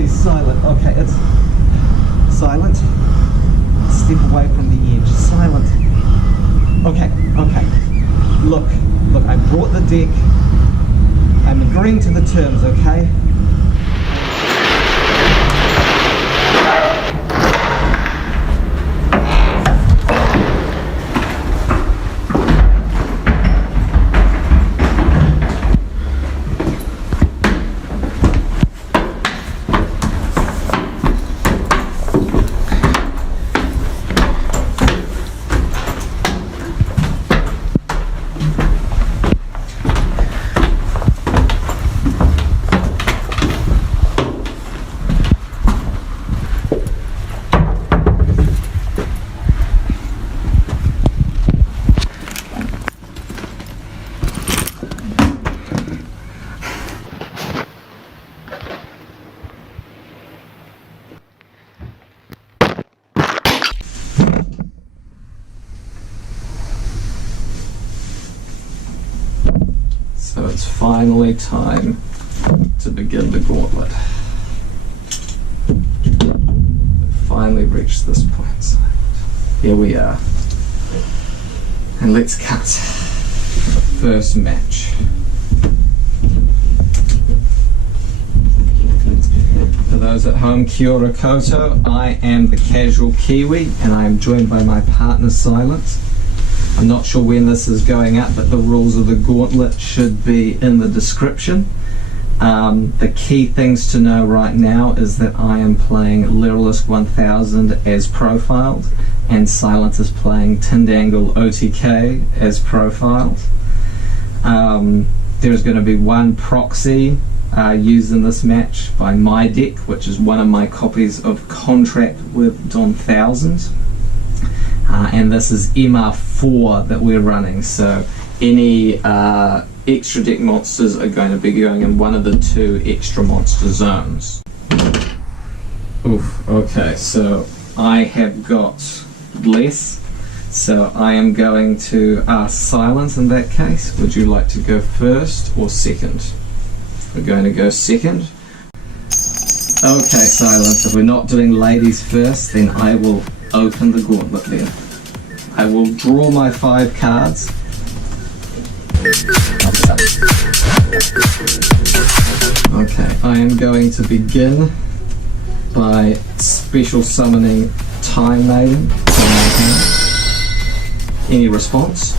please, silent. Okay, it's silent. Step away from the edge. Silent. Okay, okay. Look, I brought the deck. I'm agreeing to the terms, okay? So it's finally time to begin the gauntlet. We've finally reached this point. So here we are. And let's cut the first match. For those at home, kia ora koutou. I am the Casual Kiwi and I am joined by my partner Silent. I'm not sure when this is going up, but the rules of the gauntlet should be in the description. The key things to know right now is that I am playing Literalist 1000 as profiled, and Silent is playing Tindangle OTK as profiled. There's going to be one proxy used in this match by my deck, which is one of my copies of Contract with 1000. And this is MR4 that we're running, so any extra deck monsters are going to be going in one of the two extra monster zones. Oof, okay, so I have got less, so I am going to ask Silent in that case. Would you like to go first or second? We're going to go second. Okay, Silent, if we're not doing ladies first, then I will open the gauntlet then. I will draw my 5 cards. Okay, I am going to begin by special summoning Time Maiden from my hand. Any response?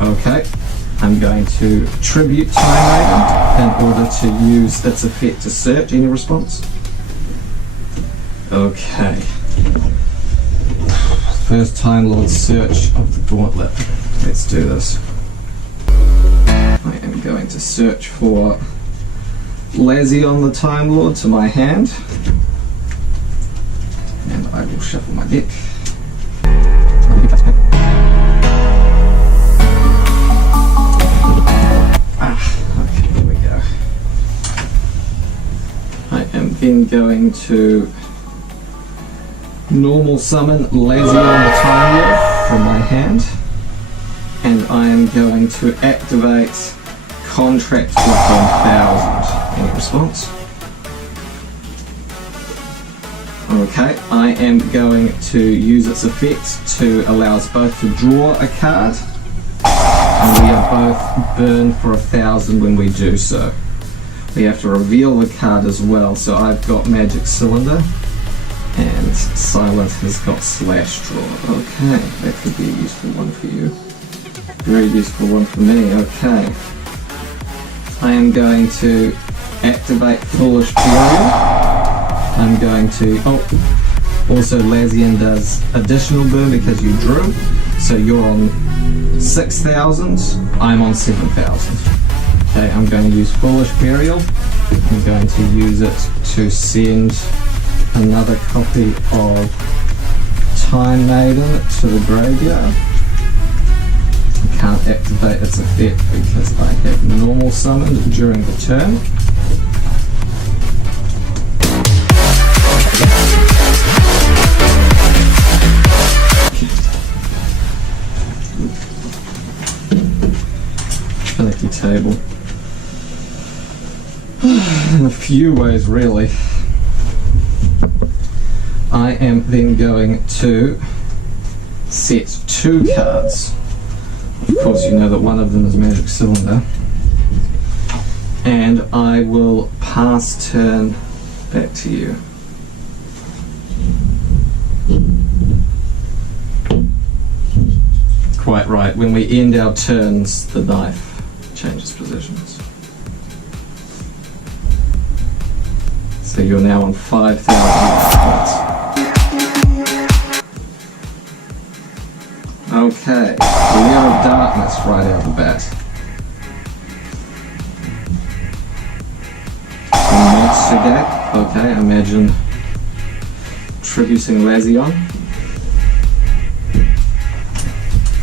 Okay, I'm going to tribute Time Maiden in order to use its effect to search. Any response? Okay. First Time Lord search of the gauntlet. Let's do this. I am going to search for Lazion the Time Lord to my hand. And I will shuffle my deck. Okay, here we go. I am then going to normal summon Lazion the Time Lord from my hand, and I am going to activate Contract with 1000. Any response? Okay, I am going to use its effect to allow us both to draw a card, and we are both burned for 1000 when we do so. We have to reveal the card as well, so I've got Magic Cylinder, and Silent has got Slash Draw. Okay, that could be a useful one for you. Very useful one for me, okay. I am going to activate Foolish Period. I'm going to, also Lazion does additional burn because you drew. So you're on 6,000, I'm on 7,000. Okay, I'm going to use Foolish Burial. I'm going to use it to send another copy of Time Maiden to the graveyard. I can't activate its effect because I have normal summoned during the turn. Finicky table. In a few ways, really. I am then going to set 2 cards. Of course, you know that one of them is Magic Cylinder. And I will pass turn back to you. Quite right. When we end our turns, the knife changes positions. So you're now on 5,000 points. Okay, Lair of Darkness right out the bat. Monster deck. Okay, imagine tributing Lazion.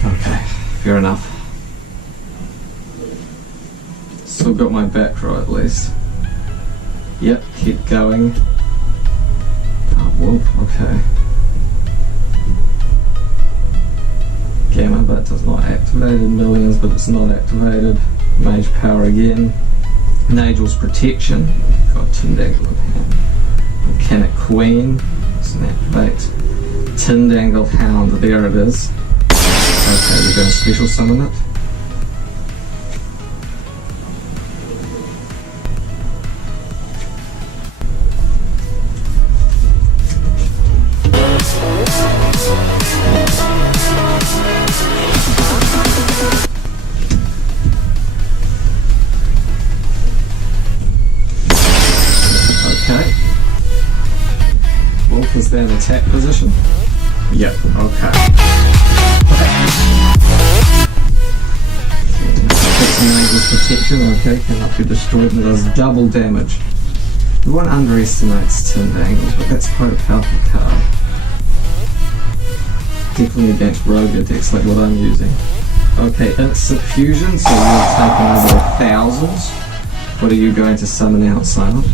Okay, fair enough. Still got my back row at least. Yep, keep going. Oh, whoop, okay. Gamma, but does not activate. Millions, but it's not activated. Mage Power again. Nagel's Protection. Got Tindangle in hand. Volcanic Queen. Doesn't activate. Tindangle Hound, there it is. Okay, we're going to special summon it. Is there an attack position? Yep, okay. Nagel's Protection, okay, cannot be destroyed and does double damage. Everyone underestimates Tindangle, but that's quite a powerful card. Definitely against rogue decks like what I'm using. Okay, Instant Fusion, so we're taking over 1,000. What are you going to summon out, Silent?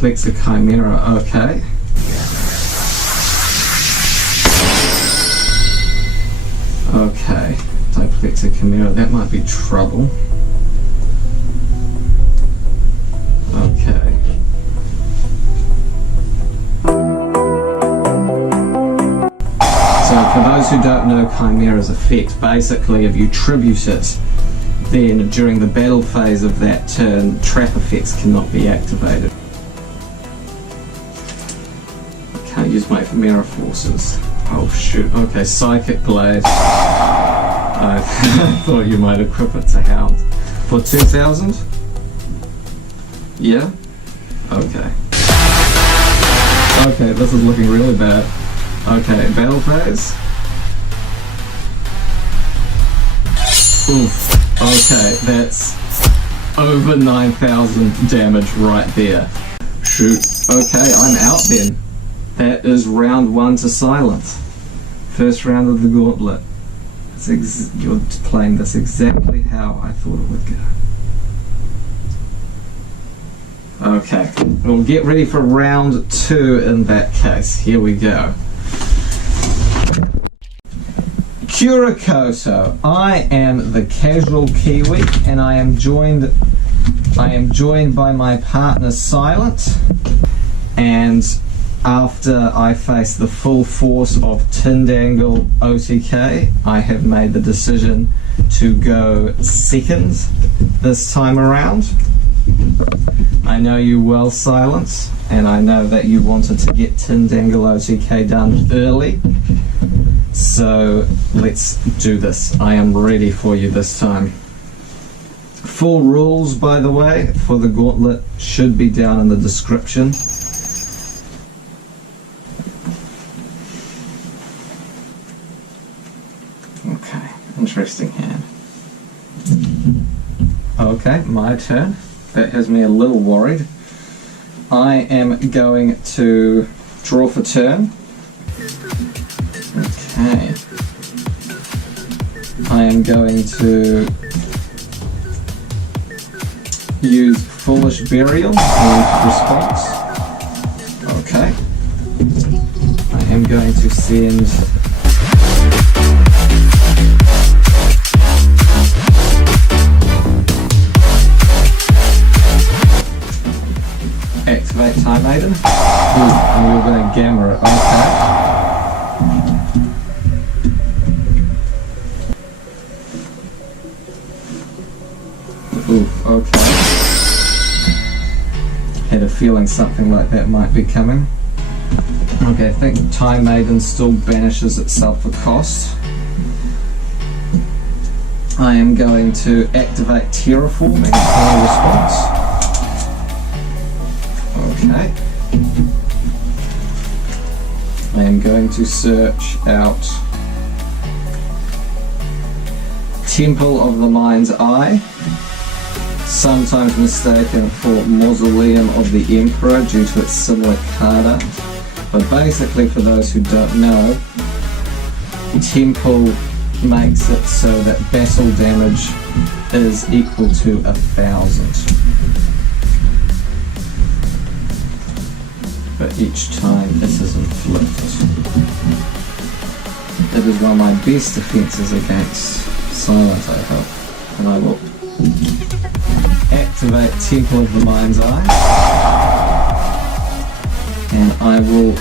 Diplexa Chimera, okay. Okay, Diplexa Chimera, that might be trouble. Okay. So for those who don't know Chimera's effect, basically if you tribute it, then during the battle phase of that turn, trap effects cannot be activated. Can't use my Chimera Forces. Oh shoot, okay, Psychic Blade. I thought you might equip it to Hound. For 2,000? Yeah? Okay. Okay, this is looking really bad. Okay, battle phase. Oof. Okay, that's over 9,000 damage right there. Shoot. Okay, I'm out then. That is round 1 to silence. First round of the Gauntlet. You're playing this exactly how I thought it would go. Okay, we'll get ready for round 2 in that case. Here we go. Curakoto. I am the Casual Kiwi, and I am joined by my partner Silent. And after I face the full force of Tindangle OTK, I have made the decision to go second this time around. I know you well, Silence, and I know that you wanted to get Tindangle OTK done early. So let's do this. I am ready for you this time. Full rules, by the way, for the Gauntlet should be down in the description. Okay, interesting hand. Okay, my turn. That has me a little worried. I am going to draw for turn. Okay. I am going to use Foolish Burial in response. Okay. I am going to send activate Time Maiden. Ooh, and we're going to gamma it. Okay. Ooh, okay. Had a feeling something like that might be coming. Okay, I think Time Maiden still banishes itself for cost. I am going to activate Terraform and play response. Okay. I am going to search out Temple of the Mind's Eye, sometimes mistaken for Mausoleum of the Emperor due to its similar card art. But basically, for those who don't know, Temple makes it so that battle damage is equal to 1,000. But each time it is inflicted. It is one of my best defenses against silence, I hope. And I will activate Temple of the Mind's Eye. And I will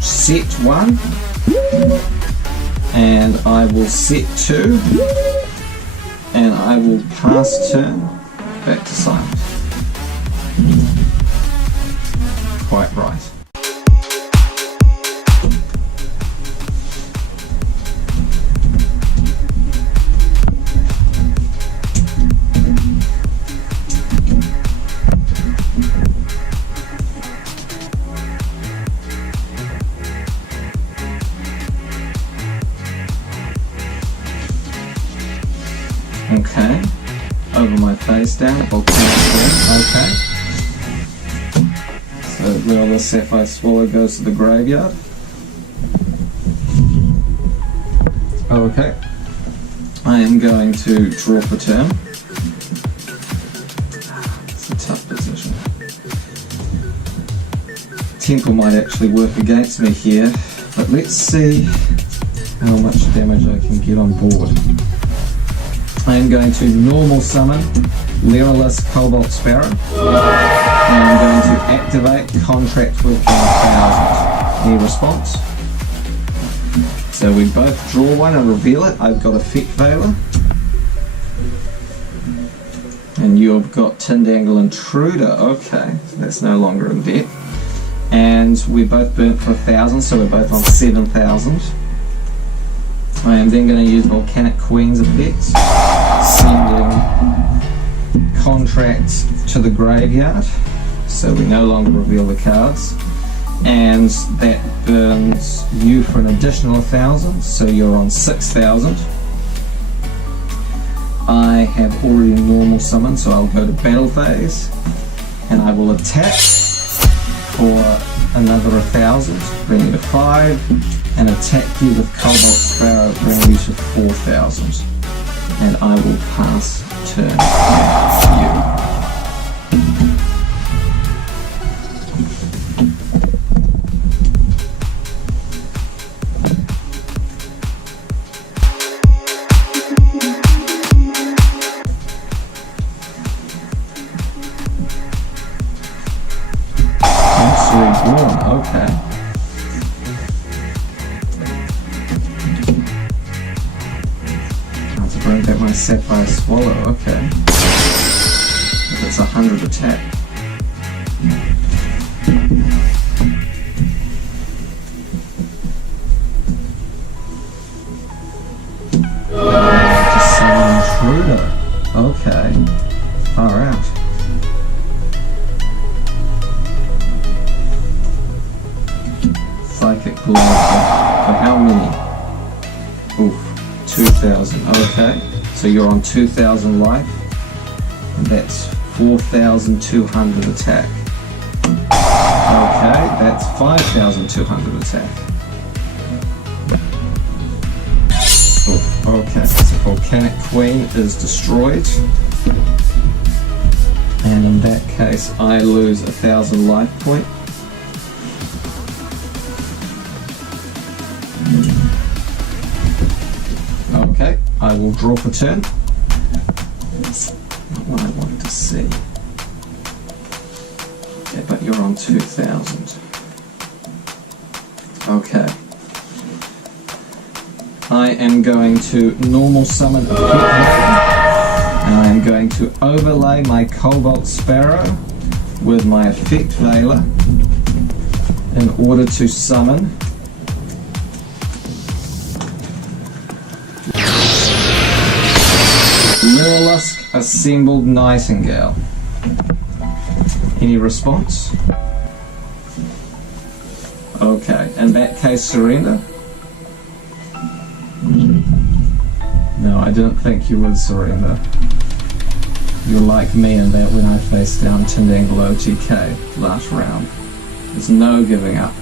set 1. And I will set 2. And I will pass turn back to silent. Quite right. Okay, over my face down, okay. So now the Sapphire Swallow goes to the graveyard. Okay, I am going to draw for turn. It's a tough position. Temple might actually work against me here, but let's see how much damage I can get on board. I am going to normal summon Leerless Cobalt Sparrow, and I'm going to activate Contract with 1,000. Any response? So we both draw one and reveal it. I've got Effect Veiler, and you've got Tindangle Intruder. Okay, so that's no longer in debt. And we both burnt for 1,000, so we're both on 7,000. I am then going to use Volcanic Queen's effect, sending Contract to the graveyard, so we no longer reveal the cards, and that burns you for an additional 1,000, so you're on 6,000. I have already normal summoned, so I'll go to battle phase, and I will attack for another 1,000, bring you to 5, and attack you with Cobalt Sparrow, bring you to 4,000. And I will pass turn back to you. Actually born, okay. Bring back my Sapphire Swallow, okay. If it's 100 attack. To summon Intruder. Okay. Far out. Psychic Blow. For how many? Oof. 2,000, okay, so you're on 2,000 life, and that's 4,200 attack. Okay, that's 5,200 attack. Oof, okay, so Volcanic Queen is destroyed, and in that case I lose 1,000 life point. Okay, I will draw for turn. That's not what I wanted to see. Yeah, but you're on 2,000. Okay. I am going to normal summon a Pet Veiler, and I am going to overlay my Cobalt Sparrow with my Effect Veiler in order to summon Lyrilisk Assembled Nightingale. Any response? Okay, in that case, surrender. No, I didn't think you would surrender. You're like me in that when I faced down Tindanglo TK last round. There's no giving up.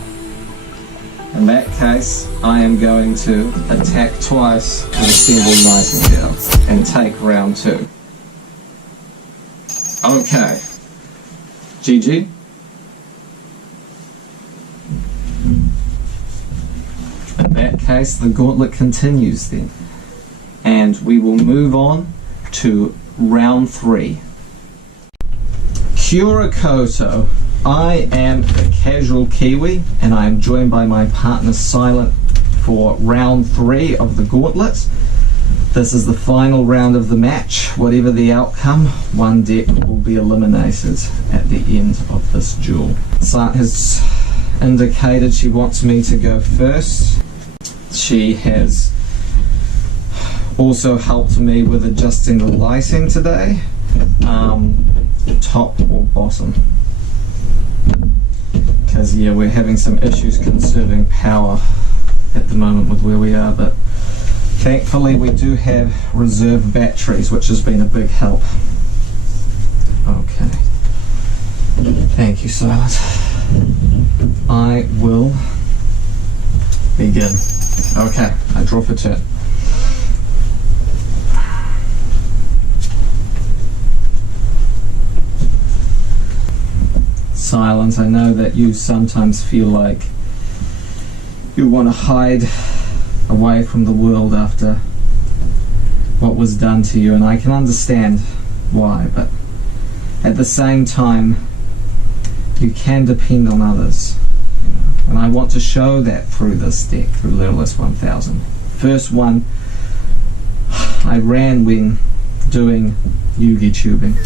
In that case, I am going to attack twice with Assembled Nightingale and take round 2. Okay. GG. In that case, the gauntlet continues then. And we will move on to round 3. Kurakoto. I am the Casual Kiwi, and I am joined by my partner Silent for round 3 of the gauntlet. This is the final round of the match. Whatever the outcome, one deck will be eliminated at the end of this duel. Silent has indicated she wants me to go first. She has also helped me with adjusting the lighting today, top or bottom, because yeah, we're having some issues conserving power at the moment with where we are, but thankfully we do have reserve batteries, which has been a big help. Okay, thank you, Silent. I will begin. Okay, I draw for turn. Silent, I know that you sometimes feel like you want to hide away from the world after what was done to you, and I can understand why, but at the same time you can depend on others, you know, and I want to show that through this deck, through Lyrilisk 1000. First one I ran when doing Yugi tubing.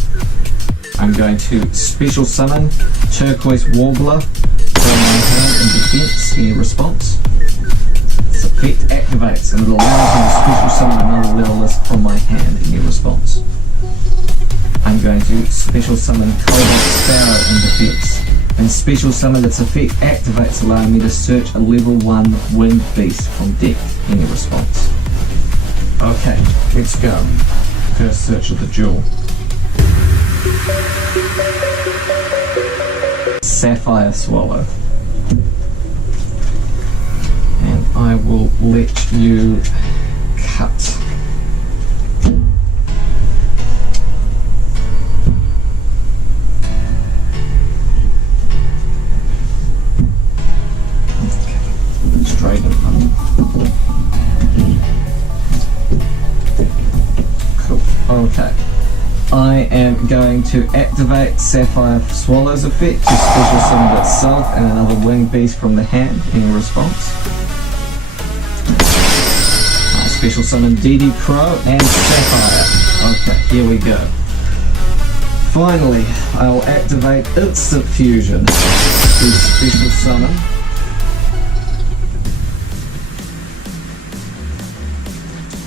I'm going to special summon Turquoise Warbler from my hand in defense. Any response? Its effect activates and it allows me to special summon another Lyrilisk from my hand. Any response? I'm going to special summon Cobalt Sparrow in defense. And special summon its effect activates, allowing me to search a level 1 winged beast from deck. Any response? Okay, let's go. First search of the duel. Sapphire Swallow. And I will let you cut. Okay. Straight in front. Cool. Okay. I am going to activate Sapphire Swallow's effect to special summon itself and another winged beast from the hand. Any response? I special summon DD Crow and Sapphire. Okay, here we go. Finally, I'll activate Instant Fusion to special summon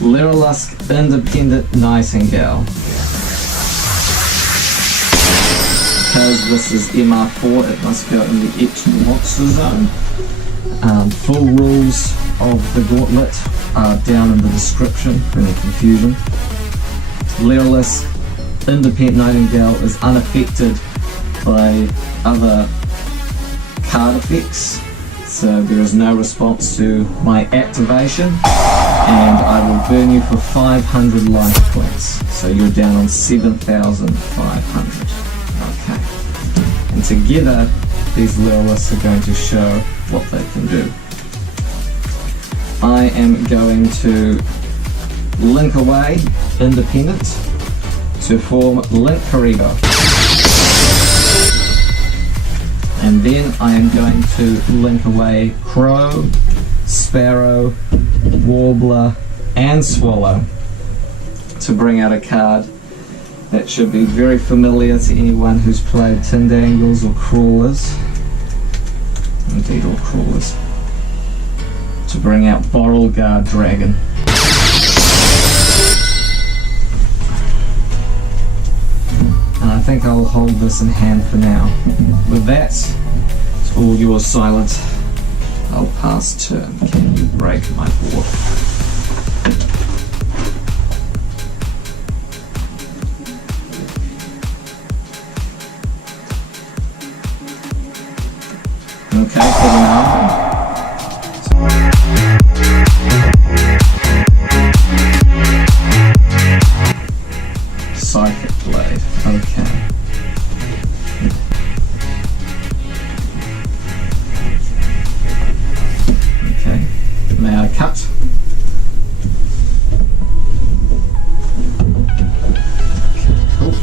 Lyrilisk Independent Nightingale. Because this is MR4, it must go in the extra monster zone. Full rules of the gauntlet are down in the description for any confusion. Lyrilisk Independent Nightingale is unaffected by other card effects, so there is no response to my activation, and I will burn you for 500 life points, so you're down on 7,500. Okay. And together, these Lyrilisks are going to show what they can do. I am going to link away Independent to form Link Karibo. And then I am going to link away Crow, Sparrow, Warbler, and Swallow to bring out a card that should be very familiar to anyone who's played Tindangles or Crawlers. Indeed, or Crawlers. To bring out Borrelguard Dragon. And I think I'll hold this in hand for now. With that, it's all yours, Silent. I'll pass turn. Can you break my board? Okay, for the now. Psychic Blade, okay. Okay, now cut. Okay, cool.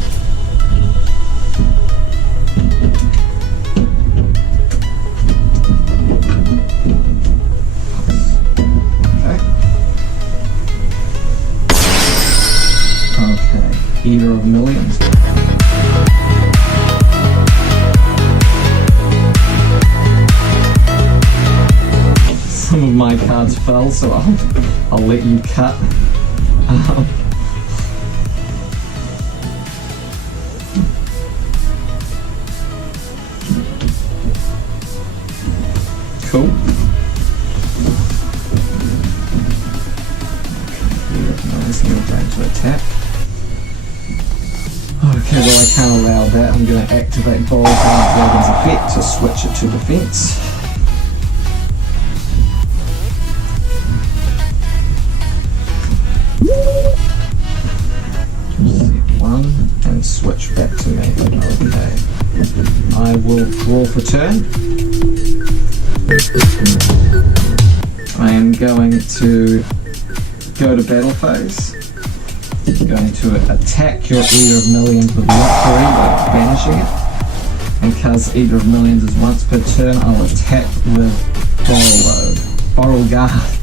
Eater of Millions. Some of my cards fell, so I'll let you cut. Cool. Eater of Millions, you're going to attack. Okay, well I can't allow that. I'm going to activate Borrelguard Dragon's effect to switch it to defense. Set 1 and switch back to me. Okay. I will draw for turn. I am going to go to battle phase. Going to attack your Eater of Millions with Lottery by banishing it. And because Eater of Millions is once per turn, I'll attack with Borrelguard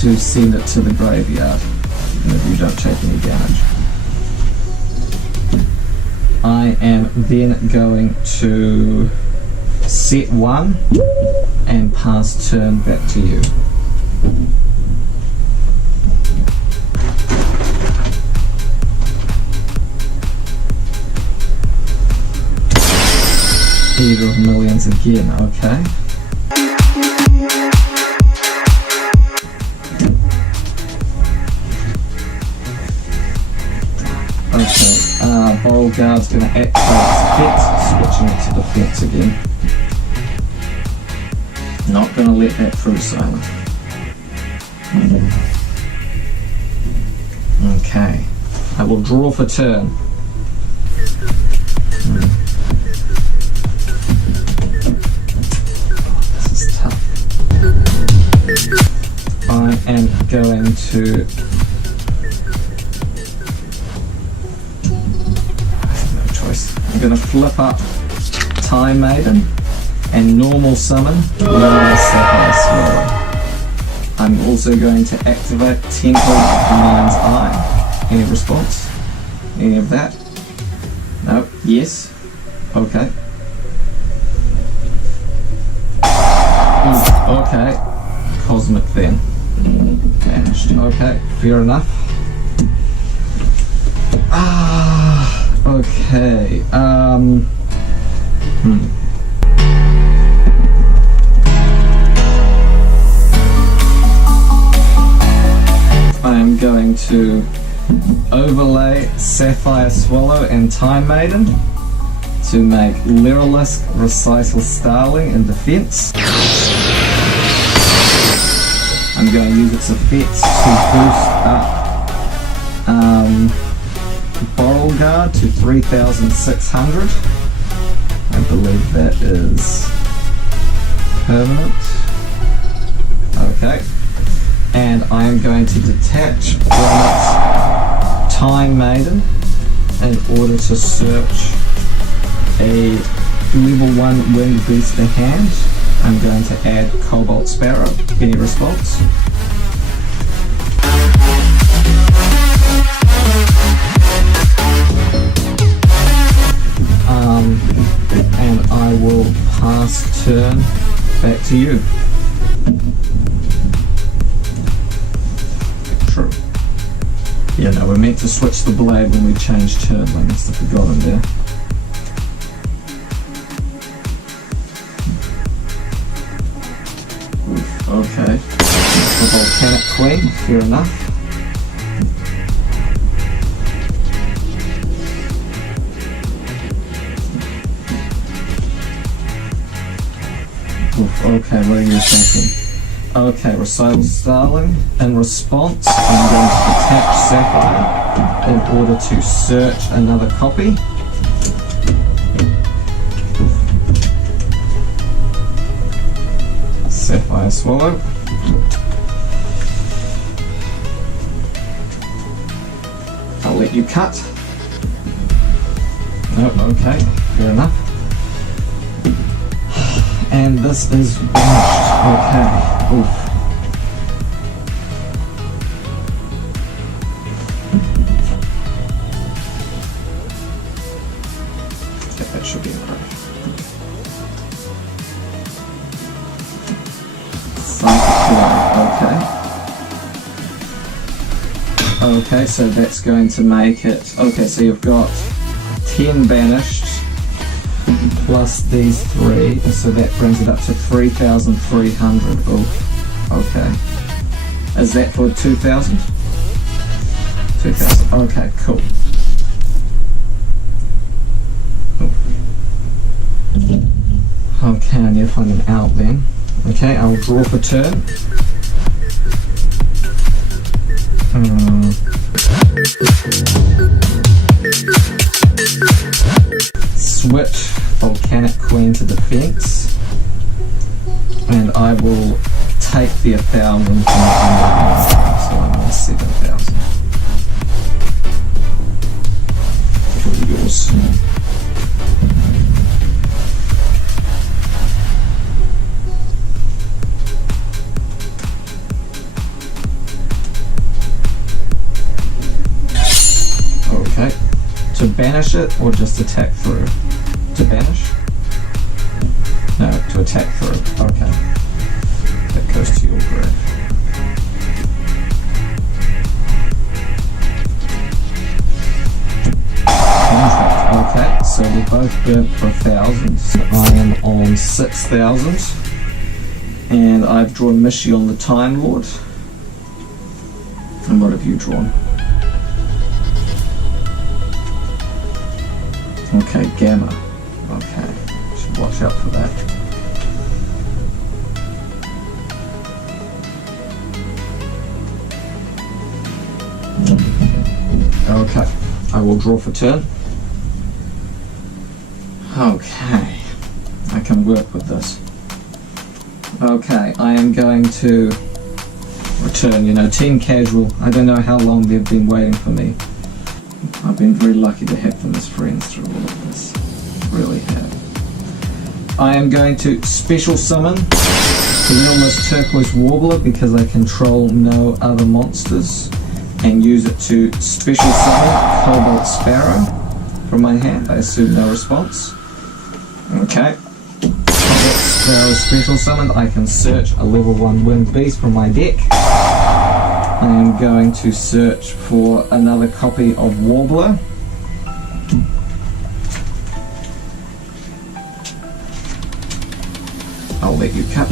to send it to the graveyard, even if you don't take any damage. I am then going to set 1 and pass turn back to you. Eater of Millions again, okay. Okay, Borrelguard's going to activate its effect, switching it to defense again. Not going to let that through, Silent. Okay, I will draw for turn. I am going to no choice. I'm going to flip up Time Maiden and normal summon Sapphire Swallow. I'm also going to activate Temple of Mind's Eye. Any response? Any of that? No? Yes? Okay. Okay. Cosmic then. Vanished. Okay, fair enough. Okay. I am going to overlay Sapphire Swallow and Time Maiden to make Lyrilisk Recital Starling in defense. I'm going to use its effects to boost up Borrelguard to 3,600. I believe that is permanent. Okay. And I am going to detach from it Time Maiden in order to search a level 1 winged beast to hand. I'm going to add Cobalt Sparrow. Any response? And I will pass turn back to you. True. Yeah, no, we're meant to switch the blade when we change turn. I must have forgotten there. Okay. The Volcanic Queen, fair enough. Okay, what are you thinking? Okay, Recital Starling. In response, I'm going to detach Sapphire in order to search another copy. Sapphire Swallow. I'll let you cut. Nope, okay, fair enough. And this is banished. Okay. Oof. Okay, that should be enough. Okay. Okay, so that's going to make it. Okay, so you've got 10 banished. Plus these 3, so that brings it up to 3,300. Oh, okay. Is that for 2,000? 2,000. Okay, cool. Okay, I need to find an out then. Okay, I'll draw for turn. Switch Volcanic Queen to defense, and I will take the 1,000 from the under, so I'm on 7,000. For yours. Okay. To banish it or just attack through? To banish? No, to attack through. Okay. That goes to your grave. Contract. Okay, so we both burnt for 1,000. So I am on 6,000. And I've drawn Mishi on the Time Lord. And what have you drawn? Okay, Gamma. Okay, should watch out for that. Okay, I will draw for turn. Okay, I can work with this. Okay, I am going to return, Team Casual. I don't know how long they've been waiting for me. I've been very lucky to have them as friends through all of this. Really have. I am going to special summon this Turquoise Warbler because I control no other monsters, and use it to special summon Cobalt Sparrow from my hand. I assume no response. Okay. Cobalt Sparrow special summoned. I can search a level 1 winged beast from my deck. I am going to search for another copy of Warbler. I'll let you cut.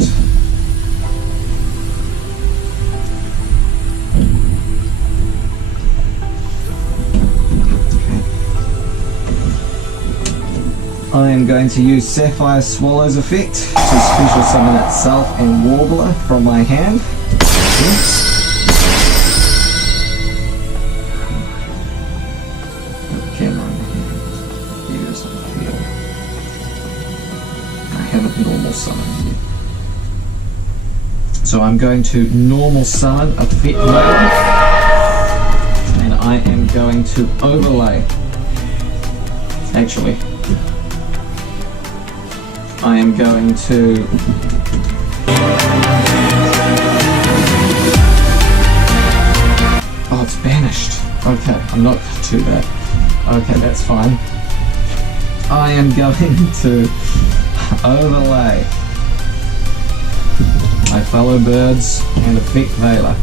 I am going to use Sapphire Swallow's effect to special summon itself and Warbler from my hand. Yes. Normal summon here. So I'm going to normal summon a Fet Maiden, and I am going to overlay. Actually, I am going to oh, it's banished. Okay, I'm not going to do that. Okay, that's fine. I am going to overlay my fellow birds and effect Veiler.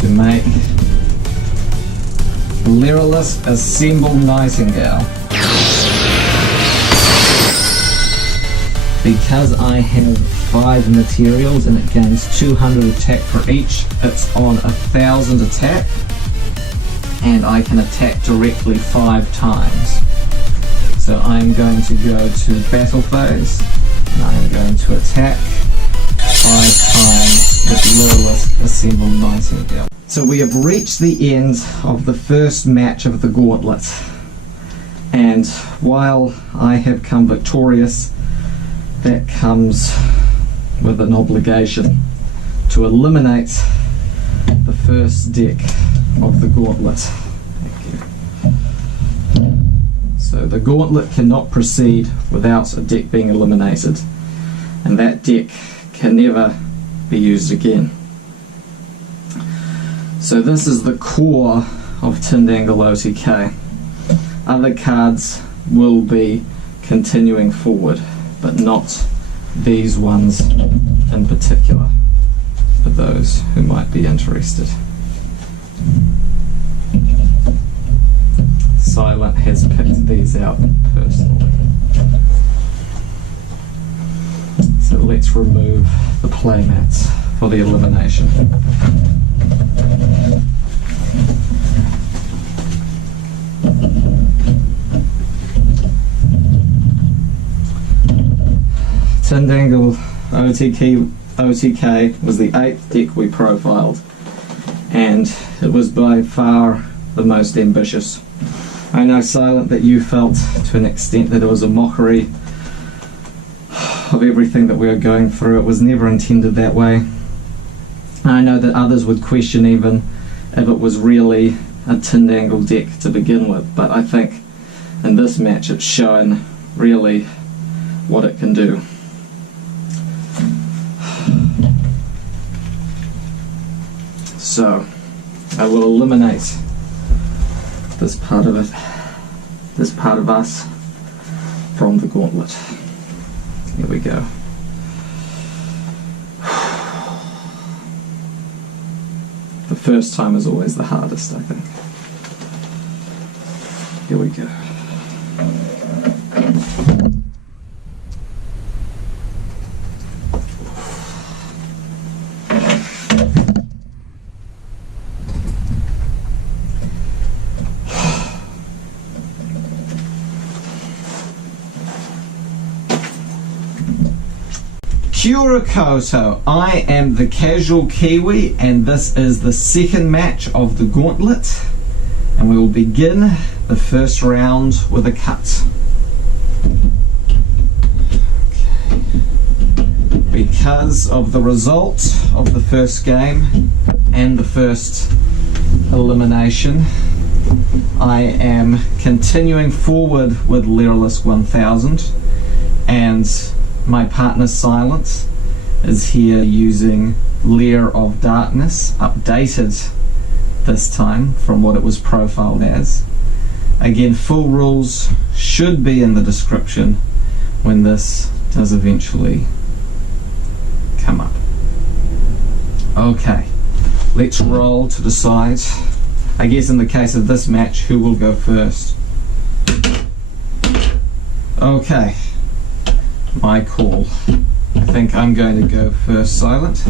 To make Lyrillus Assemble Nightingale. Because I have 5 materials and it gains 200 attack for each, it's on 1000 attack, and I can attack directly 5 times. So I'm going to go to battle phase, and I'm going to attack 5 times with Lyrillus Assemble Nightingale. So we have reached the end of the first match of the Gauntlet, and while I have come victorious, that comes with an obligation to eliminate the first deck of the Gauntlet. Thank you. So the Gauntlet cannot proceed without a deck being eliminated, and that deck can never be used again. So this is the core of Tindangle OTK. Other cards will be continuing forward, but not these ones in particular, for those who might be interested. Silent has picked these out personally. So let's remove the playmats for the elimination. Tindangle OTK was the 8th deck we profiled, and it was by far the most ambitious. I know, Silent, that you felt to an extent that it was a mockery of everything that we were going through. It was never intended that way. I know that others would question even if it was really a Tindangle deck to begin with, but I think in this match it's shown really what it can do. So I will eliminate this part of it, this part of us, from the Gauntlet. Here we go. The first time is always the hardest, I think. Here we go. Kurakoto, I am the Casual Kiwi, and this is the second match of the Gauntlet, and we will begin the first round with a cut. Okay. Because of the result of the first game and the first elimination, I am continuing forward with Lyrillus 1000, and my partner Silence is here using Lair of Darkness, updated this time from what it was profiled as. Again, full rules should be in the description when this does eventually come up. Okay, let's roll to decide, I guess in the case of this match, who will go first. Okay, my call. I think I'm going to go first, Silent.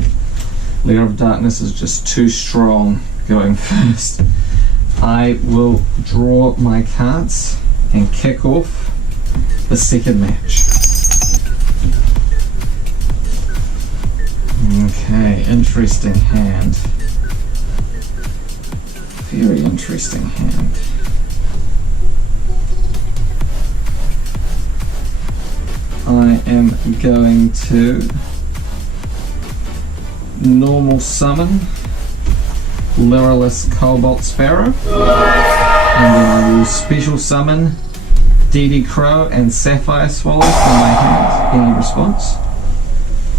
Lair of Darkness is just too strong going first. I will draw my cards and kick off the second match. Okay, interesting hand. Very interesting hand. I am going to normal summon Lyrillus Cobalt Sparrow. And then I will special summon DD Crow and Sapphire Swallow from my hand. Any response?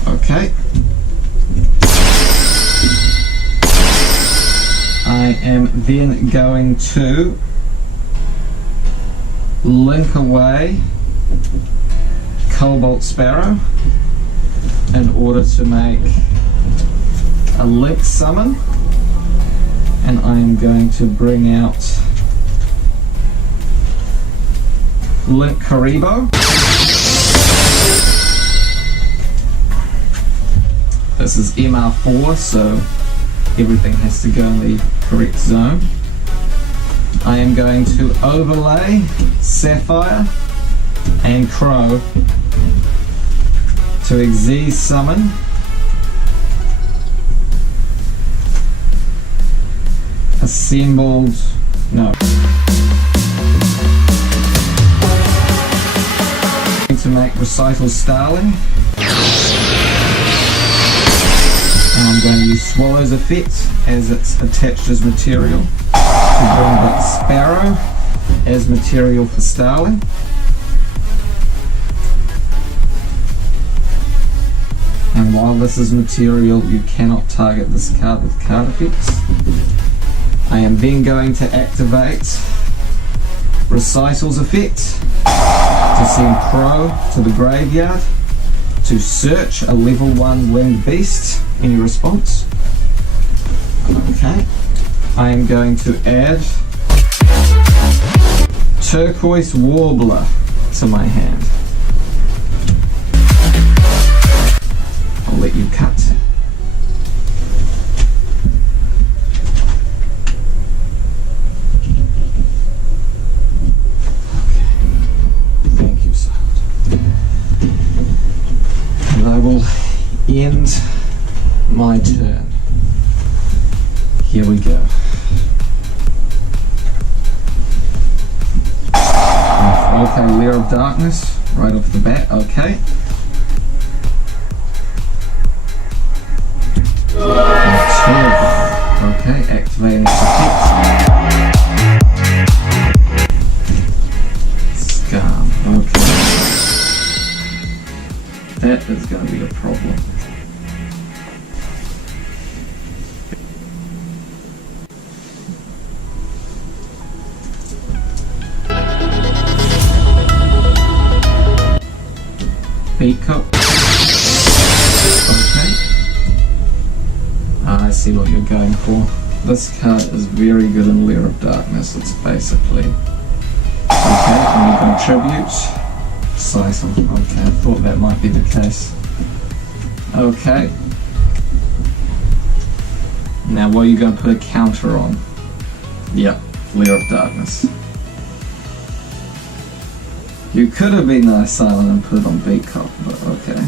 Okay. I am then going to link away Cobalt Sparrow in order to make a link summon, and I am going to bring out Link Karibo. This is MR4, so everything has to go in the correct zone. I am going to overlay Sapphire and Crow to Xyz summon assembled, no. To make Recital Starling. And I'm going to use Swallow's effect as it's attached as material to bring back Sparrow as material for Starling. And while this is material, you cannot target this card with card effects. I am then going to activate Recital's effect to send Crow to the graveyard to search a level 1 winged beast. Any response? Okay. I am going to add Turquoise Warbler to my hand. I'll let you cut. End my turn. Here we go. Okay, Lair of Darkness right off the bat. Okay. Okay, activating its effect. Scum. Okay. That is going to be a problem. Cup. Okay. I see what you're going for. This card is very good in Lair of Darkness. It's basically okay. And you contribute Slice. Okay, I thought that might be the case. Okay. Now, what are you going to put a counter on? Yep, Lair of Darkness. You could have been nice silent and put it on Beat Cop, but okay.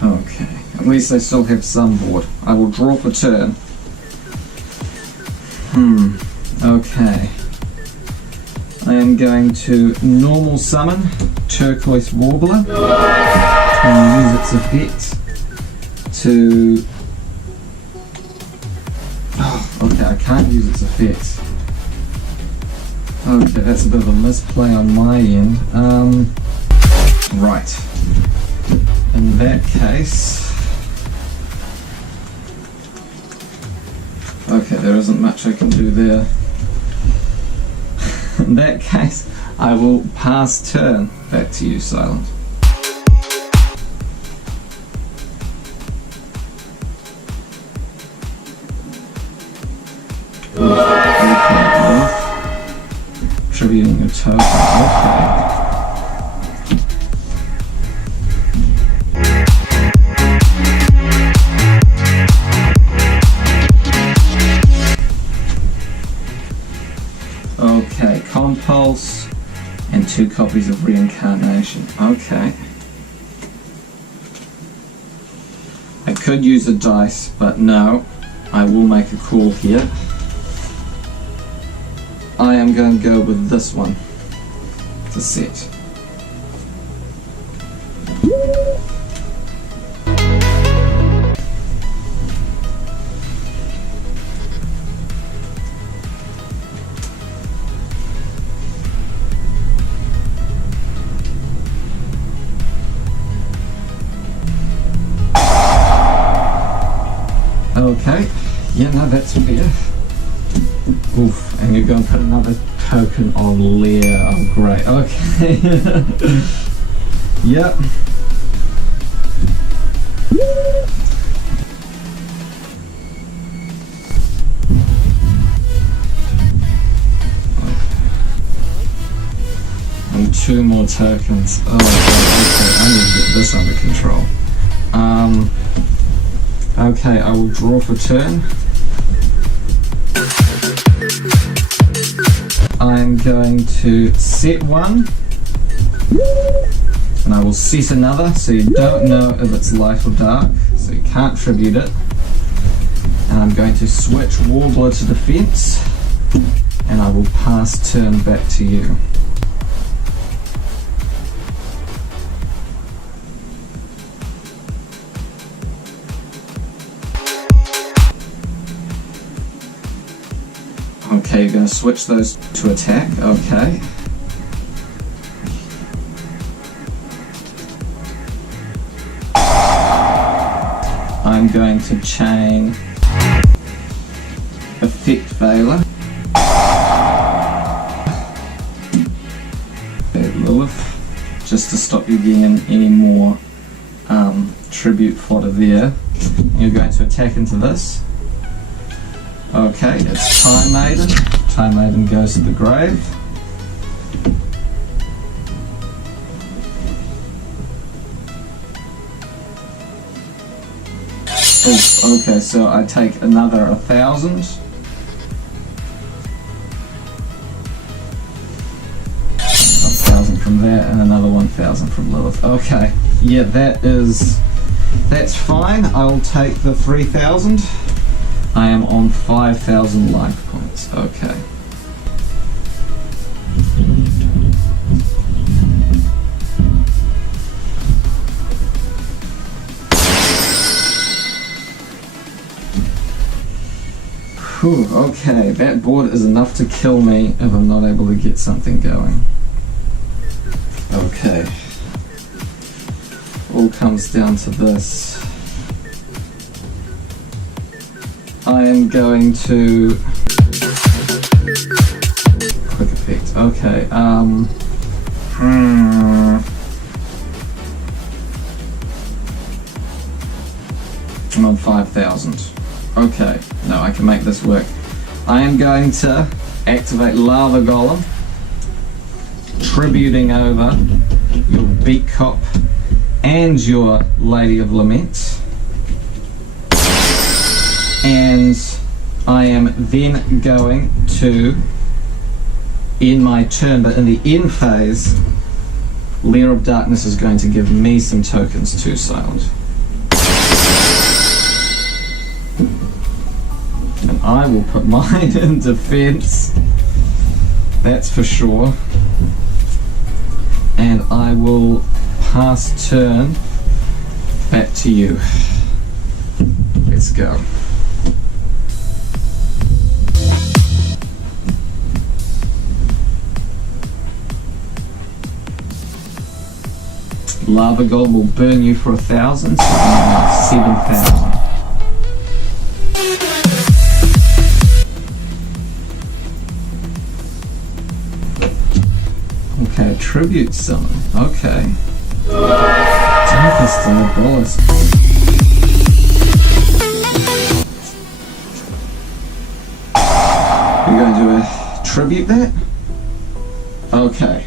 Okay, at least I still have some board. I will draw for turn. Okay. I am going to normal summon Turquoise Warbler and use its effect to... Okay, I can't use its effects. Okay, that's a bit of a misplay on my end. Right. In that case... Okay, there isn't much I can do there. In that case, I will pass turn. Back to you, Silent. Attributing a token. Okay. Okay, Compulse and 2 copies of Reincarnation. Okay. I could use a dice, but no. I will make a call here. I am going to go with this one to set. Okay, yeah, no, that's fair. Oof, and you're going to put another token on layer. Oh, great. Okay. Yep. And 2 more tokens. Oh, okay. I need to get this under control. Okay, I will draw for turn. I'm going to set 1, and I will set another, so you don't know if it's light or dark, so you can't tribute it. And I'm going to switch Warbler to defense, and I will pass turn back to you. Okay, you're going to switch those to attack. Okay. I'm going to chain Effect Veiler. Lilith, just to stop you getting any more tribute fodder there. You're going to attack into this. Okay, it's Time Maiden. Time Maiden goes to the grave. Oh, okay, so I take another 1,000. 1,000 from that and another 1,000 from Lilith. Okay, yeah, that's fine. I'll take the 3,000. I am on 5,000 life points. Okay. Whew, okay, that board is enough to kill me if I'm not able to get something going. Okay. All comes down to this. I am going to quick effect. Okay. I'm on 5,000. Okay. No, I can make this work. I am going to activate Lava Golem, tributing over your Beak Cop and your Lady of Lament. And I am then going to end my turn, but in the end phase, Lair of Darkness is going to give me some tokens to silent. And I will put mine in defense, that's for sure. And I will pass turn back to you. Let's go. Lava Golem will burn you for 1,000, so I'm at 7,000. Okay, tribute summon. Okay. Tempest and the duelist. You're going to tribute that? Okay.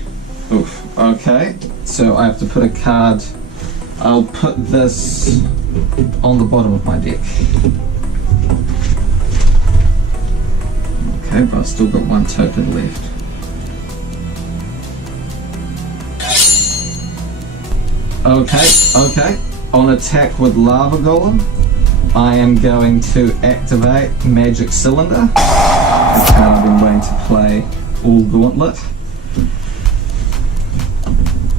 Oof. Okay. So I have to put a card. I'll put this on the bottom of my deck. Okay, but I've still got 1 token left. Okay. On attack with Lava Golem, I am going to activate Magic Cylinder. The card I've been waiting to play all Gauntlet.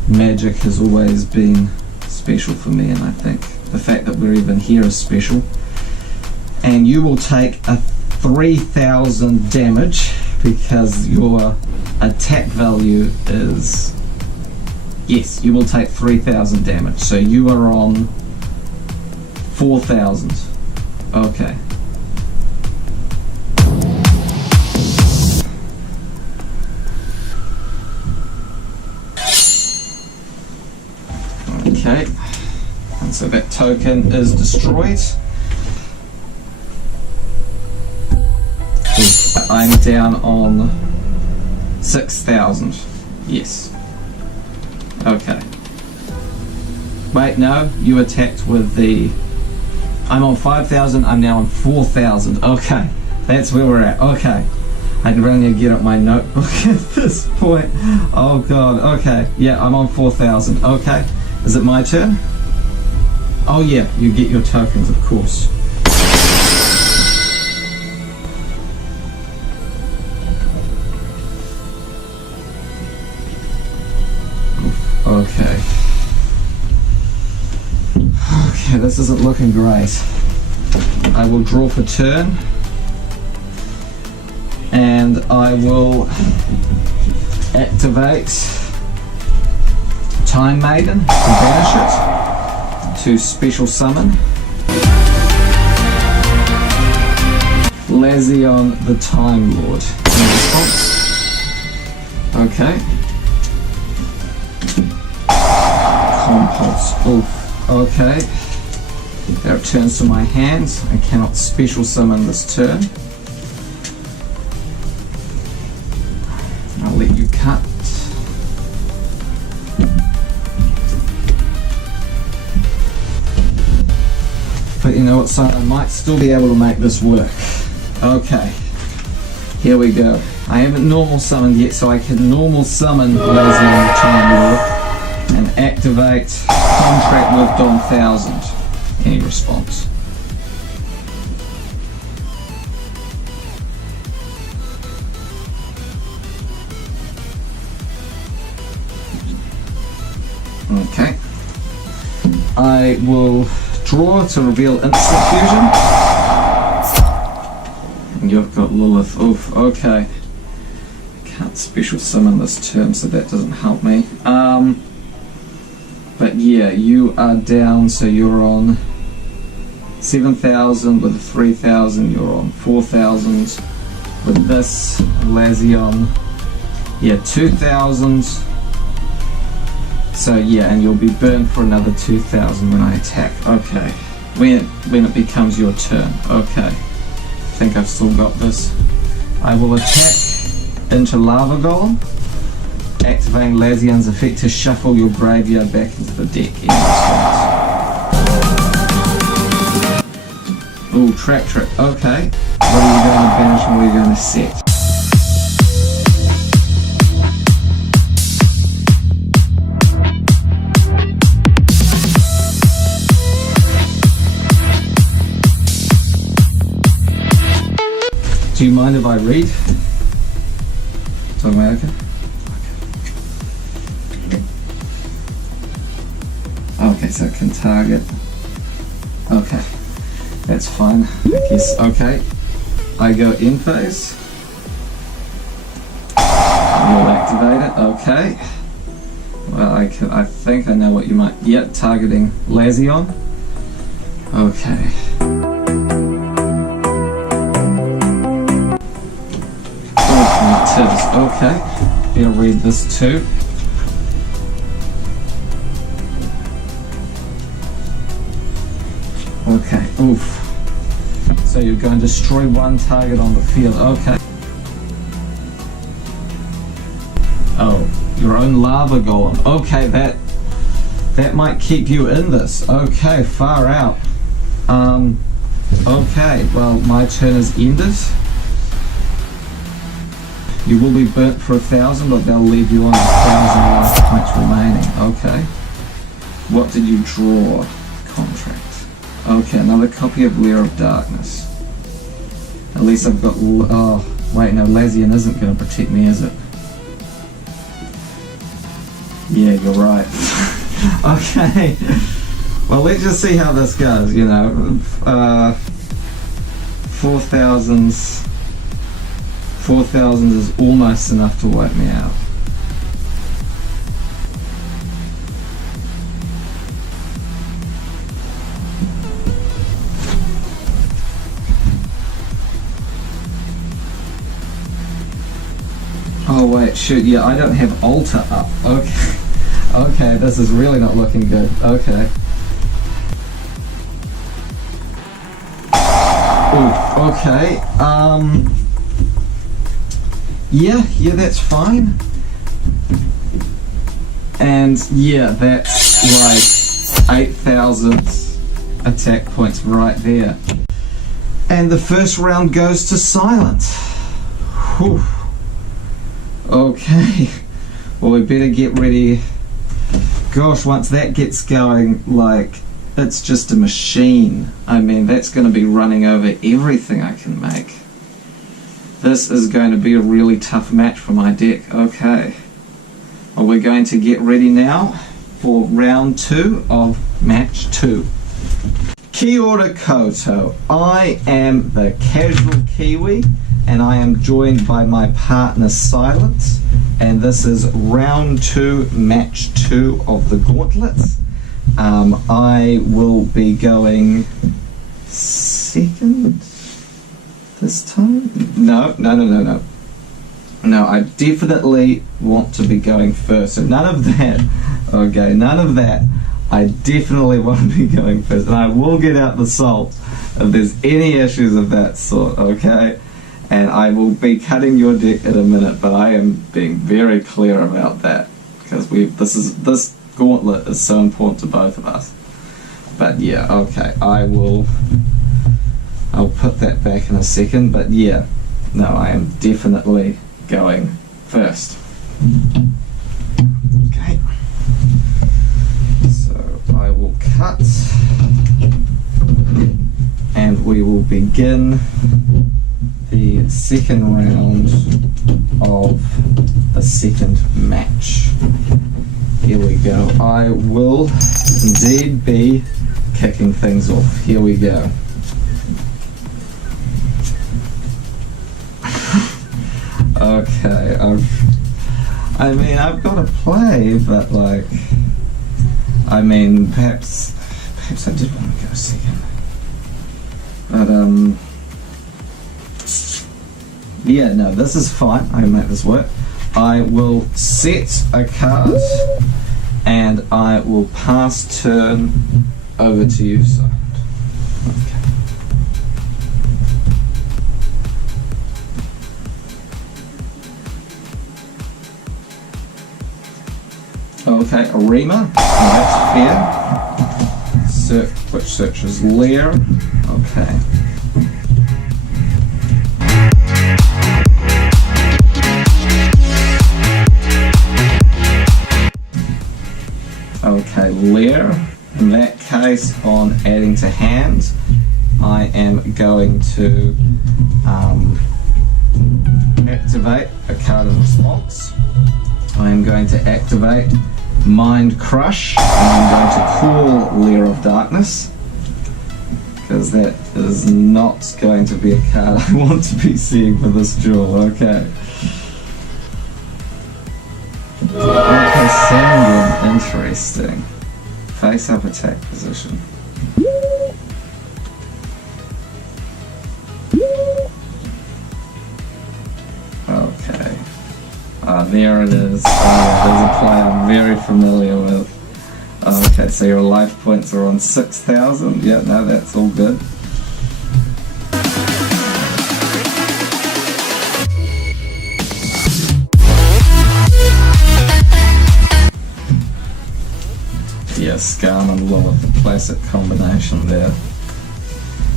Magic has always been special for me, and I think the fact that we're even here is special. And you will take a 3,000 damage because your attack value is... Yes, you will take 3,000 damage. So you are on 4,000. Okay. Okay. And so that token is destroyed. I'm down on 6,000. Yes. Okay. Wait, no, you attacked with the... I'm on 5,000, I'm now on 4,000. Okay, that's where we're at. Okay. I can really get up my notebook at this point. Oh god, okay. Yeah, I'm on 4,000. Okay. Is it my turn? Oh yeah, you get your tokens, of course. Okay. Okay, this isn't looking great. I will draw for turn. And I will activate Time Maiden to banish it, to special summon Lazion the Time Lord in response. Okay. Compulse. Oof. Okay. That returns to my hands. I cannot special summon this turn. I'll let you cut. But you know what, son? I might still be able to make this work. Okay. Here we go. I haven't normal summoned yet, so I can normal summon Lazion the Time Lord and activate Contract with Don 1000. Any response? Okay. I will draw to reveal instant fusion. And you've got Lilith. Oof, okay. Can't special summon this turn, so that doesn't help me. But yeah, you are down, so you're on 7,000 with 3,000, you're on 4,000 with this, Lazion, yeah, 2,000. So yeah, and you'll be burned for another 2,000 when I attack. Okay, when it becomes your turn. Okay, I think I've still got this. I will attack into Lava Golem, activating Lazion's effect to shuffle your graveyard back into the deck in response. Ooh, trap trick. Okay, what are you going to banish and what are you going to set? Do you mind if I read? So am I okay? Okay, so it can target. Okay, that's fine. I guess. Okay, I go in phase. You'll activate it. Okay. Well, I think I know what you might. Yep, targeting Lazion. Okay. Okay, you'll read this too. Okay, oof. So you're going to destroy one target on the field. Okay. Oh, your own lava golem. Okay, that might keep you in this. Okay, far out. Okay, well, my turn is ended. You will be burnt for 1,000, but they'll leave you on 1,000 life points remaining. Okay. What did you draw? Contract. Okay, another copy of Lair of Darkness. At least I've got... Oh, wait, no, Lazion isn't going to protect me, is it? Yeah, you're right. Okay. Well, let's just see how this goes, you know. 4,000 is almost enough to wipe me out. Oh wait, shoot, yeah, I don't have altar up. Okay. Okay, this is really not looking good. Okay. Ooh, okay. Yeah, that's fine. And yeah, that's like 8,000 attack points right there. And the first round goes to silent. Whew. Okay. Well, we better get ready. Gosh, once that gets going, like, it's just a machine. I mean, that's going to be running over everything I can make. This is going to be a really tough match for my deck. Okay. Well, we're going to get ready now for round 2 of match 2. Kia ora koutou. I am the Casual Kiwi, and I am joined by my partner Silence, and this is round 2, match 2 of the Gauntlets. I will be going second this time? No, I definitely want to be going first, so none of that. Okay, none of that. I definitely want to be going first, and I will get out the salt if there's any issues of that sort, okay? And I will be cutting your deck in a minute, but I am being very clear about that, because this gauntlet is so important to both of us. But yeah, okay, I'll put that back in a second, but yeah, no, I am definitely going first. Okay. I will cut, and we will begin the second round of the second match. Here we go. I will indeed be kicking things off. Here we go. Okay, I mean, I've got to play, but like, I mean, perhaps I did want to go second, but yeah, no, this is fine. I can make this work. I will set a card, and I will pass turn over to you. So, okay, Arima, that's fair. Which searches Lair, okay. Okay, Lair. In that case, on adding to hand, I am going to activate a card of response. I am going to activate Mind Crush, and I'm going to call Lair of Darkness, because that is not going to be a card I want to be seeing for this duel. Okay. Okay, Sanguine, interesting. Face up attack position. Okay. There it is. There's a play I'm very familiar with. Okay, so your life points are on 6,000. Yeah, no, that's all good. Yeah, Scam and Lilith, the classic combination there.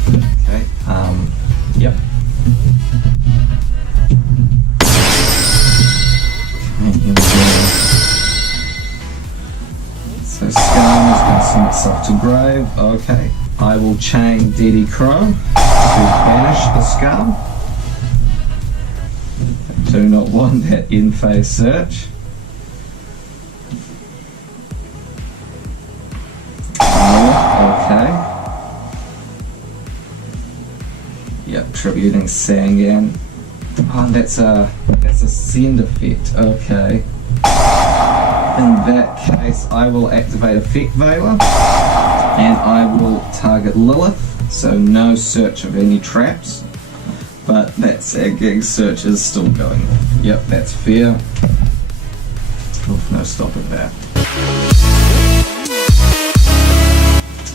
Okay, yep. So Scam is going to send itself to grave. Okay, I will chain Deddy Crow to banish the Scam. I do not want that in-phase search. Okay. Yep, tributing Sangan. Oh, that's a send effect. Okay. In that case, I will activate Effect Veiler, and I will target Lilith, so no search of any traps, but that Sag Gig search is still going. Yep, that's fair. Oh, no stopping that.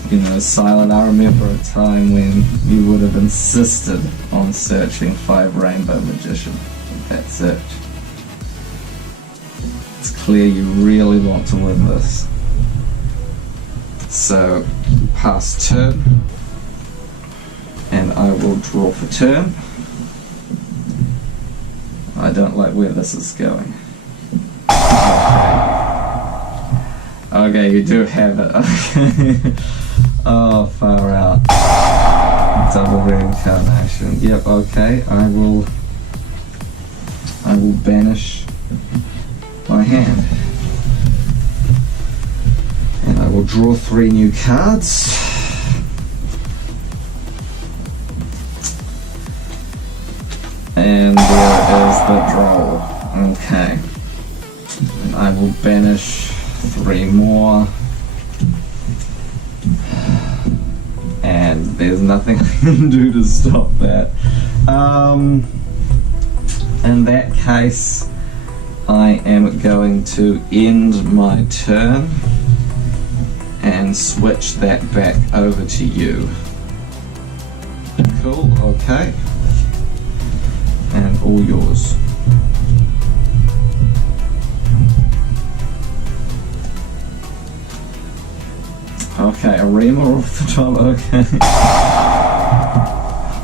You know, Silent, I remember a time when you would have insisted on searching 5 Rainbow Magician in that search. It's clear you really want to win this. So, pass turn, and I will draw for turn. I don't like where this is going. Okay, you do have it. Okay. Oh, far out. Double reincarnation. Yep, okay. I will banish my hand. And I will draw 3 new cards. And there is the draw. Okay. And I will banish 3 more. And there's nothing I can do to stop that. In that case, I am going to end my turn and switch that back over to you. Cool, okay. And all yours. Okay, a reamer off the top, okay.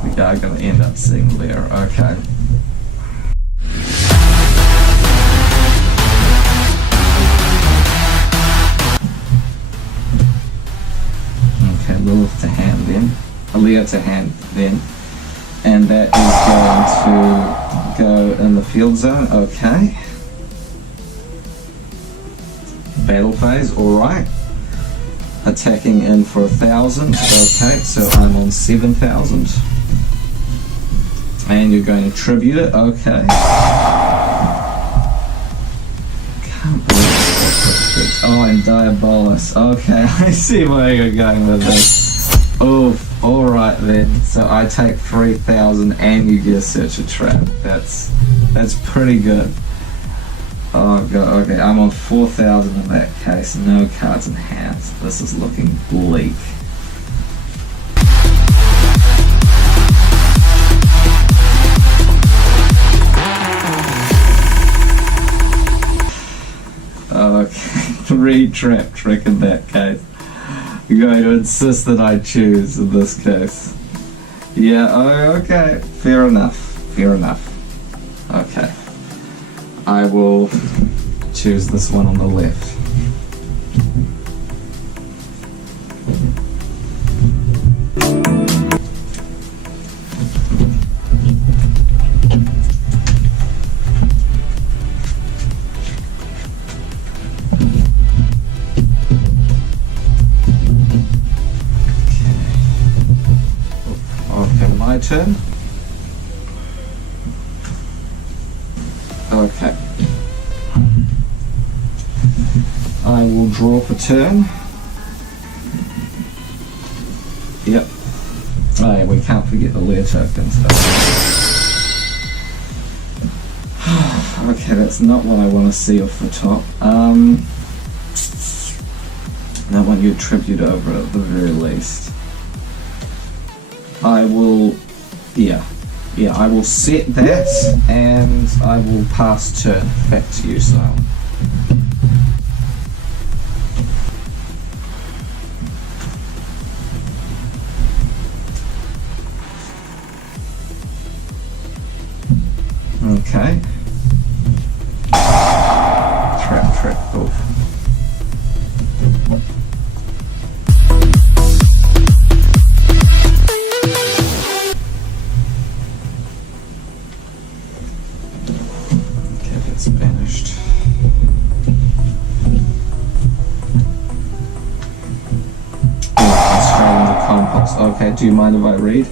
We are going to end up seeing there, okay. Okay, Lilith to hand then. Aaliyah to hand then. And that is going to go in the field zone, okay. Battle phase, alright. Attacking in for 1,000, okay, so I'm on 7,000. And you're going to tribute it, okay. Can't believe it. Oh, and Diabolus, okay, I see where you're going with this. Oh, alright then, so I take 3,000 and you get a search a trap. That's pretty good. Oh god, okay, I'm on 4,000 in that case, no cards in hand. This is looking bleak. Okay, 3 trap trick in that case. You're going to insist that I choose in this case. Yeah, oh, okay, fair enough, fair enough. Okay. I will choose this one on the left. Okay, my turn. Okay. I will draw for turn. Yep. Oh yeah, we can't forget the layer tokens. Okay, that's not what I want to see off the top. I want you tribute over at the very least. I will, yeah, I will set that and I will pass turn back to you, Silent. Okay. Trap, oof. Okay, that's banished. Oh, straight into compost. Okay, do you mind if I read?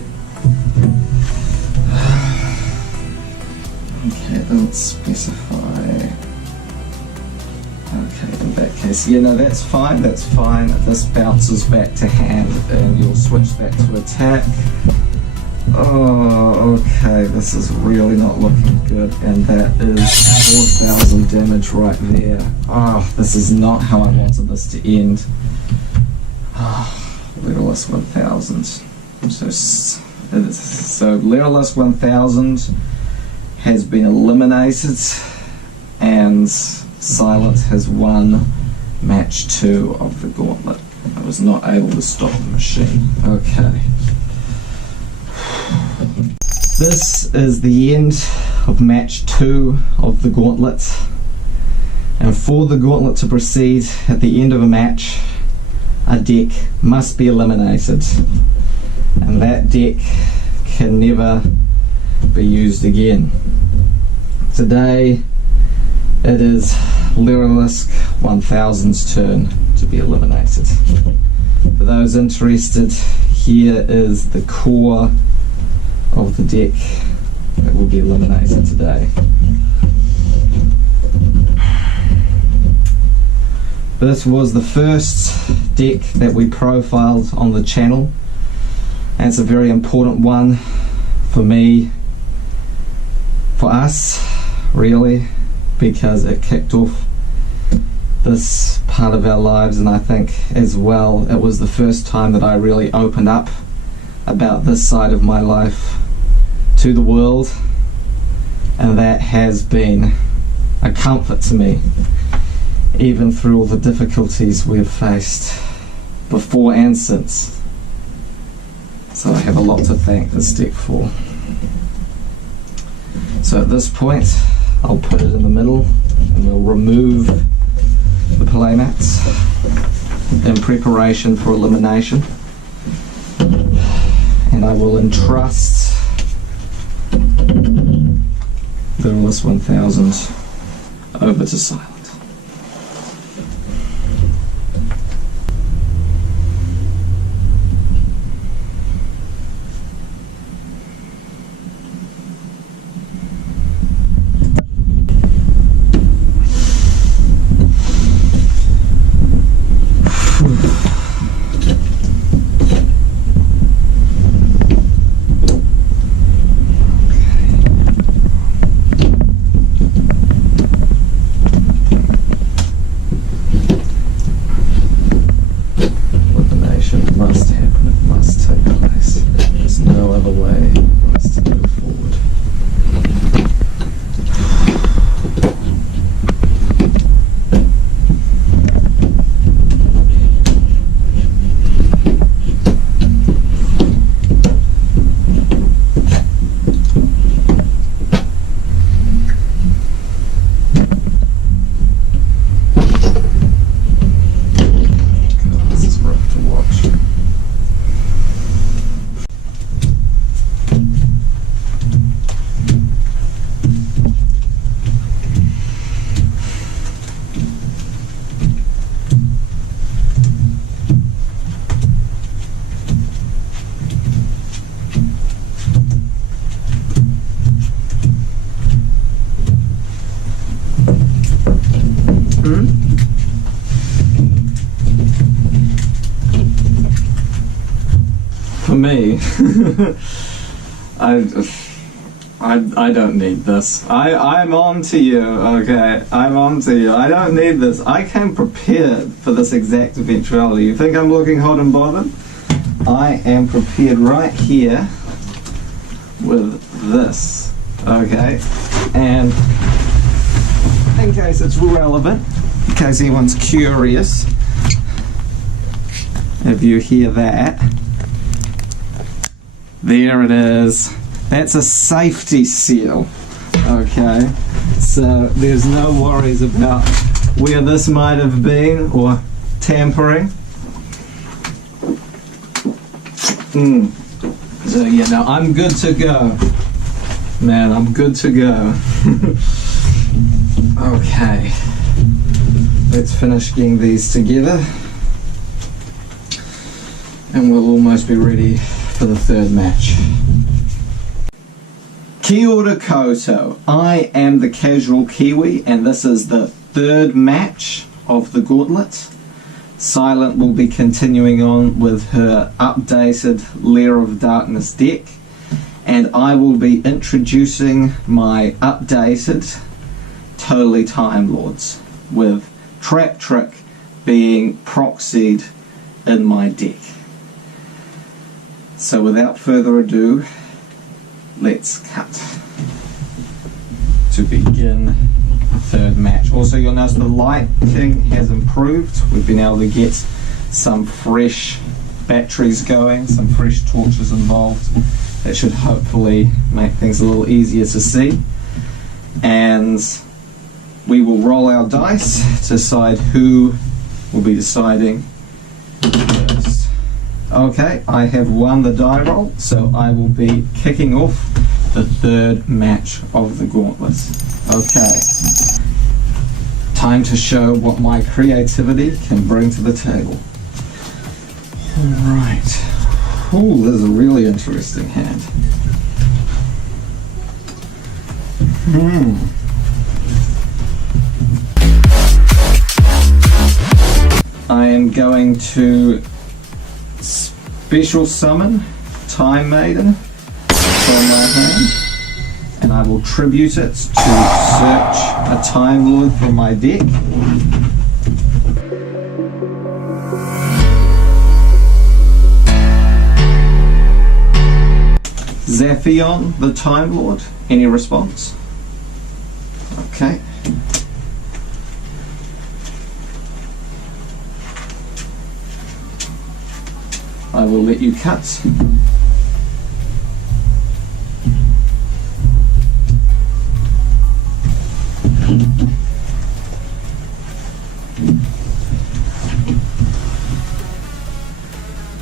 Okay, let's specify. Okay, in that case, yeah, no, that's fine, that's fine. This bounces back to hand and you'll switch that to attack. Oh, Okay, this is really not looking good, and that is 4,000 damage right there. Oh, this is not how I wanted this to end. Oh, Leaderless 1000. So Leaderless 1000 has been eliminated, and Silent has won match 2 of the Gauntlet. I was not able to stop the machine. Okay. This is the end of match 2 of the Gauntlet, and for the Gauntlet to proceed at the end of a match, a deck must be eliminated, and that deck can never be used again. Today it is Leaderless 1000's turn to be eliminated. For those interested, here is the core of the deck that will be eliminated today. This was the first deck that we profiled on the channel, and it's a very important one for me, for us really, because it kicked off this part of our lives, and I think as well it was the first time that I really opened up about this side of my life to the world, and that has been a comfort to me, even through all the difficulties we've faced before and since. So I have a lot to thank this deck for. So at this point I'll put it in the middle, and we'll remove the playmats in preparation for elimination, and I will entrust the Leaderless 1000 over to Silent. For me, I don't need this. I'm on to you, okay? I'm on to you. I don't need this. I came prepared for this exact eventuality. You think I'm looking hot and bothered? I am prepared right here with this, okay? And in case it's relevant, in case anyone's curious, if you hear that, there it is. That's a safety seal, okay? So there's no worries about where this might have been or tampering. So yeah, now I'm good to go. Man, I'm good to go. Okay, let's finish getting these together, and we'll almost be ready for the third match. Kia ora koutou. I am the Casual Kiwi, and this is the third match of the Gauntlet. Silent will be continuing on with her updated Lair of Darkness deck, and I will be introducing my updated Totally Time Lords, with Trap Trick being proxied in my deck. So without further ado, let's cut to begin the third match. Also, you'll notice the lighting has improved. We've been able to get some fresh batteries going, some fresh torches involved. That should hopefully make things a little easier to see. And we will roll our dice to decide who will be deciding first. Okay, I have won the die roll, so I will be kicking off the third match of the Gauntlet. Okay, time to show what my creativity can bring to the table. Alright. Oh, this is a really interesting hand. I am going to special summon Time Maiden from my hand, and I will tribute it to search a Time Lord from my deck. Zaphion, the Time Lord. Any response? Okay. I will let you cut.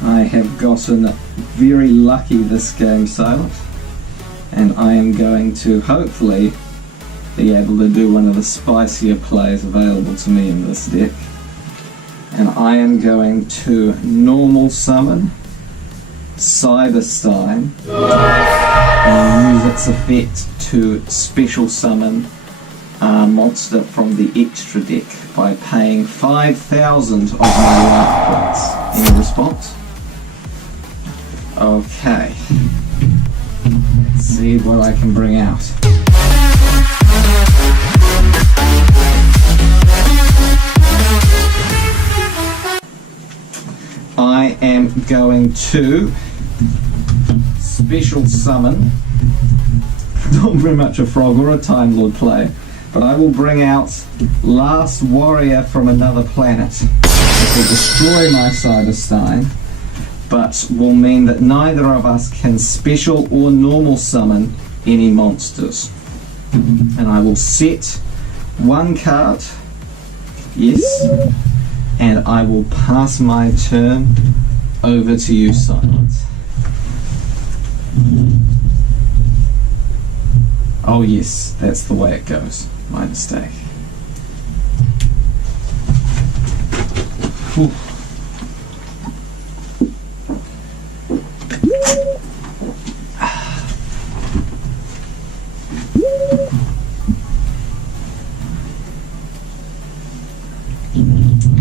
I have gotten very lucky this game, Silent, and I am going to hopefully be able to do one of the spicier plays available to me in this deck. And I am going to normal summon Cyberstein and use its effect to special summon a monster from the extra deck by paying 5,000 of my life points. Any response? Okay. Let's see what I can bring out. I am going to special summon, not very much a frog or a Time Lord play, but I will bring out Last Warrior from Another Planet. It will destroy my Cyberstein, but will mean that neither of us can special or normal summon any monsters. And I will set one card, yes, and I will pass my turn over to you, Silence. Oh yes, that's the way it goes. My mistake. Whew.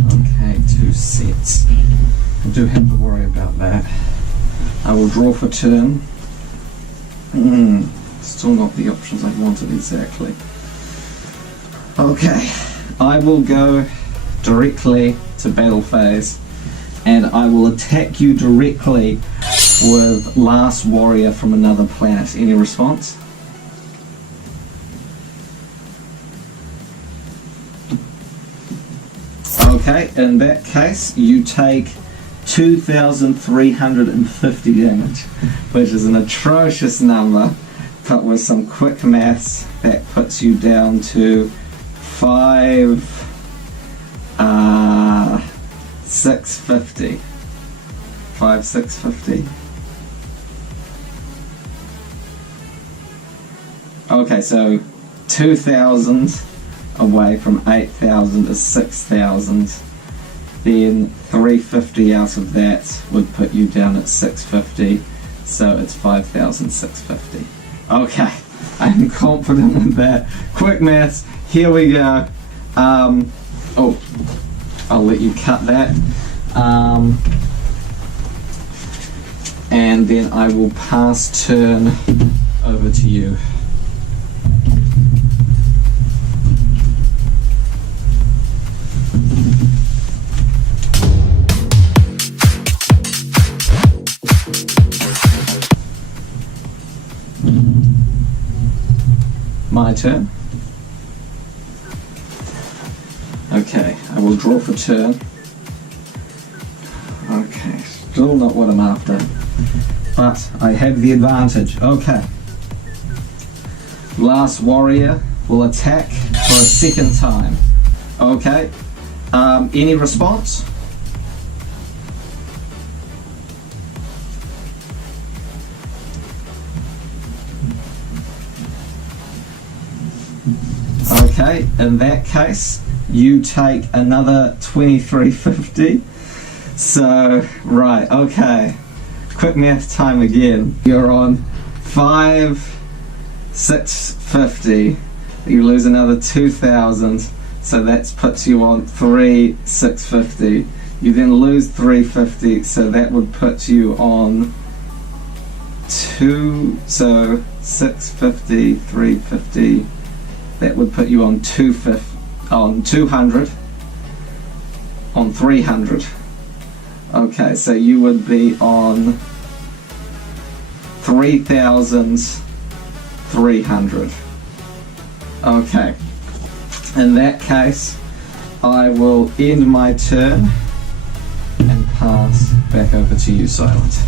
Okay, 2 sets. I do have to worry about that. I will draw for turn. Still not the options I wanted exactly. Okay, I will go directly to battle phase, and I will attack you directly with Last Warrior from Another Planet. Any response? Okay, in that case, you take 2,350 damage, which is an atrocious number, but with some quick maths, that puts you down to 650. 650. Okay, so 2,000 away from 8,000 is 6,000. Then 350 out of that would put you down at 650. So it's 5,650. Okay, I'm confident with that. Quick maths, here we go. Oh, I'll let you cut that. and then I will pass turn over to you. My turn. Okay, I will draw for turn. Okay, still not what I'm after, but I have the advantage. Okay. Last warrior will attack for a second time. Okay. Any response? Okay, in that case, you take another 2350. So, right, okay. Quick math time again. You're on 5,650. You lose another 2,000. So that puts you on 3,650. You then lose 350. So that would put you on 650, 350. That would put you on 200, on 300. Okay, so you would be on 3,300. Okay, in that case, I will end my turn and pass back over to you, Silent.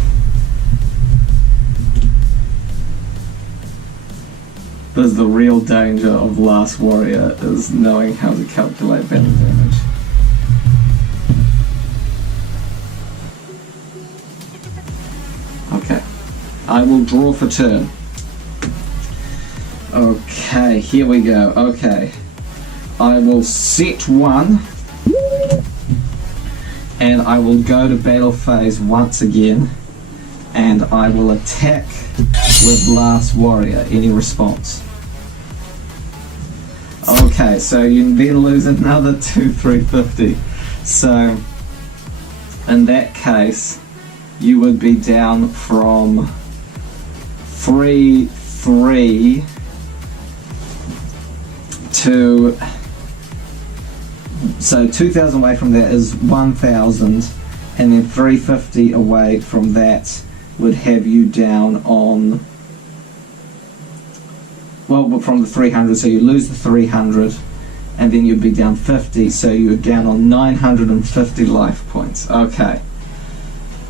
This is the real danger of Last Warrior, is knowing how to calculate battle damage. Okay, I will draw for turn. Okay, here we go. Okay, I will set one, and I will go to battle phase once again, and I will attack with Last Warrior. Any response? Okay, so you then lose another 350. So in that case, you would be down from 3 to, so 2,000 away from that is 1,000, and then 350 away from that would have you down on, well, from the 300, so you lose the 300, and then you'd be down 50, so you're down on 950 life points. Okay,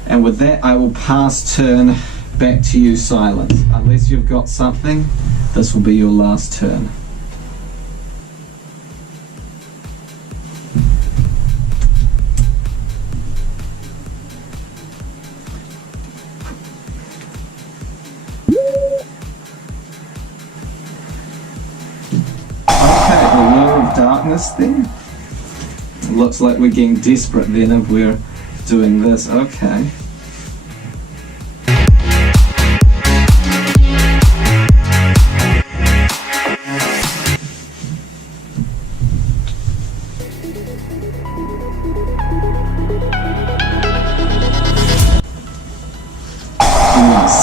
and with that I will pass turn back to you, Silent. Unless you've got something, this will be your last turn. Darkness then. It looks like we're getting desperate then if we're doing this. Okay.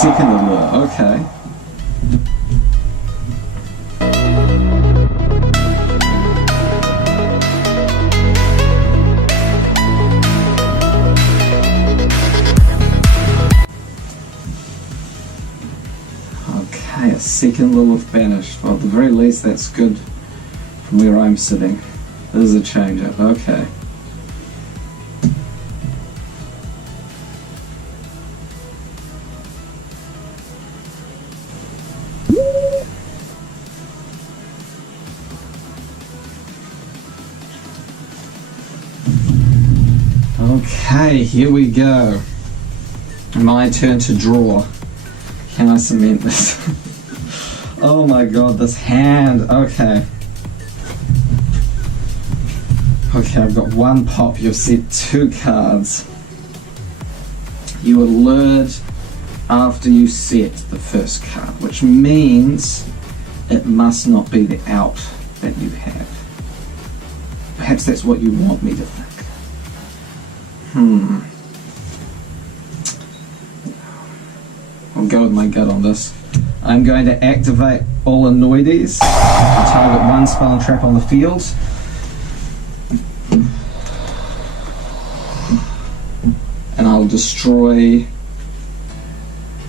Second alert. Okay. Okay, a second Lilith banished. Well, at the very least, that's good from where I'm sitting. There's a change up. Okay. Okay, here we go. My turn to draw. Can I cement this? Oh my god, this hand. Okay. Okay, I've got one pop. You've set 2 cards. You alert after you set the first card, which means it must not be the out that you have. Perhaps that's what you want me to think. go with my gut on this. I'm going to activate all annoyades to target one spell and trap on the field. And I'll destroy...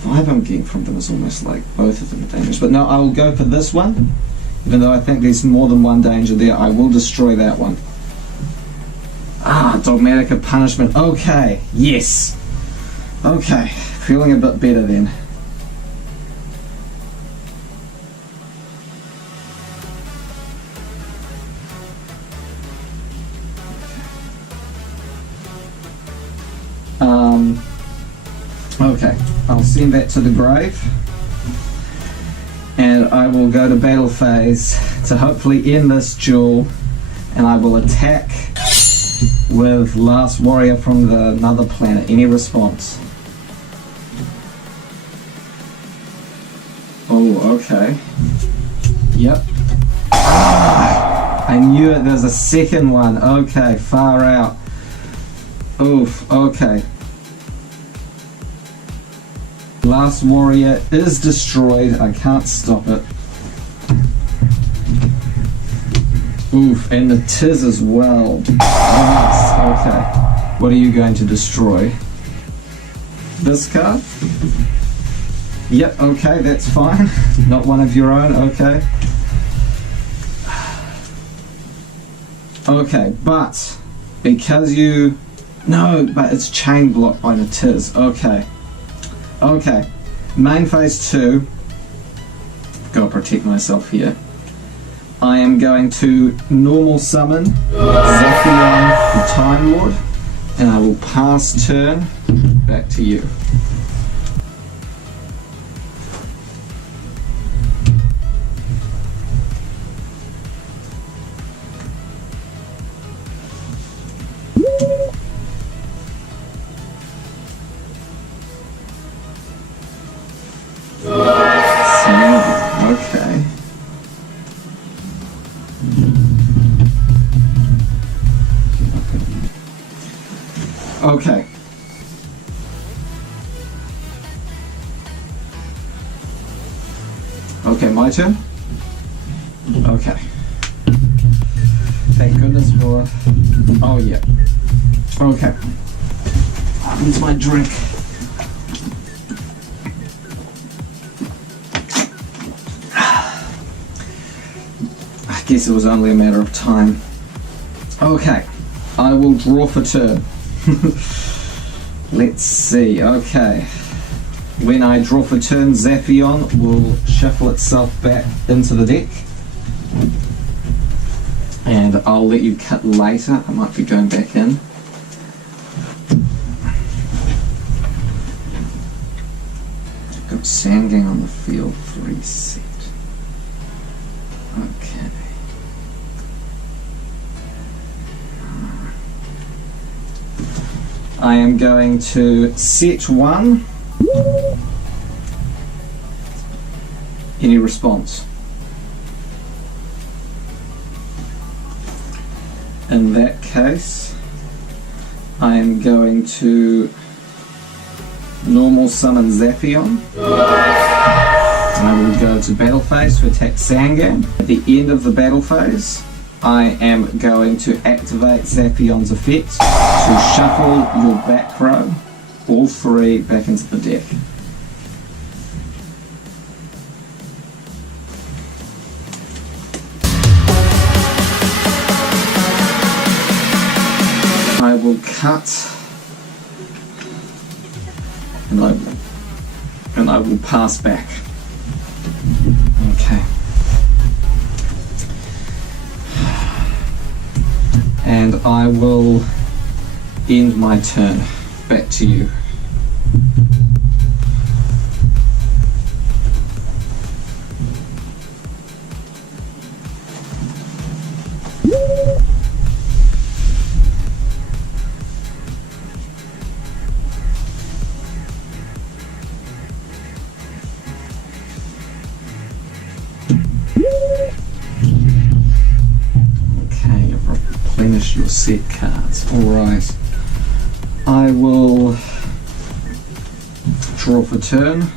The vibe I'm getting from them is almost like both of them are dangerous. But no, I will go for this one. Even though I think there's more than one danger there, I will destroy that one. Dogmatic punishment. Okay, yes. Okay, feeling a bit better then. Okay, I'll send that to the grave. And I will go to battle phase to hopefully end this duel, and I will attack with Last Warrior from the Another Planet. Any response? Oh, okay. Yep. I knew it. There's a second one. Okay, far out. Oof, okay. Last Warrior is destroyed. I can't stop it. Oof, and the Tiz as well. Nice, okay. What are you going to destroy? This card? Yep, okay, that's fine. Not one of your own, okay. Okay, but because you... No, but it's chain blocked by the Tiz. Okay. Okay. Main phase 2. Gotta protect myself here. I am going to normal summon Zaphion the Time Lord, and I will pass turn back to you. Okay. Okay. Okay, my turn? Okay. Thank goodness for... Oh, yeah. Okay. Here's my drink. I guess it was only a matter of time. Okay. I will draw for turn. Let's see, okay. When I draw for turn, Zaphion will shuffle itself back into the deck. And I'll let you cut later. I might be going back in. Got Sandgang on the field for reset. Okay. I am going to set 1. Any response? In that case, I am going to normal summon Zaphion. And I will go to battle phase to attack Sandgang. At the end of the battle phase, I am going to activate Zaphion's effect to shuffle your back row, all 3, back into the deck. I will cut, and I will pass back. Okay. And I will end my turn. Back to you. Replenish your set cards. Alright. I will draw for turn.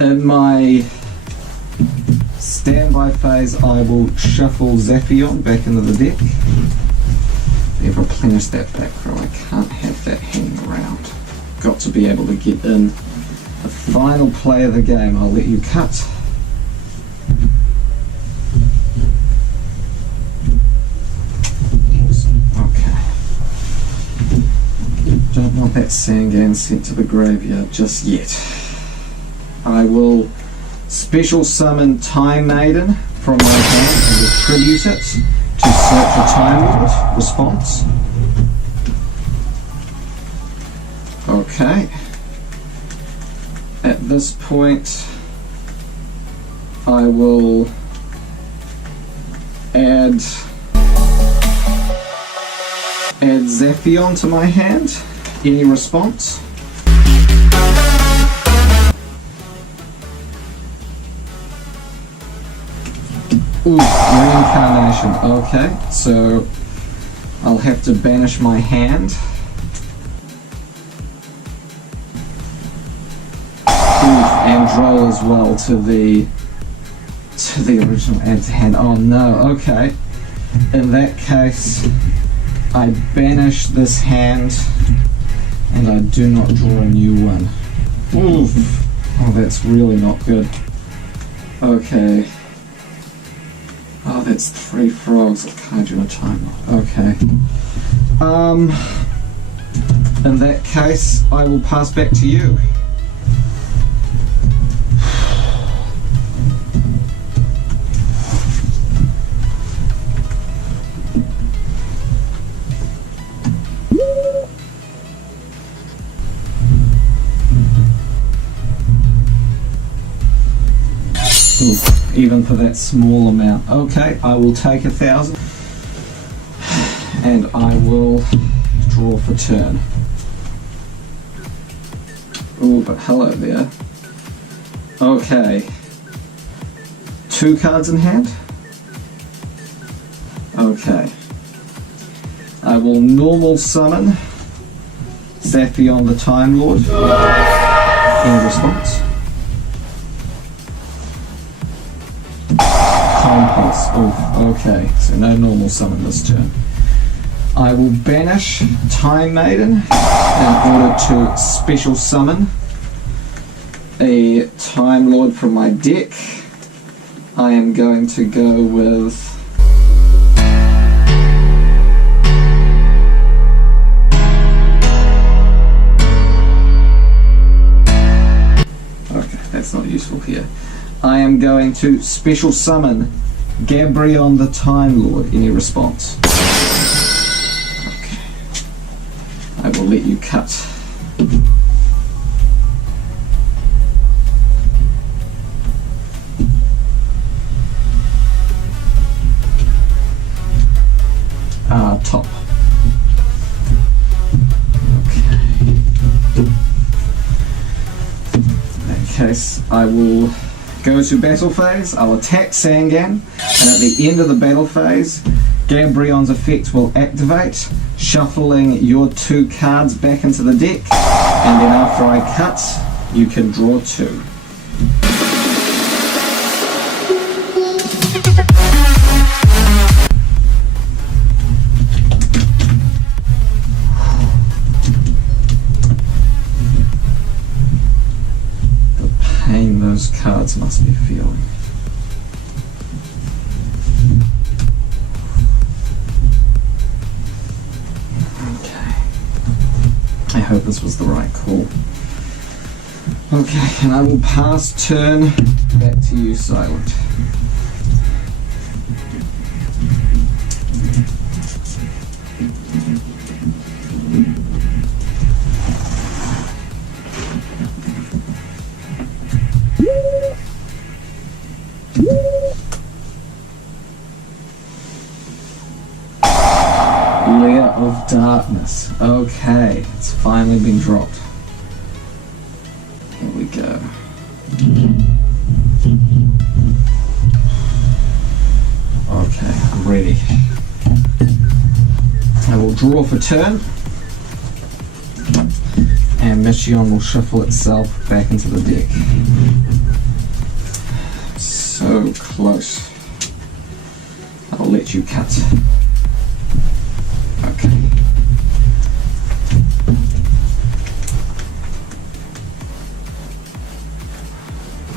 In my standby phase, I will shuffle Zaphion back into the deck. They've replenished that back row. I can't have that hanging around. Got to be able to get in the final play of the game. I'll let you cut. Okay. Don't want that Sangan sent to the graveyard just yet. I will special summon Time Maiden from my hand and attribute it to Search for Time Lord response. Okay. At this point, I will add Zaphion to my hand. Any response? Ooh, reincarnation. Okay, so I'll have to banish my hand. Ooh, and draw as well to the original add to hand. Oh no, okay. In that case, I banish this hand and I do not draw a new one. Oof. Oh, that's really not good. Okay. Oh, that's 3 frogs of Kaiju in a time. Okay. In that case, I will pass back to you. Even for that small amount. Okay, I will take 1,000 and I will draw for turn. Oh, but hello there. Okay. 2 cards in hand? Okay. I will normal summon Zaphion the Time Lord in response. Oh, okay, so no normal summon this turn. I will banish Time Maiden in order to special summon a Time Lord from my deck. I am going to go with okay, that's not useful here. I am going to special summon Gabrion the Time Lord. Any response? Okay. I will let you cut. Top. Okay. In that case, I will go to battle phase. I'll attack Sangan, and at the end of the battle phase, Gabrion's effect will activate, shuffling your 2 cards back into the deck, and then after I cut, you can draw 2. Those cards must be feeling. Okay. I hope this was the right call. Okay, and I will pass turn back to you, Silent. Layer of Darkness. Okay, it's finally been dropped. Here we go. Okay, I'm ready. I will draw for turn. and Mission will shuffle itself back into the deck. So close. I'll let you cut. Okay.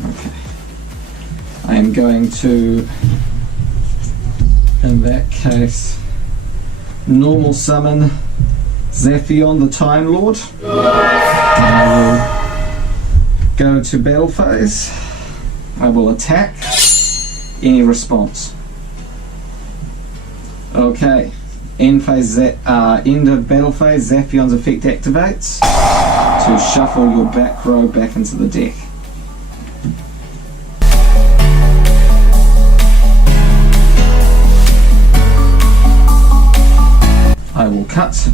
Okay. I am going to, in that case, normal summon Zaphion the Time Lord. I will go to battle phase. I will attack. Any response? Okay. End of battle phase, Zaphion's effect activates to shuffle your back row back into the deck. I will cut.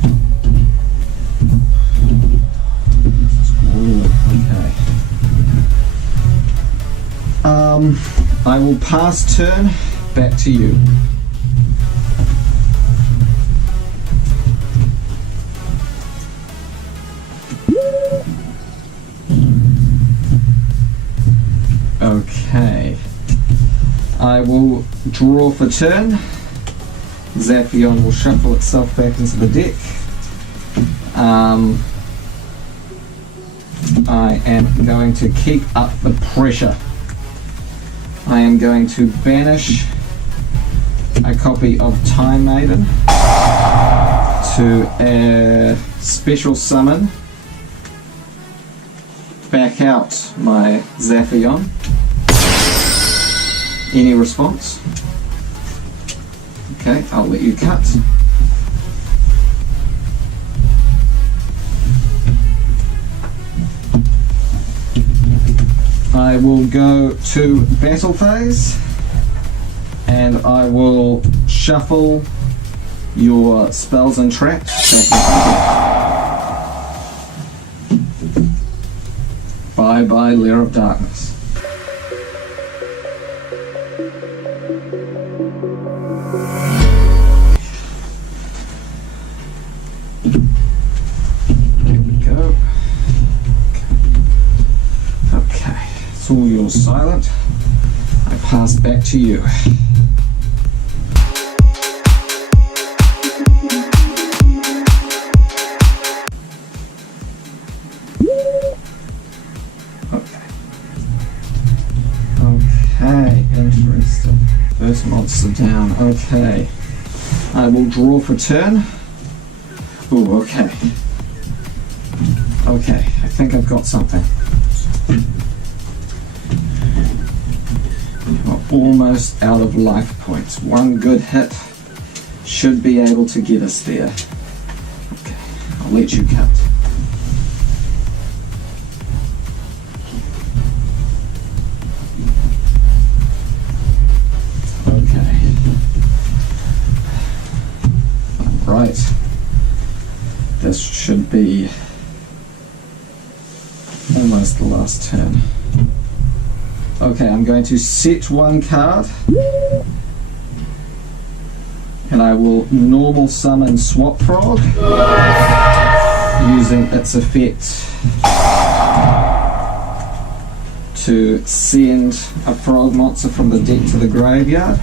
Ooh, okay. I will pass turn. Back to you. Okay. I will draw for turn. Zaphion will shuffle itself back into the deck. I am going to keep up the pressure. I am going to banish a copy of Time Maiden to a special summon back out my Zaphion. Any response? Okay, I'll let you cut. I will go to battle phase and I will shuffle your spells and traps back into the deck. Bye bye, Lair of Darkness. There we go. Okay, it's all yours, Silent. I pass back to you. Okay, interesting. First monster down. Okay. I will draw for turn. Ooh, okay. Okay, I think I've got something. We're almost out of life points. One good hit should be able to get us there. Okay, I'll let you cut. Right, this should be almost the last turn. Okay, I'm going to set one card and I will normal summon Swap Frog using its effect to send a frog monster from the deck to the graveyard.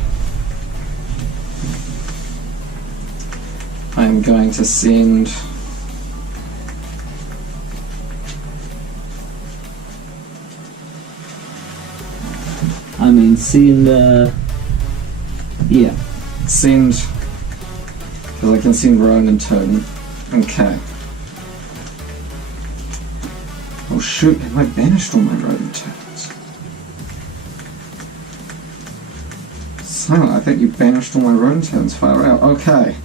I'm going to send send, because I can send Ronan Totem. Okay. Oh shoot, have I banished all my Ronan Totems? Silent, I think you banished all my Ronan Totems, far out. Okay.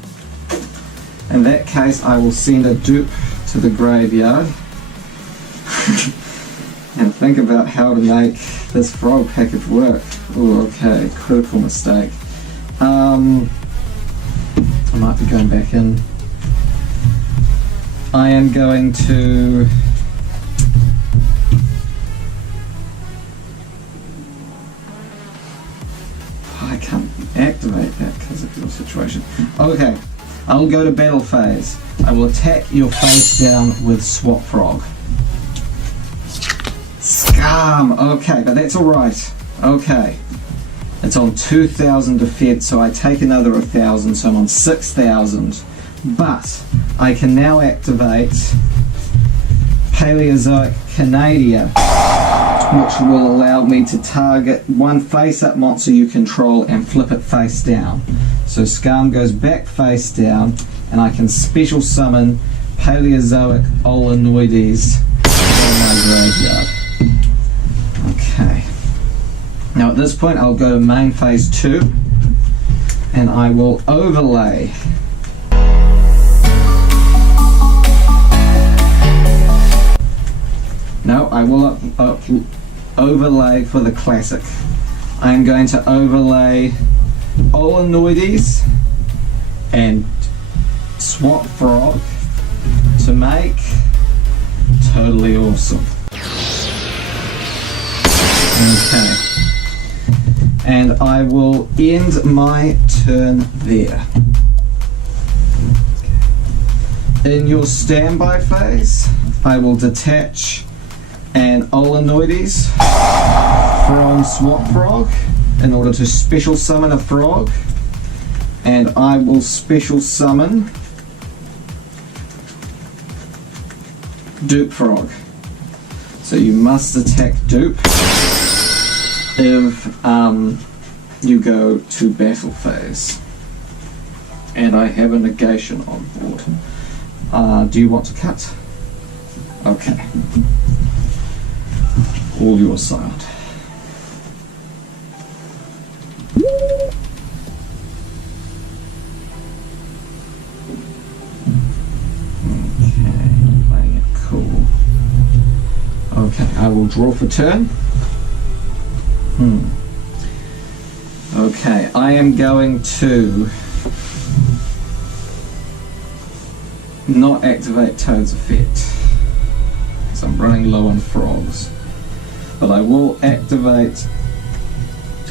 In that case, I will send a dupe to the graveyard and think about how to make this frog package work. Oh, okay, critical mistake. I might be going back in. I am going to I can't activate that because of your situation. Okay. I'll go to battle phase. I will attack your face down with Swap Frog. Okay, but that's alright. Okay. It's on 2,000 defense, so I take another 1,000, so I'm on 6,000. But I can now activate Paleozoic Canadia, which will allow me to target one face-up monster you control and flip it face down. So Scum goes back face down, and I can special summon Paleozoic Olenoides from my graveyard. Okay. Now at this point I'll go to main phase 2, and I will overlay I will overlay for the classic. I am going to overlay Olenoides and Swap Frog to make Totally Awesome. Okay. And I will end my turn there. In your standby phase, I will detach an Olenoides from Swap Frog in order to special summon a frog, and I will special summon Dupe Frog. So you must attack Dupe if you go to battle phase. And I have a negation on board. Do you want to cut? Okay. All your side. Playing it cool. Okay, I will draw for turn. Okay, I am going to not activate Toad's effect, because I'm running low on frogs. But I will activate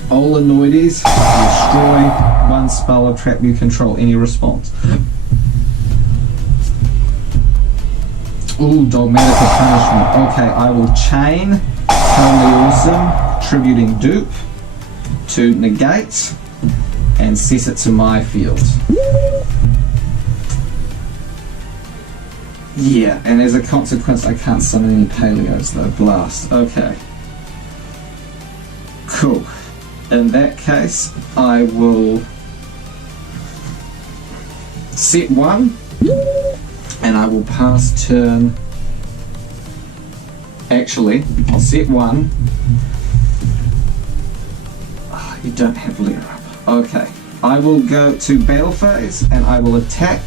Olenoides, destroy one spell or trap you control, any response. Ooh, Dogmatic of Punishment. Okay, I will chain Totally Awesome, tributing Dupe to negate and set it to my field. Yeah, and as a consequence I can't summon any Paleos though. Blast. Okay. Cool. In that case, I will set one, and I will pass turn. Actually, I'll set one. Oh, you don't have layer up. Okay. I will go to battle phase, and I will attack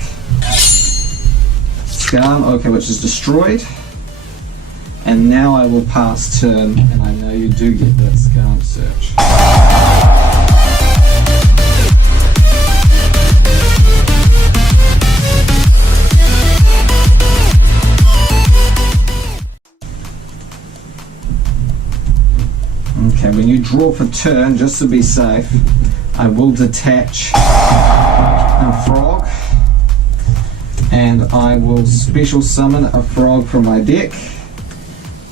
Scum, okay, which is destroyed. And now I will pass turn, and I know you do get that Scum search. Okay, when you draw for turn, just to be safe, I will detach a frog, and I will special summon a frog from my deck,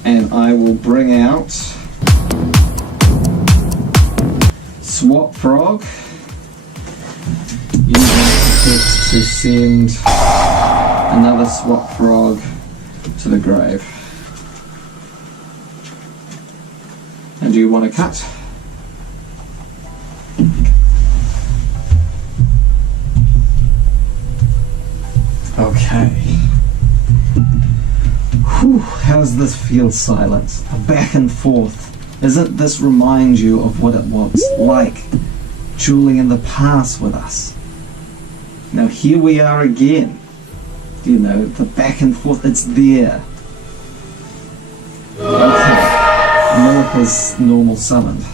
and I will bring out Swap Frog, using effects to send another Swap Frog to the grave. And do you want to cut? Okay. Whew, how does this feel, Silence? A back and forth. Doesn't this remind you of what it was like dueling in the past with us? Now here we are again. You know, the back and forth, it's there. Okay. Lilith is normal summoned.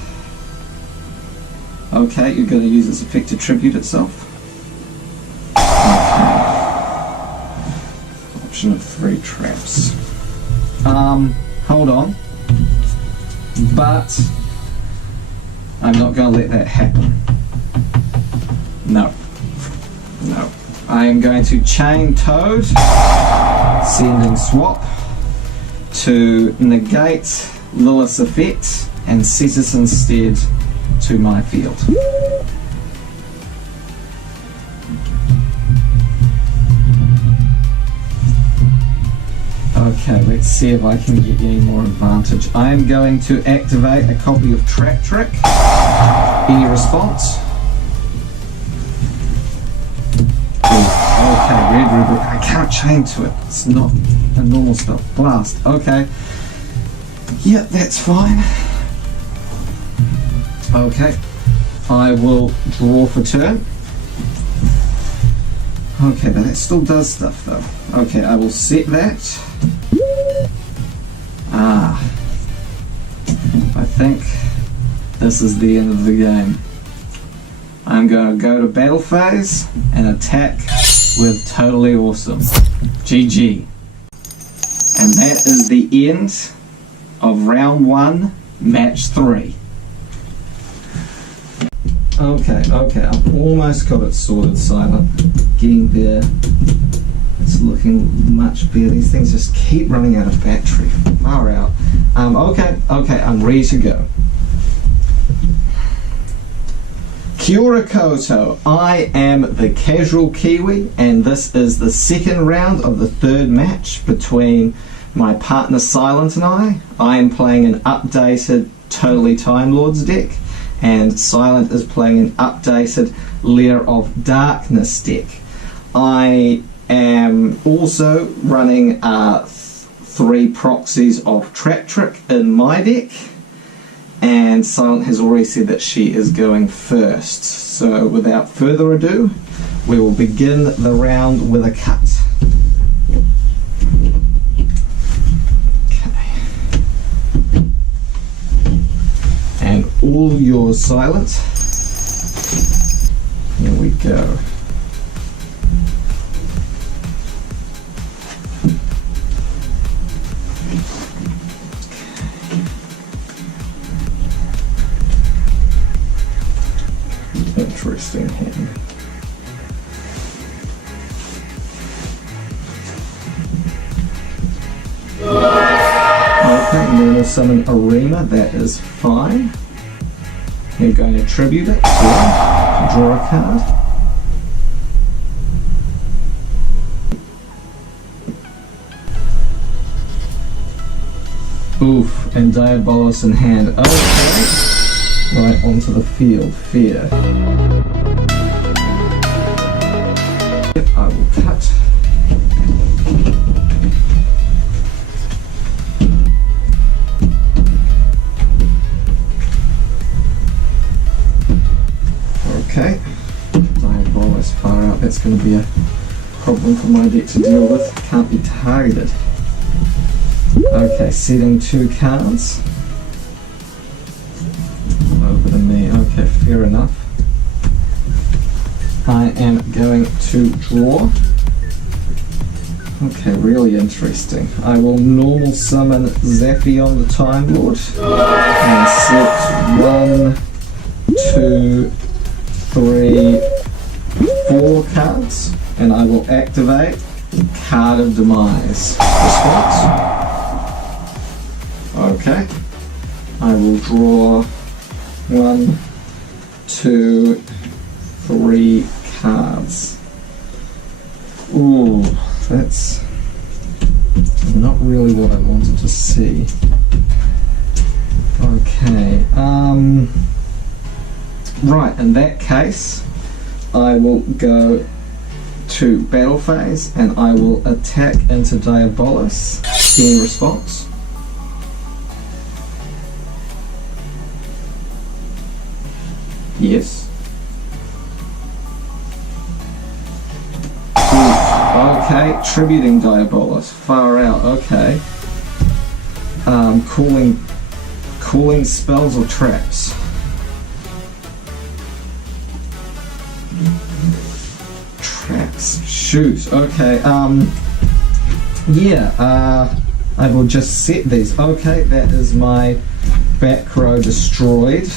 Okay, you're going to use its effect to tribute itself. Okay. Option of 3 traps. Hold on. But I'm not going to let that happen. No. No. I am going to chain Toad, sending Swap to negate Lilith's effect and set it instead to my field. Okay, let's see if I can get any more advantage. I am going to activate a copy of Trap Trick. Any response? Okay, red rubric. I can't chain to it. It's not a normal spell. Blast. Okay. Yep, that's fine. Okay. I will draw for turn. Okay, but that still does stuff though. Okay, I will set that. I think this is the end of the game. I'm going to go to battle phase and attack with Totally Awesome. GG. And that is the end of round 1, match 3. Okay, I've almost got it sorted, Silent. Getting there. It's looking much better. These things just keep running out of battery. Far out. Okay, I'm ready to go. Kia ora koutou. I am the Casual Kiwi, and this is the second round of the third match between my partner Silent and I. I am playing an updated Totally Time Lords deck, and Silent is playing an updated Lair of Darkness deck. I am also running 3 proxies of Trap Trick in my deck, and Silent has already said that she is going first. So without further ado, we will begin the round with a cut. Okay. And all yours, Silent. Here we go. Interesting hand. Okay, normal summon Arena, that is fine. You're going to tribute it, yeah. Draw a card. Oof, and Diabolus in hand. Okay. Right onto the field. Fear. I will cut. Okay. Diabolus far out. That's going to be a problem for my deck to deal with. Can't be targeted. Okay, setting 2 cards. Over to me. Okay, fair enough. I am going to draw. Okay, really interesting. I will normal summon Zaphion the Time Lord and set 1, 2, 3, 4 cards, and I will activate Card of Demise. Response? Okay. I will draw 1, 2, 3 cards. Ooh, that's not really what I wanted to see. Okay, right, in that case, I will go to battle phase and I will attack into Diabolus. Any response? Yes. Okay, tributing Diabolus. Far out, okay. Calling spells or traps. Traps. Shoot. Okay, yeah, I will just set these. Okay, that is my back row destroyed.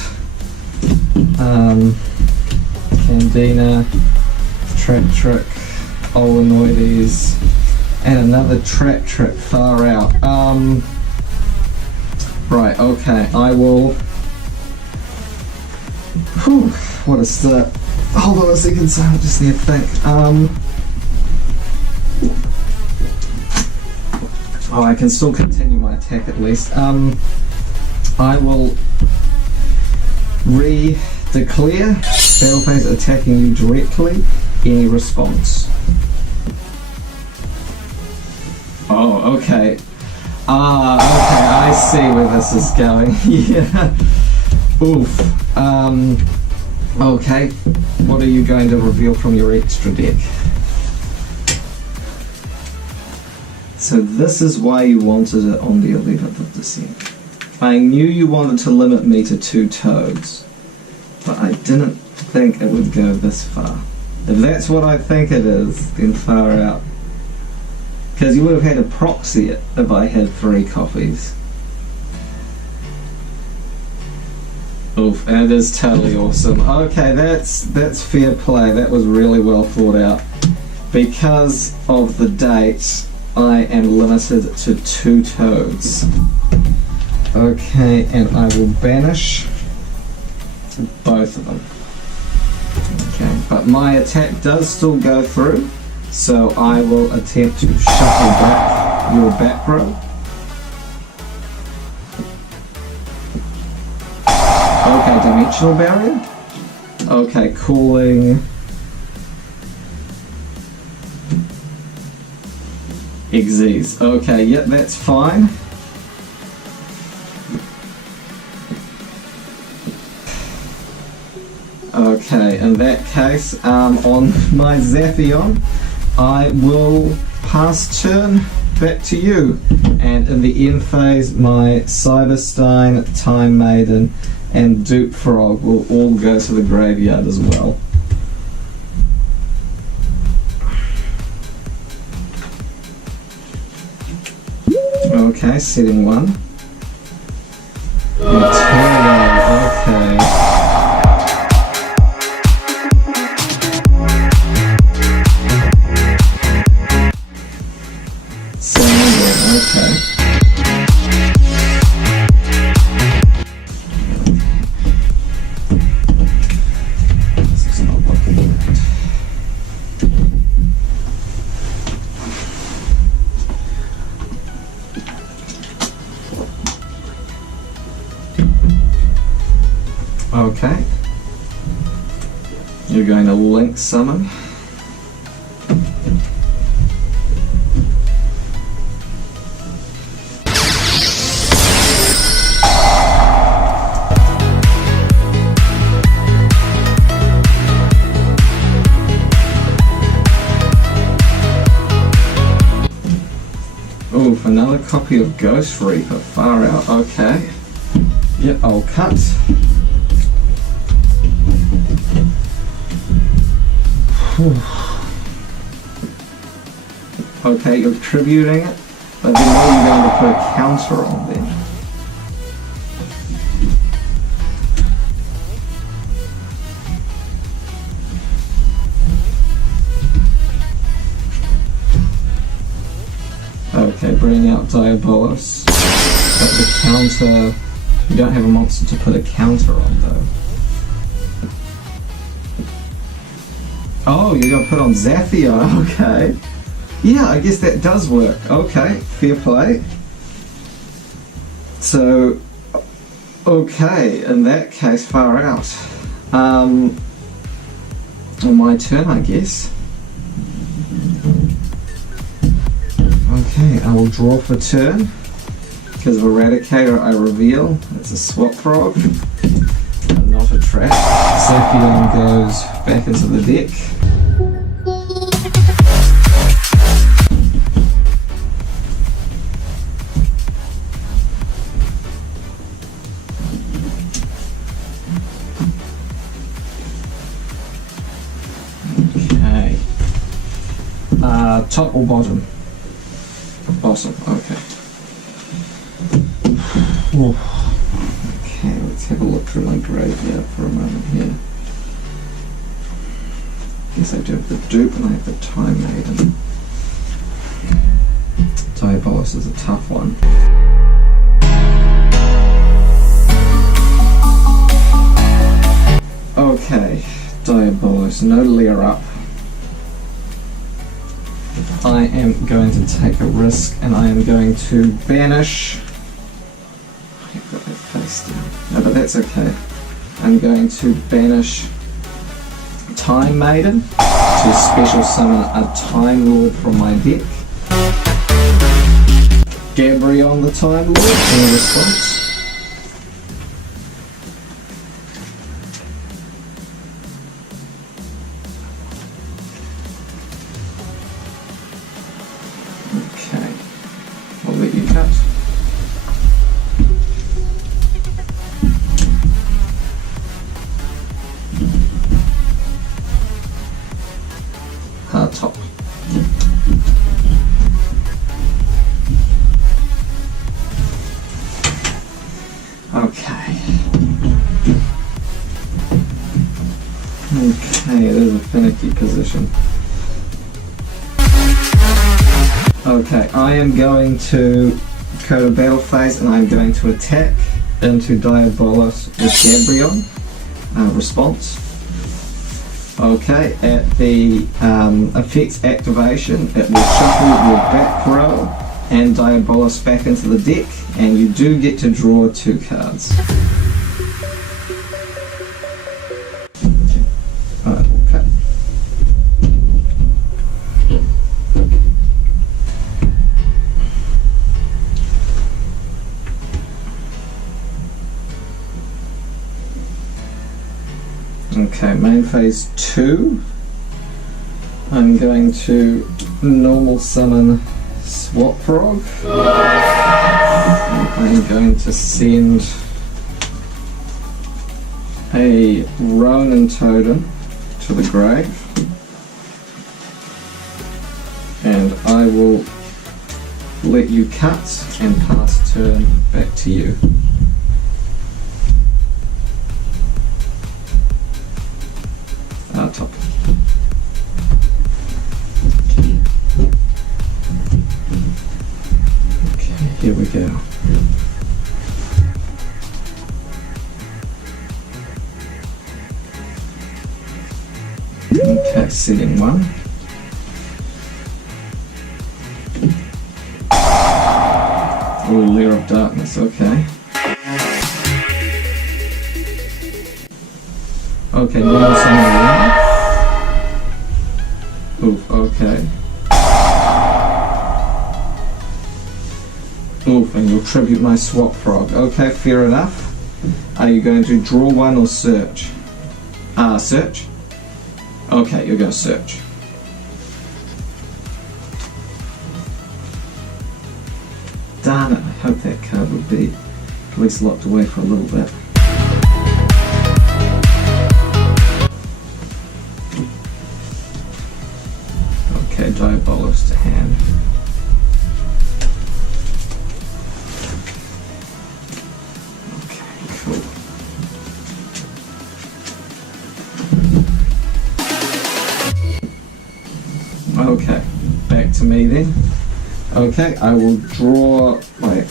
Candina, Trap Trick, Olenoides, and another Trap Trick far out. Right, okay, I will... Whew, what a start. Hold on a second, so I just need to think. Oh, I can still continue my attack at least. I will re-declare battle phase attacking you directly. Any response? Oh, okay. Okay, I see where this is going. Yeah. Oof. Okay. What are you going to reveal from your extra deck? So this is why you wanted it on the 11th of December. I knew you wanted to limit me to 2 toads, but I didn't think it would go this far. If that's what I think it is, then far out. Because you would have had to proxy it if I had 3 copies. Oof, that is totally awesome. Okay, that's fair play. That was really well thought out. Because of the date, I am limited to 2 toads. Okay, and I will banish both of them. Okay, but my attack does still go through, so I will attempt to shuffle back your back row. Okay, dimensional barrier. Okay, calling Xyz. Okay, yep, that's fine. Okay, in that case, on my Zaphion, I will pass turn back to you. And in the end phase, my Cyberstein, Time Maiden, and Dupe Frog will all go to the graveyard as well. Okay, setting 1. Okay. Okay. This is not looking right. Okay. You're going to link summon. Oof, another copy of Ghost Reaper, far out, okay. Yep, I'll cut. Whew. Okay, you're tributing it, but then what are you going to put a counter on then? Okay, bring out Diabolus. But the counter... You don't have a monster to put a counter on though. Oh, you're going to put on Zaphion, okay. Yeah, I guess that does work. Okay, fair play. So, okay, in that case, far out. On my turn, I guess. Okay, I will draw for turn. Because of Eradicator, I reveal. It's a swap frog, not a trap. Zaphion goes back into the deck. Okay. Top or bottom? Bottom, okay. Okay, let's have a look through my graveyard for a moment here. Guess I do have the Dupe and I have the Time Maiden. Diabolus is a tough one. so no layer up. I am going to take a risk and I am going to banish. I've got that face down. No, but that's okay. I'm going to banish Time Maiden to special summon a Time Lord from my deck. Gabrion the Time Lord in response. Okay, I'll let you cut. Top. Okay. Okay, there's a finicky position. Okay, I am going to go to battle phase and I'm going to attack into Diabolus with Gabrion. Response. Okay, at the effects activation, it will shuffle your back row and Diabolus back into the deck, and you do get to draw 2 cards. Okay. Okay, main phase 2. I'm going to normal summon Swap Frog. I'm going to send a Ronin Totem to the grave. And I will let you cut and pass turn back to you. Top. Okay, here we go. Okay, setting 1. Oh, Lair of Darkness, okay. Okay, normal summon 1. Oof, okay. Oof, and you'll tribute my Swap Frog. Okay, fair enough. Are you going to draw 1 or search? Search? Okay, you're going to search. Darn it, I hope that card would be at least locked away for a little bit. Okay, Diabolus to hand. Okay, cool. Okay, back to me then. Okay, I will draw, wait.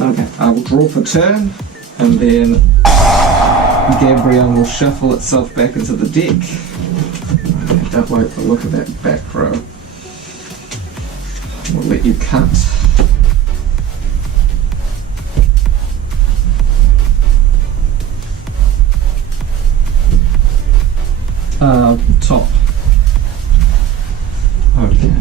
Okay, I will draw for turn, and then Gabrion will shuffle itself back into the deck. I don't like the look of that back row. We'll let you cut. Top. Okay.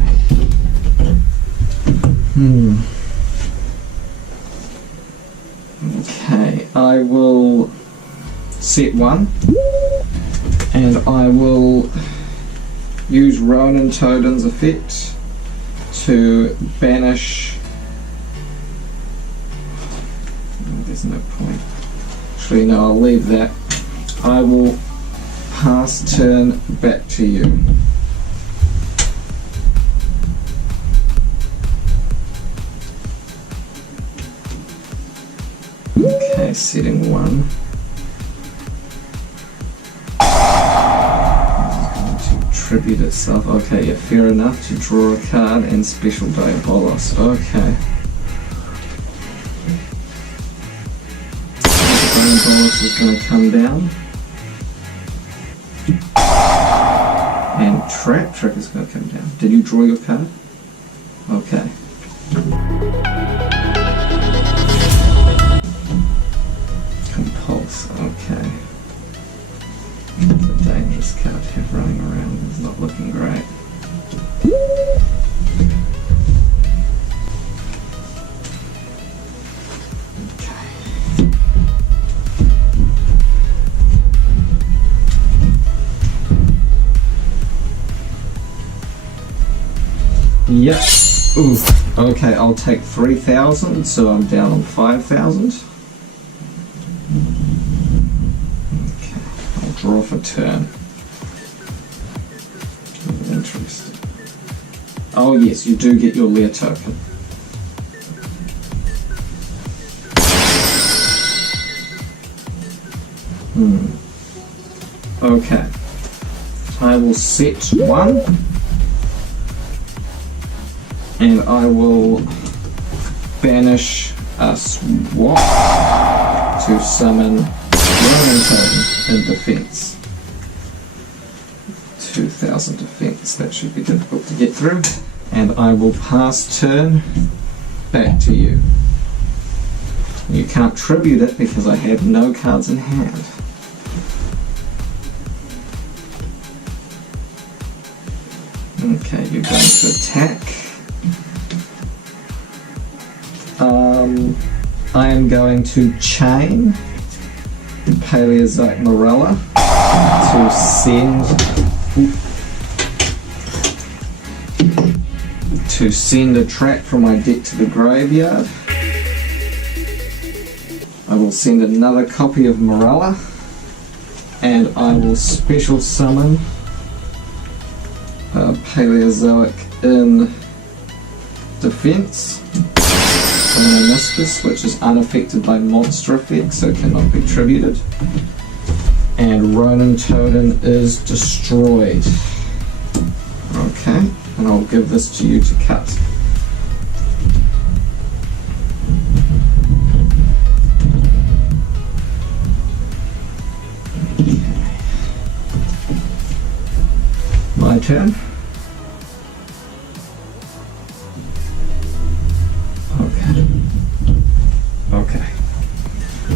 Okay, I will set 1, and I will use Ronin Totem's effect to banish. Oh, there's no point. Actually, no, I'll leave that. I will pass turn back to you. Okay, setting 1. It's going to tribute itself. Okay, yeah, fair enough, to draw a card and special Diabolus. Okay. Diabolus is going to come down. trap. Trick is going to come down. Did you draw your card? Okay. Compulse. Okay. The dangerous card to have running around is not looking great. Yep. Ooh. Okay, I'll take 3,000, so I'm down on 5,000. Okay, I'll draw for turn. Interesting. Oh yes, you do get your lair token. Okay. I will set one. And I will banish a swap to summon Roman Totem in defense. 2,000 defense, that should be difficult to get through. And I will pass turn back to you. You can't tribute it because I have no cards in hand. Okay, you're going to attack. I am going to chain Paleozoic Morella to send a trap from my deck to the graveyard. I will send another copy of Morella, and I will special summon Paleozoic in defense. Elimination, which is unaffected by monster effects, so cannot be tributed. And Ronin Totem is destroyed. Okay, and I'll give this to you to cut. My turn. Okay,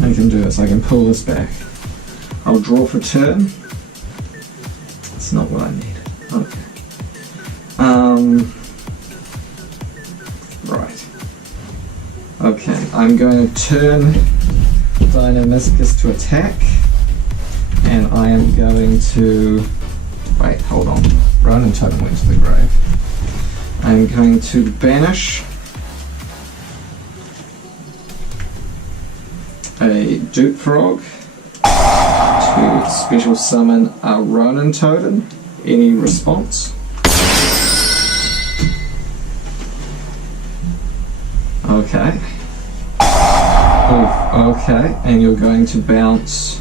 I can do this, I can pull this back. I'll draw for turn. That's not what I need. Okay. Right. Okay, I'm going to turn Dynamiscus to attack, and I am going to... Wait, hold on. Ronin Totem went to the grave. I'm going to banish a Dupe Frog to special summon a Ronin Totem. Any response? Okay. Oh, okay, and you're going to bounce.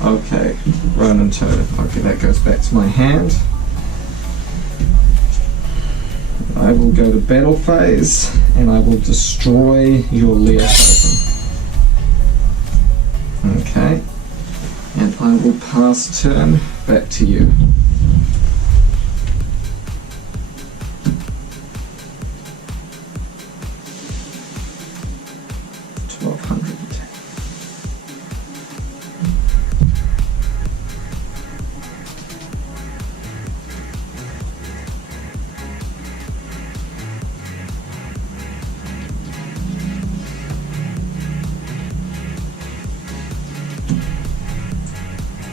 Okay, Ronin Totem. Okay, that goes back to my hand. I will go to battle phase, and I will destroy your lair token. Okay, and I will pass turn back to you. 1,200 attack.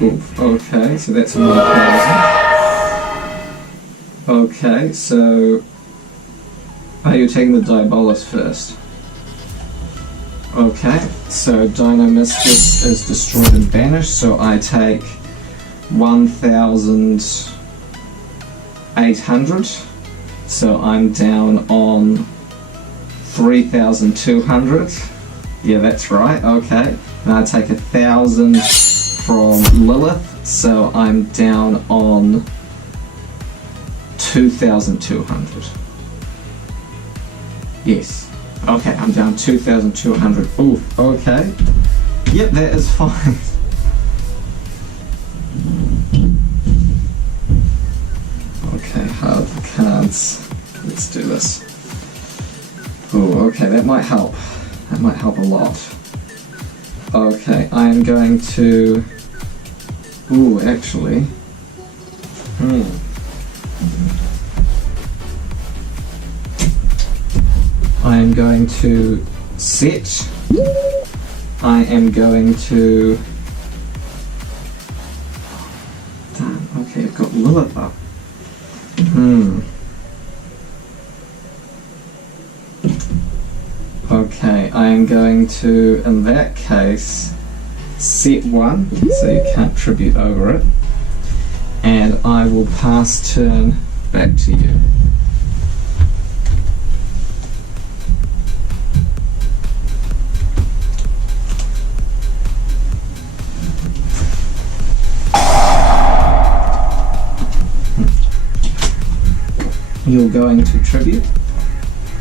Oof, okay, so that's 1,000. Okay, so are you taking the Diabolus first? Okay, so Dynamiscus is destroyed and banished, so I take 1,800. So I'm down on 3,200. Yeah, that's right, okay. And I take 1,000 from Lilith, so I'm down on 2,200. Yes. Okay, I'm down 2,200. Ooh, okay. Yep, that is fine. Let's do this. Oh, okay, that might help. That might help a lot. Okay, I am going to... Ooh, actually... I am going to set. I am going to... Damn, okay, I've got Lilith up. Okay, I am going to, in that case, set 1, so you can't tribute over it, and I will pass turn back to you. You're going to tribute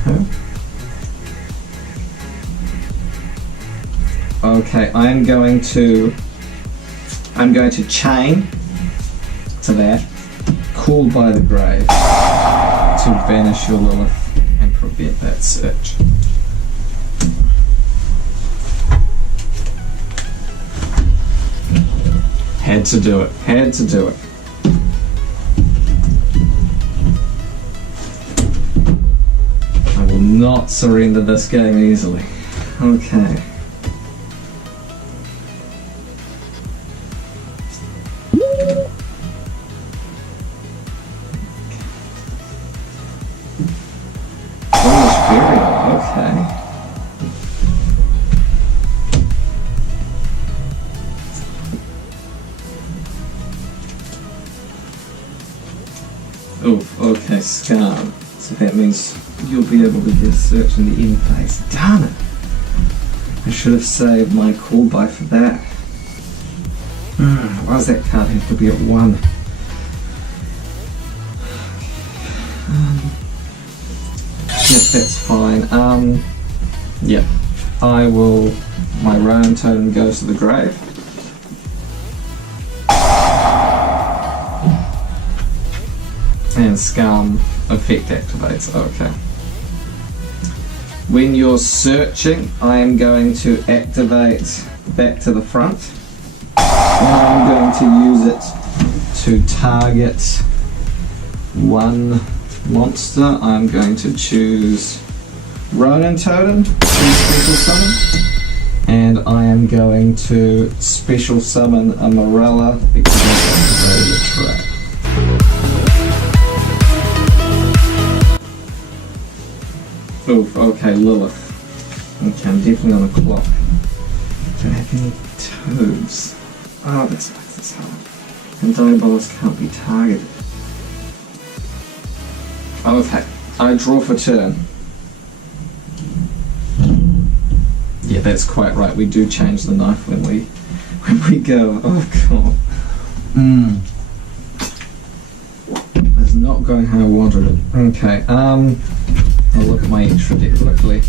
her. Okay, I'm going to chain to that, called by the grave, to banish your Lilith and prevent that search. Had to do it, had to do it. I will not surrender this game easily. Okay. Oof, okay, Scarm. So that means you'll be able to get a search in the end phase. Darn it! I should have saved my call by for that. Why does that card have to be at 1? Yep, that's fine. Yep. I will... My Rowan Totem goes to the grave. And Scum effect activates. Okay. When you're searching, I am going to activate back to the front. And I'm going to use it to target one monster. I'm going to choose Ronin Totem, special summon. And I am going to special summon a Morella because I've activated the trap. Oof, okay, Lilith. Okay, I'm definitely on a clock. Don't have any toads. Oh, this makes this hard. And Diabolus can't be targeted. Okay, I draw for turn. Yeah, that's quite right. We do change the knife when we go. Oh god. It's not going how I wanted it. Okay, I'll look at my extra deck quickly.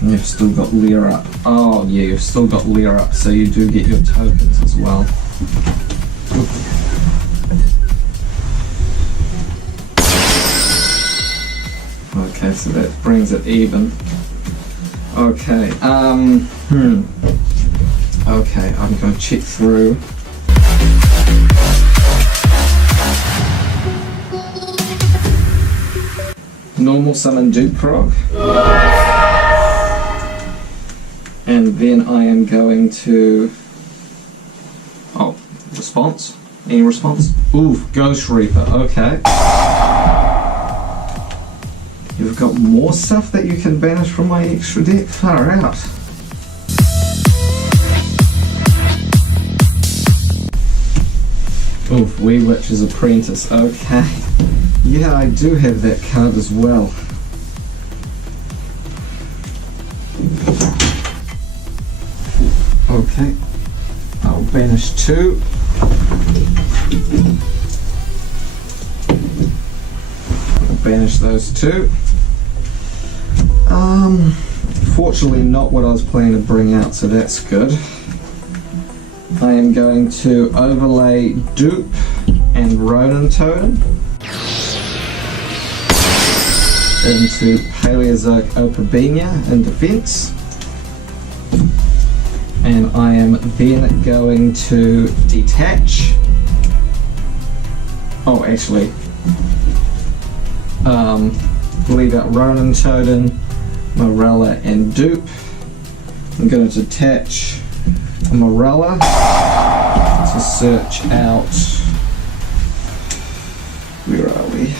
And you've still got Leer up. Oh yeah, you've still got Leer up, so you do get your tokens as well. Okay, so that brings it even. Okay, okay, I'm going to check through. Normal summon Duke Frog. And then I am going to... Oh, response? Any response? Oof, Ghost Reaper, okay. You've got more stuff that you can banish from my extra deck? Far out. Oof, Wee Witch's Apprentice, okay. Yeah, I do have that card as well. Okay, I'll banish 2. I'll banish those 2. Fortunately not what I was planning to bring out, so that's good. I am going to overlay Dupe and Ronin Totem. into Paleozoic Opabenia in defense. And I am then going to detach. Oh, actually, leave out Ronin Totem, Morella, and Dupe. I'm going to detach Morella to search out. Where are we?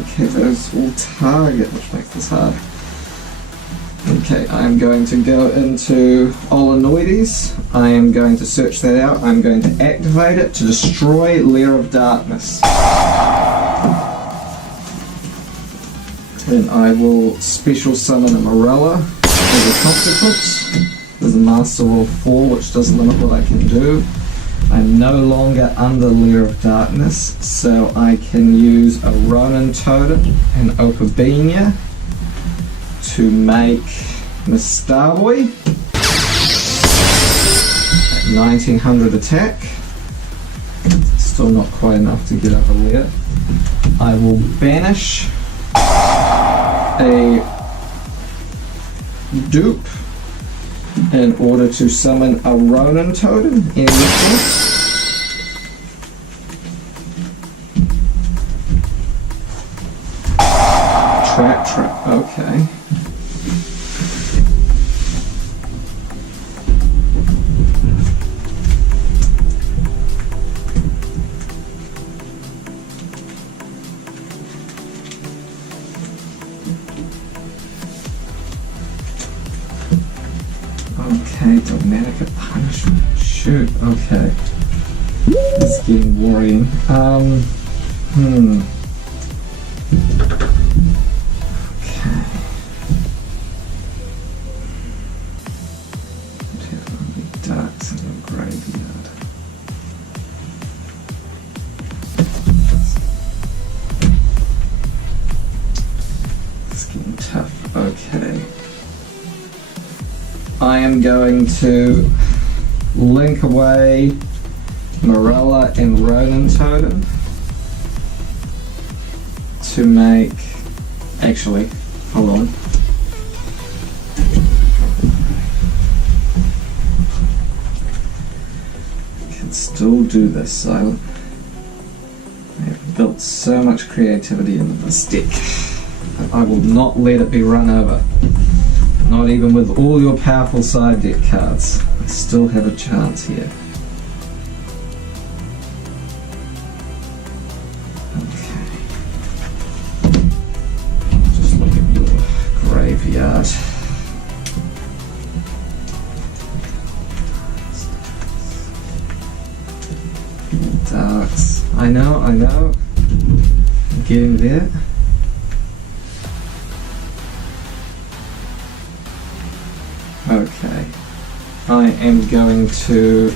Okay, those will target, which makes this hard. Okay, I'm going to go into Olenoides. I am going to search that out. I'm going to activate it to destroy Lair of Darkness. And I will special summon a Morella as a consequence. There's a Master Roll 4, which does limit what I can do. I'm no longer under Lair of Darkness, so I can use a Ronin Totem and Opabenia to make Miss Starboy at 1900 attack. Still not quite enough to get over there. I will banish a Dupe in order to summon a Ronin Totem in this Trap, okay. Okay, Dogmatic Punishment. Shoot, okay. It's getting worrying. I am going to link away Morella and Ronin Totem to make, actually, hold on. I can still do this, Silent. I have built so much creativity into this deck. I will not let it be run over. Not even with all your powerful side deck cards. I still have a chance here. Okay. Just look at your graveyard. Darks. I know. I'm getting there. Okay, I am going to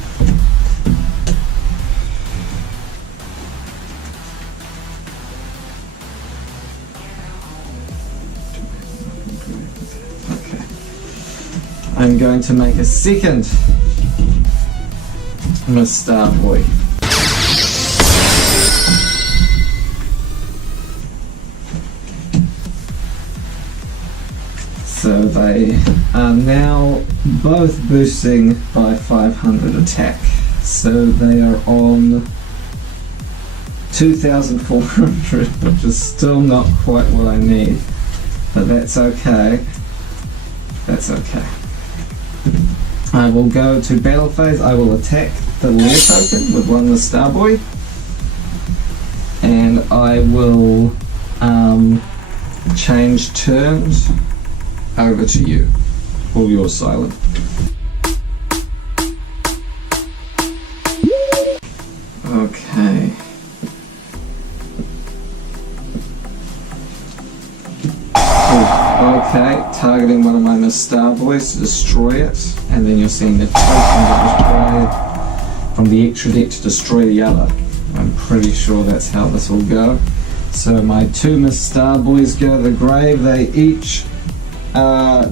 I'm going to make a second Miss Starboy. So they are now both boosting by 500 attack. So they are on 2,400, which is still not quite what I need. But that's okay. That's okay. I will go to battle phase. I will attack the Lair token with one Miss Starboy. And I will change turns over to you. All yours, Silent. Okay. Okay, targeting one of my Miss Starboys to destroy it, and then you're seeing the token that was played from the extra deck to destroy the other. I'm pretty sure that's how this will go. So my two Miss Starboys go to the grave. They each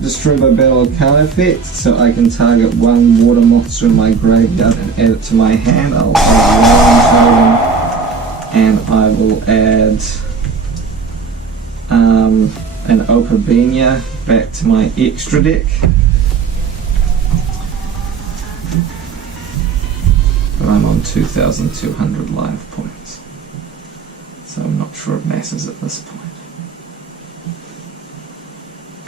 destroy by battle of card effect, so I can target one water monster in my graveyard and add it to my hand. I'll add and I will add an Opabenia back to my extra deck. But I'm on 2,200 life points, so I'm not sure it matters at this point.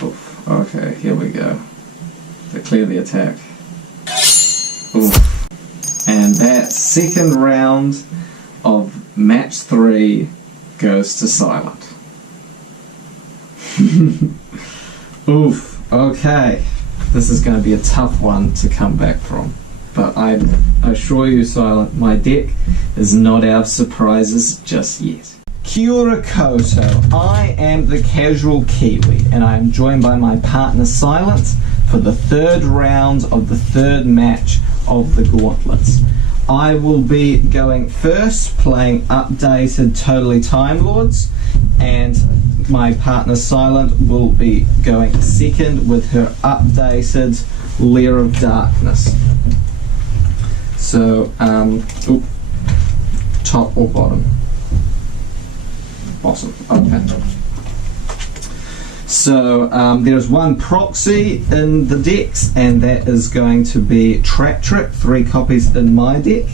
Oof. Okay, here we go. Declare the attack. Oof. And that second round of match 3 goes to silent. Oof. Okay. This is going to be a tough one to come back from. But I assure you, Silent, my deck is not out of surprises just yet. Kia ora koutou. I am the Casual Kiwi, and I am joined by my partner Silent for the third round of the third match of the Gauntlets. I will be going first, playing updated Totally Time Lords, and my partner Silent will be going second with her updated Lair of Darkness. So, top or bottom? Bottom, okay. So, there's one proxy in the decks, and that is going to be Trap Trick, 3 copies in my deck.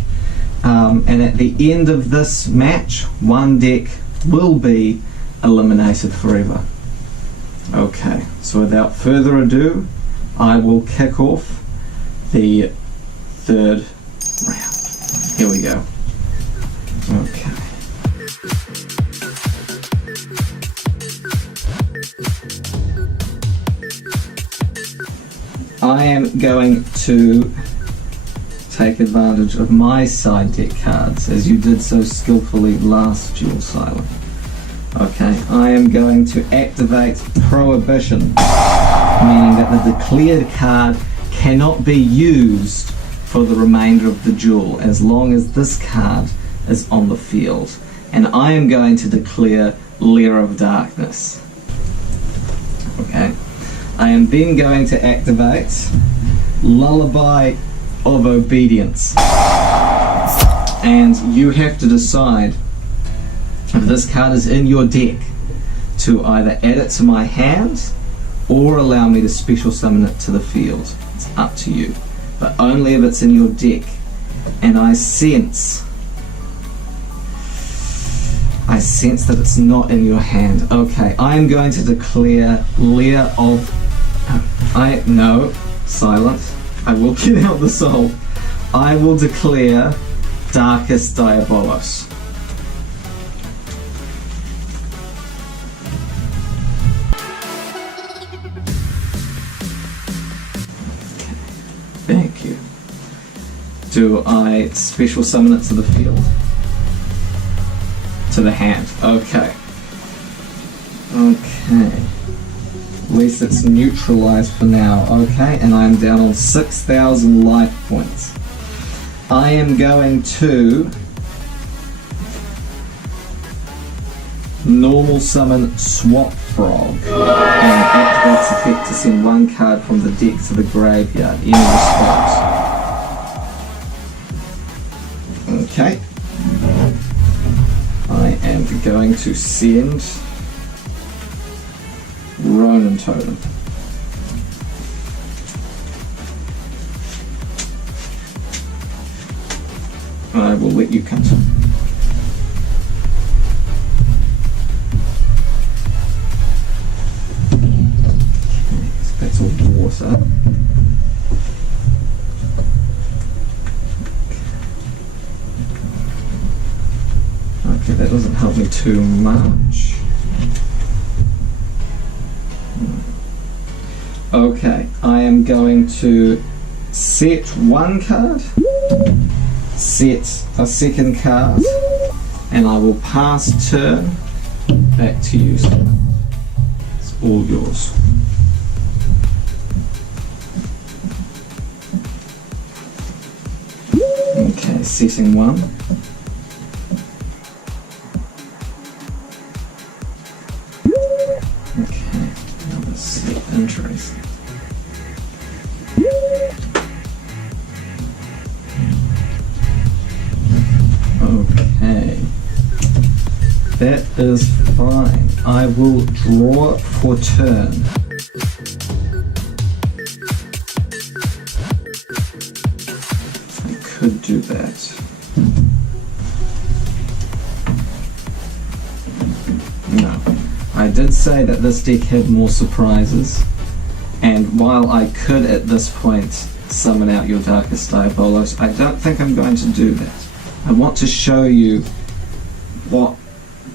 And at the end of this match, one deck will be eliminated forever. Okay, so without further ado, I will kick off the third round. Here we go. Okay. I am going to take advantage of my side deck cards, as you did so skillfully last duel, Silent. Okay, I am going to activate Prohibition, meaning that the declared card cannot be used for the remainder of the duel as long as this card is on the field. And I am going to declare Lair of Darkness. Okay. I am then going to activate Lullaby of Obedience. And you have to decide if this card is in your deck to either add it to my hand or allow me to special summon it to the field. It's up to you. But only if it's in your deck. And I sense that it's not in your hand. Okay, I am going to declare Lair of... No, Silent. I will get out the soul. I will declare Darkest Diabolos. Thank you. Do I special summon it to the field? To the hand. Okay. Okay. At least it's neutralized for now. Okay, and I'm down on 6,000 life points. I am going to normal summon Swap Frog and activates effect to send one card from the deck to the graveyard. Any response? Okay. I am going to send Ronin Totem. I will let you cut. Okay, so that's all water. Okay, that doesn't help me too much. Okay, I am going to set one card, set a second card, and I will pass turn back to you. It's all yours. Okay, setting one. Okay, now this is interesting. Okay. that is fine. I will draw for turn. I could do that. No. I did say that this deck had more surprises, and while I could at this point summon out your Darkest Diabolos, I don't think I'm going to do that. I want to show you what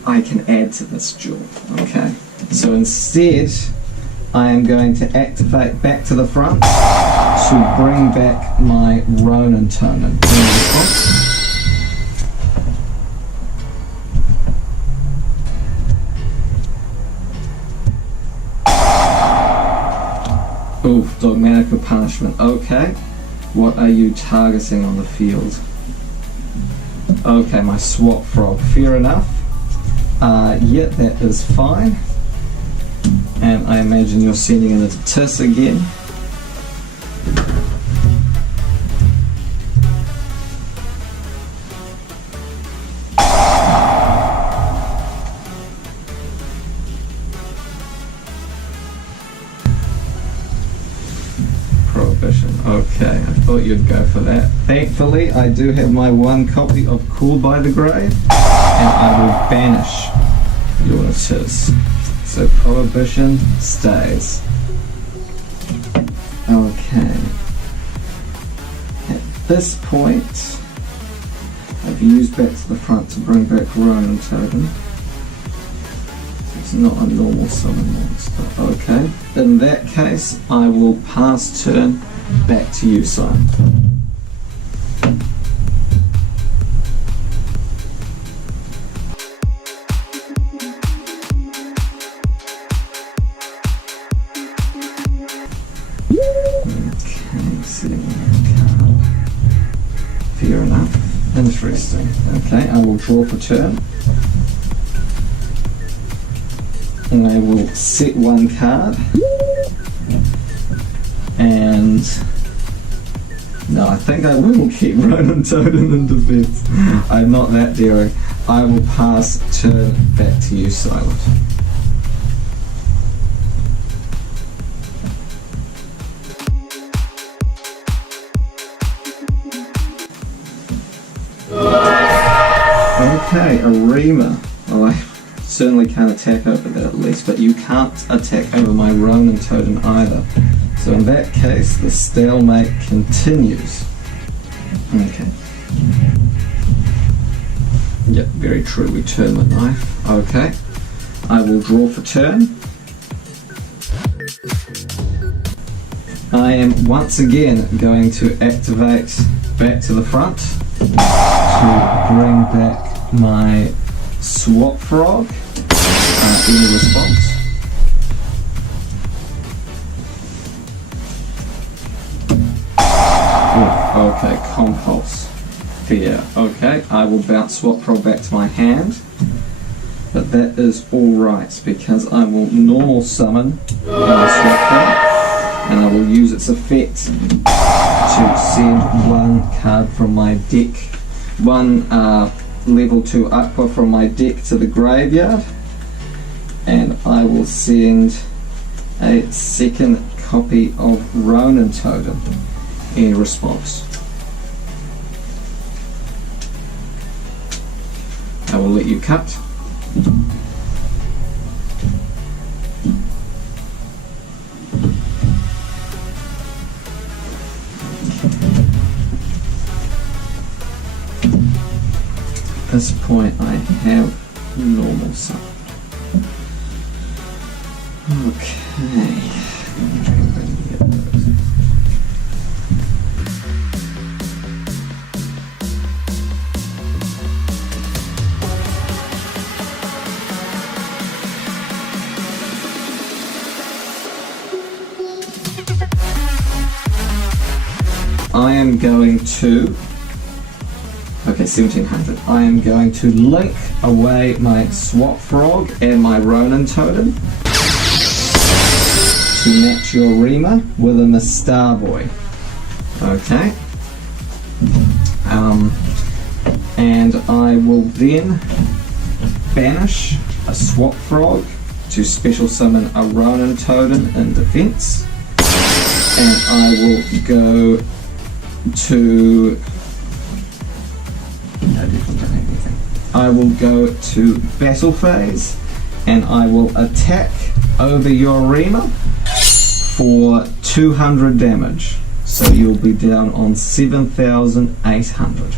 I can add to this duel, okay? So instead, I am going to activate back to the front to bring back my Ronin Tonin. Oof, Dogmatic Punishment. Okay. What are you targeting on the field? Okay, my Swap Frog. Fair enough. Yeah, that is fine. And I imagine you're sending in a Tis again. Okay, I thought you'd go for that. Thankfully, I do have my one copy of Called by the Grave, and I will banish your Tis. So Prohibition stays. Okay. At this point, I've used back to the front to bring back Ronin Totem. It's not a normal summon monster. Okay. In that case, I will pass turn back to you, Simon. Okay, sitting in the card. Fair enough. Interesting. Okay, I will draw for turn. And I will set one card. And no, I think I will keep Ronin Totem in defense. I'm not that daring. I will pass turn back to you, Silent. Okay, Arima. Well, I certainly can't attack over that at least, but you can't attack over my Ronin Totem either. So in that case, the stalemate continues. Okay. Yep, very true. We turn the knife. Okay. I will draw for turn. I am once again going to activate back to the front to bring back my Swap Frog. Any response? Okay, Compulse. Fair. Okay, I will bounce Swap Frog back to my hand. But that is alright, because I will normal summon my Swap Frog, and I will use its effect to send one card from my deck, one level 2 Aqua from my deck to the graveyard, and I will send a second copy of Ronin Totem in response. I will let you cut. At this point I have normal summon. Okay. I am going to, okay, 1700. I am going to link away my Swap Frog and my Ronin Totem to match your Rima with a Mistar Boy. Okay. And I will then banish a swap frog to special summon a Ronin totem in defense, and I will go to I will go to battle phase, and I will attack over your arena for 200 damage. So you'll be down on 7,800.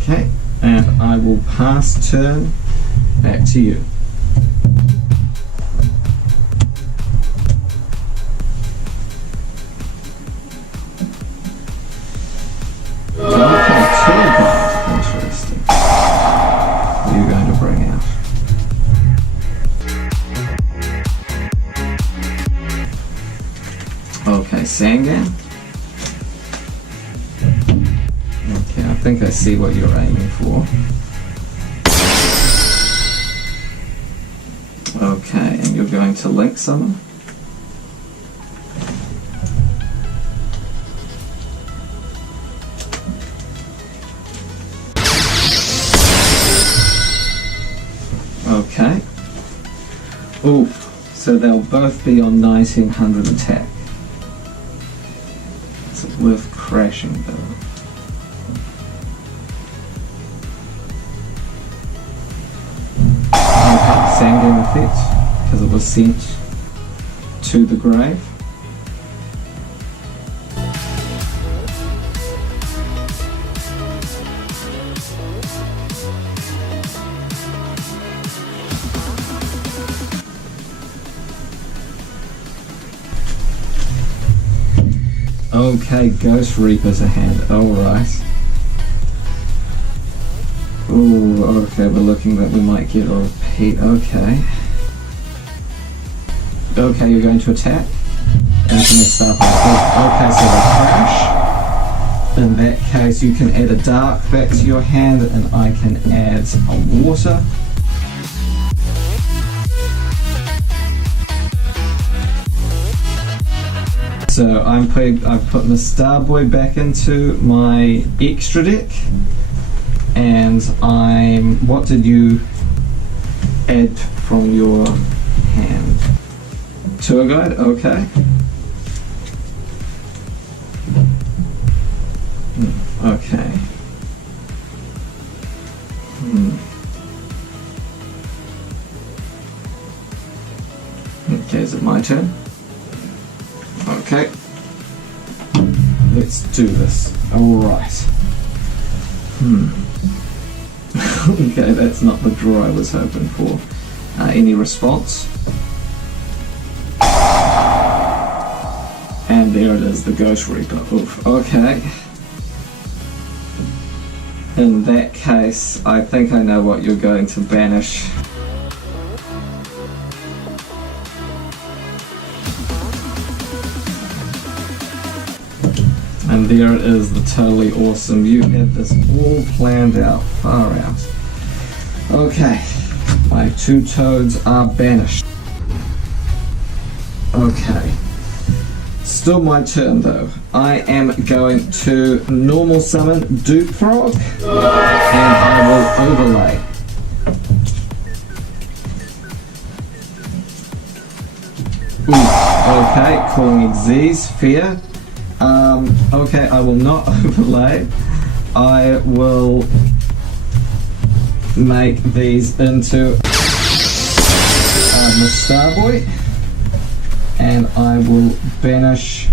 Okay, and I will pass turn back to you. Interesting. What are you going to bring out? Okay, Sangan. Okay, I think I see what you're aiming for. Okay, and you're going to link summon. Okay. Ooh, so they'll both be on 1900 attack. Is it worth crashing though? Okay, Sangame effect, because it was sent to the grave. Okay, Ghost Reaper's a hand, alright. Ooh, okay, we're looking that we might get a repeat, okay. Okay, you're going to attack? And it's going to start like this. Okay, so they crash. In that case, you can add a dark back to your hand, and I can add a water. So I've put my Starboy back into my extra deck, and what did you add from your hand? Tour guide, okay. Okay. Okay, is it my turn? Okay, let's do this. Alright. Okay, that's not the draw I was hoping for. Any response? And there it is, the Ghost Reaper. Oof, okay. In that case, I think I know what you're going to banish. And there it is, the totally awesome. You had this all planned out, far out. Okay, my two toads are banished. Okay, still my turn though. I am going to normal summon Duke Frog, and I will overlay. Ooh, okay, calling Xyz, Fear. Okay, I will not overlay. I will make these into my Starboy, and I will banish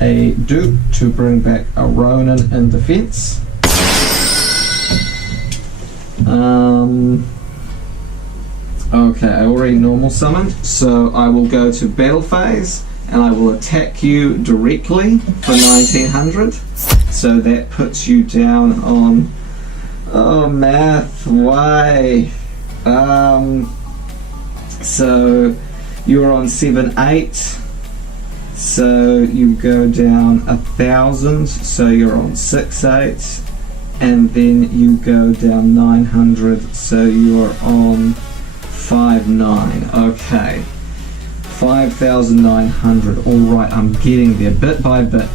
a Duke to bring back a Ronin in defense. Okay, I already normal summoned, so I will go to battle phase, and I will attack you directly for 1900. So that puts you down on, oh math, why? So you're on 7,800, so you go down 1,000, so you're on 6,800, and then you go down 900, so you're on 5,900. Okay. 5,900. Alright, I'm getting there bit by bit,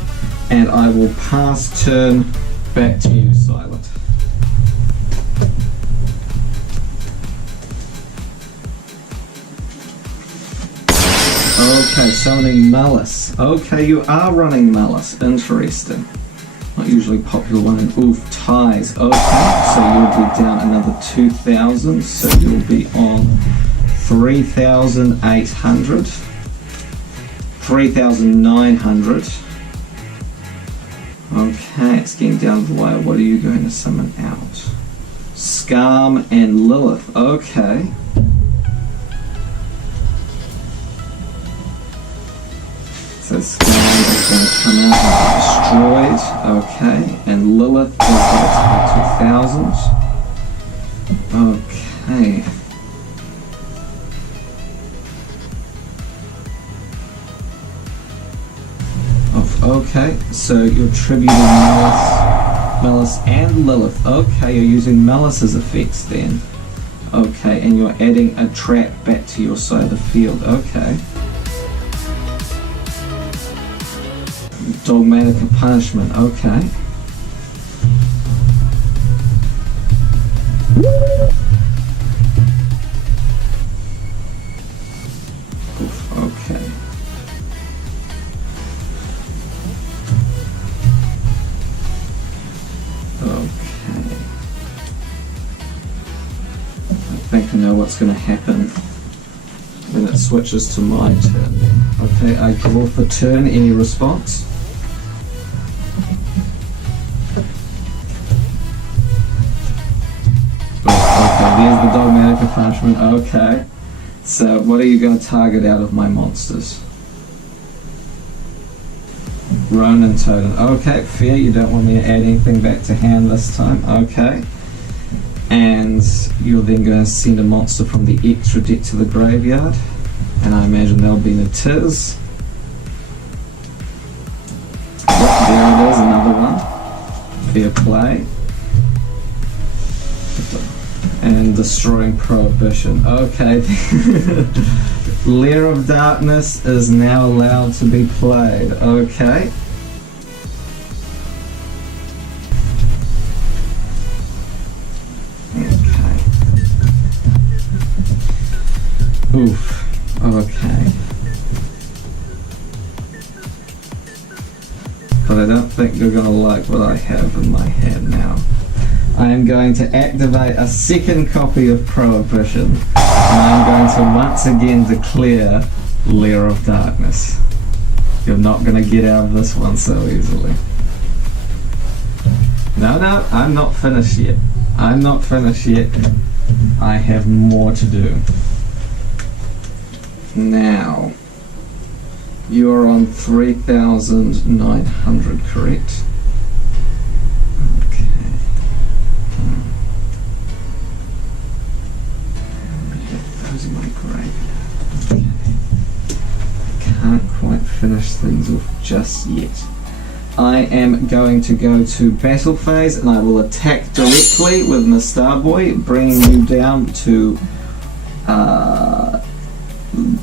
and I will pass turn back to you, Silent. Okay, summoning Malice. Okay, you are running Malice. Interesting. Not usually a popular one. And oof, ties. Okay, so you'll be down another 2,000. So you'll be on 3,800. 3,900. Okay, it's getting down to the wire. What are you going to summon out? Scam and Lilith. Okay. So Scam is going to come out and be destroyed. Okay. And Lilith is going to take 2,000. Okay. Okay, so you're tributing Malice and Lilith. Okay, you're using Malice's effects then. Okay, and you're adding a trap back to your side of the field. Okay. Dogmatic punishment. Okay. Oof, okay. I think I know what's going to happen when it switches to my turn then. Okay, I draw for turn. Any response? Okay, there's the dogmatic punishment. Okay, so what are you going to target out of my monsters? Ronin Totem. Okay, fair. You don't want me to add anything back to hand this time. Okay. And you're then going to send a monster from the extra deck to the graveyard. And I imagine there'll be Natiz. Yep, there it is, another one. Fair play. And destroying Prohibition. Okay. Lair of Darkness is now allowed to be played. Okay. Oof. Okay. But I don't think you're going to like what I have in my hand now. I am going to activate a second copy of Prohibition, and I'm going to once again declare Lair of Darkness. You're not going to get out of this one so easily. No, I'm not finished yet. I'm not finished yet. I have more to do. Now, you are on 3,900, correct? Okay. Those are my graveyard. Okay. Can't quite finish things off just yet. I am going to go to battle phase and I will attack directly with my Starboy, bringing you down to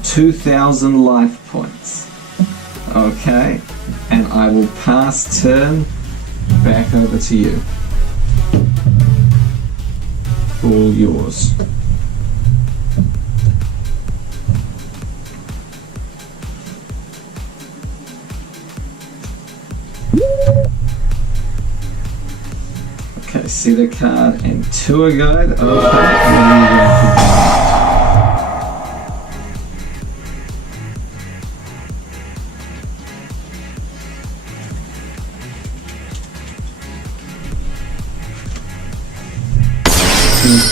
2,000 life points. Okay, and I will pass turn back over to you. All yours. Okay, set a card and tour guide. Okay, what are you going to do?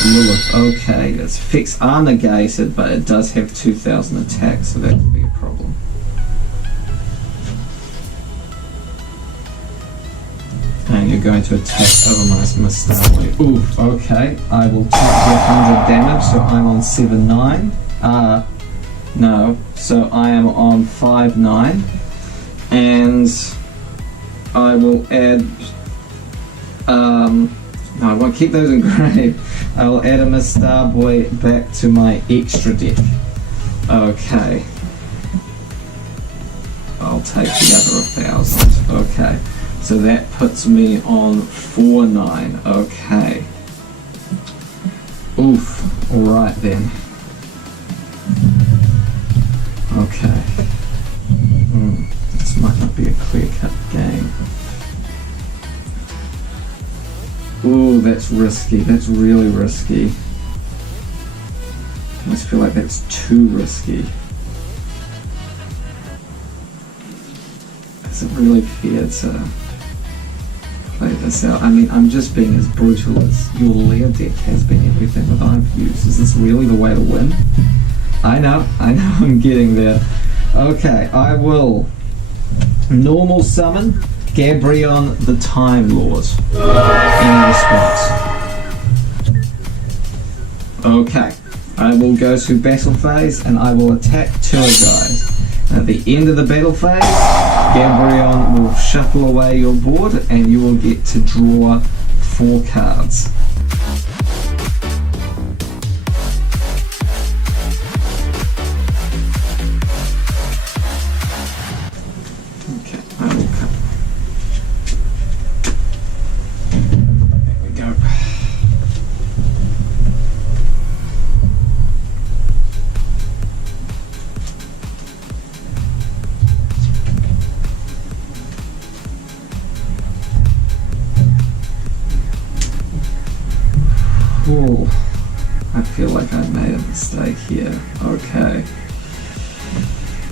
Lilith. Okay, its effects are negated, but it does have 2,000 attacks, so that could be a problem. And you're going to attack over my Starboy. Oof, okay. I will take your 100 damage, so I'm on 7-9. No, so I am on 5-9. And I will add no, I won't keep those engraved. I will add a Starboy back to my extra deck. Okay. I'll take the other 1,000. Okay. So that puts me on 4-9. Okay. Oof. Alright then. Okay. be a clear-cut game. Ooh, that's risky. That's really risky. I just feel like that's too risky. Is it really fair to play this out? I mean, I'm just being as brutal as your layer deck has been everything that I've used. Is this really the way to win? I know I'm getting there. Okay, I will normal summon Gabrion the Time Lord. Any response? Okay, I will go to battle phase and I will attack two guys. At the end of the battle phase, Gabrion will shuffle away your board and you will get to draw 4 cards. Okay, I will cut. There we go. Oh, I feel like I made a mistake here. Okay.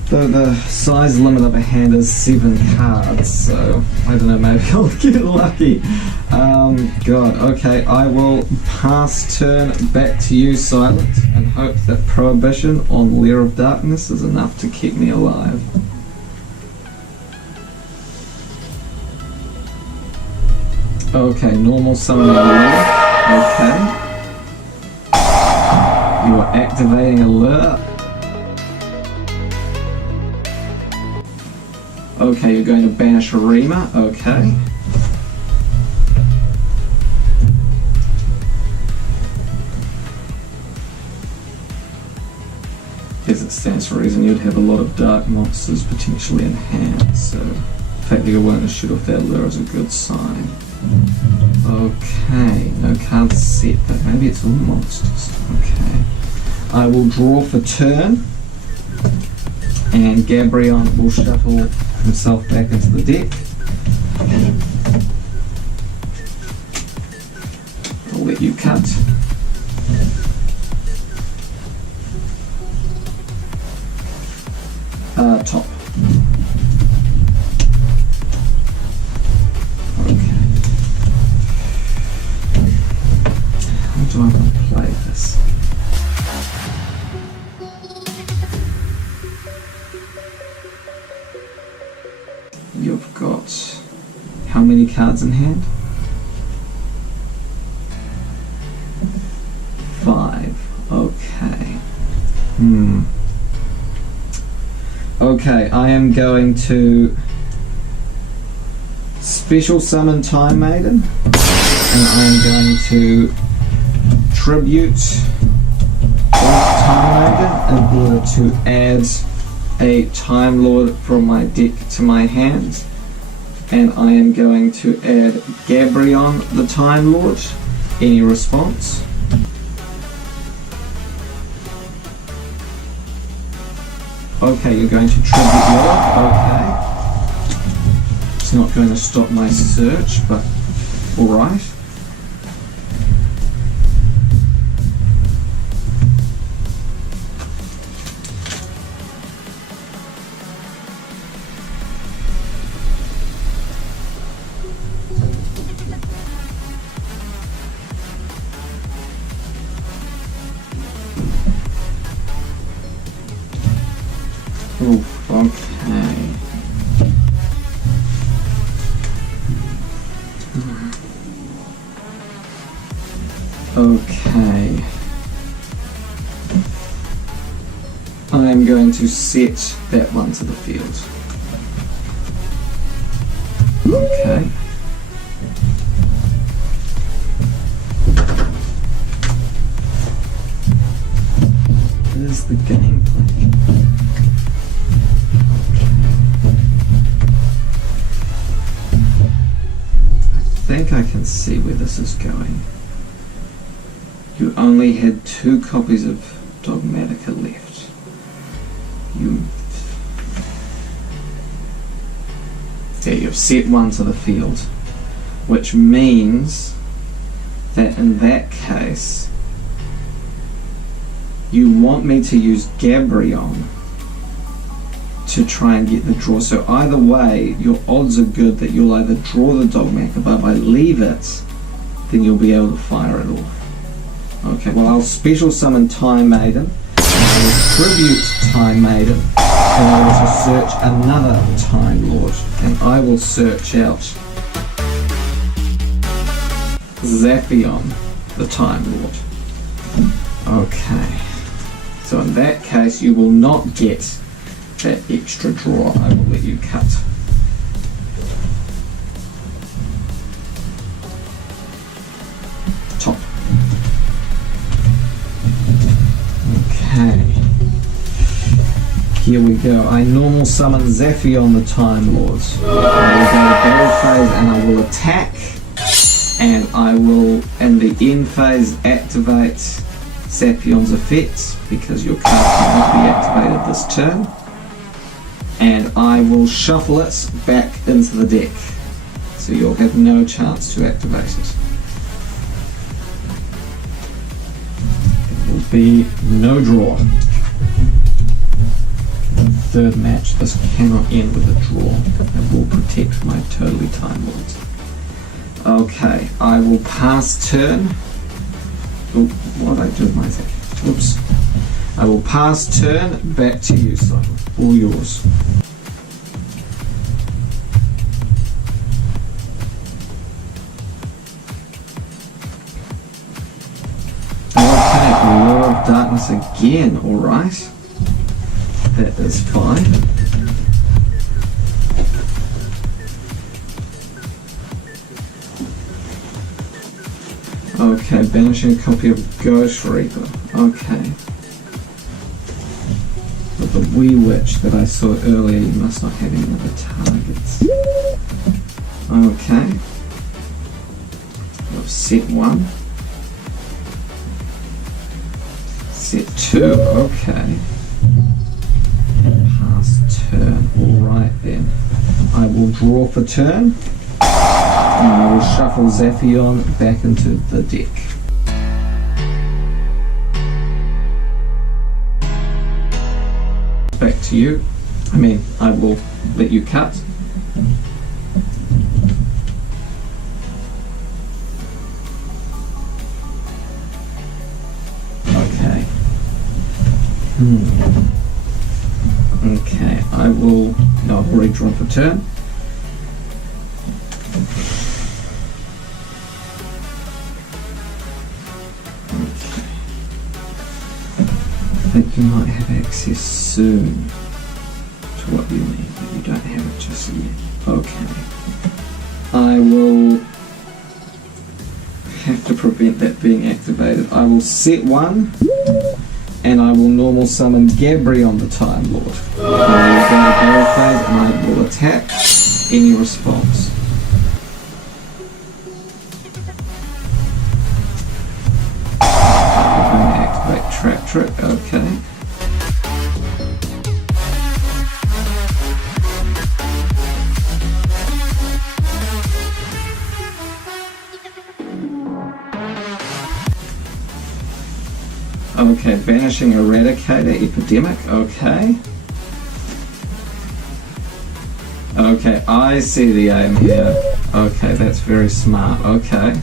The size limit of a hand is 7 cards, so I don't know, maybe I'll get lucky. God, okay, I will pass turn back to you, Silent, and hope that Prohibition on Lair of Darkness is enough to keep me alive. Okay, normal summoning Lair. Okay. You are activating a lure. Okay, you're going to banish Arima. Okay. As it stands to reason, you'd have a lot of dark monsters potentially in hand, so the fact that you're willing to shoot off that lure is a good sign. Okay, no cards set, but maybe it's all monsters. Okay. I will draw for turn, and Gabrion will shuffle himself back into the deck. I'll let you cut. Top. Okay. How do I want to play this? You've got how many cards in hand? 5. Okay. Okay, I am going to special summon Time Maiden, and I am going to tribute Time Maiden in order to add a Time Lord from my deck to my hand, and I am going to add Gabrion the Time Lord. Any response? Okay, you're going to tribute Lord. Okay. It's not going to stop my search, but alright. Oof, okay. Okay. I am going to set that one to the field. Okay. Here's the gameplay. I think I can see where this is going. You only had 2 copies of Dogmatica left. There, you've set one to the field, which means that in that case you want me to use Gabrion to try and get the draw. So either way, your odds are good that you'll either draw the Dogmaker, but if I leave it, then you'll be able to fire it off. Okay, well, I'll special summon Time Maiden, I'll tribute Time Maiden, and I will also search another Time Lord, and I will search out Zaphion, the Time Lord. Okay, so in that case, you will not get that extra draw. I will let you cut. Top. Okay. Here we go. I normal summon Zaphion, the Time Lords. I will go to battle phase and I will attack, and I will in the end phase activate Zaphion's effects because your card cannot be activated this turn. And I will shuffle it back into the deck, so you'll have no chance to activate it. It will be no draw. Third match, this cannot end with a draw. It will protect my totally Time Lords. Okay, I will pass turn. Oh, what did I do with my attack? Whoops. I will pass turn back to you, Simon. All yours. Okay, Law of Darkness again, alright. That is fine. Okay, banishing a copy of Ghost Reaper. Okay. But the wee witch that I saw earlier, you must not have any other targets. Okay. I've set one. Set two, okay. Pass turn, alright then. I will draw for turn. And I will shuffle Zaphion back into the deck. Back to you. I will let you cut. Okay. Okay, I will. No, I've already drawn for turn. I think you might have access soon to what you need, but you don't have it just yet. Okay. I will have to prevent that being activated. I will set one, and I will normal summon Gabrion, the Time Lord. I will go battle phase and I will attack any response. Trap trick, okay. Okay, banishing Eradicator, Epidemic, okay. Okay, I see the aim here. Okay, that's very smart, okay.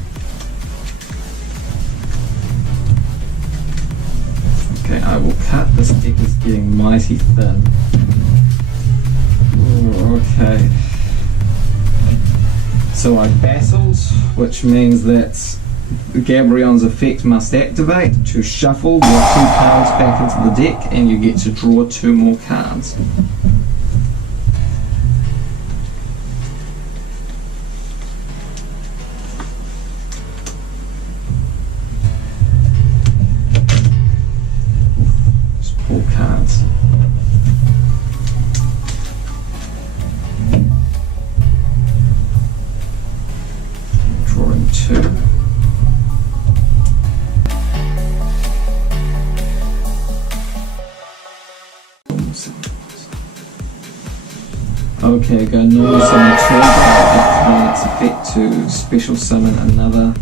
Okay, I will cut. This deck is getting mighty thin. Ooh, okay. So I battled, which means that Gabrion's effect must activate to shuffle your 2 cards back into the deck, and you get to draw 2 more cards. Cards. Drawing 2. Okay, go normal summon turbo, activate its effect to special summon another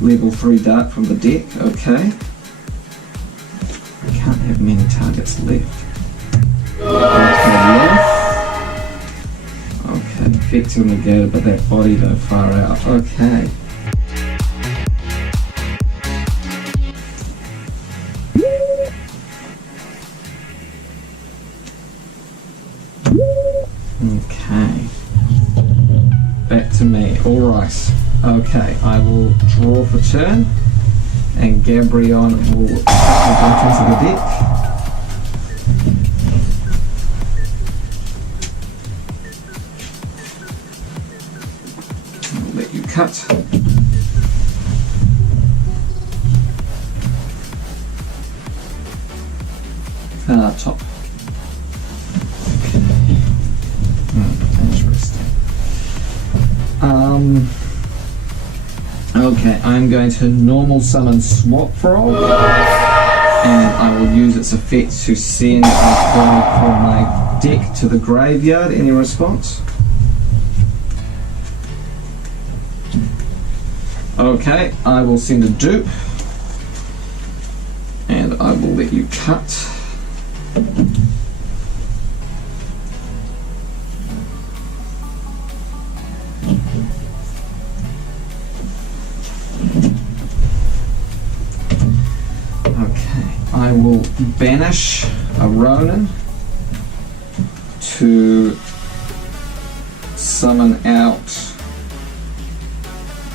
level 3 dart from the deck. Okay. I can't have many targets left. Okay, effective negated, but that body though far out. Okay. Okay. Back to me. Alright. Okay, I will draw for turn, and Gabrion will put the buttons of the deck. I'll let you cut. Top. Interesting. Okay, I'm going to normal summon Swap Frog, and I will use its effect to send a frog from my deck to the graveyard. Any response? Okay, I will send a dupe, and I will let you cut. I will banish a Ronin to summon out,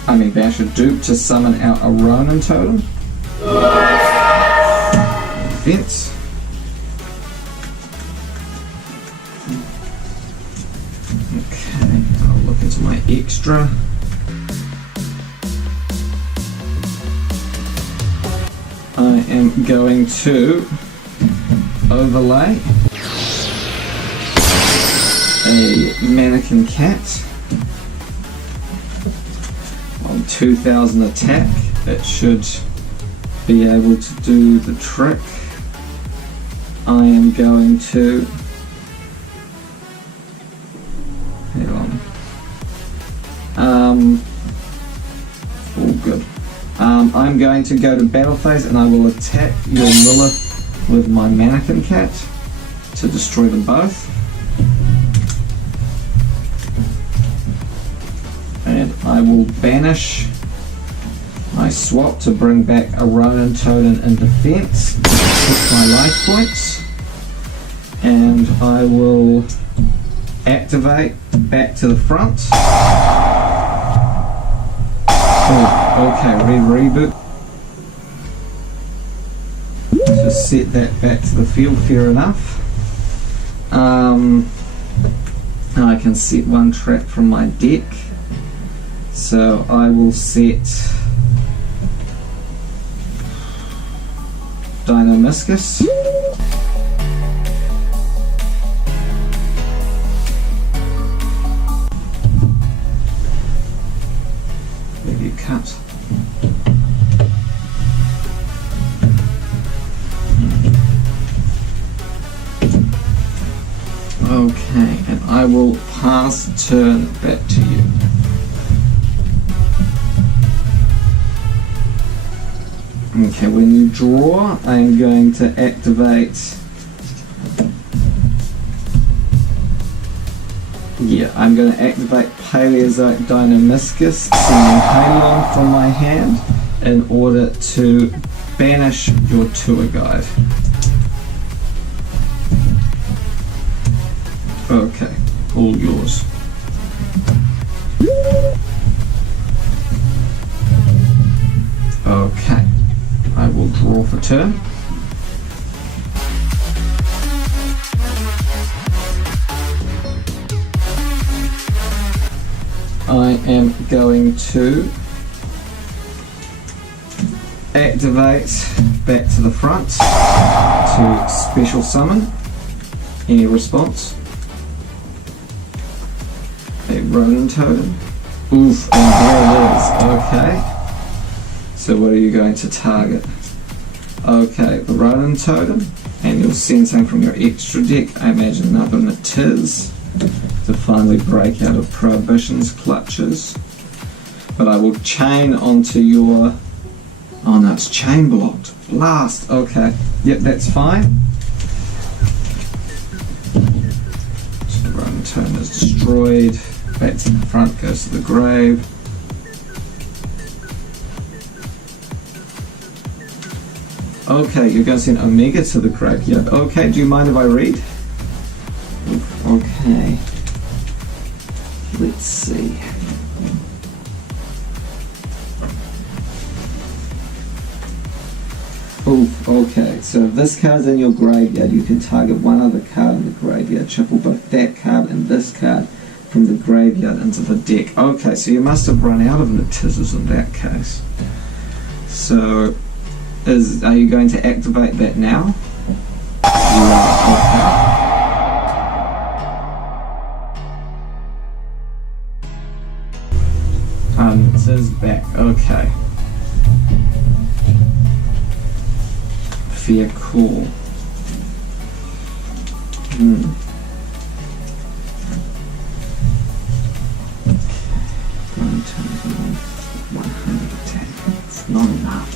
banish a dupe to summon out a Ronin totem. Fence. Okay, I'll look into my extra. I am going to overlay a mannequin cat on 2000 attack. It should be able to do the trick. I am going to, hang on, all good. I'm going to go to battle phase, and I will attack your Lilith with my mannequin cat to destroy them both. And I will banish my swap to bring back a Ronin totem in defense to protect my life points. And I will activate back to the front. Oh, okay, reboot. To set that back to the field, fair enough. I can set one trap from my deck. So I will set Dinomiscus. Maybe cut. Okay, and I will pass turn back to you. Okay, when you draw, I'm going to activate. I'm going to activate Paleozoic Dinomiscus, sending Halon from my hand in order to banish your tour guide. Okay, all yours. Okay, I will draw for turn. I am going to activate back to the front to special summon. Any response? A Ronin totem. Oof, and there it is. Okay. So what are you going to target? Okay, the Ronin totem, and you'll send something from your extra deck. I imagine nothing it is. to finally break out of Prohibition's clutches. But I will chain onto your... Oh no, it's chain blocked. Blast. Okay. Yep, that's fine. So run turn is destroyed. Back to the front, goes to the grave. Okay, you're going to send Omega to the graveyard. Okay, do you mind if I read? Okay. Let's see. Oof, okay, so if this card's in your graveyard, you can target one other card in the graveyard. Shuffle both that card and this card from the graveyard into the deck. Okay, so you must have run out of Natizzes in that case. So, are you going to activate that now? Right, okay. Natiz back, okay. Fair call. One turn 100 attack. It's not enough.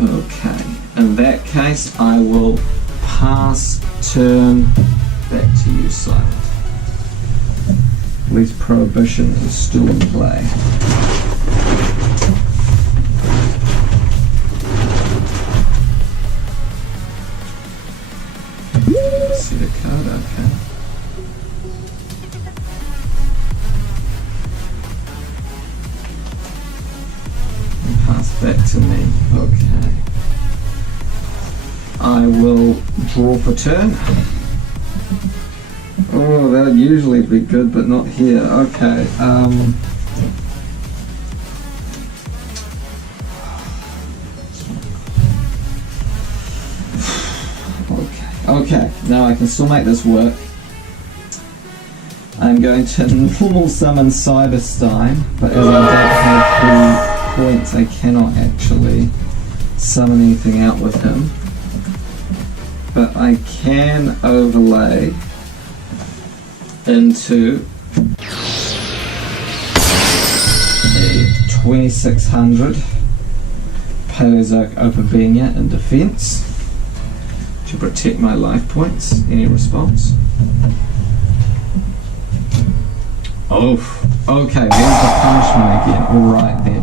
Okay. In that case, I will pass turn back to you, Silent. At least Prohibition is still in play. See the card, okay. And pass back to me, okay. I will draw for turn. Oh, that would usually be good, but not here, okay. Okay, now I can still make this work. I'm going to normal summon Cyberstein, but as I don't have the points, I cannot actually summon anything out with him. But I can overlay into a 2600 Paleozoic Opavenia in defense to protect my life points. Any response? Oof. Okay, there's the punishment again. Alright then.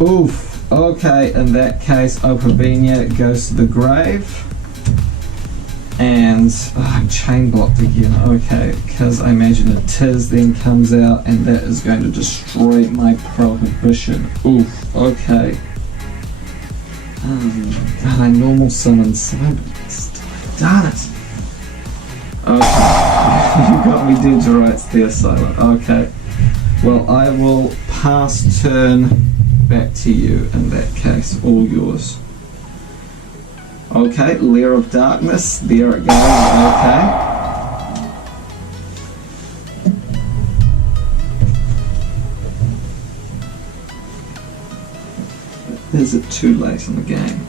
Oof. Okay, in that case, Opavenia goes to the grave. And I'm chain blocked again. Okay, because I imagine a Tiz then comes out and that is going to destroy my Prohibition. Oof. Okay. God, I normal summon Cyber. Darn it! Okay. You got me dead to rights there, Silent. Okay. Well, I will pass turn back to you in that case. All yours. Okay, Lair of Darkness. There it goes. Okay. Is it too late in the game?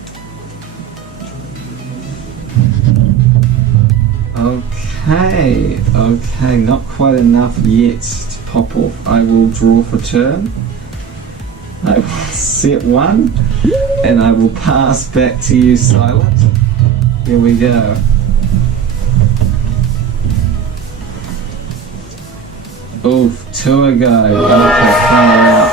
Okay, not quite enough yet to pop off. I will draw for turn. I will set one, and I will pass back to you, Silent. Here we go. Oof, two ago. Okay, far out.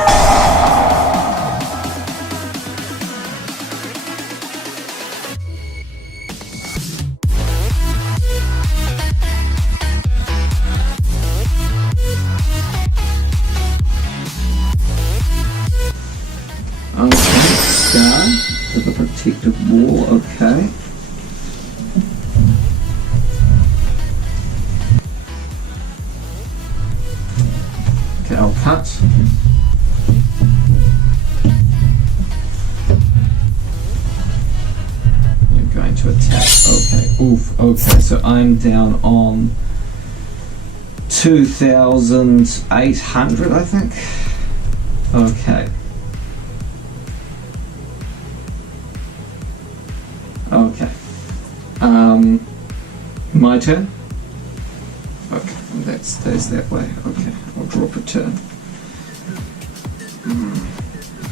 To the protective wall, okay. Okay, I'll cut. You're going to attack, okay. Oof, okay, so I'm down on 2,800, I think. Okay. Okay. my turn? Okay, and that stays that way. Okay, I'll draw for turn.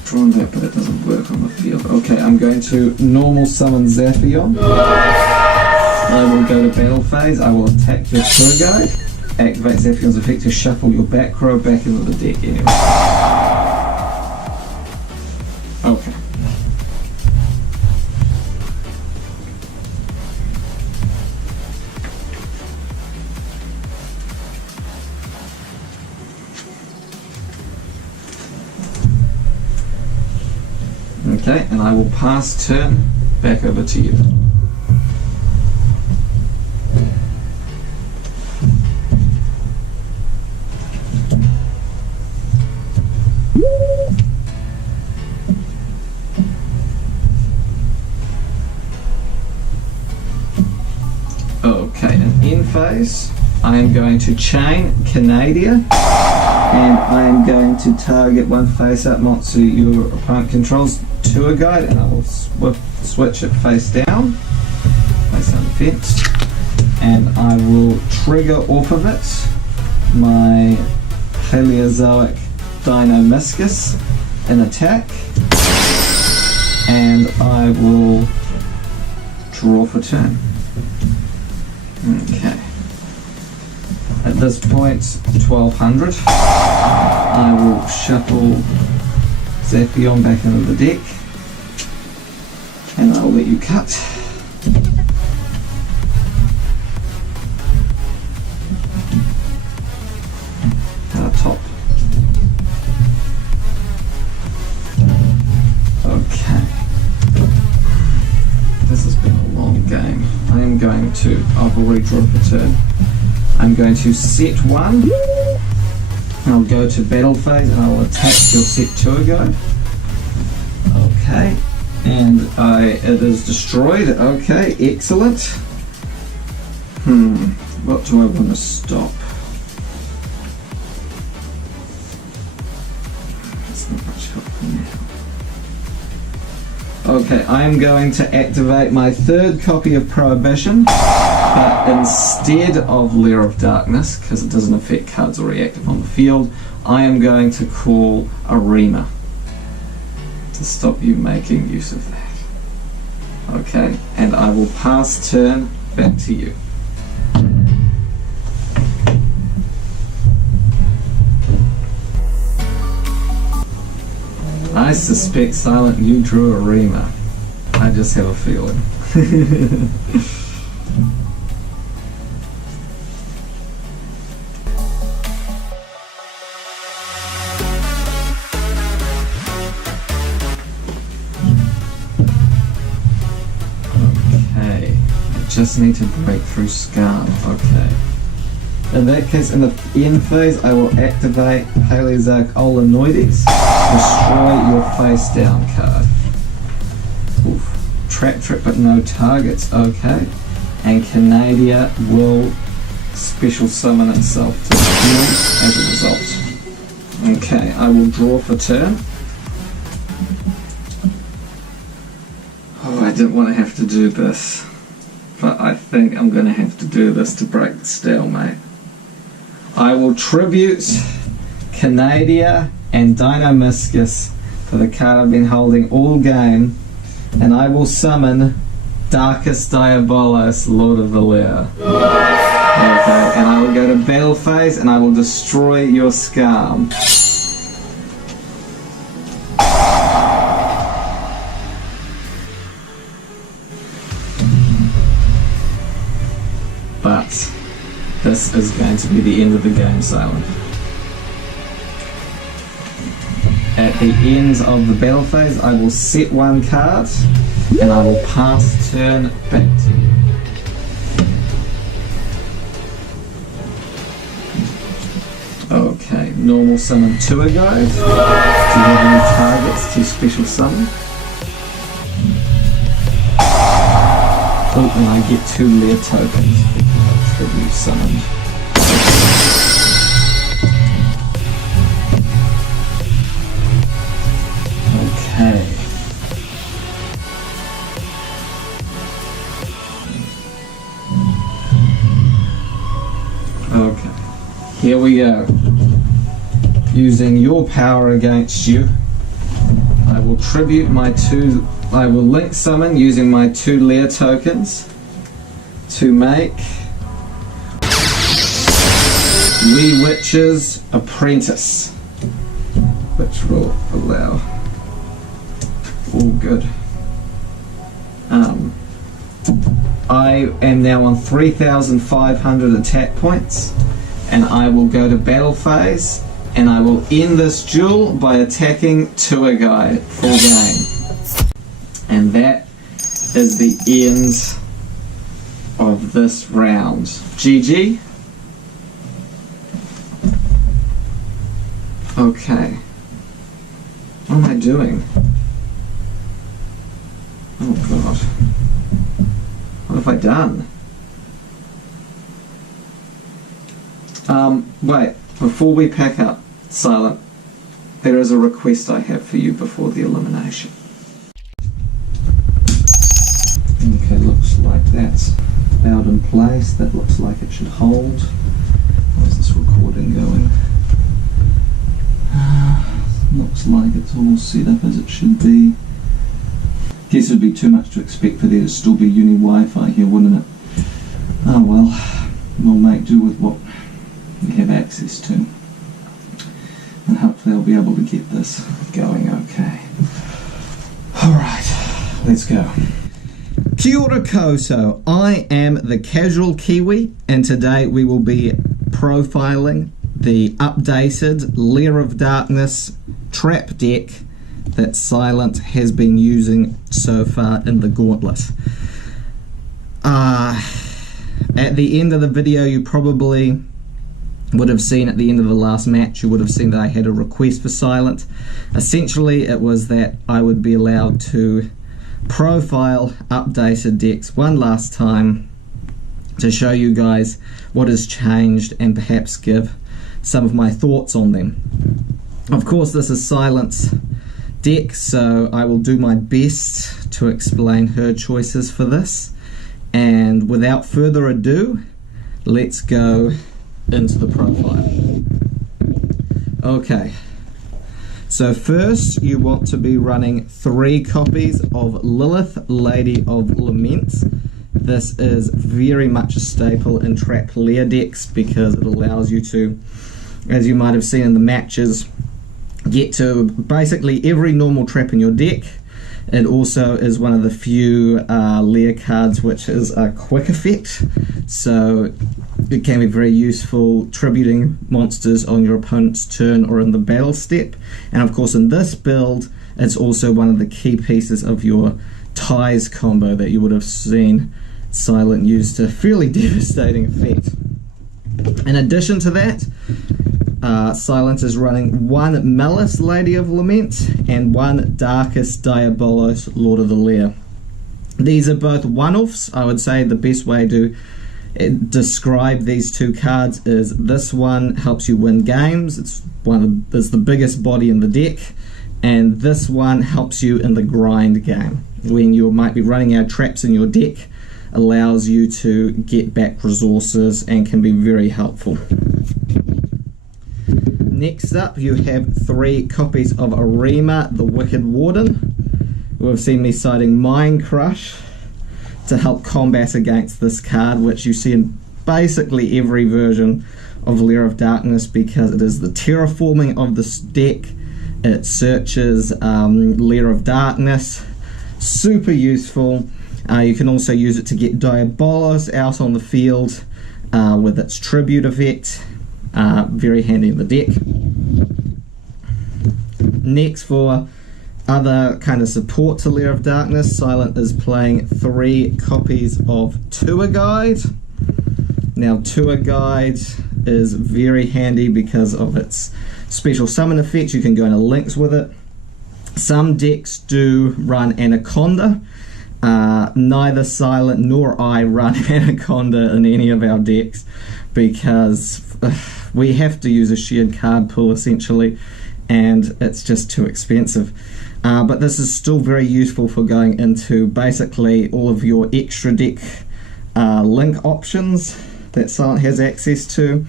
Drawn that, but it doesn't work on the field. Okay, I'm going to normal summon Zaphion. I will go to battle phase. I will attack your tour guide. Activate Zaphion's effect to shuffle your back row back into the deck anyway. Okay. Okay, and I will pass turn back over to you. Okay, and in phase, I am going to chain Canadia, and I am going to target one face-up monster your opponent controls tour guide, and I will switch it face down, face down the fence, and I will trigger off of it my Paleozoic Dinomiscus in attack, and I will draw for turn. Okay. At this point, 1200. I will shuffle Zaphion back into the deck, and I'll let you cut. Top. Okay. This has been a long game. I am going to, I've already drawn for turn. I'm going to set one. I'll go to battle phase and I will attack your set tour guide. Okay. And it is destroyed. Okay, excellent. What do I want to stop? That's not much help for now. Okay, I am going to activate my third copy of Prohibition, but instead of Lair of Darkness, because it doesn't affect cards already active on the field, I am going to call Arima to stop you making use of that. Okay, and I will pass turn back to you. I suspect, Silent, you drew Arima. I just have a feeling. Okay, I just need to break through Scarm. Okay. In that case, in the end phase, I will activate Paleozoic Olenoides, destroy your face down card. Oof. Trap trick but no targets, okay. And Canadia will special summon itself to the field as a result. Okay, I will draw for turn. Oh, I didn't want to have to do this, but I think I'm going to have to do this to break the stalemate. I will tribute Canadia and Dinomiscus for the card I've been holding all game, and I will summon Darkus Diabolos, Lord of the Lair. Okay, and I will go to battle phase and I will destroy your Scarm. But this is going to be the end of the game, Silent. At the end of the battle phase, I will set one card, and I will pass turn back to you. Okay, normal summon tour guide. Do you have any targets to special summon? Oh, and I get 2 Lair tokens because tribute summoned. Okay. Here we go. Using your power against you, I will tribute my I will link summon using my 2 lair tokens to make Wee Witch's Apprentice, which will allow all good. I am now on 3,500 attack points, and I will go to battle phase, and I will end this duel by attacking to a guy full game. And that is the end of this round. GG. Okay. What am I doing? Oh god. What have I done? Wait, before we pack up, Silent, there is a request I have for you before the elimination. Okay, looks like that's about in place. That looks like it should hold. Where's this recording going? Looks like it's all set up as it should be. Guess it would be too much to expect for there to still be uni Wi-Fi here, wouldn't it? Oh well, we'll make do with what we have access to. And hopefully I'll be able to get this going okay. Alright, let's go. Kia ora koutou, I am the Casual Kiwi, and today we will be profiling the updated Lair of Darkness trap deck that Silent has been using so far in the Gauntlet. At the end of the video, you probably would have seen at the end of the last match, you would have seen that I had a request for Silent. Essentially, it was that I would be allowed to profile updated decks one last time to show you guys what has changed and perhaps give some of my thoughts on them. Of course, this is Silent's deck, so I will do my best to explain her choices for this. And without further ado, let's go into the profile. Okay, so first you want to be running 3 copies of Lilith, Lady of Laments. This is very much a staple in trap lair decks because it allows you to, as you might have seen in the matches, get to basically every normal trap in your deck. It also is one of the few lair cards which is a quick effect, so it can be very useful tributing monsters on your opponent's turn or in the battle step. And of course in this build, it's also one of the key pieces of your ties combo that you would have seen Silent use to fairly devastating effect. In addition to that, Silent is running 1 Malice Lady of Lament and 1 Darkest Diabolos Lord of the Lair. These are both one-offs. I would say the best way to describe these 2 cards is this one helps you win games. It's the biggest body in the deck, and this one helps you in the grind game. When you might be running out traps in your deck, allows you to get back resources and can be very helpful. Next up, you have 3 copies of Arima, the Wicked Warden. You have seen me citing Mind Crush to help combat against this card, which you see in basically every version of Lair of Darkness because it is the terraforming of this deck. It searches Lair of Darkness. Super useful. You can also use it to get Diabolos out on the field with its tribute effect. Very handy in the deck. Next, for other kind of support to Lair of Darkness, Silent is playing 3 copies of Tour Guide. Now, Tour Guide is very handy because of its special summon effect. You can go into links with it. Some decks do run Anaconda. Neither Silent nor I run Anaconda in any of our decks because we have to use a shared card pool essentially, and it's just too expensive. But this is still very useful for going into basically all of your extra deck link options that Silent has access to.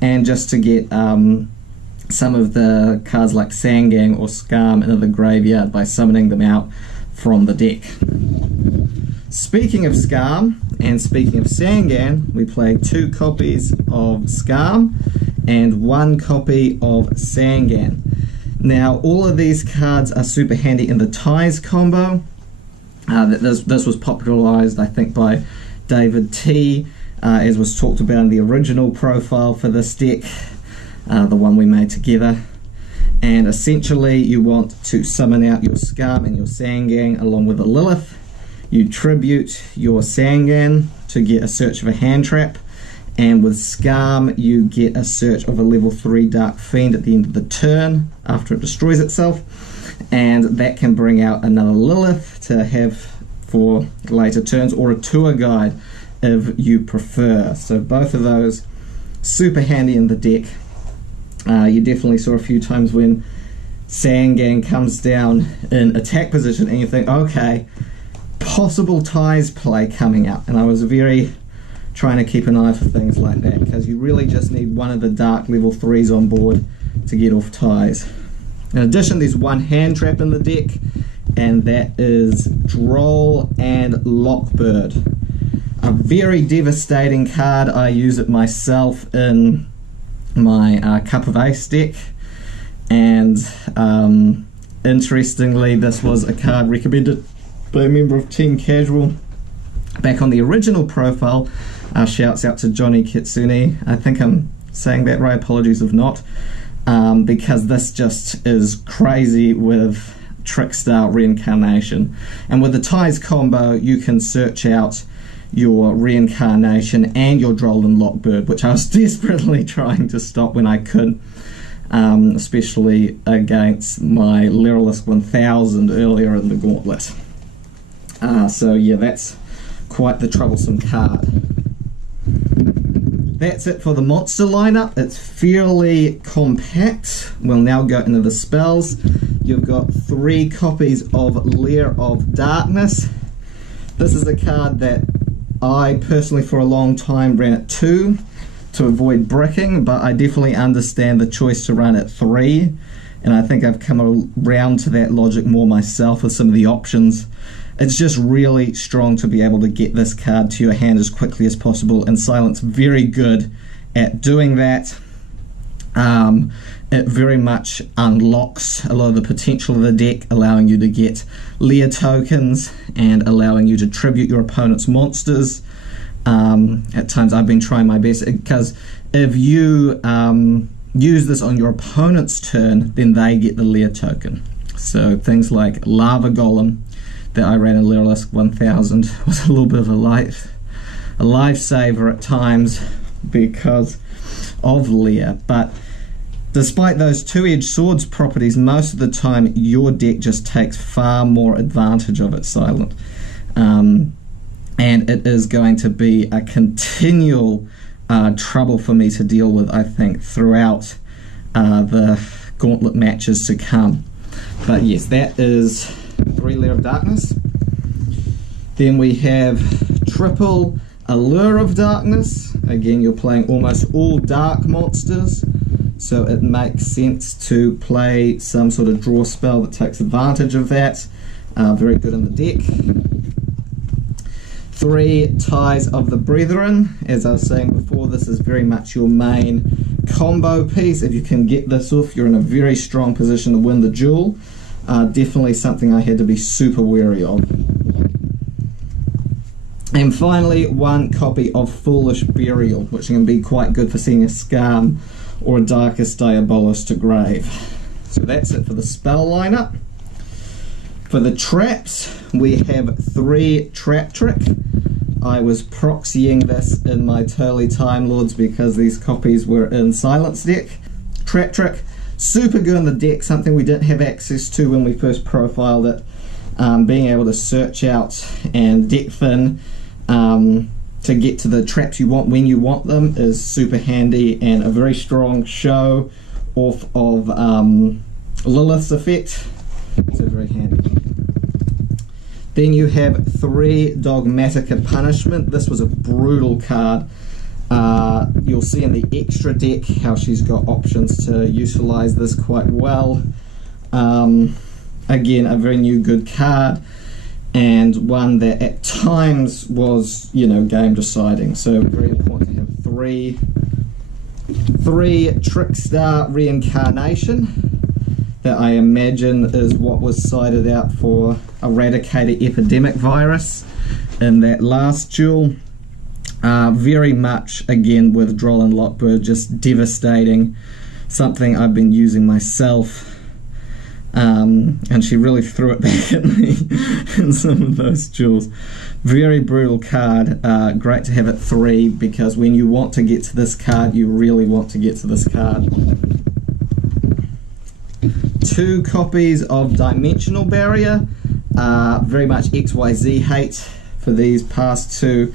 and just to get some of the cards like Sangang or Scam into the graveyard by summoning them out from the deck. Speaking of Scam and speaking of Sangang, we play 2 copies of Scam and 1 copy of Sangang. Now all of these cards are super handy in the ties combo. This was popularized, I think, by David T, as was talked about in the original profile for this deck, the one we made together. And essentially you want to summon out your Scam and your Sangang along with a Lilith. You tribute your Sangang to get a search of a hand trap, and with Scam you get a search of a level 3 Dark Fiend at the end of the turn after it destroys itself, and that can bring out another Lilith to have for later turns, or a tour guide if you prefer. So both of those super handy in the deck. You definitely saw a few times when Sangang comes down in attack position and you think, okay, possible ties play coming up, and I was very trying to keep an eye for things like that, because you really just need one of the dark level 3s on board to get off ties. In addition, there's 1 hand trap in the deck, and that is Droll and Lockbird. A very devastating card. I use it myself in my Cup of Ace deck, and interestingly this was a card recommended by a member of Team Casual back on the original profile. Shouts out to Johnny Kitsune. I think I'm saying that right, apologies if not, because this just is crazy with Trickstar Reincarnation. And with the ties combo you can search out your Reincarnation and your Droll and Lockbird, which I was desperately trying to stop when I could, especially against my Lyrilisk 1000 earlier in the Gauntlet. So yeah, that's quite the troublesome card. That's it for the monster lineup. It's fairly compact. We'll now go into the spells. You've got 3 copies of Lair of Darkness. This is a card that I personally for a long time ran at 2 to avoid bricking, but I definitely understand the choice to run at 3, and I think I've come around to that logic more myself with some of the options. It's just really strong to be able to get this card to your hand as quickly as possible, and Silent's very good at doing that. It very much unlocks a lot of the potential of the deck, allowing you to get Lair tokens and allowing you to tribute your opponent's monsters. At times I've been trying my best, because if you use this on your opponent's turn, then they get the Lair token. So things like Lava Golem that I ran in Lyrilisk 1000 was a little bit of a lifesaver at times because of Lair. But despite those 2-edged swords properties, most of the time your deck just takes far more advantage of it, Silent. And it is going to be a continual trouble for me to deal with, I think, throughout the Gauntlet matches to come. But yes, that is 3 Lair of Darkness. Then we have triple Allure of Darkness. Again, you're playing almost all dark monsters, so it makes sense to play some sort of draw spell that takes advantage of that. Very good in the deck. 3 Ties of the Brethren. As I was saying before, this is very much your main combo piece. If you can get this off, you're in a very strong position to win the duel. Definitely something I had to be super wary of. And finally, 1 copy of Foolish Burial, which can be quite good for seeing a Scam or a Darkest Diabolus to grave. So that's it for the spell lineup. For the traps, we have 3 Trap Trick. I was proxying this in my Turley Time Lords because these copies were in Silence deck. Trap Trick, super good in the deck, something we didn't have access to when we first profiled it. Being able to search out and deck thin to get to the traps you want when you want them is super handy, and a very strong show off of Lilith's effect, so very handy. Then you have 3 Dogmatica Punishment. This was a brutal card You'll see in the extra deck how she's got options to utilize this quite well. Again, a very new good card, and one that at times was, you know, game deciding. So very important to have three Trickstar Reincarnation, that I imagine is what was cited out for Eradicator Epidemic Virus in that last duel. Very much, again, with Droll and Lockbird, just devastating. Something I've been using myself. And she really threw it back at me in some of those duels. Very brutal card. Great to have it 3, because when you want to get to this card, you really want to get to this card. 2 copies of Dimensional Barrier. Very much XYZ hate for these past 2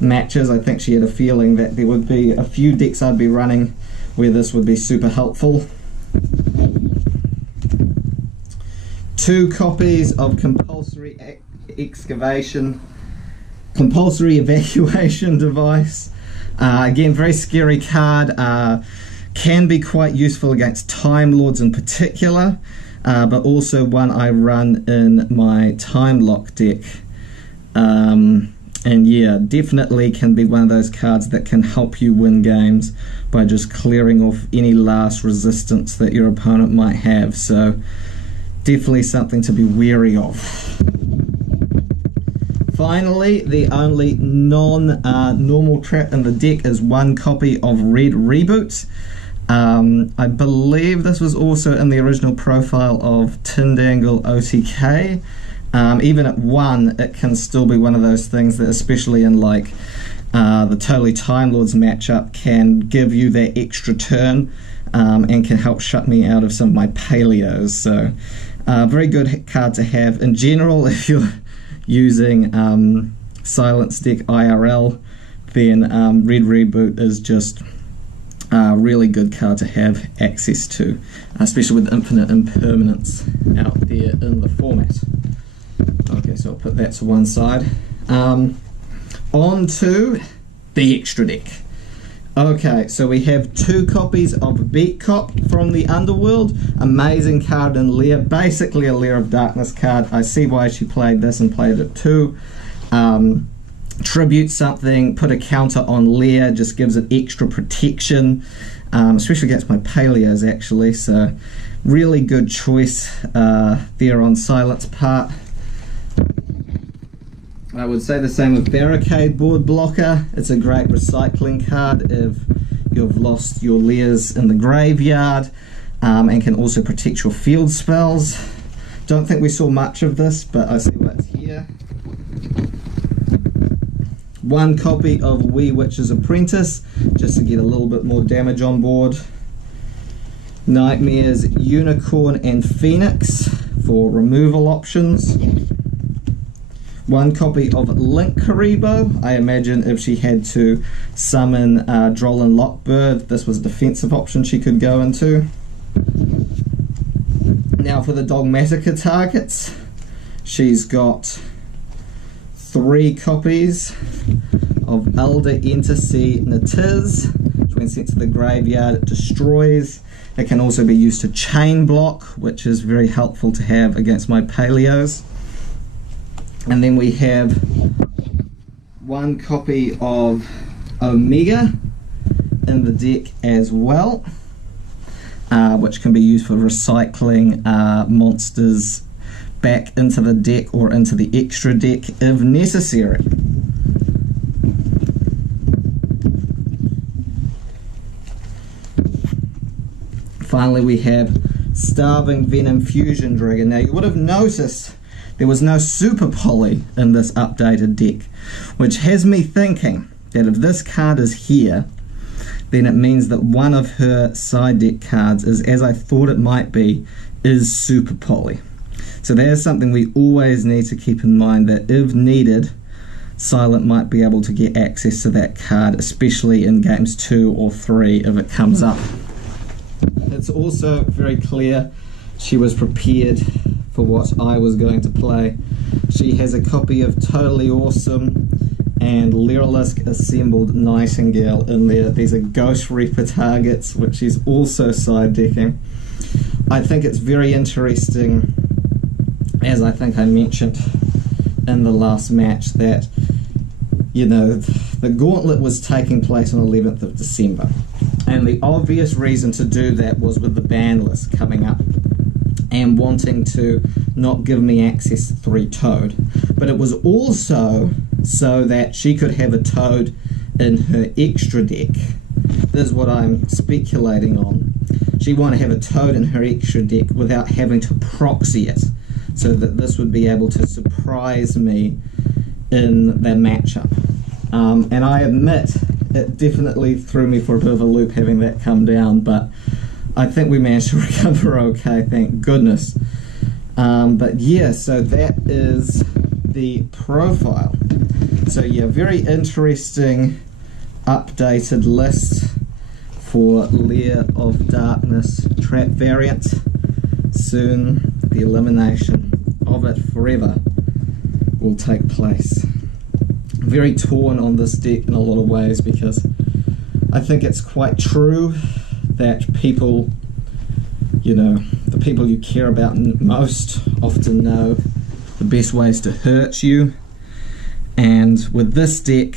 matches. I think she had a feeling that there would be a few decks I'd be running where this would be super helpful. 2 copies of Compulsory Evacuation Device. Again, very scary card. Can be quite useful against Time Lords in particular, but also one I run in my Time Lock deck. And yeah, definitely can be one of those cards that can help you win games by just clearing off any last resistance that your opponent might have. So definitely something to be wary of. Finally, the only non-normal trap in the deck is 1 copy of Red Reboot. I believe this was also in the original profile of Tindangle OTK. Even at 1, it can still be one of those things that, especially in like the Totally Time Lords matchup, can give you that extra turn and can help shut me out of some of my paleos. So very good card to have in general. If you're using Silence deck IRL, then Red Reboot is just a really good card to have access to, especially with infinite impermanence out there in the format. Okay, so I'll put that to one side. On to the extra deck. Okay, so we have 2 copies of Beat Cop from the Underworld. Amazing card in Lair, basically a Lair of Darkness card. I see why she played this and played it too. Tribute something, put a counter on Lair, just gives it extra protection, especially against my paleos actually. So really good choice there on Silence part. I would say the same with Barricade Board Blocker. It's a great recycling card if you've lost your Lairs in the graveyard, and can also protect your field spells. Don't think we saw much of this, but I see what's here. 1 copy of Wee Witch's Apprentice, just to get a little bit more damage on board. Nightmares, Unicorn and Phoenix for removal options. 1 copy of Link Karibo. I imagine if she had to summon Droll and Lockbird, this was a defensive option she could go into. Now for the Dogmatica targets, she's got 3 copies of Elder Entersea Natiz, which when sent to the graveyard it destroys. It can also be used to chain block, which is very helpful to have against my paleos. And then we have 1 copy of Omega in the deck as well, which can be used for recycling monsters back into the deck or into the extra deck if necessary. Finally, we have Starving Venom Fusion Dragon. Now you would have noticed there was no Super Poly in this updated deck, which has me thinking that if this card is here, then it means that one of her side deck cards is, as I thought it might be, is Super Poly. So there's something we always need to keep in mind, that if needed, Silent might be able to get access to that card, especially in games 2 or 3 if it comes up. It's also very clear she was prepared for what I was going to play. She has a copy of Totally Awesome and Lyrilisk assembled Nightingale in there. These are Ghost Reaper targets, which he's also side decking. I think it's very interesting, as I think I mentioned in the last match, that, you know, the Gauntlet was taking place on 11th of December, and the obvious reason to do that was with the ban list coming up and wanting to not give me access to 3 Toad, but it was also so that she could have a Toad in her extra deck. This is what I'm speculating on. She wanted to have a Toad in her extra deck without having to proxy it, so that this would be able to surprise me in the matchup. And I admit it definitely threw me for a bit of a loop having that come down, but I think we managed to recover okay, thank goodness. But yeah, so that is the profile. So yeah, very interesting updated list for Lair of Darkness trap variant. Soon the elimination of it forever will take place. Very torn on this deck in a lot of ways, because I think it's quite true that people, you know, the people you care about most often know the best ways to hurt you. And with this deck,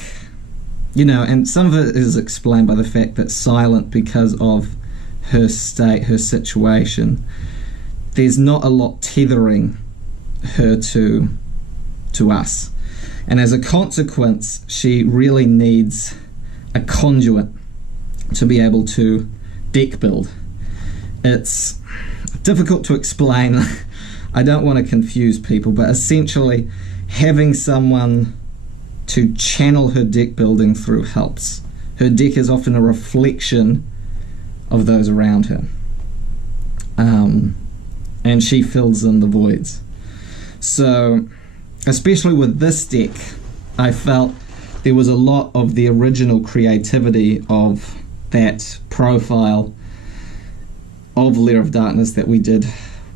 you know, and some of it is explained by the fact that Silent, because of her state, her situation, there's not a lot tethering her to us. And as a consequence, she really needs a conduit to be able to deck build. It's difficult to explain. I don't want to confuse people, but essentially having someone to channel her deck building through helps. Her deck is often a reflection of those around her, and she fills in the voids. So especially with this deck, I felt there was a lot of the original creativity of that profile of Lair of Darkness that we did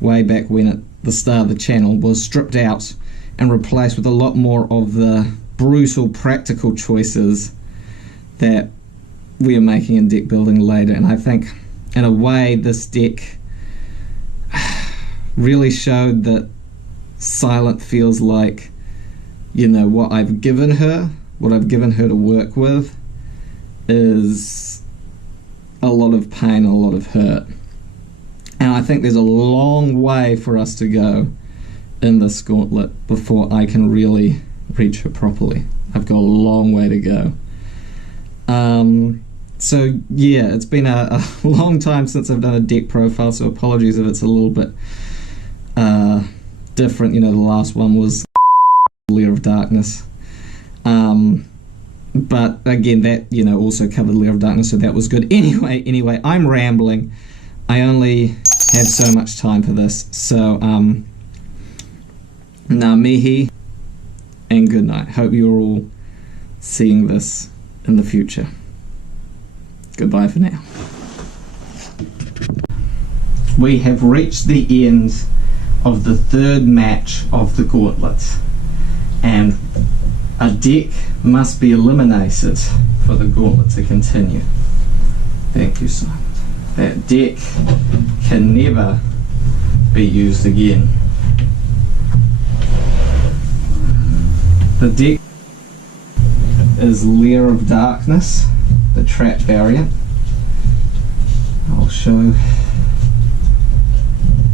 way back when at the start of the channel was stripped out and replaced with a lot more of the brutal practical choices that we are making in deck building later. And I think in a way this deck really showed that Silent feels like, you know, what I've given her to work with is a lot of pain, a lot of hurt. And I think there's a long way for us to go in this Gauntlet before I can really reach her properly. I've got a long way to go. So yeah, it's been a long time since I've done a deck profile, so apologies if it's a little bit different. You know, the last one was Lair of Darkness. But again, that, you know, also covered Lair of Darkness, so that was good. Anyway, I'm rambling. I only have so much time for this. So, ngā mihi and good night. Hope you're all seeing this in the future. Goodbye for now. We have reached the end of the third match of the Gauntlet, and a deck must be eliminated for the Gauntlet to continue. Thank you, Simon. That deck can never be used again. The deck is Lair of Darkness, the trap variant. I'll show,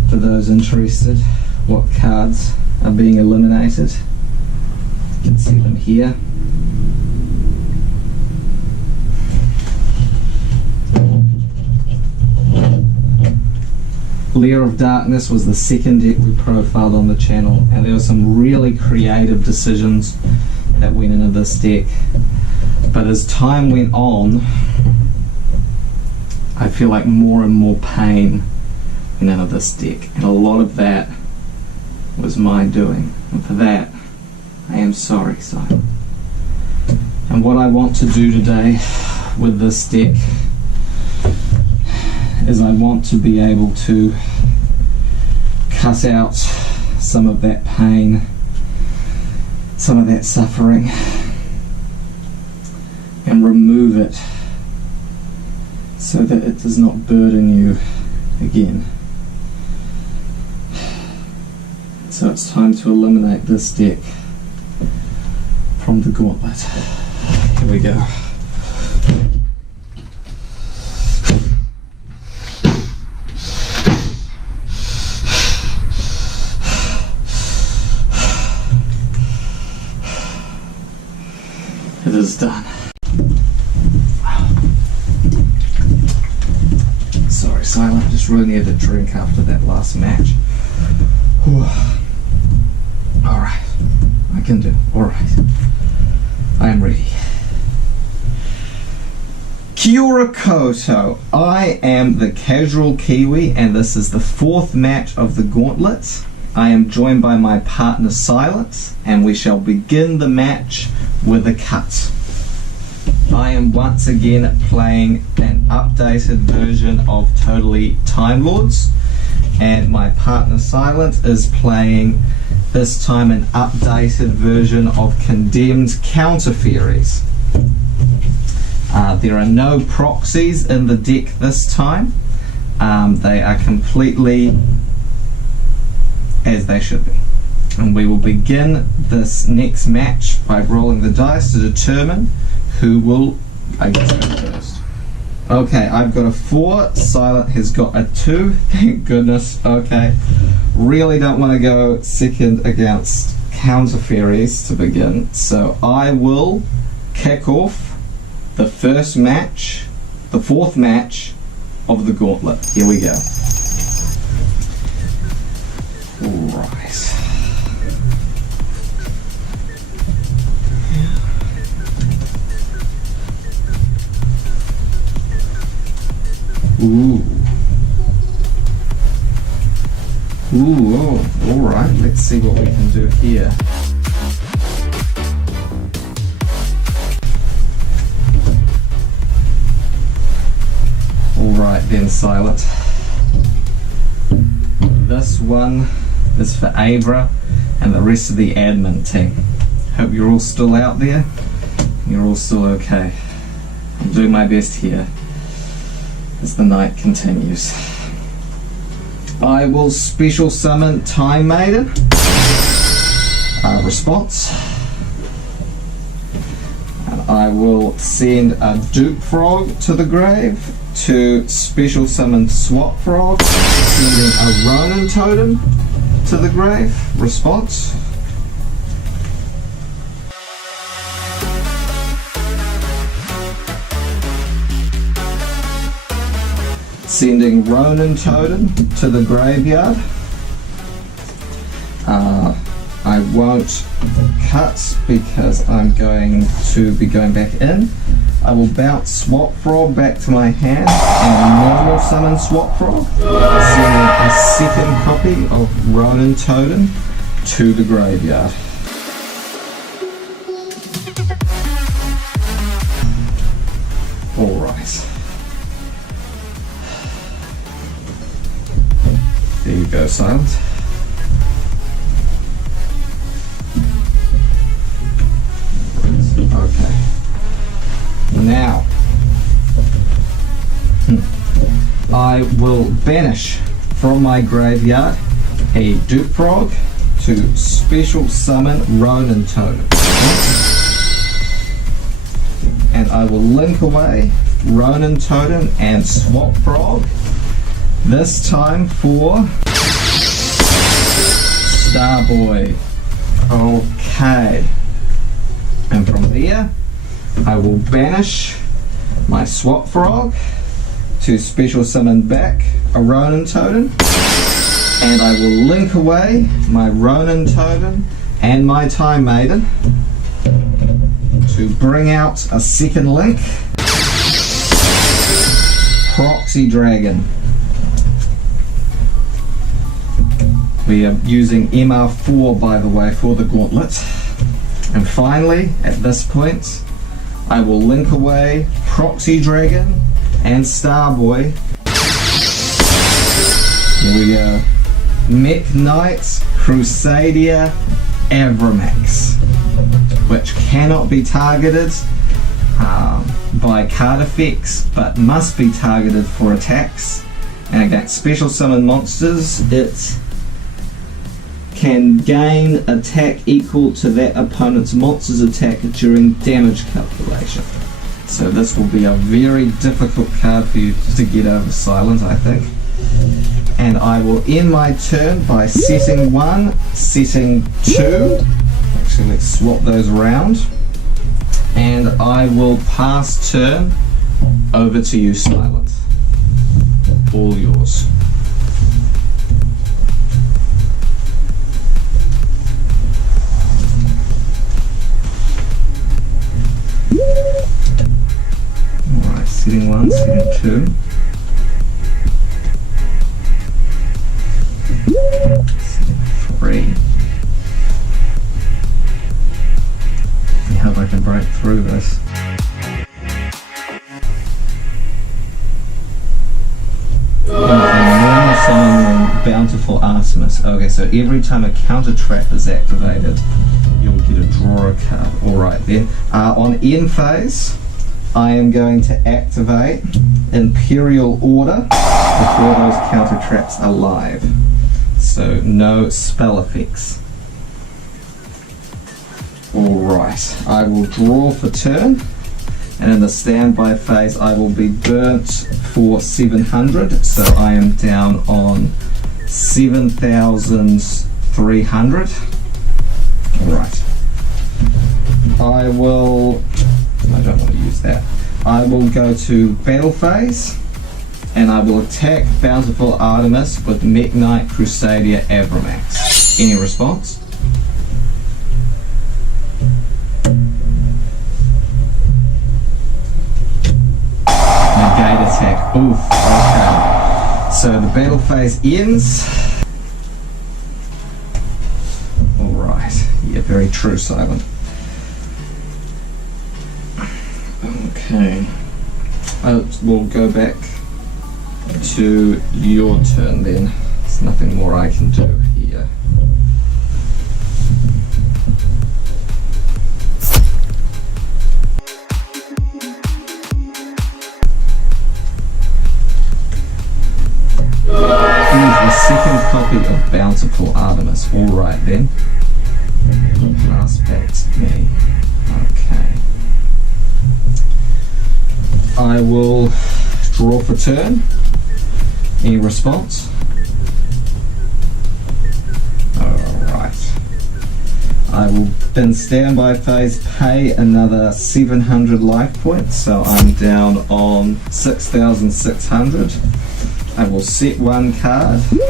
for those interested, what cards are being eliminated. You can see them here. Lair of Darkness was the second deck we profiled on the channel, and there were some really creative decisions that went into this deck. But as time went on, I feel like more and more pain went into this deck, and a lot of that was my doing, and for that I am sorry, Simon. And what I want to do today with this deck is I want to be able to cut out some of that pain, some of that suffering, and remove it so that it does not burden you again. So it's time to eliminate this deck from the gauntlet. Here we go. It is done. Sorry, Silent, just really needed a drink after that last match. Alright, I can do. Alright, I am ready. Kia ora koutou. I am the Casual Kiwi, and this is the 4th match of the Gauntlet. I am joined by my partner Silent, and we shall begin the match with a cut. I am once again playing an updated version of Totally Time Lords, and my partner Silent is playing this time an updated version of Condemned Counter Fairies. There are no proxies in the deck this time. They are completely as they should be. And we will begin this next match by rolling the dice to determine who will, I guess, go first. Okay, I've got a 4, Silent has got a 2, thank goodness. Okay, really don't want to go second against Counter Fairies to begin, so I will kick off the first match, the 4th match of the Gauntlet. Here we go. Alright. Ooh. Ooh, oh, alright, let's see what we can do here. Alright then, Silent. This one is for Avra and the rest of the admin team. Hope you're all still out there. You're all still okay. I'm doing my best here as the night continues. I will special summon Time Maiden. Response. And I will send a Dupe Frog to the grave to special summon Swap Frog, sending a Ronin Totem to the grave. Response. Sending Ronin Totem to the graveyard. I won't cut because I'm going to be going back in. I will bounce Swap Frog back to my hand and normal summon Swap Frog, sending a second copy of Ronin Totem to the graveyard. Alright. There you go, Silent. Okay. Now, I will banish from my graveyard a Dupe Frog to special summon Ronin Totem. And I will link away Ronin Totem and Swap Frog, this time for Starboy. Okay. And from there, I will banish my Swap Frog to special summon back a Ronin Totem, and I will link away my Ronin Totem and my Time Maiden to bring out a second link, Proxy Dragon. We are using MR4, by the way, for the Gauntlet. And finally, at this point, I will link away Proxy Dragon and Starboy. Here we go. Mech Knight Crusadia Avramax, which cannot be targeted by card effects, but must be targeted for attacks. And against special summon monsters, it can gain attack equal to that opponent's monster's attack during damage calculation. So this will be a very difficult card for you to get over silent, I think. And I will end my turn by setting 1, setting 2. Actually, let's swap those around. And I will pass turn over to you, Silent. All yours. Alright, setting 1, setting 2. Setting 3. I hope I can break through this. Bountiful Artemis. Okay, so every time a counter trap is activated, you'll get a draw a card. Alright then. On end phase, I am going to activate Imperial Order before those counter traps are live. So no spell effects. Alright, I will draw for turn, and in the standby phase I will be burnt for 700, so I am down on 7,300. Alright. I don't want to use that. I will go to battle phase, and I will attack Bountiful Artemis with Mech Knight Crusader Abramax. Any response? Negate attack. Oof. Okay. So the battle phase ends. Alright. Yeah, very true, Silent. Okay. We'll go back to your turn then. There's nothing more I can do here. The second copy of Bountiful Artemis. Alright then. Pass back to me. Okay. I will draw for turn. Any response? Alright. I will, in standby phase, pay another 700 life points, so I'm down on 6,600. I will set one card. No,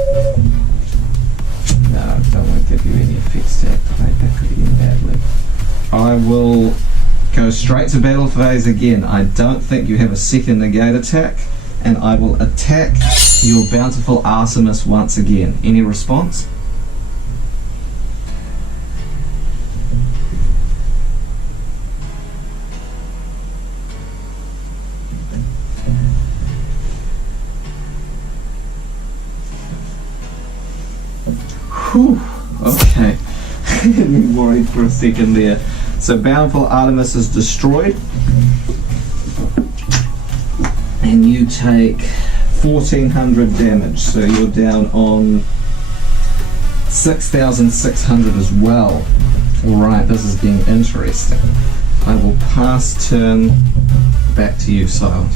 I don't want to give you any effects to activate, that could end badly. I will go straight to battle phase again. I don't think you have a second negate attack, and I will attack your Bountiful Artemis once again. Any response? Whew, okay. I'm worried for a second there. So Bountiful Artemis is destroyed, and you take 1,400 damage, so you're down on 6,600 as well. Alright, this is getting interesting. I will pass turn back to you, Silent.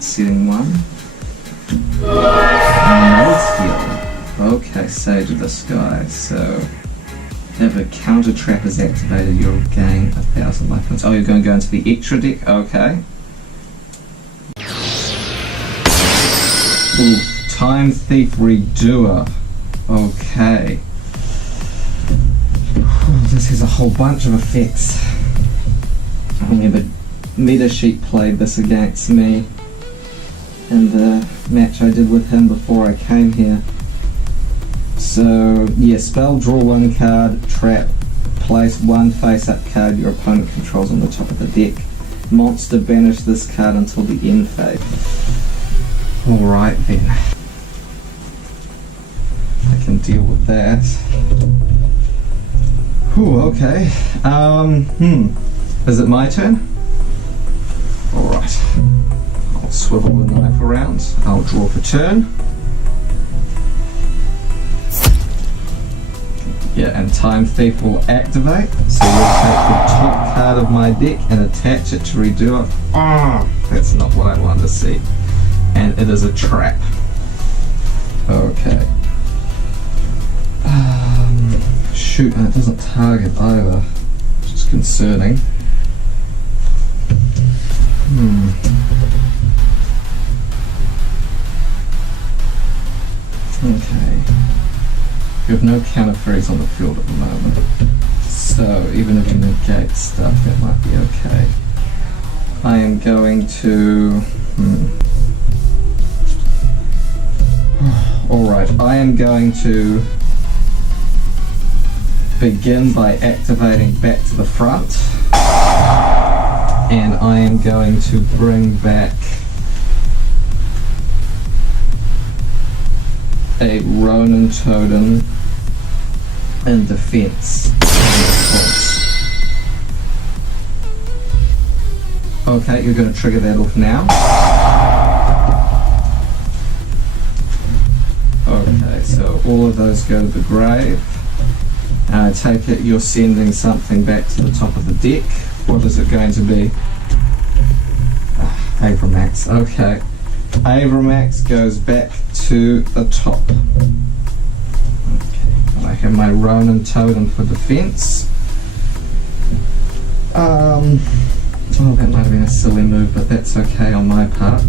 Setting 1. Okay, Sage of the Sky. So, if a counter trap is activated, you'll gain 1,000 life points. Oh, you're going to go into the extra deck? Okay. Ooh, Time Thief Redoer. Okay. Ooh, this has a whole bunch of effects. I remember Meta Sheet played this against me in the match I did with him before I came here. So yeah, spell, draw one card, trap, place one face-up card your opponent controls on the top of the deck. Monster, banish this card until the end phase. Alright then. I can deal with that. Ooh, okay. Is it my turn? Alright. I'll swivel the knife around. I'll draw for turn. Yeah, and Time Thief will activate. So we'll take the top card of my deck and attach it to redo it. Ah, that's not what I wanted to see. And it is a trap. Okay. Shoot, and it doesn't target either, which is concerning. Okay. You have no counter fairies on the field at the moment, so even if you negate stuff, that might be okay. I am going to... Alright, I am going to begin by activating back to the front, and I am going to bring back a Ronin totem in defense. Okay, you're going to trigger that off now. Okay, so all of those go to the grave. I take it you're sending something back to the top of the deck. What is it going to be? Avramax. Okay. Avramax goes back to the top. Okay. I have my Ronin totem for defense. Oh, that might have been a silly move, but that's okay on my part.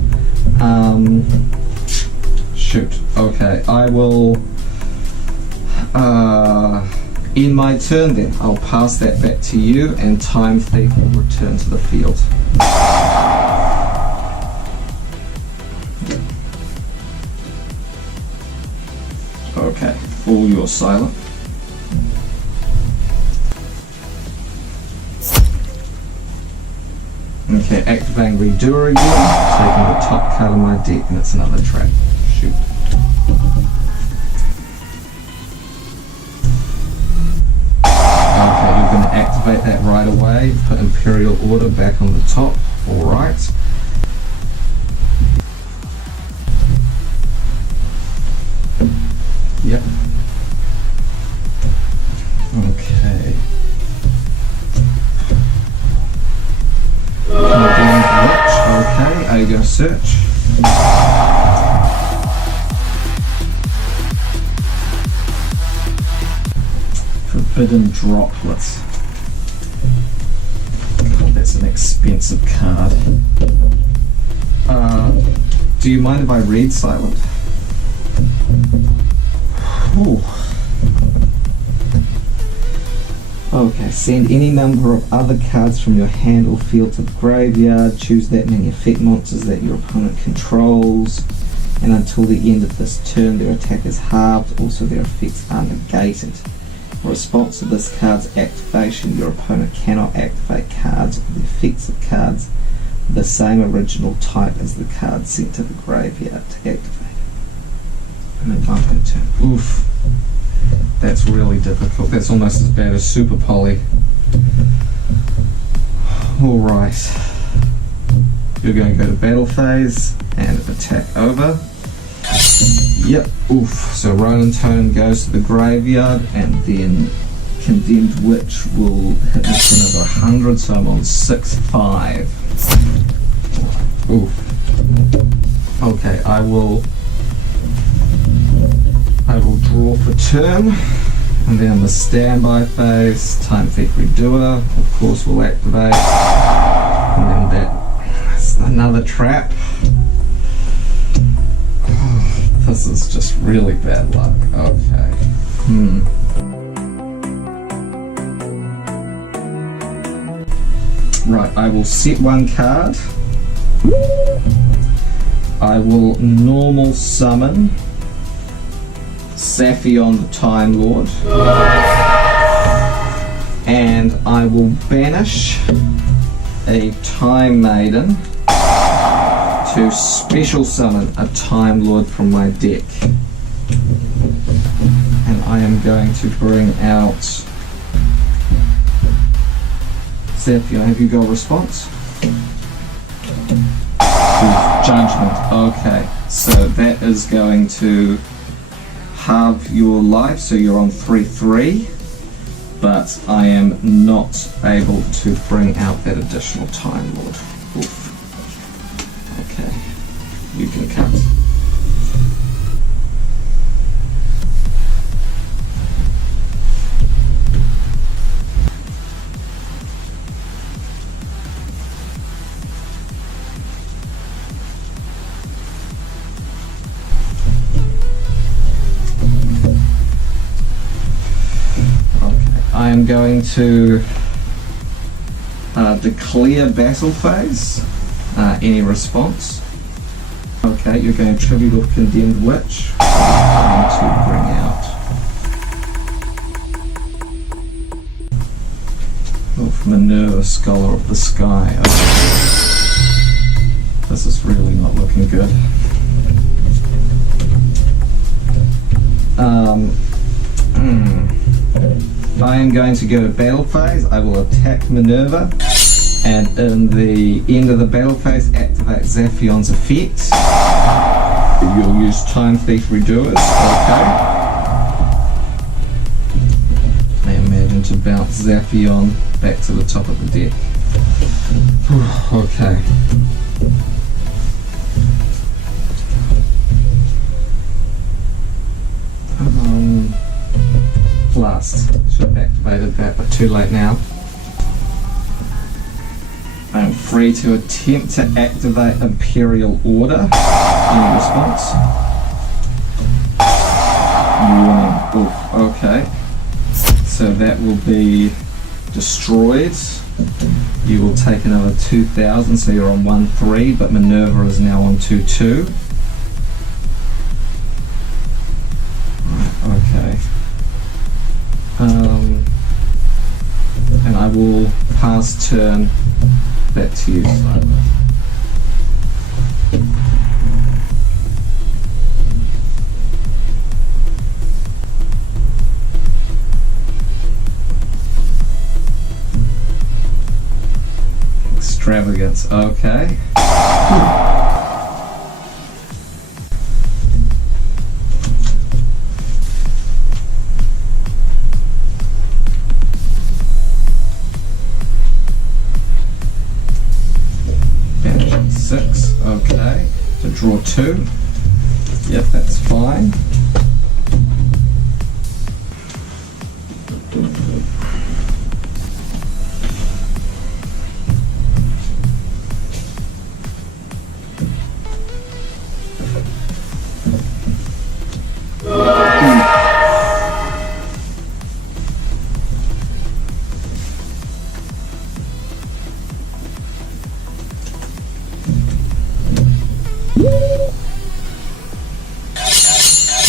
Shoot. Okay, I will end my turn then. I'll pass that back to you, and Time Thief will return to the field. Okay, all you're silent. Okay, activating Redoer again, taking the top card of my deck, and it's another trap. Shoot. Okay, you're going to activate that right away, put Imperial Order back on the top. Alright. Yep. Okay. Okay, are you going to search? Forbidden Droplets. God, that's an expensive card. Do you mind if I read silent? Ooh. Okay, send any number of other cards from your hand or field to the graveyard. Choose that many effect monsters that your opponent controls, and until the end of this turn their attack is halved, also their effects are negated. In response to this card's activation, your opponent cannot activate cards or the effects of cards of the same original type as the card sent to the graveyard to activate. And then bump it turn. Oof. That's really difficult. That's almost as bad as Super Poly. Alright. You're going to go to battle phase and attack over. Yep. Oof. So Ronin Totem goes to the graveyard, and then Condemned Witch will hit me for another 100, so I'm on 6-5. Oof. Okay, I will draw for turn, and then the standby phase, Time Thief Redoer, of course, will activate, and then that's another trap. Oh, this is just really bad luck. Okay. Right, I will set one card. I will normal summon Saphion the Time Lord, and I will banish a Time Maiden to special summon a Time Lord from my deck. And I am going to bring out Zephyr. Have you got a response? Judgment. Okay, so that is going to halve your life, so you're on 3-3, but I am not able to bring out that additional Time Lord. Oof. Okay, you can cut. I am going to declare battle phase. Any response? Okay, you're going to tribute or condemned witch. I'm going to bring out. Minerva, Scholar of the Sky. Okay. This is really not looking good. I am going to go to battle phase. I will attack Minerva, and in the end of the battle phase, activate Zaphion's effect. You'll use Time Thief Redoers. Okay. I imagine to bounce Zaphion back to the top of the deck. Okay. Blast. Should have activated that, but too late now. I am free to attempt to activate Imperial Order. Any response? Oof, okay. So that will be destroyed. You will take another 2,000, so you're on 1-3, but Minerva is now on 2-2. Okay. And I will pass turn back to you, Simon. Extravagance, okay. Okay, to draw 2. Yep, that's fine.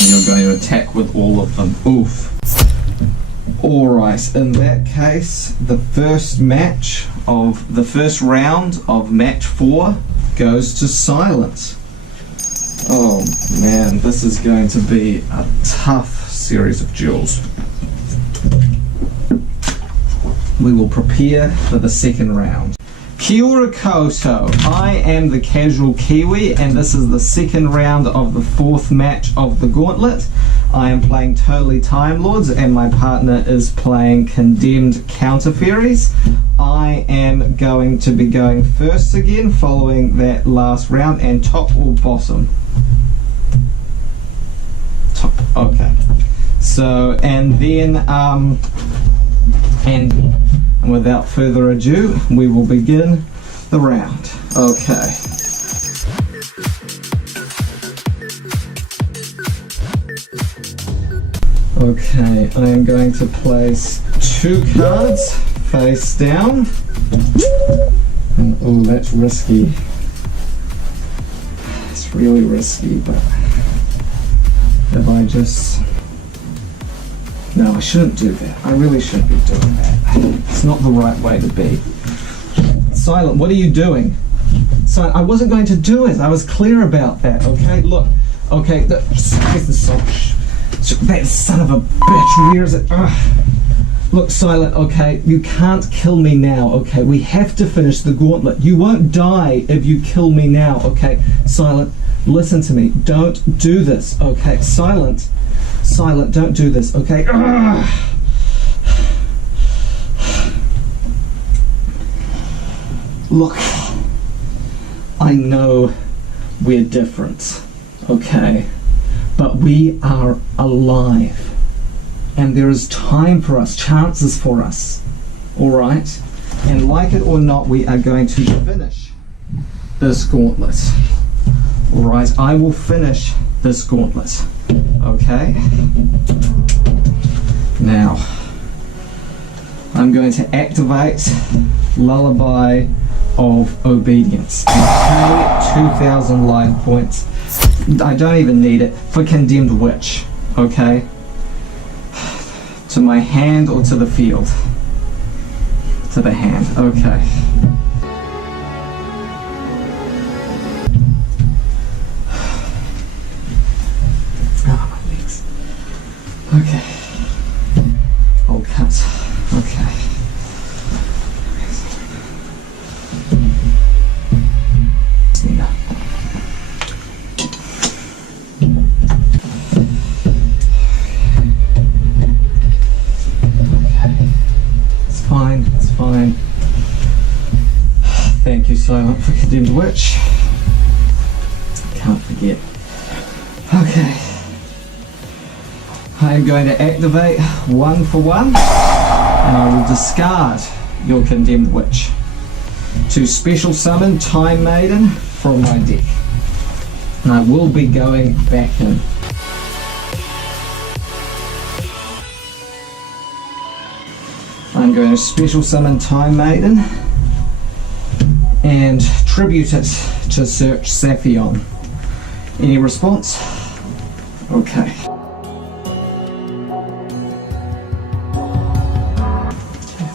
You're going to attack with all of them. Oof. Alright, in that case, the first round of match 4 goes to silence. Oh man, this is going to be a tough series of duels. We will prepare for the second round. Kia ora koutou, I am the Casual Kiwi, and this is the second round of the 4th match of the Gauntlet. I am playing Totally Time Lords, and my partner is playing Condemned Counter Fairies. I am going to be going first again, following that last round, and top or bottom? Top, okay. So, and then, and without further ado, we will begin the round. Okay. Okay, I am going to place 2 cards face down. And, oh, that's risky. It's really risky, but if I just... No, I shouldn't do that. I really shouldn't be doing that. It's not the right way to be. Silent, what are you doing? So I wasn't going to do it. I was clear about that, okay? Look, okay, where's the sock? That son of a bitch, where is it? Ugh. Look, Silent, okay, you can't kill me now, okay? We have to finish the gauntlet. You won't die if you kill me now, okay? Silent, listen to me. Don't do this, okay? Silent, don't do this, okay? Ugh. Look, I know we're different, okay? But we are alive. And there is time for us, chances for us, all right? And like it or not, we are going to finish this gauntlet, all right? I will finish this gauntlet, okay? Now, I'm going to activate Lullaby of Obedience and pay 2,000 life points. I don't even need it for Condemned Witch, okay? To my hand or to the field? To the hand, okay. Oh, my legs. Okay. I'll cut. Okay. It's fine. Thank you, Silent, for Condemned Witch. Can't forget. Okay. I am going to activate 1 for 1, and I will discard your Condemned Witch to special summon Time Maiden from my deck. And I will be going back in. I'm going to special summon Time Maiden and tribute it to Search Saphion. Any response? Okay.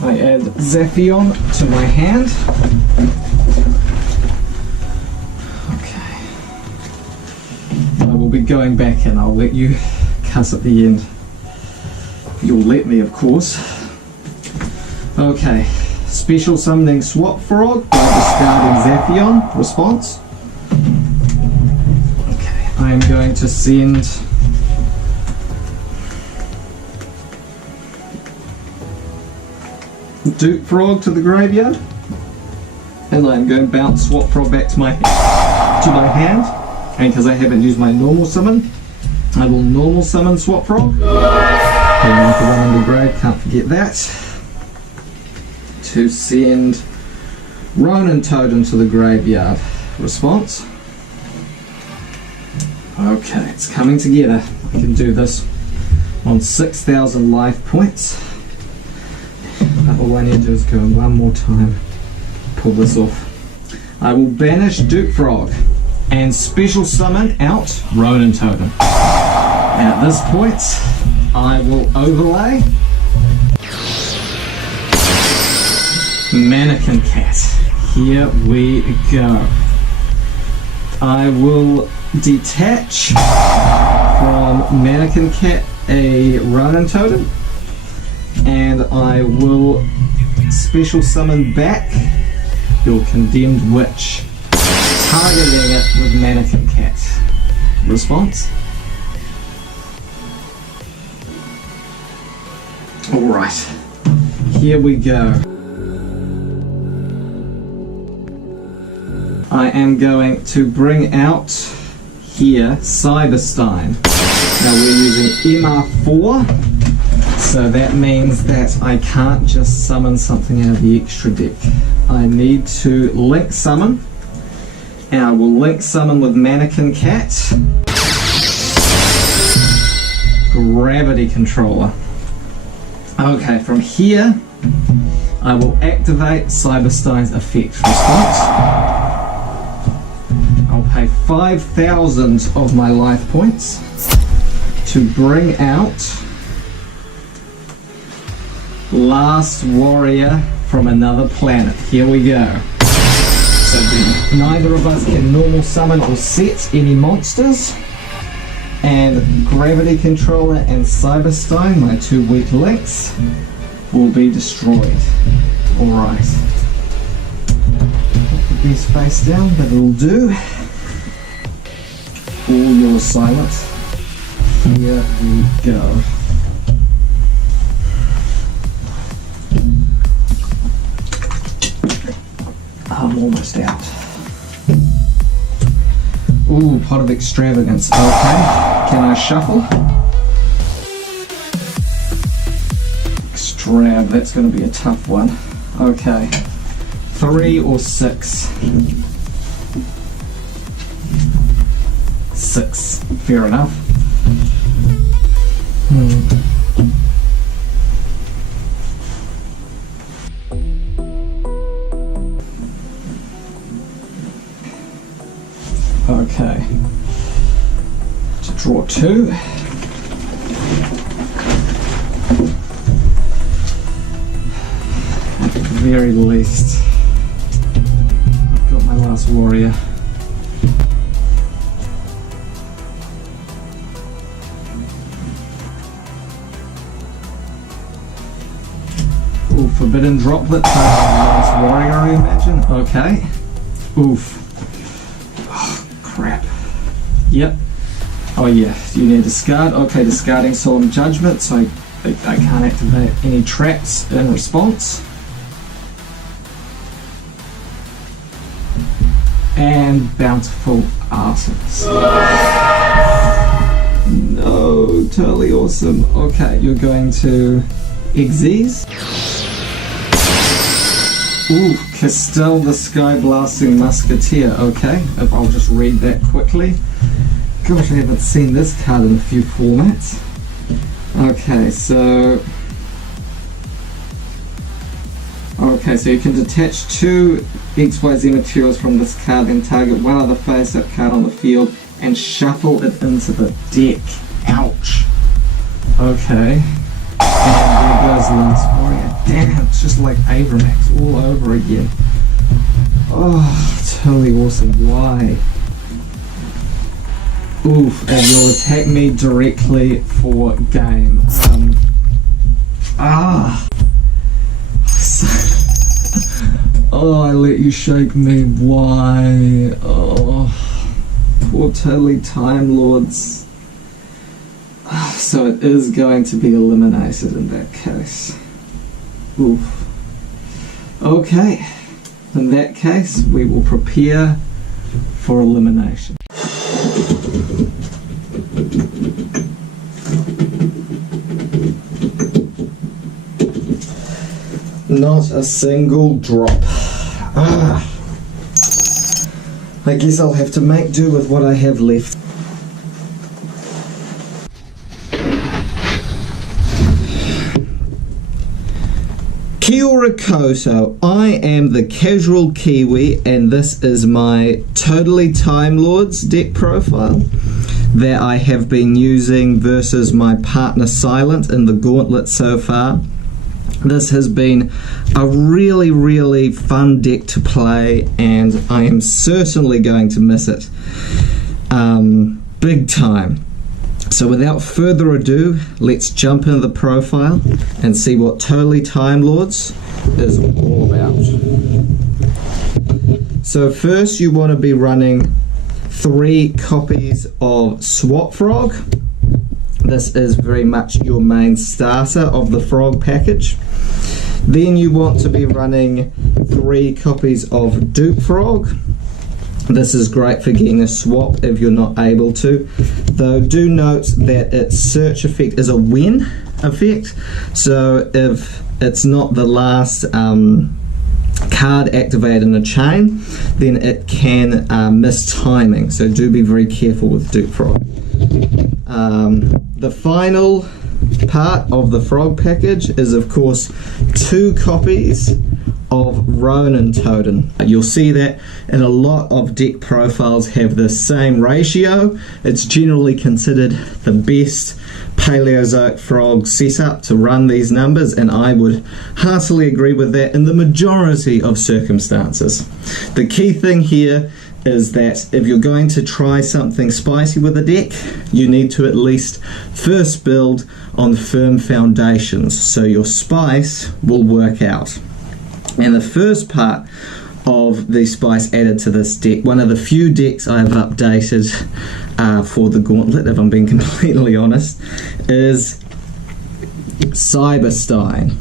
I add Zaphion to my hand. Okay. I will be going back in. I'll let you cuss at the end. You'll let me, of course. Okay, special summoning Swap Frog by discarding Zaphion. Response? Okay, I am going to send Duke Frog to the graveyard, and I am going to bounce Swap Frog back to my hand. And because I haven't used my normal summon, I will normal summon Swap Frog. And the one under grave, can't forget that. To send Ronin Totem to the graveyard. Response? Okay, it's coming together. I can do this on 6,000 life points. But all I need to do is go in one more time. Pull this off. I will banish Duke Frog and special summon out Ronin Totem. And at this point, I will overlay Mannequin Cat. Here we go. I will detach from Mannequin Cat a Ronin Totem, and I will special summon back your Condemned Witch, targeting it with Mannequin Cat. Response? Alright, here we go. I am going to bring out here Cyberstein. Now we're using MR4, so that means that I can't just summon something out of the extra deck. I need to link summon, and I will link summon with Mannequin Cat, Gravity Controller. Okay, from here I will activate Cyberstein's effect. Response? I'll pay 5,000 of my life points to bring out Last Warrior from Another Planet. Here we go. So then Neither of us can normal summon or set any monsters. And Gravity Controller and Cyberstone, my two weak links, will be destroyed. Alright. Put these face down, but it'll do. All your silence. Here we go. I'm almost out. Ooh, Pot of Extravagance. Okay, can I shuffle? Extrav, that's going to be a tough one. Okay, 3 or 6? 6, fair enough. Okay, to draw 2. At the very least, I've got my last warrior. Ooh, Forbidden Droplet, last warrior, I imagine. Okay. Oof. Crap. Yep. Oh yeah, you need to discard. Okay, discarding Solemn Judgment, so I can't activate any traps in response. And Bountiful Arsenals. No, totally awesome. Okay, you're going to Xyz. Ooh, Castell the Sky Blasting Musketeer. Okay, if I'll just read that quickly. Gosh, I haven't seen this card in a few formats. Okay, so you can detach 2 XYZ materials from this card, then target one other face-up card on the field and shuffle it into the deck. Ouch. Okay. And there goes Last Warrior. Damn, it's just like Abramax all over again. Oh, totally awesome. Why? Oof, and you'll attack me directly for game. Oh, I let you shake me. Why? Oh, poor totally Time Lords. So it is going to be eliminated in that case. Oof. Okay. In that case, we will prepare for elimination. Not a single drop. I guess I'll have to make do with what I have left. Kia ora koutou, I am the Casual Kiwi and this is my Totally Time Lords deck profile that I have been using versus my partner Silent in the Gauntlet so far. This has been a really fun deck to play and I am certainly going to miss it big time. So without further ado, let's jump into the profile and see what Totally Time Lords is all about. So first you want to be running 3 copies of Swap Frog. This is very much your main starter of the frog package. Then you want to be running 3 copies of Dupe Frog. This is great for getting a swap if you're not able to, though do note that its search effect is a when effect, so if it's not the last card activated in a chain, then it can miss timing, so do be very careful with Dupe Frog. The final part of the frog package is of course 2 copies of Ronin Totem. You'll see that in a lot of deck profiles have the same ratio. It's generally considered the best Paleozoic frog setup to run these numbers, and I would heartily agree with that in the majority of circumstances. The key thing here is that if you're going to try something spicy with a deck, you need to at least first build on firm foundations so your spice will work out. And the first part of the spice added to this deck, one of the few decks I have updated for the Gauntlet, if I'm being completely honest, is Cyberstein.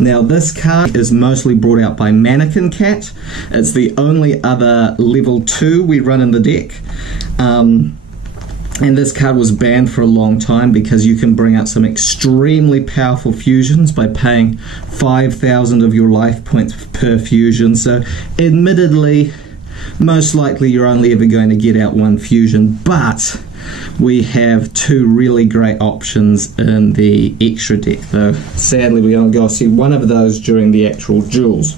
Now this card is mostly brought out by Mannequin Cat. It's the only other level 2 we run in the deck. And this card was banned for a long time because you can bring out some extremely powerful fusions by paying 5,000 of your life points per fusion. So admittedly, most likely you're only ever going to get out one fusion, but we have 2 really great options in the extra deck, though sadly we're going to go see one of those during the actual duels.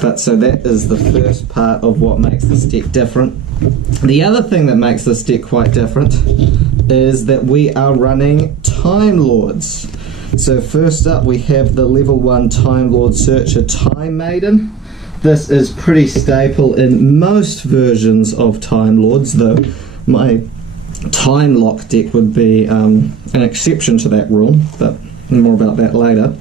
But so that is the first part of what makes this deck different. The other thing that makes this deck quite different is that we are running Time Lords. So first up we have the level 1 Time Lord Searcher Time Maiden. This is pretty staple in most versions of Time Lords, though my Time Lock deck would be an exception to that rule, but more about that later.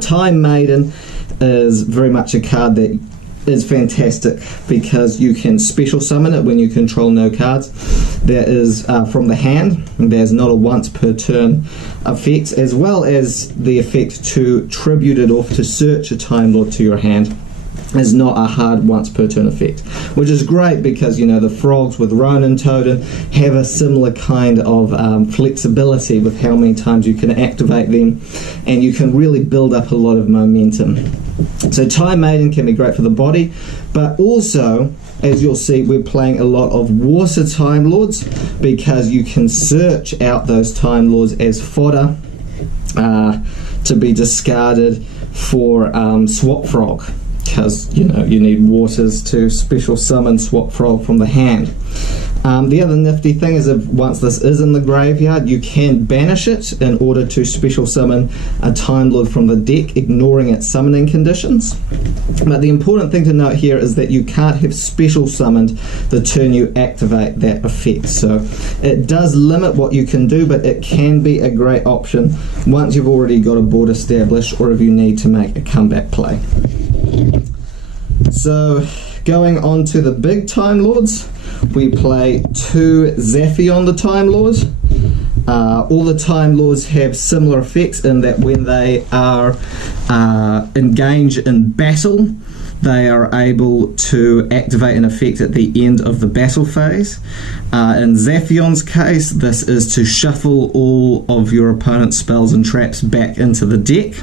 Time Maiden is very much a card that is fantastic because you can special summon it when you control no cards. There is from the hand, there's not a once per turn effect, as well as the effect to tribute it off to search a Time Lord to your hand is not a hard once per turn effect, which is great because, you know, the frogs with Ronin Totem have a similar kind of flexibility with how many times you can activate them, and you can really build up a lot of momentum. So Time Maiden can be great for the body, but also, as you'll see, we're playing a lot of Water Time Lords because you can search out those Time Lords as fodder to be discarded for Swap Frog, because, you know, you need waters to special summon Swap Frog from the hand. The other nifty thing is, if once this is in the graveyard, you can banish it in order to special summon a Time Lord from the deck, ignoring its summoning conditions. But the important thing to note here is that you can't have special summoned the turn you activate that effect. So it does limit what you can do, but it can be a great option once you've already got a board established, or if you need to make a comeback play. So going on to the big Time Lords, we play 2 Zaphion the Time Lords. All the Time Lords have similar effects in that when they are engaged in battle, they are able to activate an effect at the end of the battle phase. In Zaphion's case, this is to shuffle all of your opponent's spells and traps back into the deck.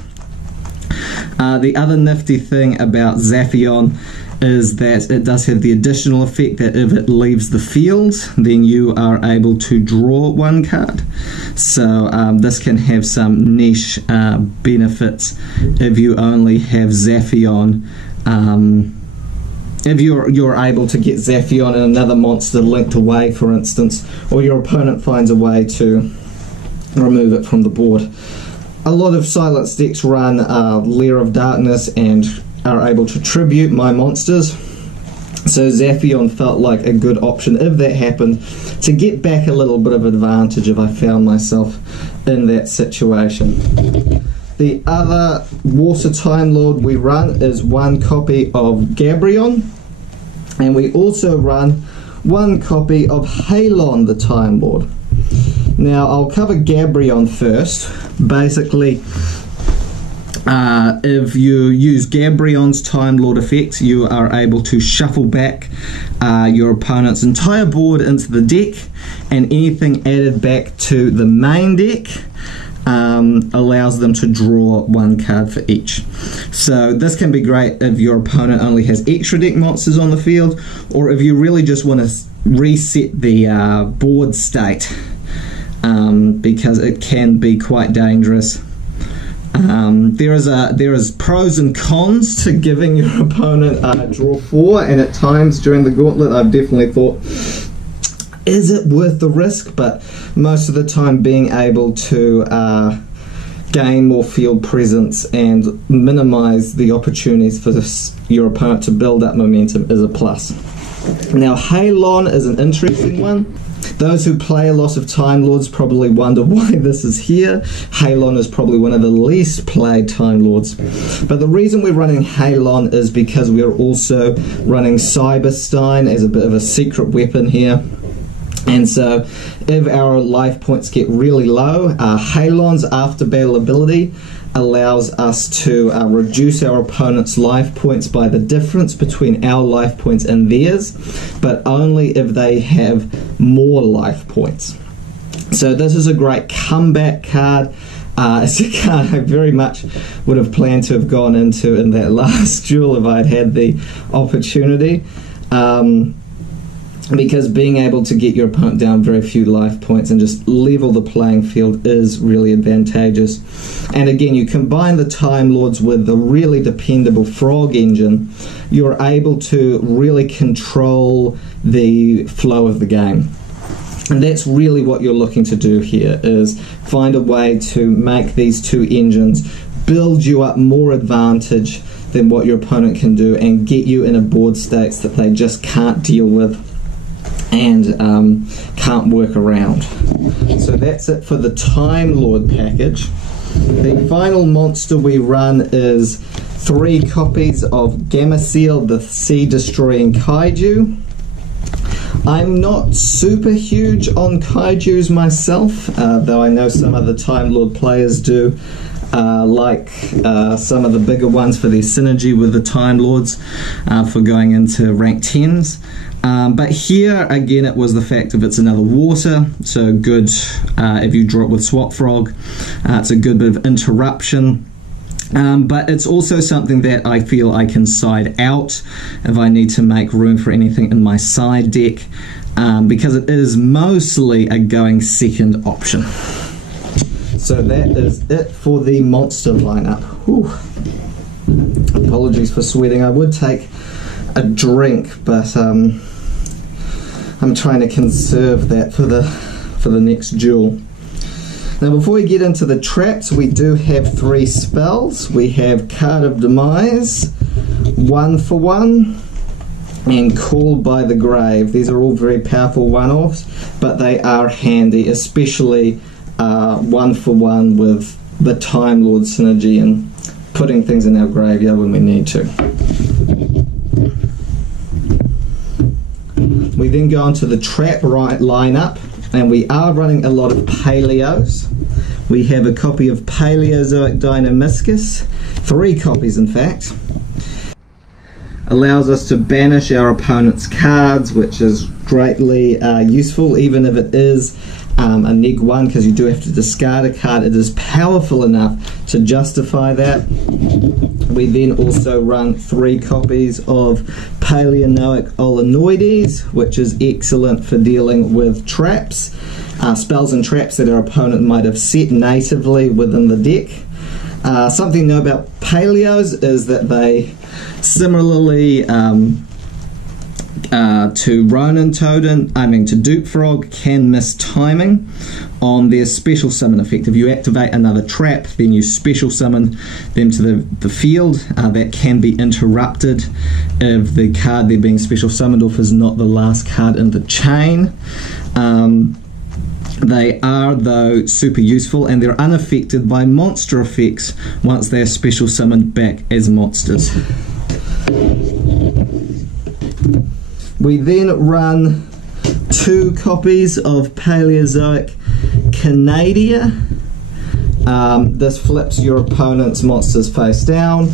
The other nifty thing about Zaphion is that it does have the additional effect that if it leaves the field, then you are able to draw 1 card. So this can have some niche benefits if you only have Zaphion. If you're able to get Zaphion and another monster linked away, for instance, or your opponent finds a way to remove it from the board. A lot of Silence decks run Lair of Darkness and are able to tribute my monsters, so Zaphion felt like a good option if that happened, to get back a little bit of advantage if I found myself in that situation. The other Water Time Lord we run is 1 copy of Gabrion, and we also run 1 copy of Halon the Time Lord. Now I'll cover Gabrion first. Basically, if you use Gabrion's Time Lord effect, you are able to shuffle back your opponent's entire board into the deck, and anything added back to the main deck allows them to draw 1 card for each. So this can be great if your opponent only has extra deck monsters on the field, or if you really just want to reset the board state, because it can be quite dangerous There is pros and cons to giving your opponent draw 4, and at times during the gauntlet I've definitely thought, is it worth the risk? But most of the time being able to gain more field presence and minimize the opportunities for your opponent to build up momentum is a plus. Now Halon is an interesting one. Those who play a lot of Time Lords probably wonder why this is here. Halon is probably one of the least played Time Lords. But the reason we're running Halon is because we're also running Cyberstein as a bit of a secret weapon here. And so if our life points get really low, Halon's after battle ability allows us to reduce our opponent's life points by the difference between our life points and theirs, but only if they have more life points. So this is a great comeback card. It's a card I very much would have planned to have gone into in that last duel if I'd had the opportunity. Because being able to get your opponent down very few life points and just level the playing field is really advantageous. And again, you combine the Time Lords with the really dependable Frog engine, you're able to really control the flow of the game. And that's really what you're looking to do here, is find a way to make these two engines build you up more advantage than what your opponent can do and get you in a board states that they just can't deal with and can't work around. So that's it for the Time Lord package. The final monster we run is 3 copies of Gamma Seal, the Sea Destroying Kaiju. I'm not super huge on kaijus myself, though I know some other Time Lord players do. Like some of the bigger ones for their synergy with the Time Lords for going into rank 10s. But here again it was the fact of it's another water, so good if you draw it with Swap Frog. It's a good bit of interruption. But it's also something that I feel I can side out if I need to make room for anything in my side deck, because it is mostly a going second option. So that is it for the monster lineup. Whew. Apologies for sweating. I would take a drink, but I'm trying to conserve that for the next duel. Now before we get into the traps, we do have 3 spells. We have Card of Demise, 1 for 1, and Called by the Grave. These are all very powerful one-offs, but they are handy, especially 1 for 1 with the Time Lord synergy and putting things in our graveyard when we need to. We then go into the trap lineup, and we are running a lot of Paleos. We have a copy of Paleozoic Deinamiscus, 3 copies in fact. Allows us to banish our opponent's cards, which is greatly useful, even if it is a neg 1, because you do have to discard a card. It is powerful enough to justify that. We then also run 3 copies of Paleonoic Olenoides, which is excellent for dealing with traps, spells and traps that our opponent might have set natively within the deck. Something to know about Paleos is that they, similarly to Ronin Totem, to Duke Frog, can miss timing on their special summon effect. If you activate another trap, then you special summon them to the field. That can be interrupted if the card they're being special summoned off is not the last card in the chain. They are, though, super useful, and they're unaffected by monster effects once they're special summoned back as monsters. We then run 2 copies of Paleozoic Canadia. This flips your opponent's monsters face down.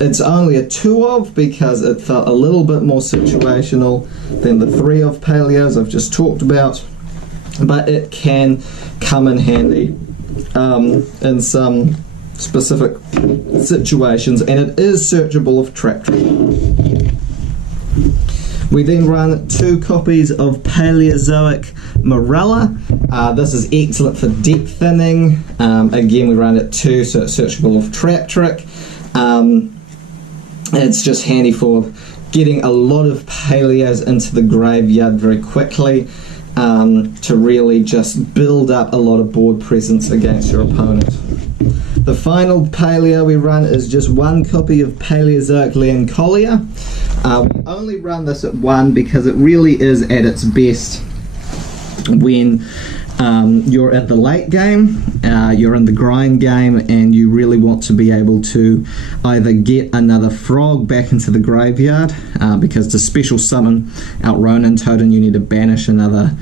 It's only a 2 of because it felt a little bit more situational than the 3 of Paleos I've just talked about, but it can come in handy in some specific situations, and it is searchable if trapped. We then run 2 copies of Paleozoic Morella. This is excellent for deck thinning. Again, we run it 2, so it's searchable off Trap Trick. It's just handy for getting a lot of paleos into the graveyard very quickly, to really just build up a lot of board presence against your opponent. The final paleo we run is just 1 copy of Paleozoic Lancolia. We only run this at 1 because it really is at its best when you're at the late game, you're in the grind game, and you really want to be able to either get another frog back into the graveyard, because to special summon out Ronin Totem you need to banish another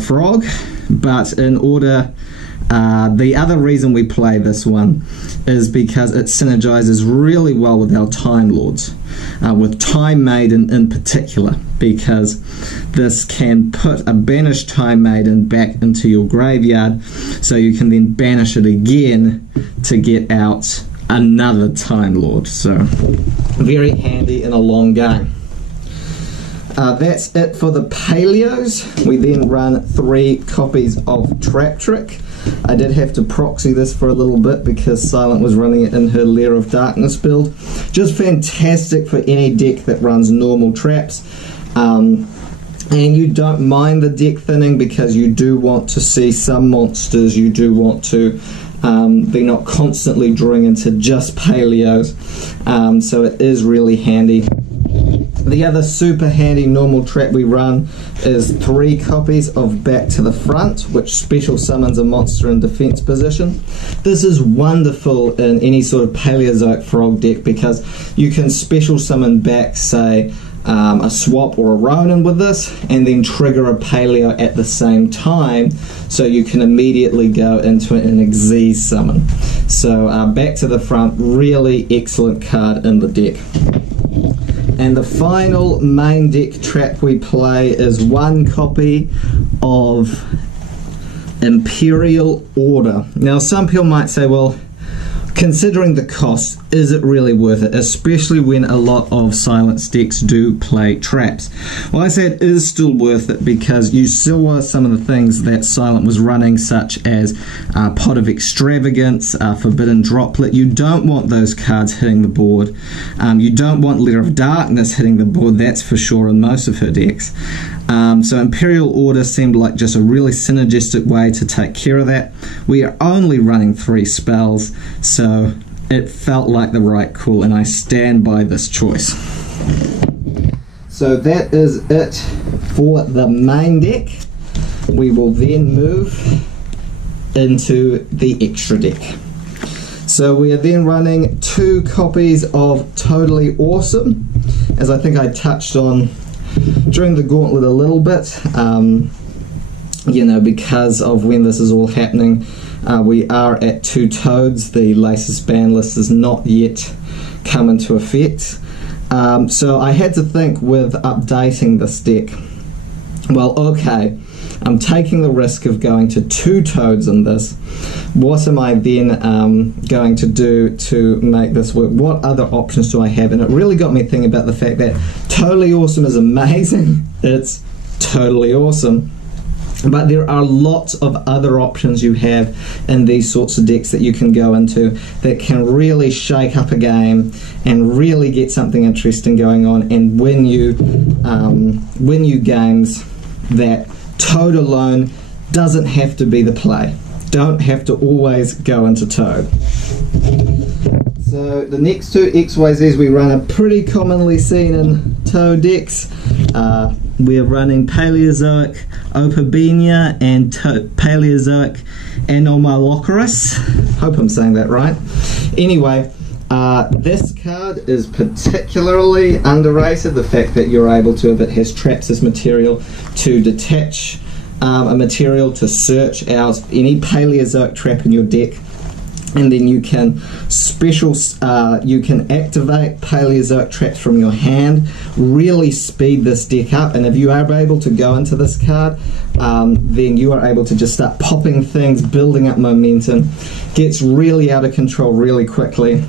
frog. But in order, the other reason we play this one is because it synergizes really well with our Time Lords, with Time Maiden in particular, because this can put a banished Time Maiden back into your graveyard, so you can then banish it again to get out another Time Lord. So very handy in a long game. That's it for the paleos. We then run 3 copies of Trap Trick. I did have to proxy this for a little bit because Silent was running it in her Lair of Darkness build. Just fantastic for any deck that runs normal traps. And you don't mind the deck thinning because you do want to see some monsters, you do want to be not constantly drawing into just paleos, so it is really handy. The other super handy normal trap we run is 3 copies of Back to the Front, which special summons a monster in defense position. This is wonderful in any sort of Paleozoic frog deck because you can special summon back, say, a swap or a Ronin with this, and then trigger a paleo at the same time, so you can immediately go into an Xyz summon. So Back to the Front, really excellent card in the deck. And the final main deck trap we play is 1 copy of Imperial Order. Now some people might say, well, considering the cost, is it really worth it, especially when a lot of Silence decks do play traps? Well, I say it is still worth it because you saw some of the things that Silent was running, such as Pot of Extravagance, Forbidden Droplet. You don't want those cards hitting the board. You don't want Lair of Darkness hitting the board, that's for sure, in most of her decks. So Imperial Order seemed like just a really synergistic way to take care of that. We are only running 3 spells, so it felt like the right call, and I stand by this choice. So that is it for the main deck. We will then move into the extra deck. So we are then running 2 copies of Totally Awesome, as I think I touched on during the Gauntlet a little bit, you know, because of when this is all happening. We are at 2 toads. The Laces ban list has not yet come into effect. So I had to think with updating this deck, well, okay, I'm taking the risk of going to 2 toads in this. What am I then going to do to make this work? What other options do I have? And it really got me thinking about the fact that Totally Awesome is amazing. It's totally awesome. But there are lots of other options you have in these sorts of decks that you can go into that can really shake up a game and really get something interesting going on and win you games that Toad alone doesn't have to be the play. Don't have to always go into Toad. So the next 2 XYZs we run are pretty commonly seen in Toad decks. We're running Paleozoic Opabenia and Paleozoic Anomalocaris. Hope I'm saying that right. Anyway, this card is particularly underrated. The fact that you're able to, if it has traps as material, to detach a material to search out any Paleozoic trap in your deck, and then you can you can activate Paleozoic traps from your hand, really speed this deck up. And if you are able to go into this card, then you are able to just start popping things, building up momentum. Gets really out of control really quickly.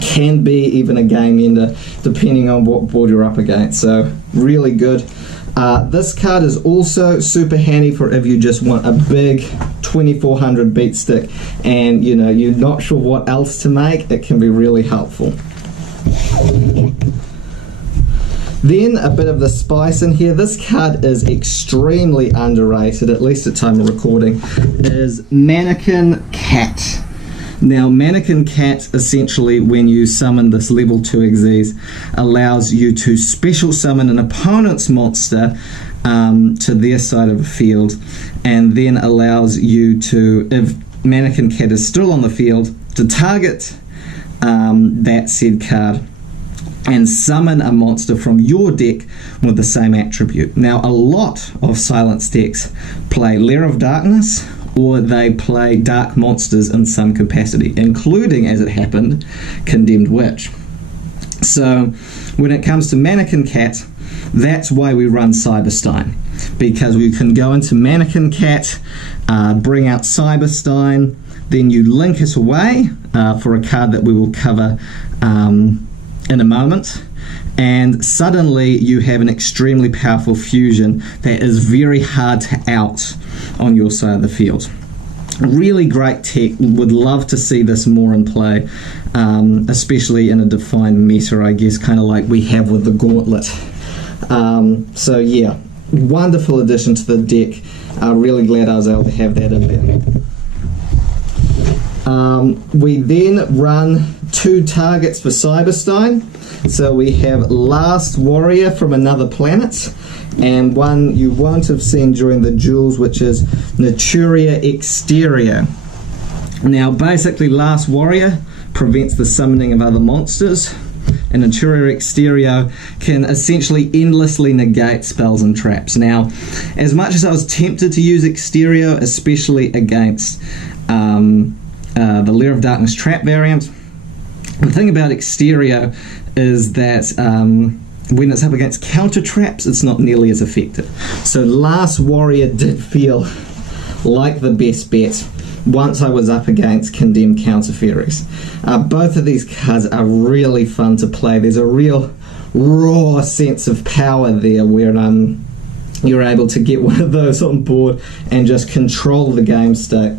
Can be even a game ender depending on what board you're up against. So really good. This card is also super handy for if you just want a big 2400 beat stick and you're not sure what else to make. It can be really helpful. Then a bit of the spice in here. This card is extremely underrated, at least at time of recording, is Mannequin Cat. Now, Mannequin Cat, essentially, when you summon this level 2 Xyz, allows you to special summon an opponent's monster to their side of the field, and then allows you to, if Mannequin Cat is still on the field, to target that said card and summon a monster from your deck with the same attribute. Now, a lot of Silence decks play Lair of Darkness, or they play dark monsters in some capacity, including, as it happened, Condemned Witch. So when it comes to Mannequin Cat, that's why we run Cyberstein, because we can go into Mannequin Cat, bring out Cyberstein, then you link it away for a card that we will cover in a moment, and suddenly you have an extremely powerful fusion that is very hard to out on your side of the field. Really great tech. Would love to see this more in play, especially in a defined meta, I guess, kind of like we have with the Gauntlet. So yeah, wonderful addition to the deck. Really glad I was able to have that in there. We then run 2 targets for Cyberstein. So we have Last Warrior from Another Planet, and one you won't have seen during the duels, which is Naturia Exterior. Now, basically, Last Warrior prevents the summoning of other monsters, and Naturia Exterior can essentially endlessly negate spells and traps. Now, as much as I was tempted to use Exterior, especially against the Lair of Darkness trap variant, the thing about Exterior is that when it's up against counter traps, it's not nearly as effective. So Last Warrior did feel like the best bet once I was up against Condemned Counter Fairies. Both of these cards are really fun to play. There's a real raw sense of power there where you're able to get one of those on board and just control the game state.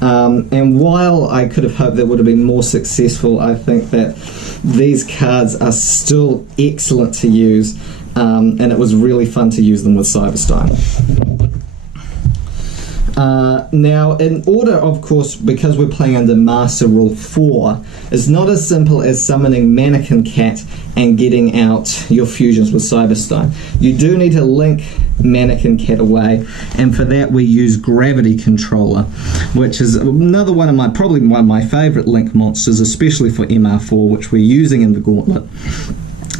And while I could have hoped that would have been more successful, I think that these cards are still excellent to use, and it was really fun to use them with Cyberstein. Now, in order, of course, because we're playing under Master Rule 4, it's not as simple as summoning Mannequin Cat and getting out your fusions with Cyberstein. You do need to link Mannequin Cat away, and for that we use Gravity Controller, which is another one of my, probably one of my favourite link monsters, especially for MR4, which we're using in the Gauntlet,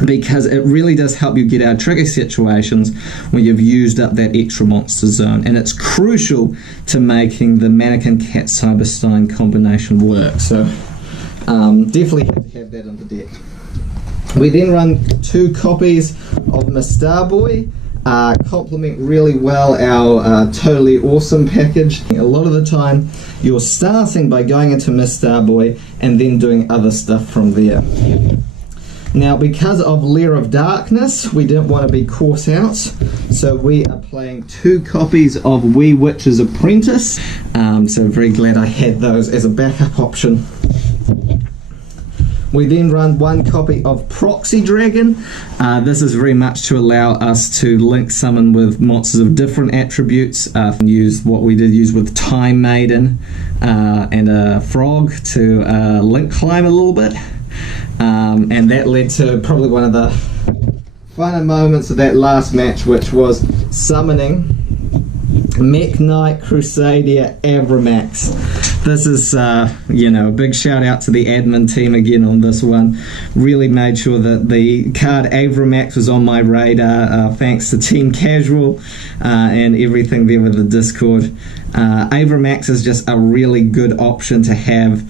because it really does help you get out of tricky situations when you've used up that extra monster zone, and it's crucial to making the Mannequin Cat Cyberstein combination work. So definitely have to have that on the deck. We then run 2 copies of Mr. Boy. Complement really well our Totally Awesome package. A lot of the time you're starting by going into Mr. Boy and then doing other stuff from there. Now, because of Lair of Darkness, we didn't want to be caught out, so we are playing 2 copies of Wee Witch's Apprentice. So very glad I had those as a backup option. We then run 1 copy of Proxy Dragon. This is very much to allow us to link summon with monsters of different attributes. Use what we did use with Time Maiden and a Frog to link climb a little bit. And that led to probably one of the funner moments of that last match, which was summoning Mech Knight Crusadia Avramax. This is, you know, a big shout out to the admin team again on this one. Really made sure that the card Avramax was on my radar, thanks to Team Casual and everything there with the Discord. Avramax is just a really good option to have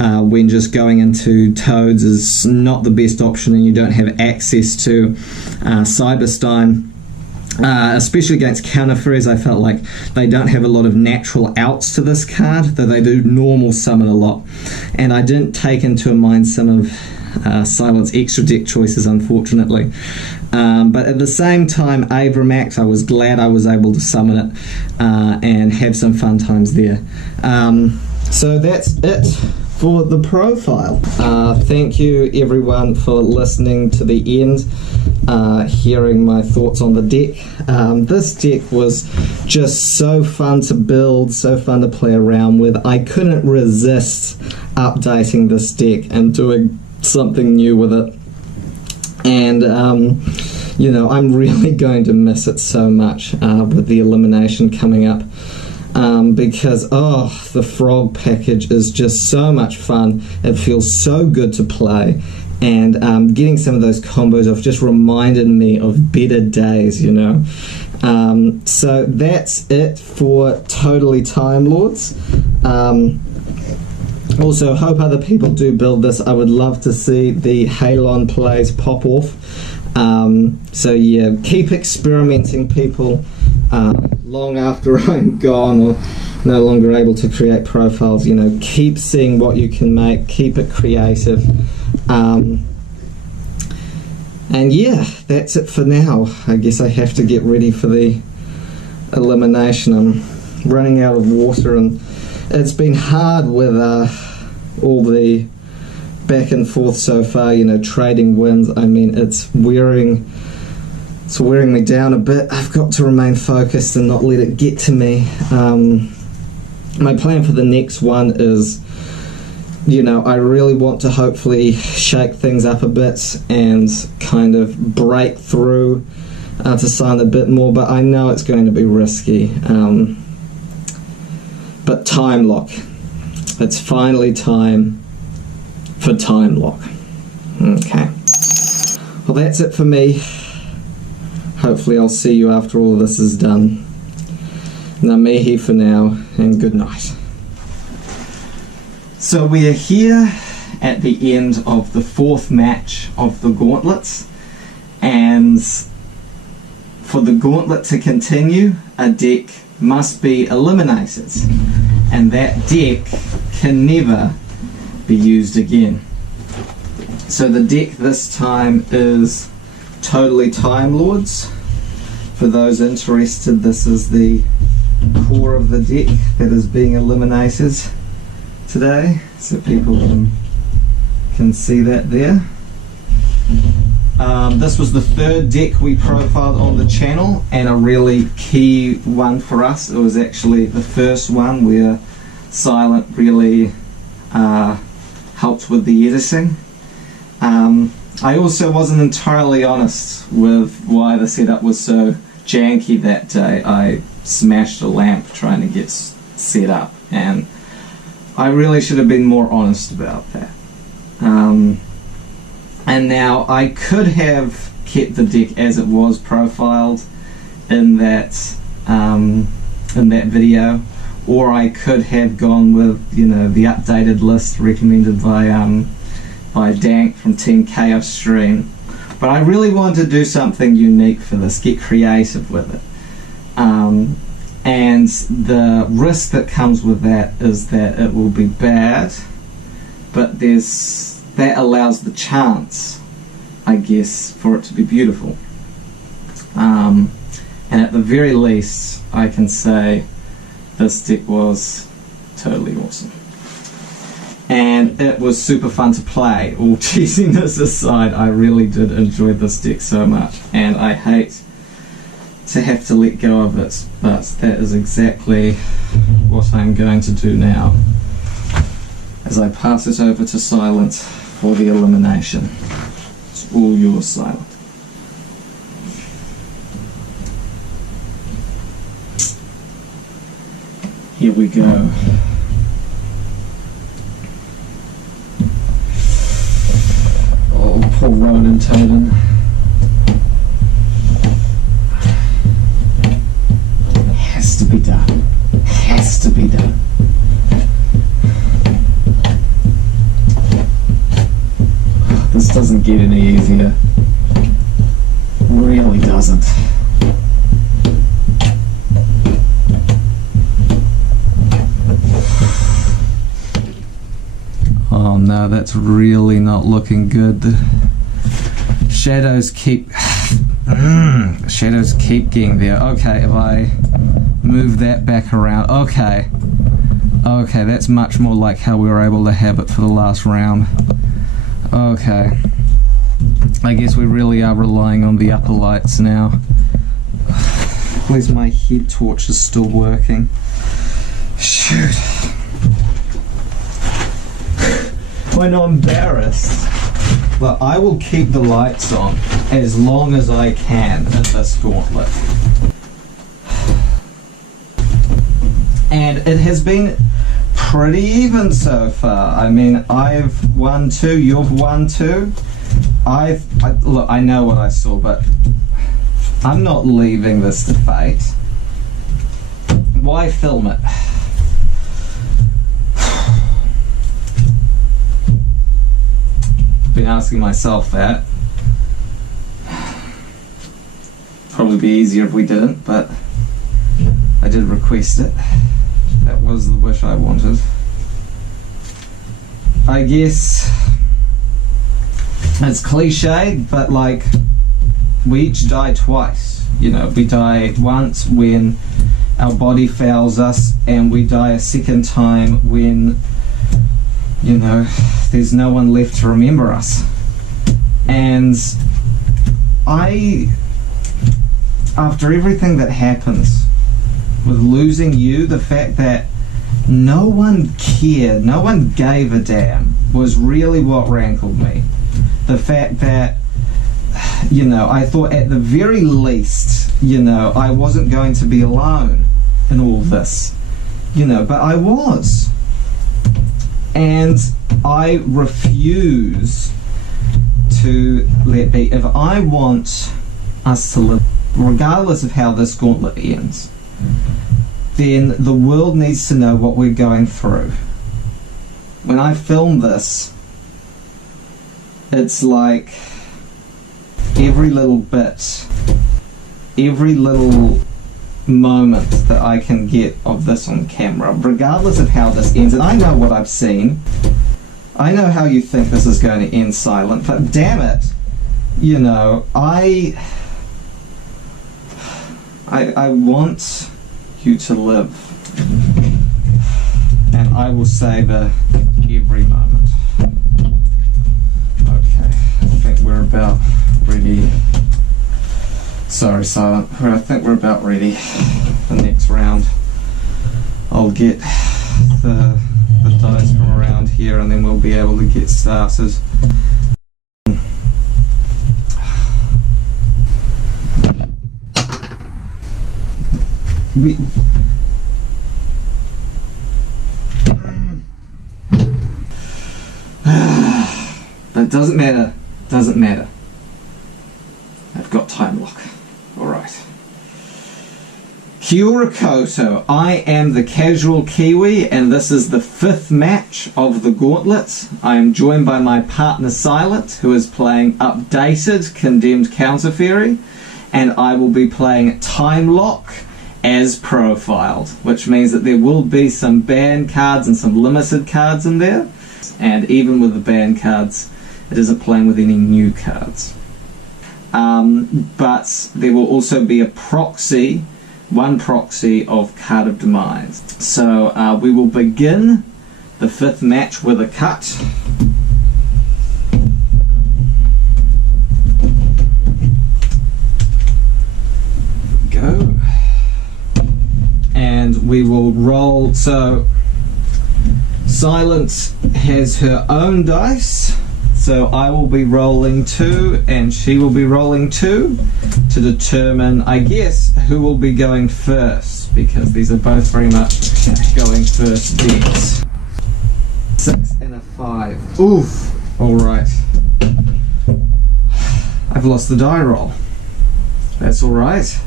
when just going into Toads is not the best option and you don't have access to Cyberstein. Especially against counter fairies, I felt like they don't have a lot of natural outs to this card, though they do normal summon a lot. And I didn't take into mind some of Silent's extra deck choices, unfortunately. But at the same time, Avramax, I was glad I was able to summon it and have some fun times there. So that's it for the profile. Thank you everyone for listening to the end, hearing my thoughts on the deck. This deck was just so fun to build, so fun to play around with. I couldn't resist updating this deck and doing something new with it. And you know, I'm really going to miss it so much with the elimination coming up, because the frog package is just so much fun. It feels so good to play, and getting some of those combos off just reminded me of better days, you know. So that's it for Totally Time Lords. Also, hope other people do build this. I would love to see the Halon plays pop off. So yeah, keep experimenting, people. Long after I'm gone or no longer able to create profiles, you know, keep seeing what you can make, keep it creative. And yeah, that's it for now. I guess I have to get ready for the elimination. I'm running out of water, and it's been hard with all the back and forth so far, you know, trading wins. I mean, it's wearing me down a bit. I've got to remain focused and not let it get to me. My plan for the next one is, you know, I really want to hopefully shake things up a bit and kind of break through to sign a bit more, but I know it's going to be risky. But time lock. It's finally time for time lock. Okay. Well, that's it for me. Hopefully I'll see you after all of this is done. Ngā mihi for now, and good night. So we are here at the end of the fourth match of the Gauntlets, and for the Gauntlet to continue, a deck must be eliminated, and that deck can never be used again. So the deck this time is Totally Time Lords. For those interested, this is the core of the deck that is being eliminated today, so people can see that there. This was the third deck we profiled on the channel, and a really key one for us. It was actually the first one where Silent really helped with the editing. I also wasn't entirely honest with why the setup was so janky that day. I smashed a lamp trying to get set up, and I really should have been more honest about that. And now I could have kept the deck as it was profiled in that video, or I could have gone with, you know, the updated list recommended by Dank from Team Chaos Stream. But I really wanted to do something unique for this, get creative with it. And the risk that comes with that is that it will be bad, but that allows the chance, I guess, for it to be beautiful. And at the very least, I can say this deck was totally awesome. And it was super fun to play. All cheesiness aside, I really did enjoy this deck so much, and I hate to have to let go of it, but that is exactly what I'm going to do now as I pass it over to Silent for the elimination. It's all yours, Silent. Here we go. Oh, poor Ronan Totem. Has to be done. Has to be done. This doesn't get any easier. Really doesn't. Oh no, that's really not looking good. The shadows keep Shadows keep getting there. Okay, if I move that back around. Okay, that's much more like how we were able to have it for the last round. Okay, I guess we really are relying on the upper lights now. At least my head torch is still working. Shoot. When I'm embarrassed, but I will keep the lights on as long as I can in this gauntlet. And it has been pretty even so far. I mean, I've won 2, you've won 2. Look, I know what I saw, but I'm not leaving this to fate. Why film it? Been asking myself that. Probably be easier if we didn't, but I did request it. That was the wish I wanted. I guess it's cliched, but like, we each die twice. You know, we die once when our body fails us, and we die a second time when, you know, there's no one left to remember us. And after everything that happens with losing you, the fact that no one cared, no one gave a damn, was really what rankled me. The fact that, you know, I thought at the very least, you know, I wasn't going to be alone in all this, you know, but I was. And I refuse to let be. If I want us to live, regardless of how this gauntlet ends, then the world needs to know what we're going through. When I film this, it's like every little bit, every little moment that I can get of this on camera, regardless of how this ends. And I know what I've seen. I know how you think this is going to end silent, but damn it, you know, I want you to live, and I will savor every moment. Okay, I think we're about ready. Sorry, Silent. I think we're about ready for the next round. I'll get the dice from around here, and then we'll be able to get started. But it doesn't matter. Doesn't matter. I've got time lock. Alright. Kia ora koutou. I am the Casual Kiwi, and this is the 5th match of the Gauntlet. I am joined by my partner Silent, who is playing Updated Condemned Counter Fairy, and I will be playing Time Lock as profiled, which means that there will be some ban cards and some limited cards in there, and even with the ban cards, it isn't playing with any new cards. But there will also be a proxy, one proxy of Card of Demise. So we will begin the 5th match with a cut. Go. And we will roll. So Silence has her own dice. So I will be rolling 2 and she will be rolling 2 to determine, I guess, who will be going first, because these are both very much going first bets. 6 and a 5. Oof! Alright. I've lost the die roll. That's alright.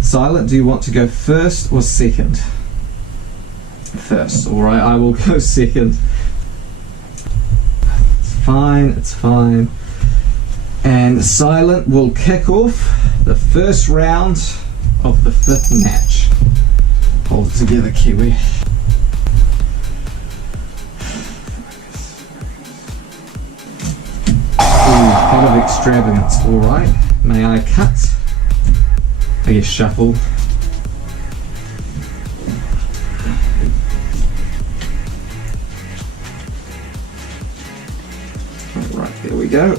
Silent, do you want to go first or second? First. Alright, I will go second. Fine, it's fine. And Silent will kick off the first round of the 5th match. Hold it together, Kiwi. Ooh, bit of extravagance, alright. may I cut? I guess shuffle. Alright, there we go.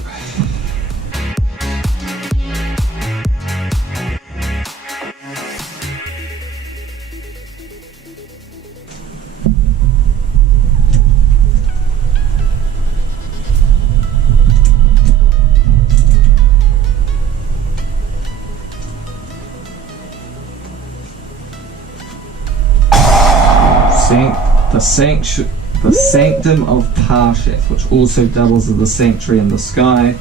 The Sanctum of Parsheth, which also doubles as the Sanctuary in the Sky,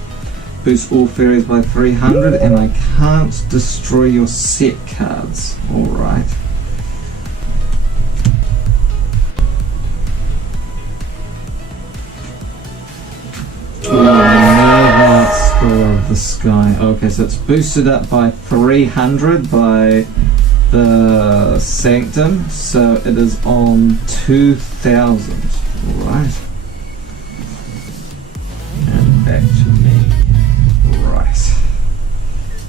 boosts all fairies by 300, and I can't destroy your set cards. Alright. Minerva Scholar of the Sky. Okay, so it's boosted up by 300 by the Sanctum, so it is on 2000. Alright. And back to me. Right.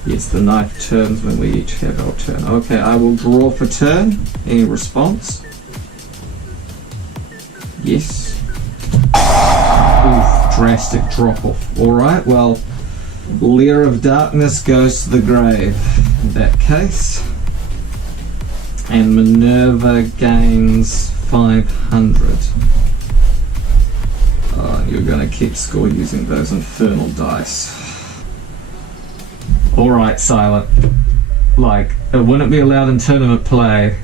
Yes, the knife turns when we each have our turn. Okay, I will draw for turn. Any response? Yes. Oof, drastic drop off. Alright, well, Lair of Darkness goes to the grave in that case. And Minerva gains 500. You're going to keep score using those infernal dice. Alright, Silent. Like, it wouldn't be allowed in tournament play,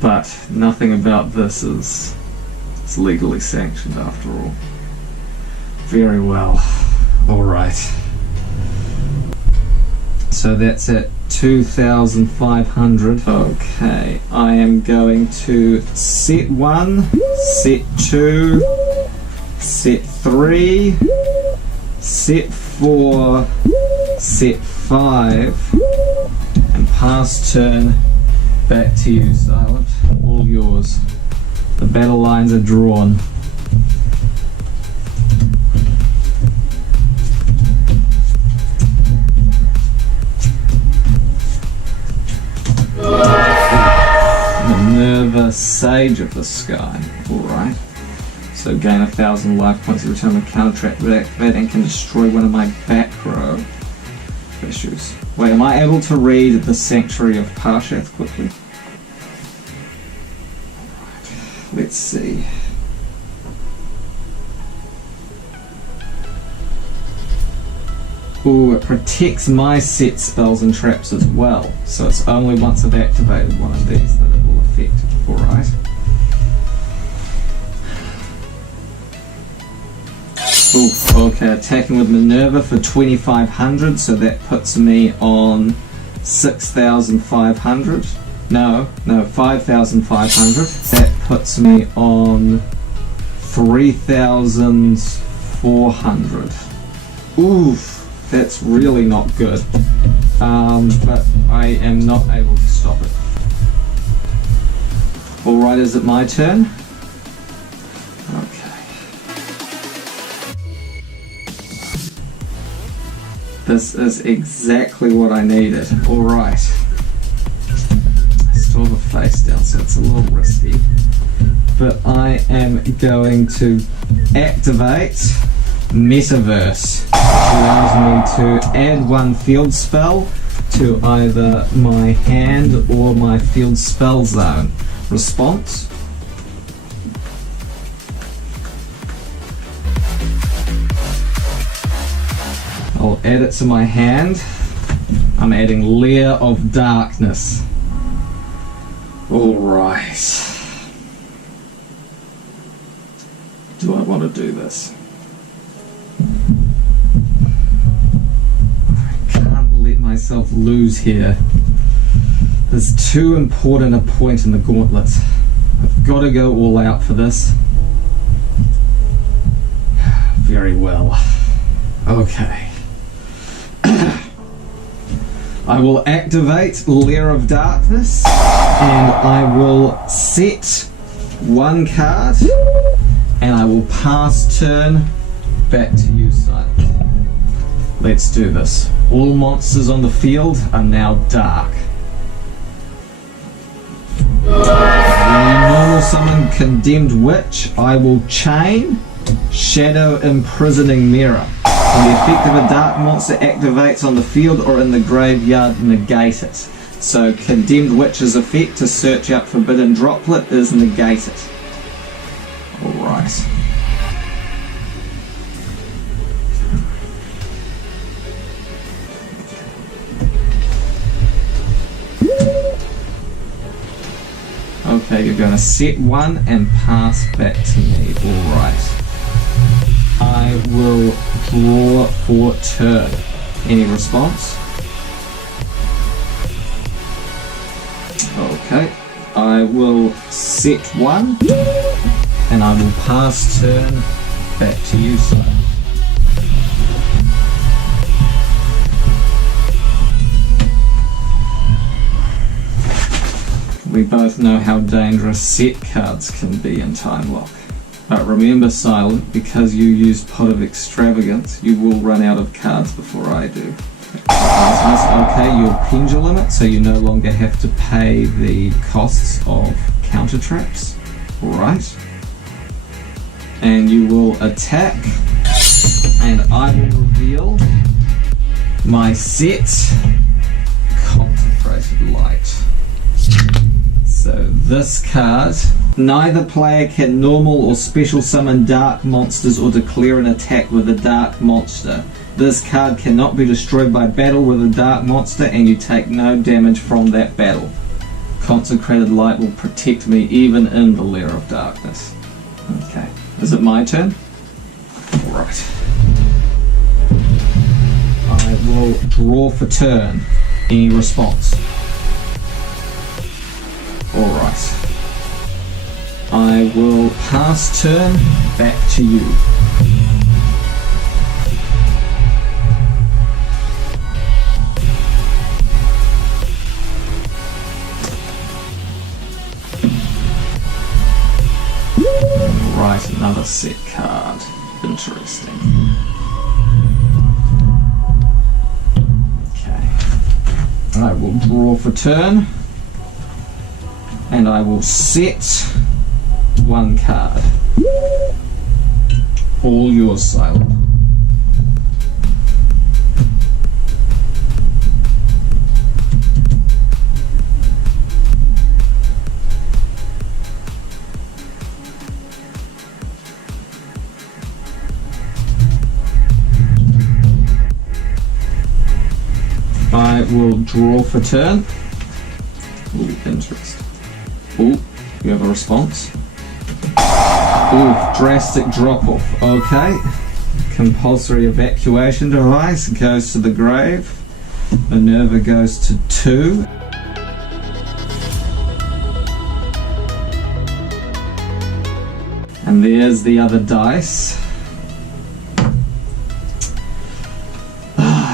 but nothing about this is legally sanctioned after all. Very well. Alright. So that's at 2,500. Okay, I am going to set 1, set 2, set 3, set 4, set 5, and pass turn. Back to you, Silent. All yours. The battle lines are drawn. Minerva, Sage of the Sky. Alright. So gain 1,000 life points every time I counter-attack that and can destroy one of my back row issues. Wait, am I able to read the Sanctuary of Parsheth quickly? Alright, let's see. Ooh, it protects my set spells and traps as well. So it's only once I've activated one of these that it will affect. Alright. Ooh, okay, attacking with Minerva for 2,500, so that puts me on 6,500. No, 5,500. That puts me on 3,400. Oof. That's really not good, but I am not able to stop it. Alright, is it my turn? Okay. This is exactly what I needed. Alright. I still have a face down, so it's a little risky. But I am going to activate Metaverse, which allows me to add one field spell to either my hand or my field spell zone. Response. I'll add it to my hand. I'm adding Lair of Darkness. Alright. Do I want to do this? Myself lose here. There's too important a point in the gauntlet. I've got to go all out for this. Very well. Okay. I will activate Lair of Darkness and I will set one card and I will pass turn. Back to you, Silent. Let's do this. All monsters on the field are now dark. When you normal summon Condemned Witch, I will chain Shadow Imprisoning Mirror. When the effect of a dark monster activates on the field or in the graveyard, negate it. So Condemned Witch's effect to search out Forbidden Droplet is negated. Alright. Okay, you're going to set one and pass back to me. Alright. I will draw for turn. Any response? Okay. I will set one and I will pass turn back to you, sir. We both know how dangerous set cards can be in Time Lock. But remember, Silent, because you use Pot of Extravagance, you will run out of cards before I do. Okay, you'll pendulum it, so you no longer have to pay the costs of counter traps. Alright. And you will attack, and I will reveal my set Concentrated Light. So this card, neither player can normal or special summon dark monsters or declare an attack with a dark monster. This card cannot be destroyed by battle with a dark monster and you take no damage from that battle. Consecrated Light will protect me even in the Lair of Darkness. Okay, is it my turn? Alright. I will draw for turn. Any response? Alright. I will pass turn back to you. Right, another set card. Interesting. Okay. I will draw for turn. And I will set one card. All yours, Silent. I will draw for turn. Ooh, interesting. Ooh, you have a response? Ooh, drastic drop-off. Okay. Compulsory evacuation device goes to the grave. Minerva goes to 2. And there's the other dice.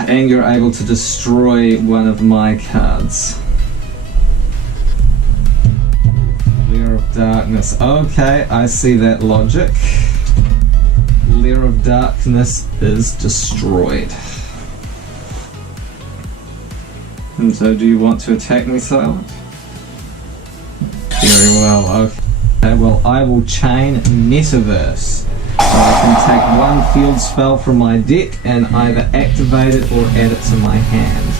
And you're able to destroy one of my cards. Lair of Darkness. Okay, I see that logic. Lair of Darkness is destroyed. And so do you want to attack me, Silent? Very well, okay. Well, I will chain Metaverse. So I can take one field spell from my deck and either activate it or add it to my hand.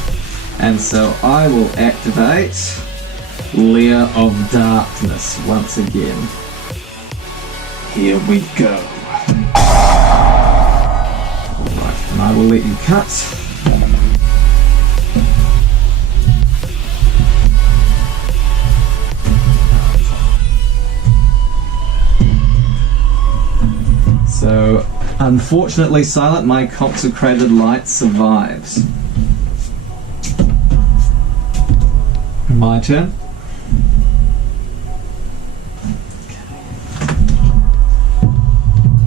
And so I will activate Lair of Darkness once again. Here we go. Alright, and I will let you cut. So, unfortunately, Silent, my Consecrated Light survives. My turn.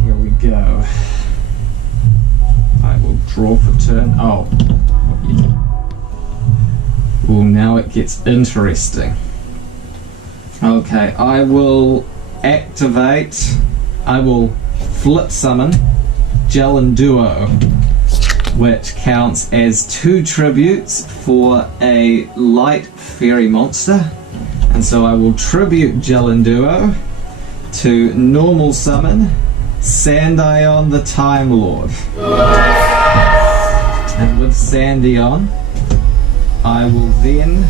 Here we go. I will draw for turn. Oh. Well, now it gets interesting. Okay, I will activate. I will flip summon Gel and Duo. which counts as 2 tributes for a light fairy monster. And so I will tribute Gelinduo to normal summon Sandion the Time Lord. And with Sandion, I will then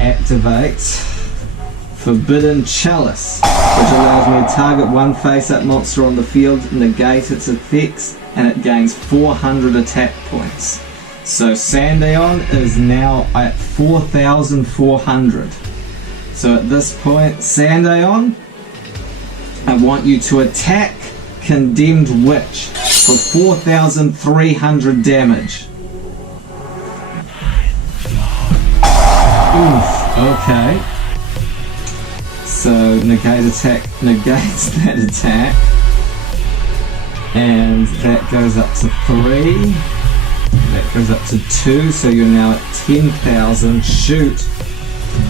activate Forbidden Chalice, which allows me to target one face-up monster on the field, negate its effects, and it gains 400 attack points. So Sandion is now at 4,400. So at this point, Sandion, I want you to attack Condemned Witch for 4,300 damage. Oof, okay. So negate attack negates that attack. And that goes up to 3. That goes up to 2, so you're now at 10,000. Shoot.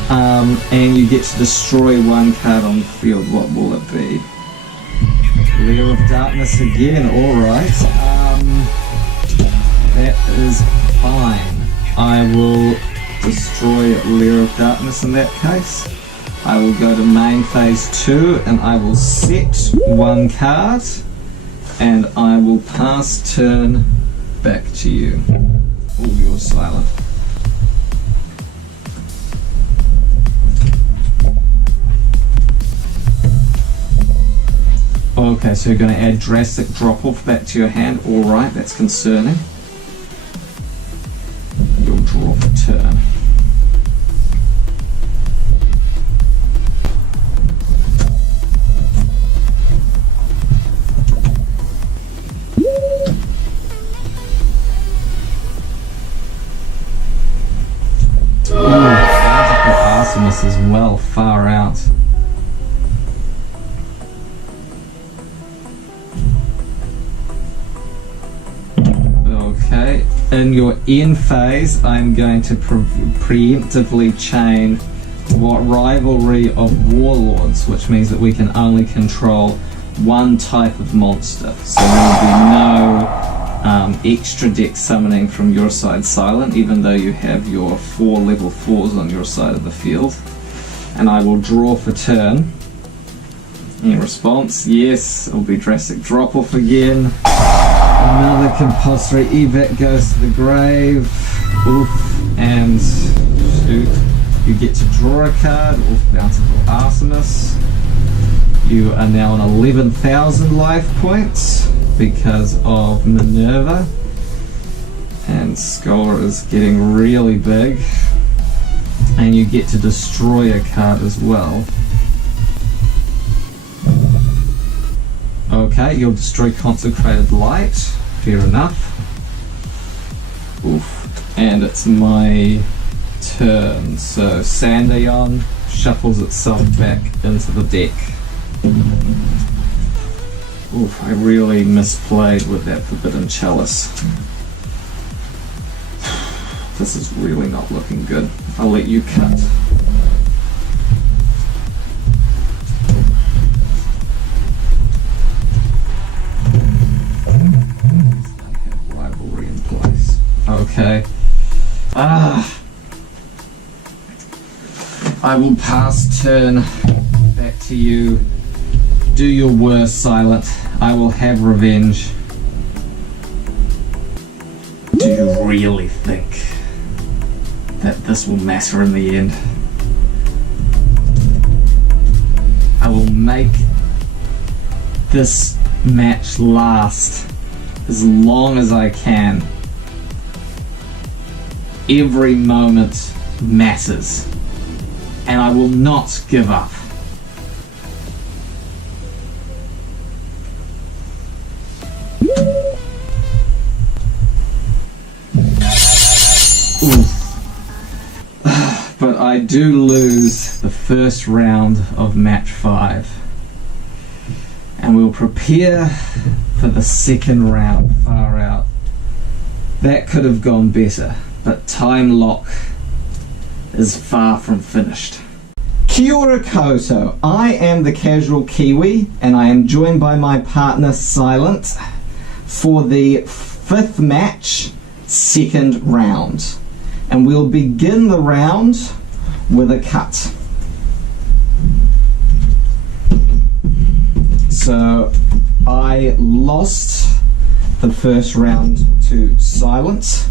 And you get to destroy one card on the field. What will it be? Lair of Darkness again, alright. That is fine. I will destroy Lair of Darkness in that case. I will go to main phase 2 and I will set one card and I will pass turn back to you. Oh, you're silent. Okay, so you're going to add drastic drop-off back to your hand. Alright, that's concerning. You'll draw for turn. Artemis as well, far out. Okay, in your end phase, I'm going to preemptively chain Rivalry of Warlords, which means that we can only control one type of monster. So there will be no extra deck summoning from your side silent, even though you have your 4 level 4s on your side of the field. And I will draw for turn. In response, yes, it will be drastic drop off again. Another compulsory evac goes to the grave. Oof, and shoot. You get to draw a card, Oof, Bountiful Artemis. You are now on 11,000 life points because of Minerva. And Scholar is getting really big. And you get to destroy a card as well. Okay, you'll destroy Consecrated Light. Fair enough. Oof. And it's my turn. So Sandion shuffles itself back into the deck. Oof, I really misplayed with that Forbidden Chalice. This is really not looking good. I'll let you cut. Rivalry in place. Okay. I will pass turn back to you. Do your worst, Silent. I will have revenge. Do you really think that this will matter in the end? I will make this match last as long as I can. Every moment matters, and I will not give up. But I do lose the first round of match 5. And we'll prepare for the second round. Far out. That could have gone better, but Time Lock is far from finished. Kia ora koutou. I am the Casual Kiwi, and I am joined by my partner Silent for the 5th match, 2nd round. And we'll begin the round with a cut. So I lost the first round to silence,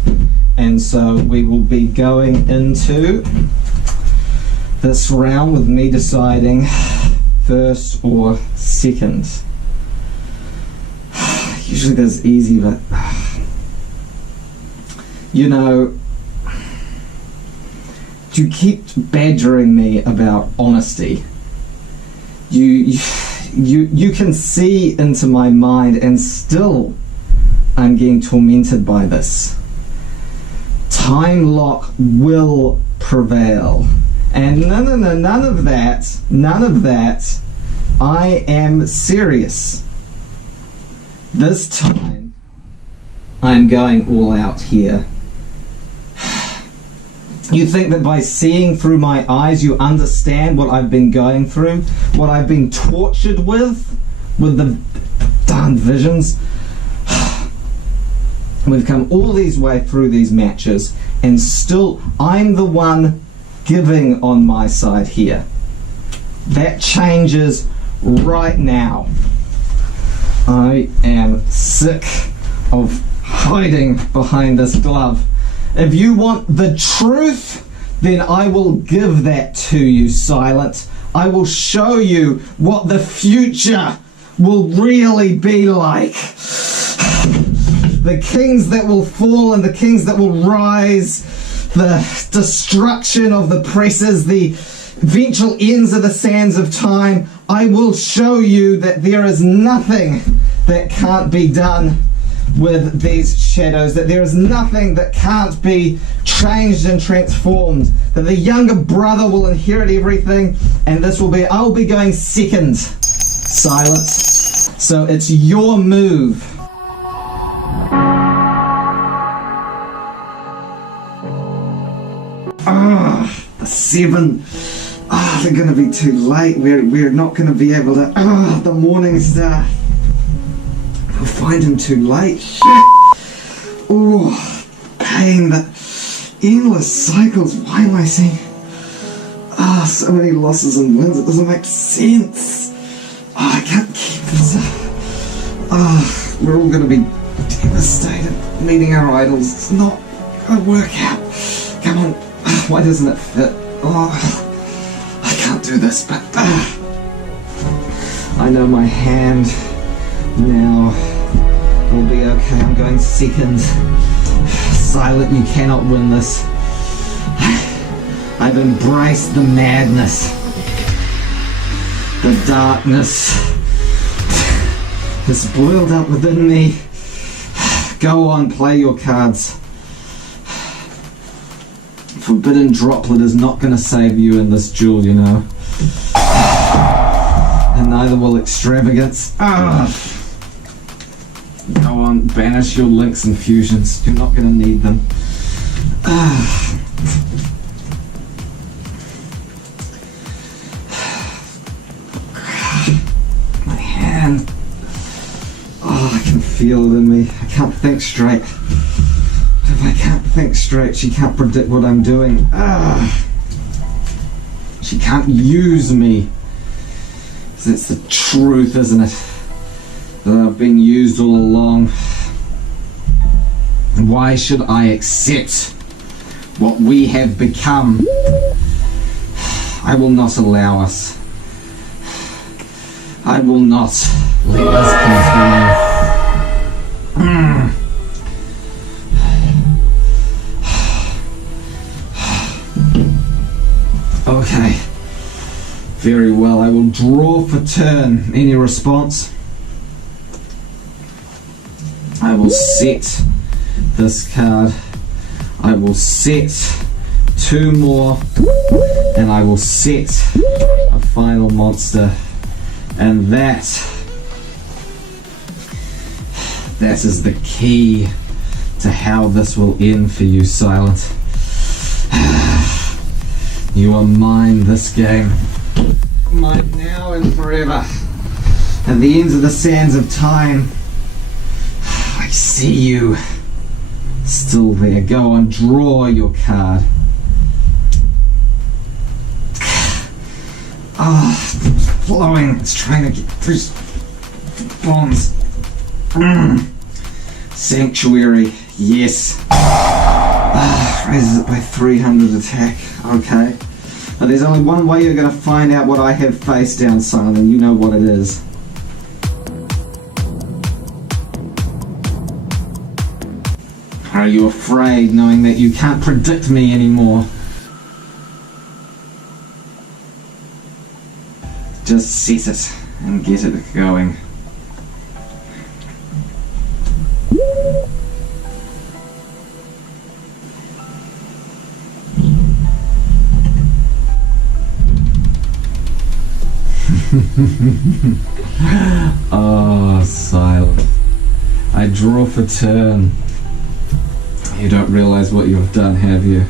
and so we will be going into this round with me deciding first or second. Usually this is easy, but you know, you keep badgering me about honesty. You can see into my mind, and still I'm getting tormented by this. Time lock will prevail. And none of that. I am serious. This time, I'm going all out here. You think that by seeing through my eyes, you understand what I've been going through, what I've been tortured with the darn visions. We've come all these way through these matches, and still I'm the one giving on my side here. That changes right now. I am sick of hiding behind this glove. If you want the truth, then I will give that to you, Silent. I will show you what the future will really be like. The kings that will fall and the kings that will rise, the destruction of the presses, the eventual ends of the sands of time. I will show you that there is nothing that can't be done with these shadows, that there is nothing that can't be changed and transformed, that the younger brother will inherit everything, and this will be, I'll be going second, Silence. So it's your move. The 7. They're gonna be too late. We're not gonna be able to. The morning star. I'll find him too late. Shit. Oh, pain. The endless cycles. Why am I seeing so many losses and wins? It doesn't make sense. I can't keep this up. We're all gonna be devastated meeting our idols. It's not gonna work out. Come on. Why doesn't it fit? I can't do this, but I know my hand now will be okay. I'm going second. Silent, you cannot win this. I've embraced the madness. The darkness has boiled up within me. Go on, play your cards. Forbidden Droplet is not going to save you in this duel, you know. And neither will Extravagance. Go on, banish your links and fusions. You're not going to need them. My hand. I can feel it in me. I can't think straight. If I can't think straight, she can't predict what I'm doing. She can't use me. That's the truth, isn't it? That I've been used all along. Why should I accept what we have become? I will not allow us. I will not let us continue. Okay, very well. I will draw for turn. Any response? I will set this card. I will set 2 more, and I will set a final monster. And that is the key to how this will end for you, Silent. You are mine this game. Mine now and forever. At the ends of the sands of time, I see you. Still there. Go on, draw your card. Flowing. It's trying to get through bombs. Sanctuary. Yes. Raises it by 300 attack. Okay. But there's only one way you're going to find out what I have face down, Simon. You know what it is. Are you afraid knowing that you can't predict me anymore? Just set it and get it going. Oh, silent. I draw for turn. You don't realize what you've done, have you?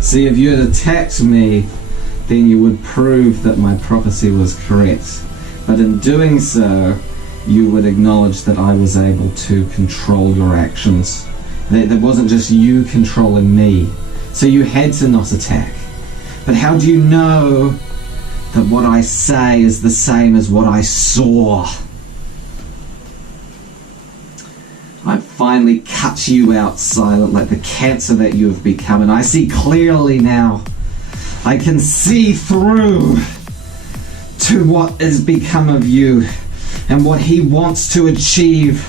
See, if you had attacked me, then you would prove that my prophecy was correct. But in doing so, you would acknowledge that I was able to control your actions. That it wasn't just you controlling me. So you had to not attack. But how do you know that what I say is the same as what I saw? I finally cut you out, Silent, like the cancer that you have become, and I see clearly now. I can see through to what has become of you and what he wants to achieve,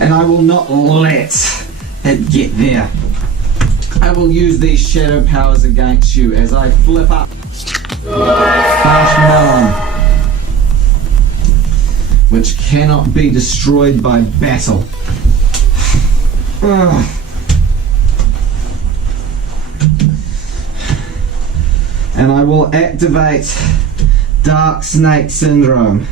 and I will not let it get there. I will use these shadow powers against you as I flip up Marshmallow, which cannot be destroyed by battle. And I will activate Dark Snake Syndrome.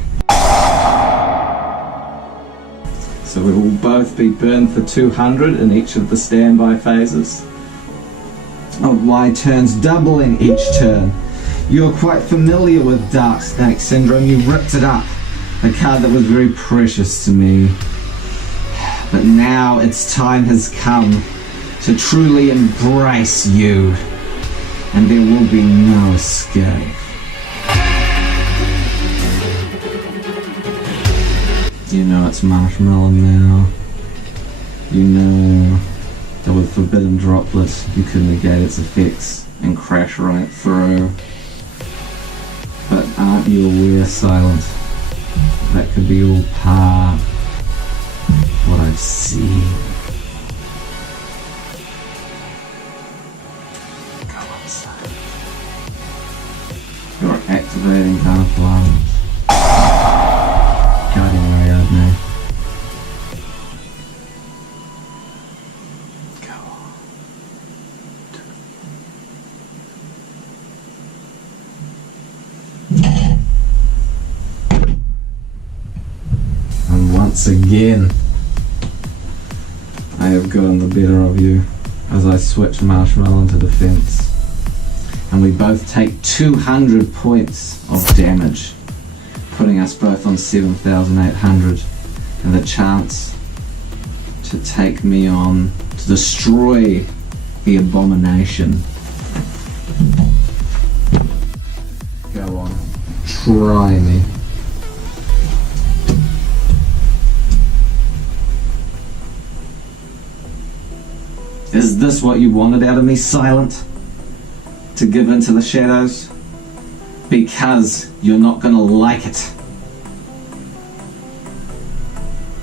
So we will both be burned for 200 in each of the standby phases of my turns, doubling each turn. You're quite familiar with Dark Snake Syndrome. You ripped it up, a card that was very precious to me. But now its time has come to truly embrace you, and there will be no escape. You know it's Marshmallow now. You know that with Forbidden Droplet you could negate its effects and crash right through. But aren't you aware, Silent, that could be all part of what I've seen? Go on, Silent. You're activating Counterplunge. Guardian Ray out now. Go on. And once again, I have gotten the better of you as I switch Marshmallow into defense. And we both take 200 points of damage, putting us both on 7,800, and the chance to take me on, to destroy the abomination. Go on, try me. Is this what you wanted out of me, Silent? To give in to the shadows? Because you're not gonna like it.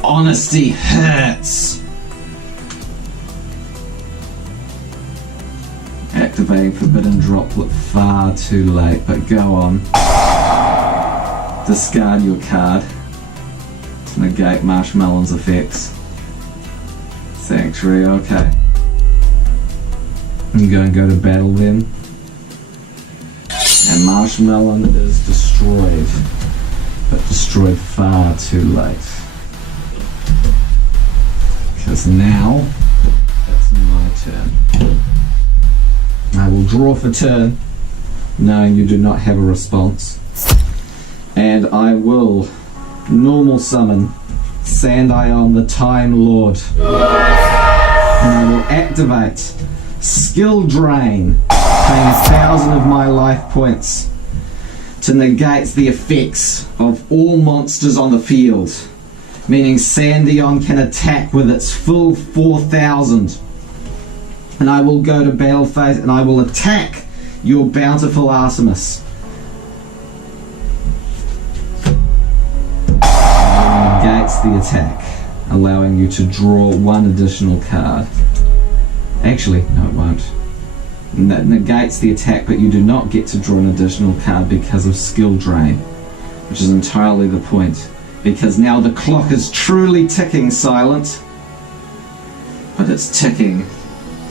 Honesty hurts. Activating Forbidden Droplet far too late, but go on. Discard your card to negate Marshmallow's effects. Sanctuary, okay. I'm going to go to battle then. And Marshmallow is destroyed, but destroyed far too late. Because now, it's my turn. I will draw for turn, knowing you do not have a response. And I will normal summon Sandion, the Time Lord. And I will activate Skill Drain, paying 1,000 of my life points to negate the effects of all monsters on the field, meaning Sandion can attack with its full 4,000. And I will go to battle phase and I will attack your bountiful Artemis. Negates the attack, allowing you to draw one additional card. Actually, no it won't. That negates the attack, but you do not get to draw an additional card because of Skill Drain, which is entirely the point. Because now the clock is truly ticking, Silent. But it's ticking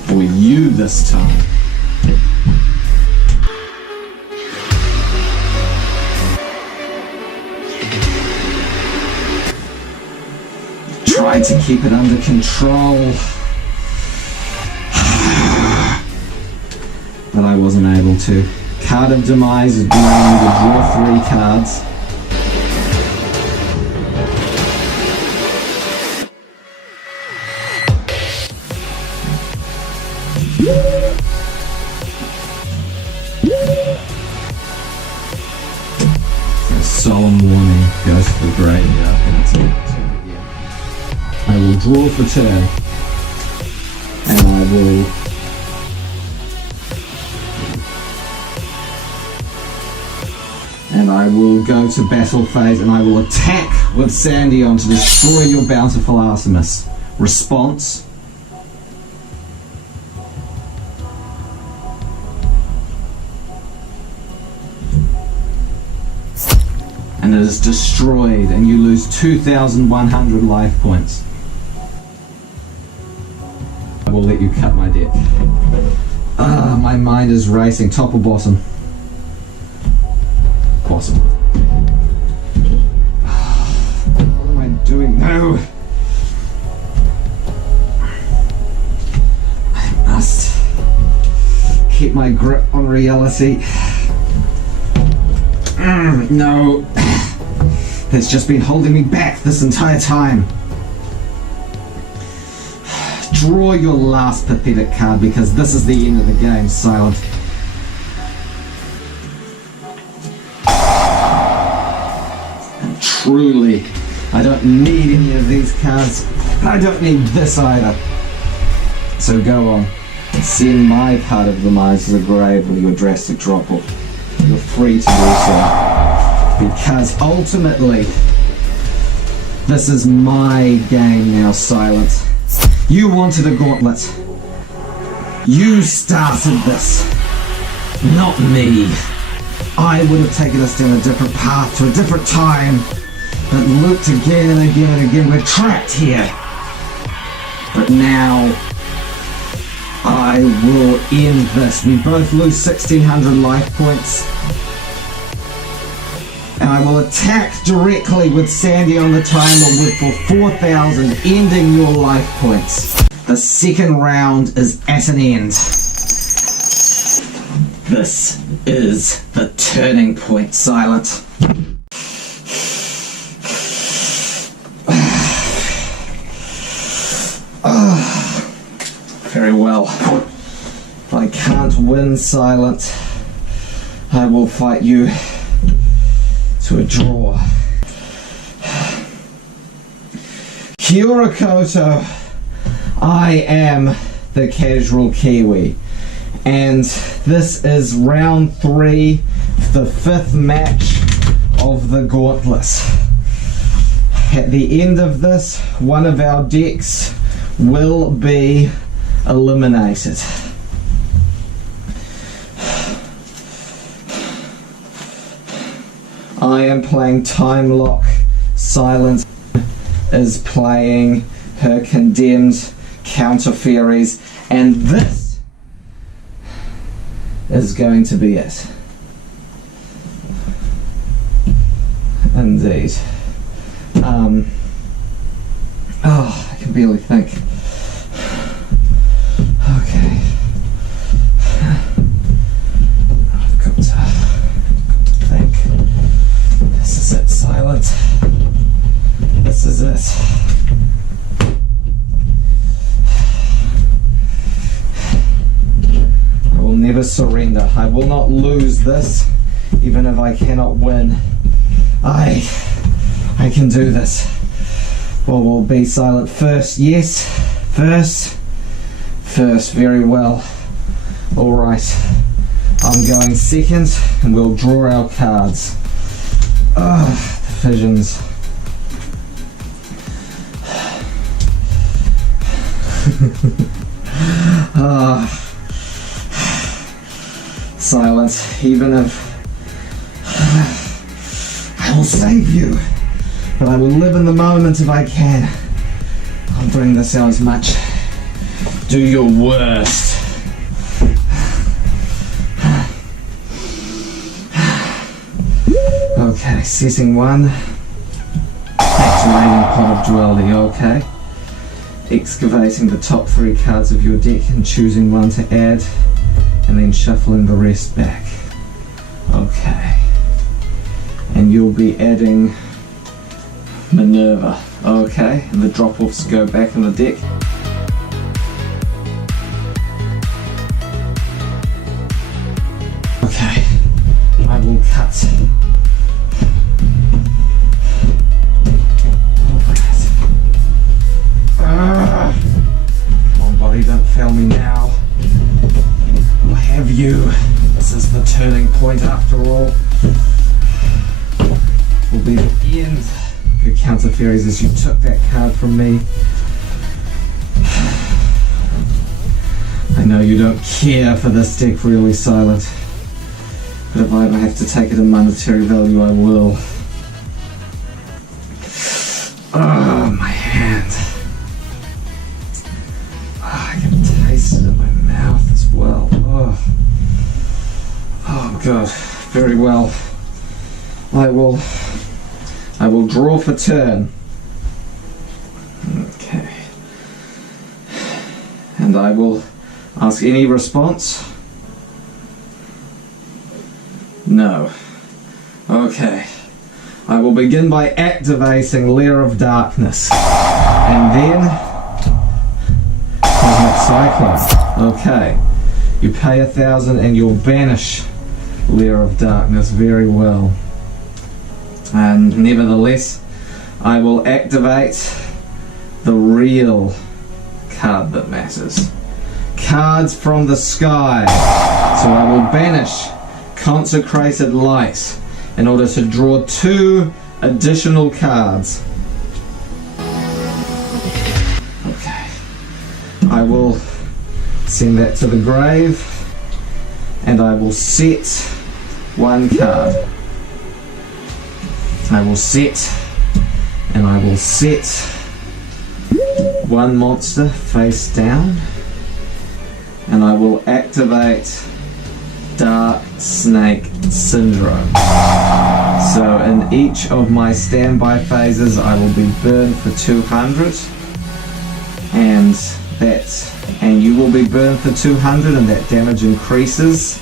for you this time. Tried to keep it under control, but I wasn't able to. Card of Demise is allowing me to draw 3 cards. A solemn warning goes to the graveyard and it's not turn again. I will draw for turn, and I will go to battle phase and I will attack with Sandion to destroy your bountiful Artemis. Response. And it is destroyed and you lose 2,100 life points. I will let you cut my deck. My mind is racing. Top or bottom? Bottom. What am I doing? No! I must keep my grip on reality. No! It's just been holding me back this entire time. Draw your last pathetic card because this is the end of the game, Silent. And truly, I don't need any of these cards. I don't need this either. So go on. Send my part of the Demise to the grave with your drastic drop-off. You're free to do so. Because ultimately, this is my game now, Silent. You wanted a gauntlet. You started this, not me. I would have taken us down a different path to a different time, but looked again and again and again. We're trapped here. But now, I will end this. We both lose 1,600 life points. And I will attack directly with Sandion the Time Lord for 4,000, ending your life points. The second round is at an end. This is the turning point, Silent. Very well. If I can't win, Silent, I will fight you to a draw. Kia ora koutou. I am the Casual Kiwi, and this is round 3, the 5th match of the Gauntlet. At the end of this, one of our decks will be eliminated. I am playing Time Lock. Silent is playing her Condemned Counter Fairies, and this is going to be it. Indeed. I can barely think. Okay. I've got to think. This is it, Silent. This is it. never surrender. I will not lose this, even if I cannot win. I can do this. Well, we'll be silent first. Yes, first, very well. All right, I'm going second, and we'll draw our cards. Divisions. Silence, even if I will save you, but I will live in the moment if I can. I'll bring this out as much. Do your worst. Okay, setting one. Activating Pot of Duality, okay. Excavating the top 3 cards of your deck and choosing one to add, and then shuffling the rest back. Okay. And you'll be adding Minerva, okay, and the drop-offs go back in the deck. Okay, I will cut. Come on, buddy, don't fail me now. I'll have you. This is the turning point after all. Will be the end. Good counter fairies as you took that card from me. I know you don't care for this deck really, Silent. But if I ever have to take it in monetary value, I will. Oh, my hand. Oh, I can taste it in my mouth as well. Oh God. Very well. I will draw for turn. Okay. And I will ask any response. No. Okay. I will begin by activating Lair of Darkness. And then Cosmic Cyclone. Okay. You pay 1,000 and you'll banish Lair of Darkness. Very well. And nevertheless, I will activate the real card that matters. Cards from the sky. So I will banish Consecrated Light in order to draw 2 additional cards. Okay. I will send that to the grave, and I will set 1 card. I will set, and I will set 1 monster face down, and I will activate Dark Snake Syndrome. So in each of my standby phases I will be burned for 200, and you will be burned for 200, and that damage increases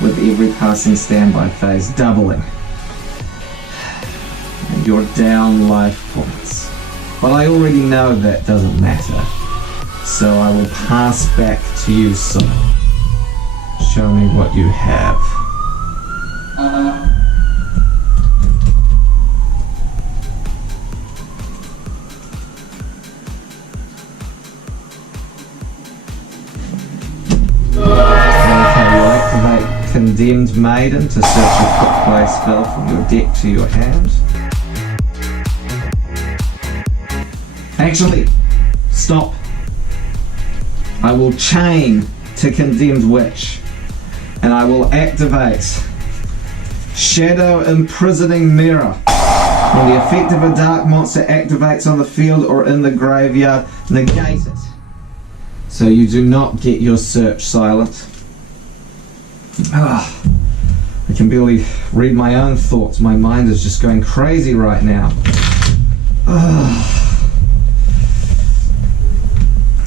with every passing standby phase, doubling. And you're down life points. But I already know that doesn't matter, so I will pass back to you, son. Show me what you have. Okay, you'll activate Condemned Maiden to search a quick play spell from your deck to your hand. Actually, stop. I will chain to Condemned Witch, and I will activate Shadow Imprisoning Mirror. When the effect of a dark monster activates on the field or in the graveyard, negate it. So you do not get your search, Silent. I can barely read my own thoughts. My mind is just going crazy right now.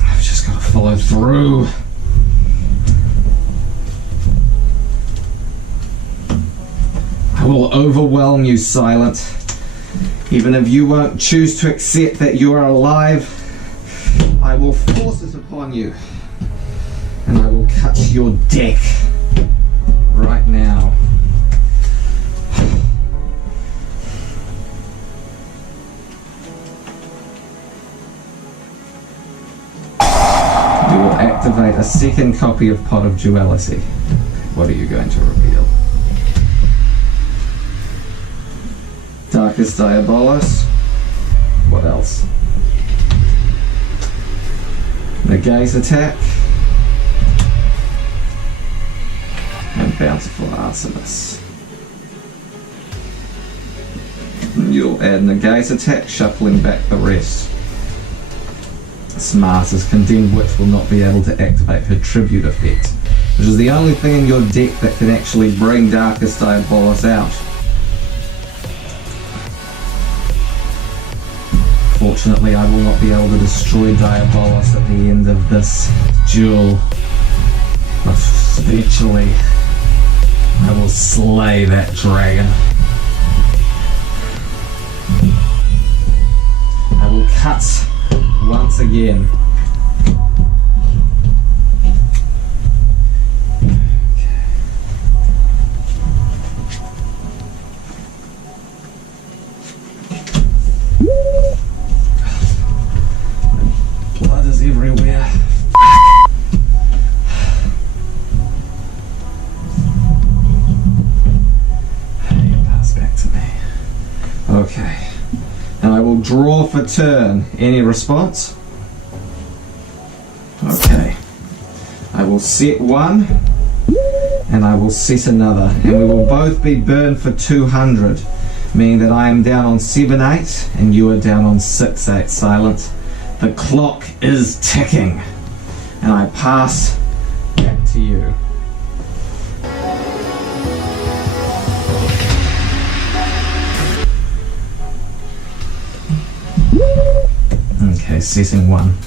I've just got to follow through. I will overwhelm you, Silent. Even if you won't choose to accept that you are alive, I will force it upon you. And I will cut your deck right now. You will activate a second copy of Pot of Duality. What are you going to reveal? Darkest Diabolos. What else? Negate attack. And Bountiful Artemis. You'll add negate attack, shuffling back the rest. Smart as Condemned Witch will not be able to activate her tribute effect, which is the only thing in your deck that can actually bring Darkest Diabolos out. Fortunately, I will not be able to destroy Diabolos at the end of this duel. But eventually, I will slay that dragon. I will cut once again. Blood is everywhere. You pass back to me. Okay. And I will draw for turn. Any response? Okay. I will set one, and I will set another, and we will both be burned for 200, meaning that I am down on 7-8, and you are down on 6-8, Silent. The clock is ticking, and I pass back to you. Okay, setting one.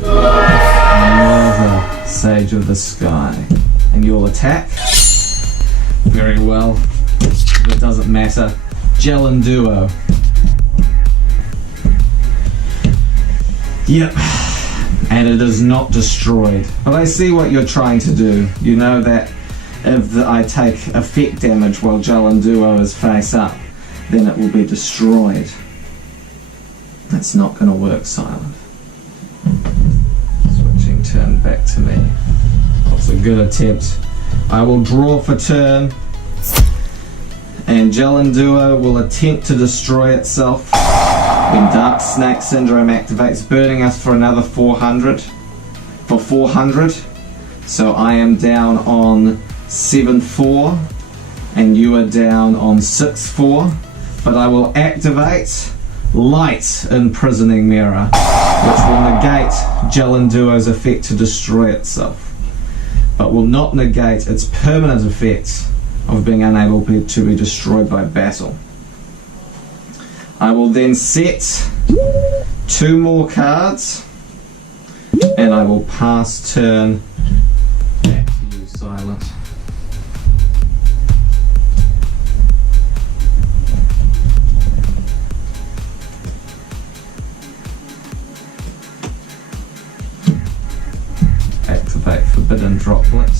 Another Sage of the Sky. And you'll attack? Very well. It doesn't matter. Gel Duo. Yep. And it is not destroyed. But I see what you're trying to do. You know that if I take effect damage while Gel Duo is face up, then it will be destroyed. That's not going to work, Silent. Switching turn back to me. That's a good attempt. I will draw for turn, and Gel Duo will attempt to destroy itself when Dark Snake Syndrome activates, burning us for another 400. For 400. So I am down on 7-4, and you are down on 6-4. But I will activate Light Imprisoning Mirror, which will negate Gel Duo's effect to destroy itself, but will not negate its permanent effect of being unable to be destroyed by battle. I will then set 2 more cards, and I will pass turn back to you, Silent. Activate Forbidden Droplets.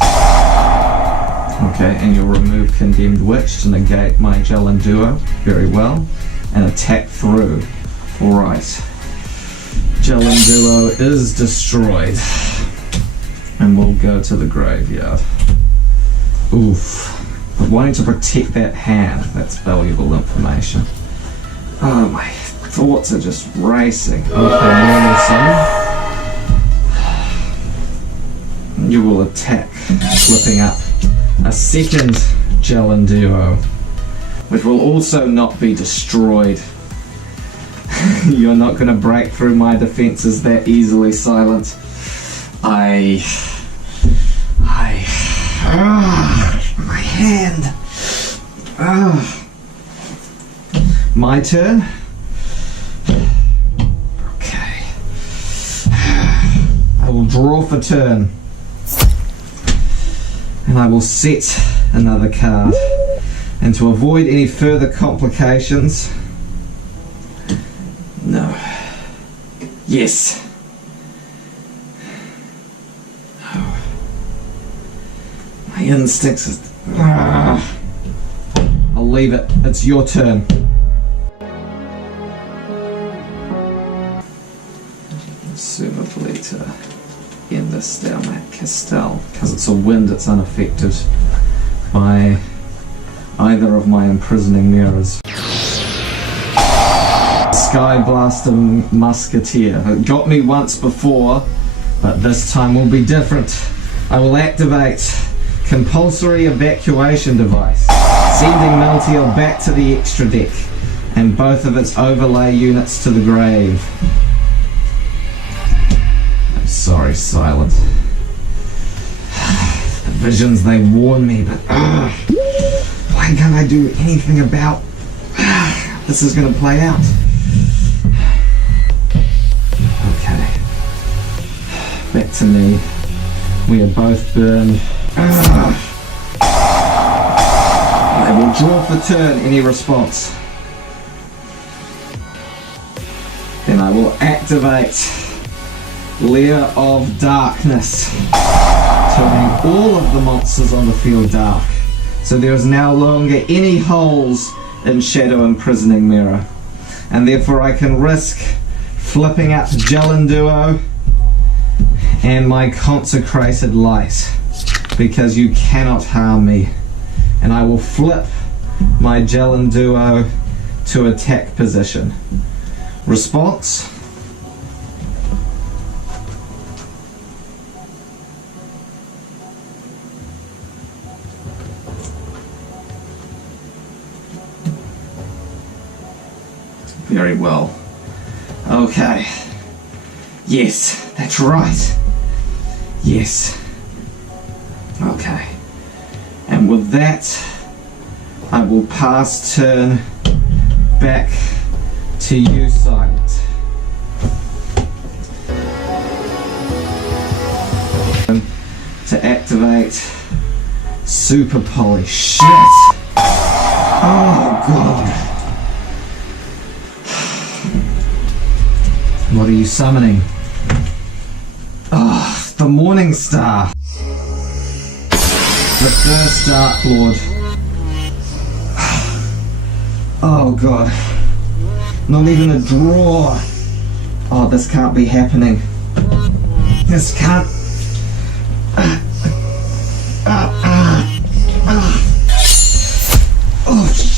Okay, and you'll remove Condemned Witch to negate my Gel Duo. Very well. And attack through. Alright. Gel Duo is destroyed. And we'll go to the graveyard. Oof. But wanting to protect that hand, that's valuable information. Oh, my thoughts are just racing. Okay, normal summon. You will attack, flipping up a second Gel Duo, which will also not be destroyed. You're not going to break through my defenses that easily, Silent. My hand. My turn. Okay. I will draw for turn. And I will set another card. And to avoid any further complications... No. Yes. My instincts is... I'll leave it. It's your turn. Presumably to end this stalemate Castell, because it's a wind, it's unaffected by either of my imprisoning mirrors. Sky Blaster Musketeer. It got me once before, but this time will be different. I will activate Compulsory Evacuation Device, sending Meltiel back to the extra deck, and both of its overlay units to the grave. I'm sorry, Silent. The visions, they warn me, but why can't I do anything about this is going to play out? Okay. Back to me. We are both burned. I will draw for turn any response. Then I will activate Lair of Darkness, turning all of the monsters on the field dark. So there is now longer any holes in Shadow Imprisoning Mirror. And therefore I can risk flipping out Jellin Duo and my Consecrated Light, because you cannot harm me. And I will flip my Jellin Duo to attack position. Response? Very well. Okay. Yes, that's right. Yes. Okay. And with that, I will pass turn back to you, Silent. To activate Super Poly. Shit! Oh god. What are you summoning? Oh, the Morning Star. The first Dark Lord. Oh god. Not even a draw. Oh, this can't be happening. This can't. Oh shit.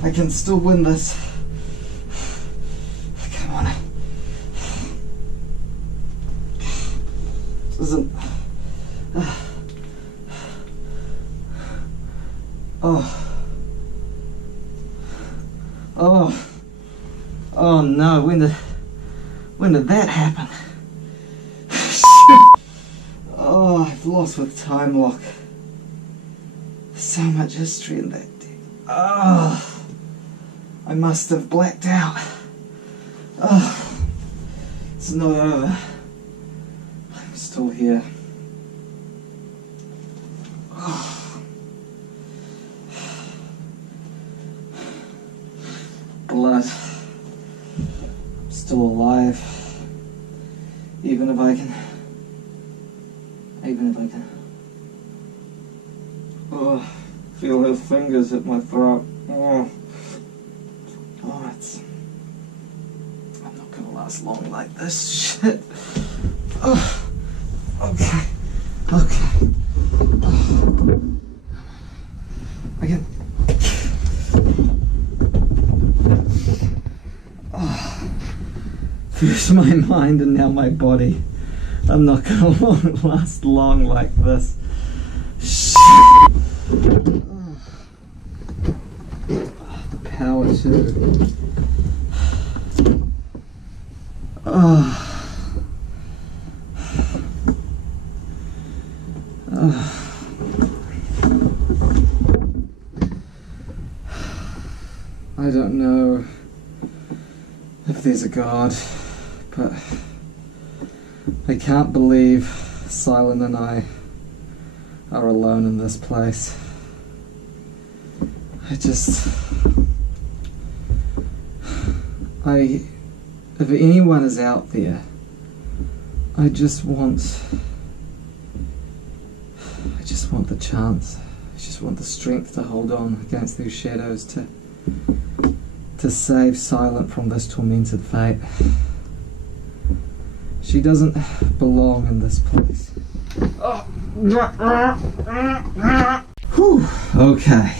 I can still win this. Come on. This isn't Oh. Oh. Oh no, when did that happen? Oh, I've lost with time lock. There's so much history in that deck. Oh, I must have blacked out. Oh, it's not over. I'm still here. Oh. Blood. I'm still alive. Even if I can. Oh, feel her fingers at my throat. Oh, I'm not gonna last long like this. Shit. Oh, okay. Oh. I can. Oh. First my mind and now my body. I'm not gonna last long like this. Shit. Oh. The power too. Oh. I don't know if there's a God, but I can't believe Silent and I are alone in this place. If anyone is out there, I just want the chance. I just want the strength to hold on against these shadows, to save Silent from this tormented fate. She doesn't belong in this place. Whew. Okay.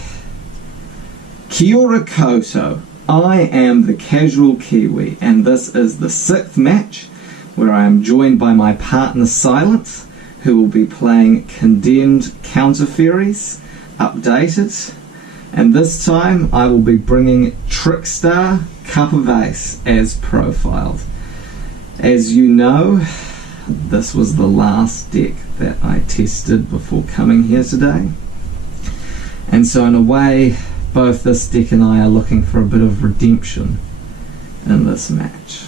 Kia ora koutou. I am the Casual Kiwi, and this is the 6th match where I am joined by my partner Silent, who will be playing Condemned Counter Fairies, updated, and this time I will be bringing Trickstar COPPA as profiled. As you know, this was the last deck that I tested before coming here today, and so in a way both this deck and I are looking for a bit of redemption in this match,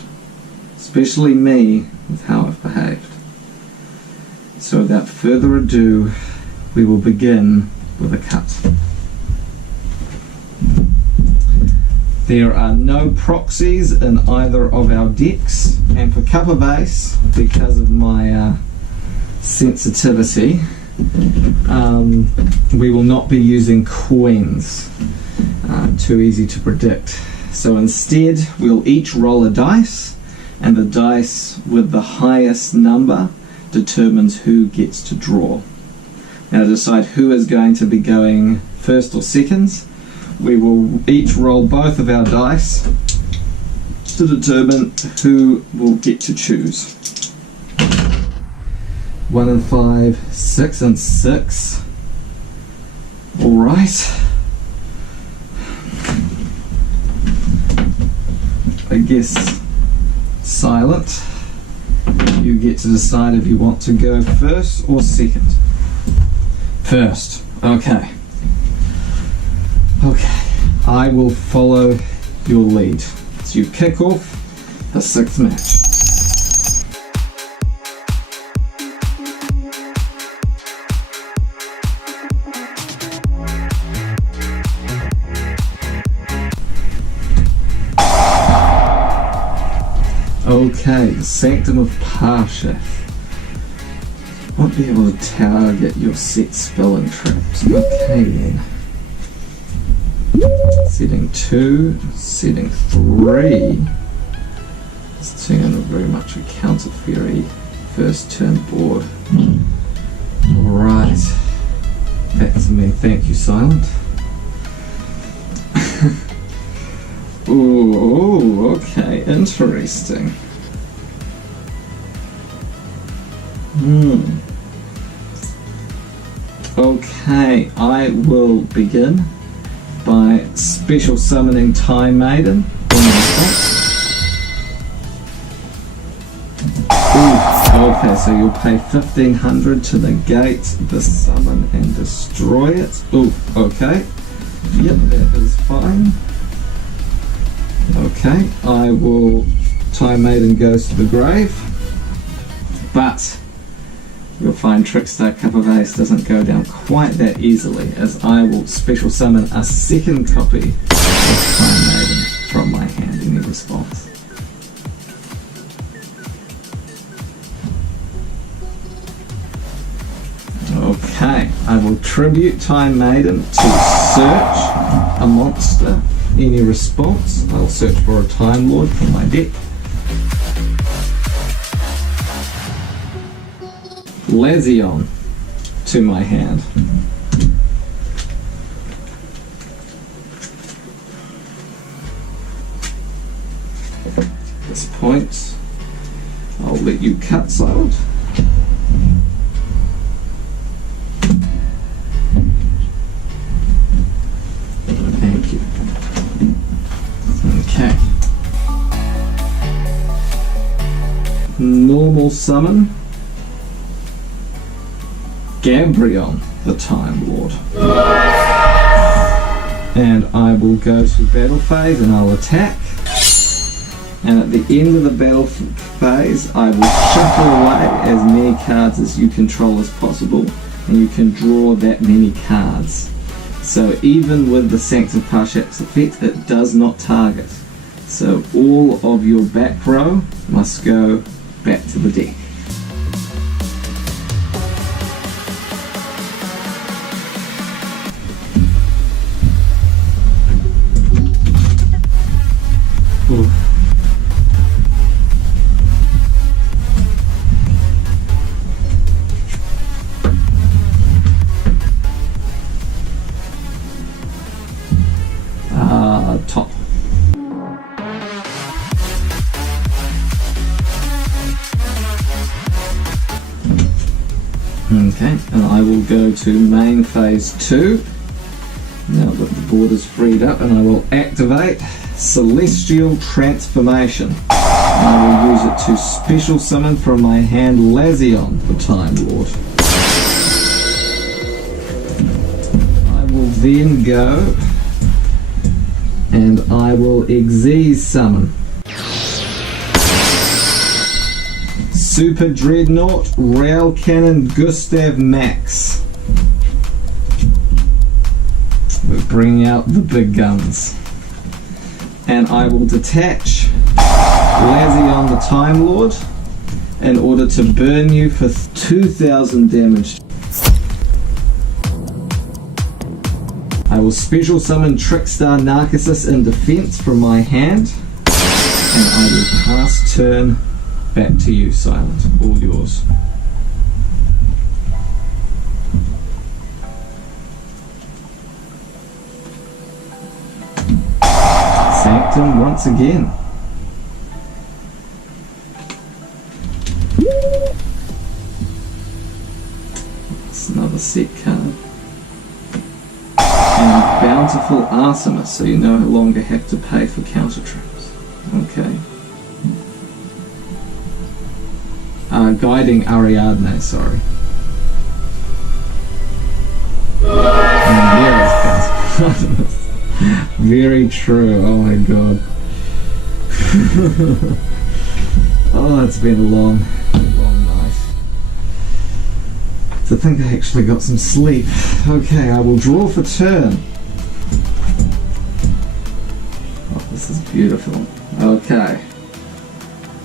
especially me with how I've behaved. So without further ado, we will begin with a cut. There are no proxies in either of our decks, and for COPPA base, because of my sensitivity, we will not be using coins. Too easy to predict. So instead, we'll each roll a dice, and the dice with the highest number determines who gets to draw. Now to decide who is going to be going first or second, we will each roll both of our dice to determine who will get to choose. 1 and 5, 6 and 6. Alright. I guess Silent, you get to decide if you want to go first or second. First. Okay. I will follow your lead. So you kick off the 6th match. Okay, the Sanctum of Parsheth. Won't be able to target your set spell and traps. Okay then. Setting 2, setting 3. This thing is very much a counter fairy first turn board. Alright. That's me. Thank you, Silent. Ooh, okay, interesting. Okay, I will begin by special summoning Time Maiden. Okay, so you'll pay 1500 to negate the summon and destroy it. Ooh, okay. Yep, that is fine. Okay, I will... Time Maiden goes to the grave. But you'll find Trickstar COPPA doesn't go down quite that easily, as I will special summon a second copy of Time Maiden from my hand in response. Okay, I will tribute Time Maiden to search a monster. Any response, I'll search for a Time Lord from my deck. Lazion to my hand. At this point, I'll let you cut Silent. Thank you. Okay. Normal summon. Gabrion, the Time Lord. And I will go to battle phase and I'll attack. And at the end of the battle phase, I will shuffle away as many cards as you control as possible, and you can draw that many cards. So even with the Sanctum Parshax effect, it does not target. So all of your back row must go back to the deck. Top. Okay, and I will go to main phase 2 now that the board is freed up, and I will activate Celestial Transformation. I will use it to special summon from my hand Lazion, the Time Lord. I will then go and I will Xyz summon Super Dreadnought Rail Cannon Gustav Max. We're bringing out the big guns. And I will detach Lazion the Time Lord in order to burn you for 2000 damage. I will special summon Trickstar Narcissus in defense from my hand, and I will pass turn back to you, Silent. All yours. Sanctum once again. It's another set card. And Bountiful Artemis, so you no longer have to pay for counter traps. Okay. Guiding Ariadne, sorry. And there is Bountiful Artemis. Very true, oh my god. Oh, it's been a long night. To think I actually got some sleep. Okay, I will draw for turn. Oh, this is beautiful. Okay.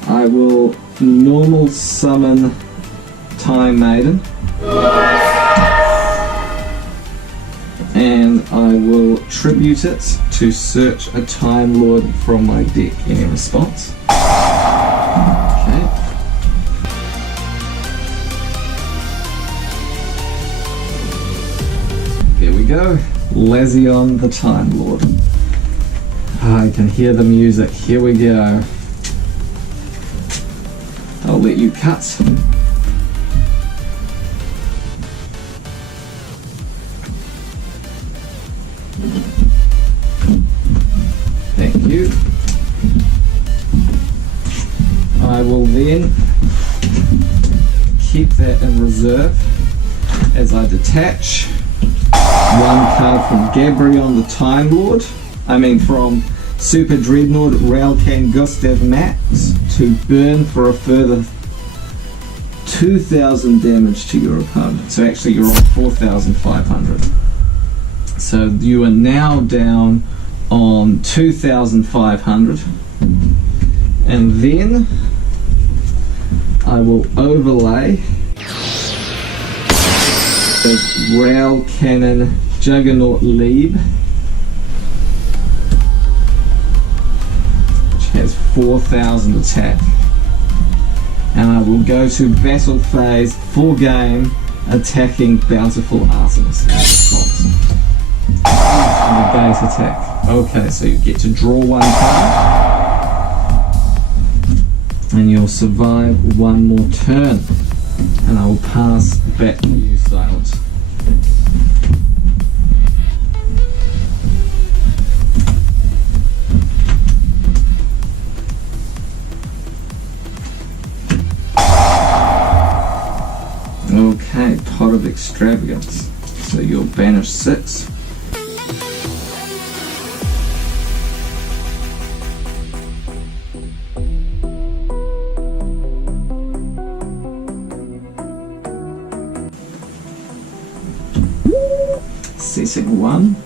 I will normal summon Time Maiden. And I will tribute it to search a Time Lord from my deck. Any response? Okay. There we go. Lazion the Time Lord. I can hear the music. Here we go. I'll let you cut. reserve as I detach one card from Gabrion the Time Lord. From Super Dreadnought Railcan Gustav Max to burn for a further 2,000 damage to your opponent. So actually you're on 4,500. So you are now down on 2,500. And then I will overlay the Rail Cannon Juggernaut Lieb, which has 4,000 attack. And I will go to battle phase, full game, attacking Bountiful Artemis. And the base attack. Okay, so you get to draw one card, and you'll survive one more turn. And I will pass back to you, Silence. Okay, Pot of Extravagance. So you'll banish 6. Ceasing 1.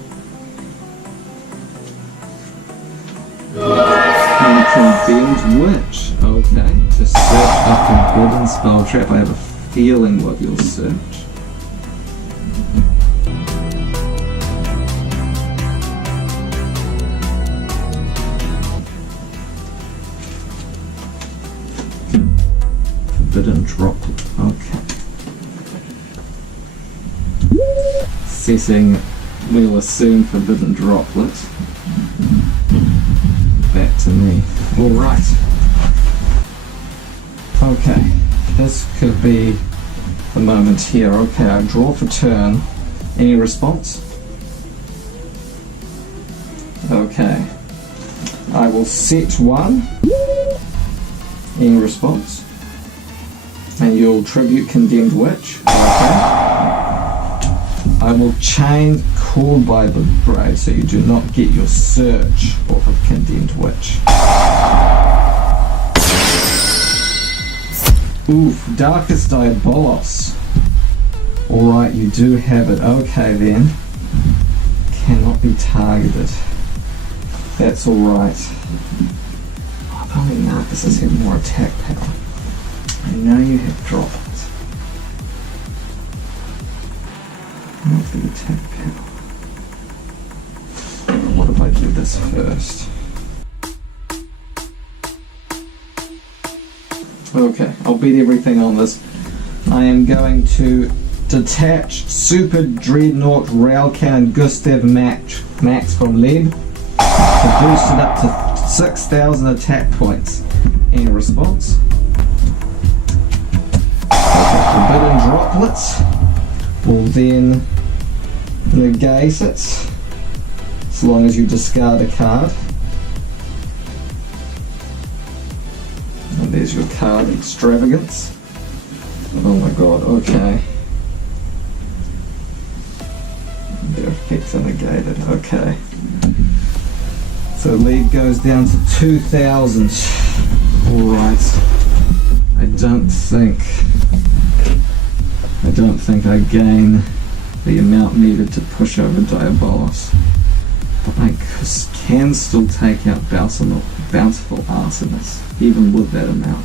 And Condemned Witch. Okay, to search a forbidden spell trap. I have a feeling what you'll search. Forbidden Droplet. Okay. Setting, we'll assume Forbidden Droplet. Back to me. Alright. Okay. This could be the moment here. Okay, I draw for turn. Any response? Okay. I will set 1. Any response? And you'll tribute Condemned Witch. Okay. I will chain Called by the Brave, so you do not get your search off of Condemned Witch. Oof, Darkest Diabolos. Alright, you do have it. Okay then. Cannot be targeted. That's alright. Oh, if only Narcissus had more attack power. I know you have droplets. Not the attack power. What if I do this first? Okay, I'll beat everything on this. I am going to detach Super Dreadnought Railcan Gustav Max from Leb to boost it up to 6,000 attack points. Any response? Okay, Forbidden Droplets will then negate it as long as you discard a card. And there's your card, Extravagance. Oh my god, okay. Their effects are negated, okay. So lead goes down to 2,000. Alright. I don't think I gain the amount needed to push over Diabolos. But I can still take out Bountiful Artemis, even with that amount.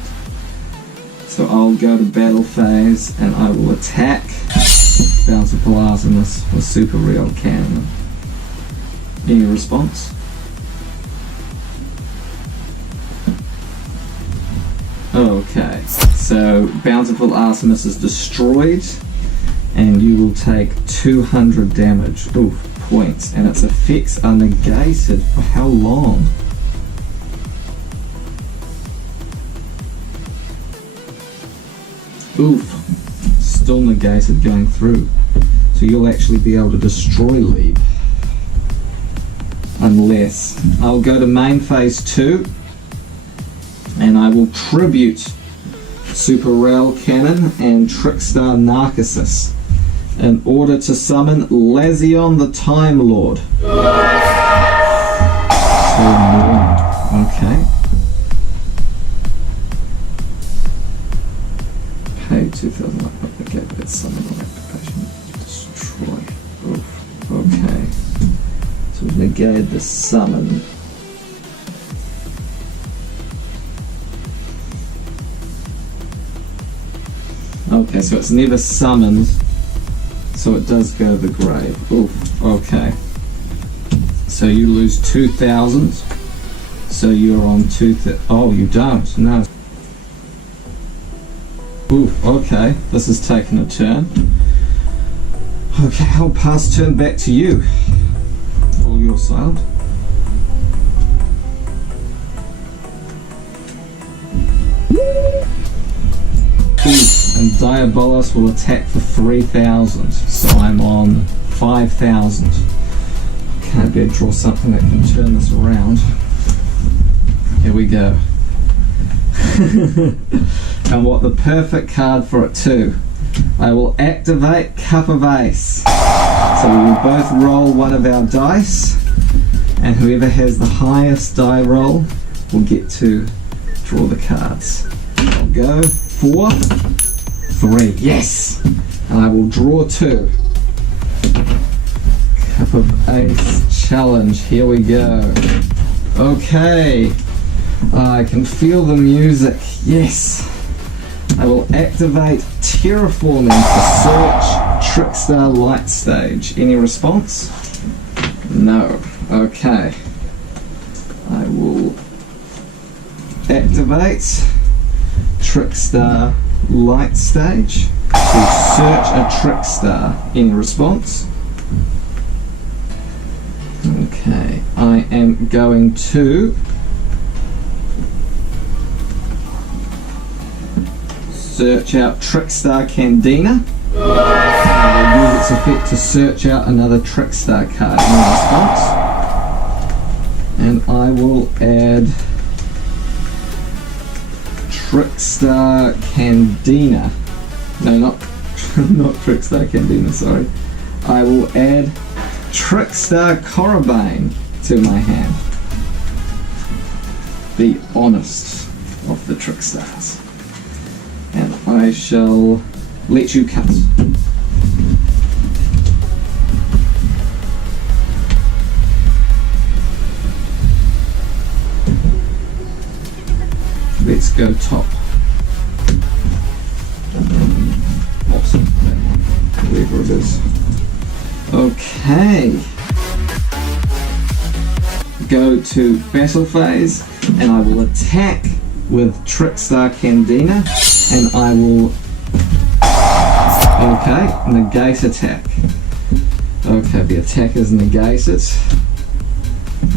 So I'll go to battle phase and I will attack Bountiful Artemis with Super Real Cannon. Any response? Okay, so Bountiful Artemis is destroyed and you will take 200 damage. Oof, points. And its effects are negated for how long? Oof, still negated going through. So you'll actually be able to destroy Leap. Unless, I'll go to main phase 2 and I will tribute Super Rail Cannon, and Trickstar Narcissus, in order to summon Lazion the Time Lord. Okay. Pay 2,000. Okay, that's summon on activation. Destroy. Oof. Okay. So we negate the summon. Okay, so it's never summoned, so it does go to the grave. Oof. Okay. So you lose 2,000. So you're on 2,000. Oh, you don't. No. Oof. Okay. This is taking a turn. Okay, I'll pass turn back to you. All your side. Oof. And Diabolos will attack for 3,000. So I'm on 5,000. Okay, I better draw something that can turn this around. Here we go. And what the perfect card for it too. I will activate Cup of Ace. So we will both roll one of our dice, and whoever has the highest die roll will get to draw the cards. I'll go 4, 3. Yes! And I will draw 2. Cup of Ace challenge. Here we go. Okay. I can feel the music. Yes. I will activate Terraforming for Search Trickstar Light Stage. Any response? No. Okay. I will activate Trickstar Light Stage to search a Trickstar. Any response? Okay. I am going to search out Trickstar Candina. I will use its effect to search out another Trickstar card in response. And I will add Trickstar Candina. No, not Trickstar Candina, sorry. I will add Trickstar Corabane to my hand. The honest of the Trickstars. And I shall let you cut. Let's go top. Awesome. Wherever it is. Okay. Go to battle phase, and I will attack with Trickstar Candina, and I will negate attack. Okay, the attack is negated,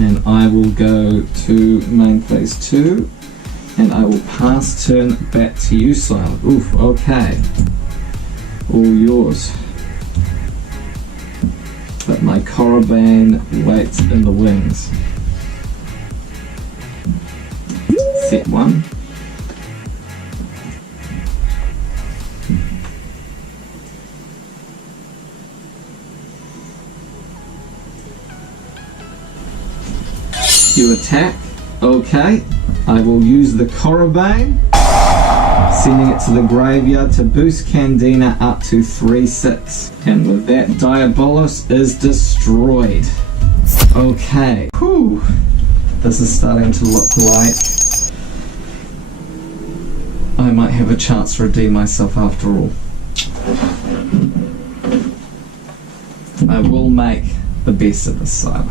and I will go to main phase 2, and I will pass turn back to you, Silent. Oof, okay. All yours. But my Corabane waits in the wings. Set 1. You attack. Okay. I will use the Corabane, sending it to the graveyard to boost Candina up to 3/6. And with that, Diabolos is destroyed. Okay. Whew. This is starting to look like I might have a chance to redeem myself after all. I will make the best of this, Silent.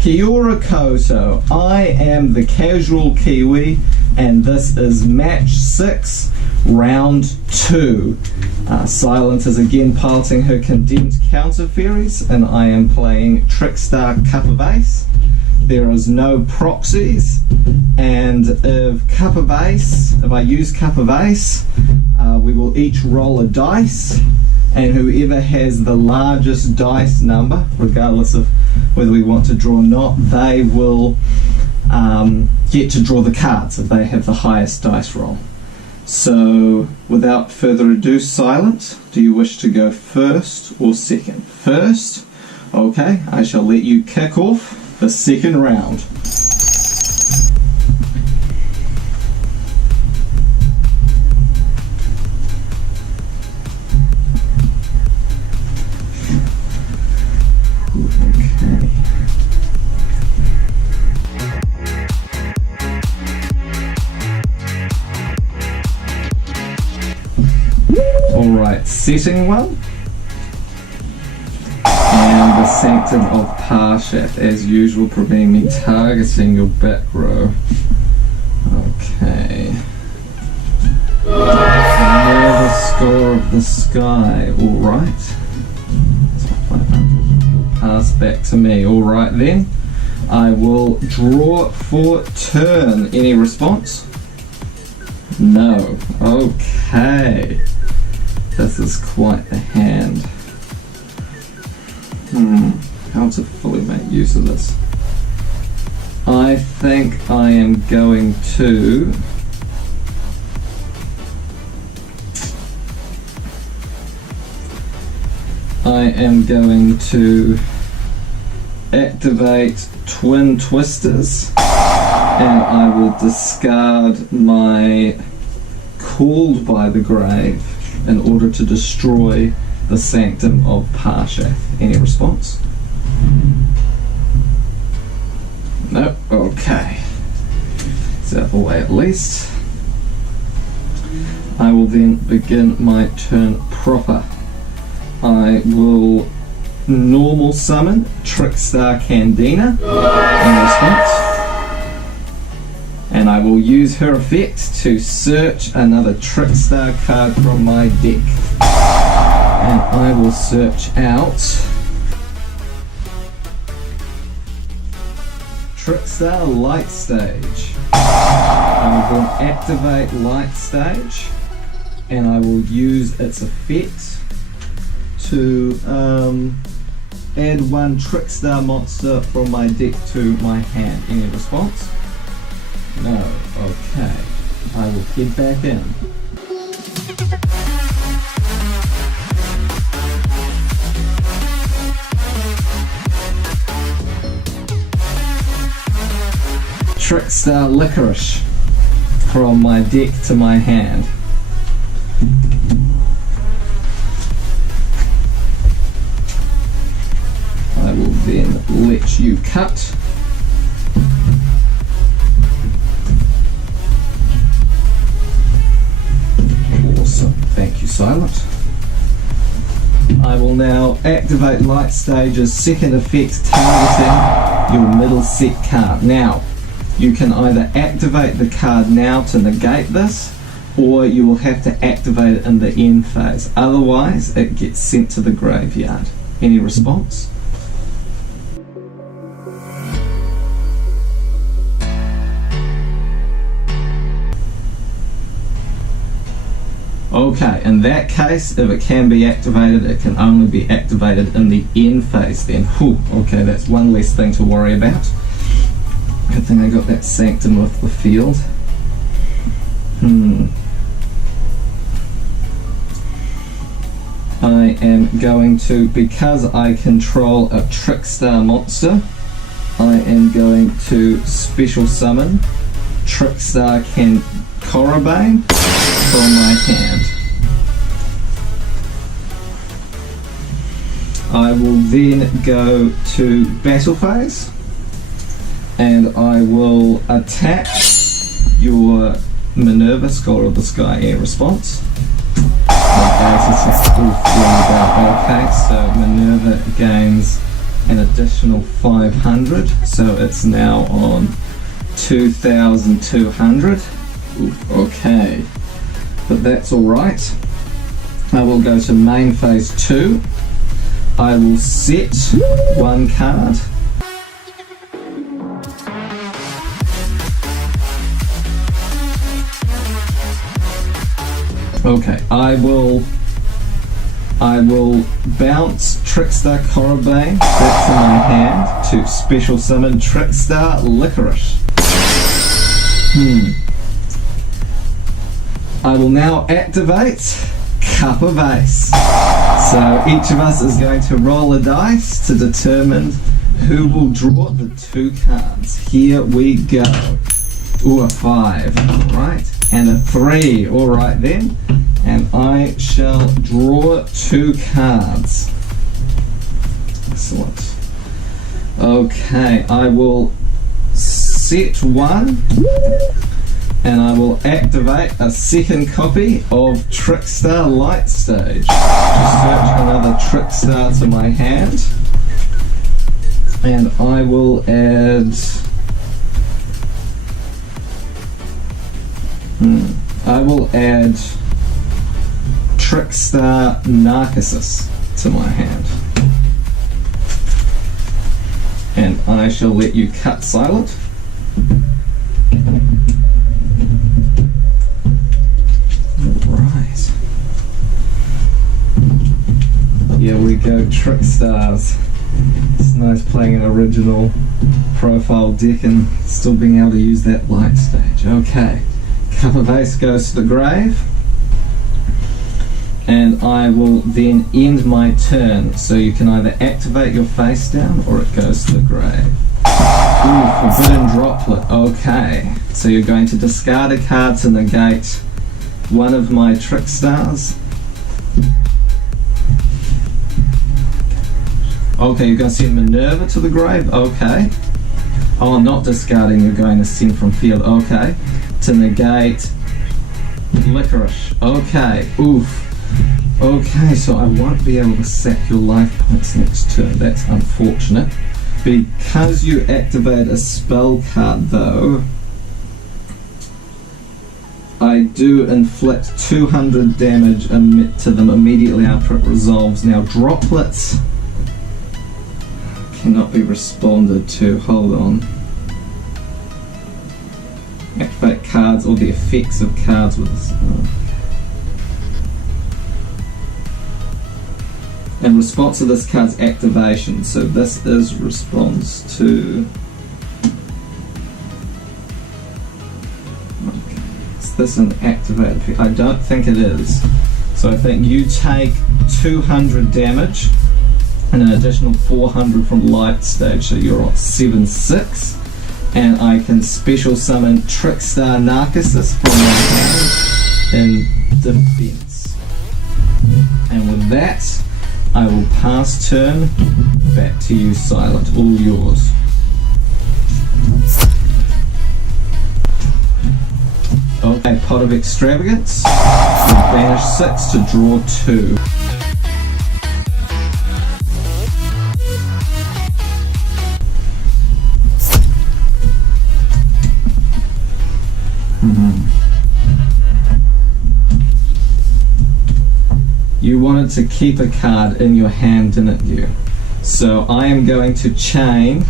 Kia ora koutou. I am the Casual Kiwi, and this is match 6, round 2. Silent is again piloting her condemned counter fairies, and I am playing Trickstar Cup of Ace. There is no proxies, and if I use Cup of Ace, we will each roll a dice, and whoever has the largest dice number, regardless of whether we want to draw or not, they will get to draw the cards if they have the highest dice roll. So without further ado, Silent, do you wish to go first or second? First? Okay, I shall let you kick off the second round. Alright, setting one. And the Sanctum of Parshath, as usual, preventing me targeting your back row. Okay. Another Score of the Sky, alright. Pass back to me, alright then. I will draw for turn. Any response? No. Okay. This is quite the hand. How to fully make use of this? I think I am going to activate Twin Twisters, and I will discard my Called by the Grave in order to destroy the Sanctum of Parshath. Any response? No? Okay. It's out of the way at least. I will then begin my turn proper. I will normal summon Trickstar Candina in response. And I will use her effect to search another Trickstar card from my deck. And I will search out Trickstar Light Stage. I will then activate Light Stage, and I will use its effect to add one Trickstar monster from my deck to my hand. Any response? No. Okay. I will head back in. Trickstar Licorice from my deck to my hand. I will then let you cut. Awesome, thank you, Silent. I will now activate Light Stage's second effect, targeting your middle set card. Now, you can either activate the card now to negate this, or you will have to activate it in the end phase. Otherwise, it gets sent to the graveyard. Any response? Okay, in that case, if it can be activated, it can only be activated in the end phase then. Whew, okay, that's one less thing to worry about. Good thing I got that Sanctum with the field. I am going to, because I control a Trickstar monster, I am going to special summon Trickstar Korobane from my hand. I will then go to battle phase, and I will attack your Minerva, Scholar of the Sky, air response. Okay, so Minerva gains an additional 500, so it's now on 2,200. Okay, but that's alright. I will go to main phase 2. I will set one card. Okay, I will bounce Trickstar Korobane back to my hand to special summon Trickstar Licorice. I will now activate COPPA base. So each of us is going to roll a dice to determine who will draw the 2 cards. Here we go. Ooh, a 5, alright. And a 3, alright then. And I shall draw 2 cards. Excellent. Okay, I will set 1 and I will activate a second copy of Trickstar Light Stage. Search another Trickstar to my hand and I will add Trickstar Narcissus to my hand. And I shall let you cut silent. Alright. Here we go, Trickstars. It's nice playing an original profile deck and still being able to use that light stage. Okay. COPPA base goes to the grave. And I will then end my turn, so you can either activate your face down or it goes to the grave. Ooh, forbidden droplet. Okay, so you're going to discard a card to negate one of my Trickstars. Okay, you're going to send Minerva to the grave. Okay. Oh, I'm not discarding, you're going to send from field. Okay. To negate Licorice. Okay. Oof. Okay, so I won't be able to sack your life points next turn. That's unfortunate. Because you activate a spell card though, I do inflict 200 damage to them immediately after it resolves. Now droplets cannot be responded to. Hold on. Activate cards or the effects of cards with this. In response to this card's activation, so this is response to. Okay. Is this an activated effect? I don't think it is. So I think you take 200 damage and an additional 400 from light stage, so you're on 7-6. And I can special summon Trickstar Narcissus from my hand in defense. And with that, I will pass turn back to you, Silent. All yours. Okay, Pot of Extravagance. You banish 6 to draw 2. You wanted to keep a card in your hand, didn't you? So I am going to chain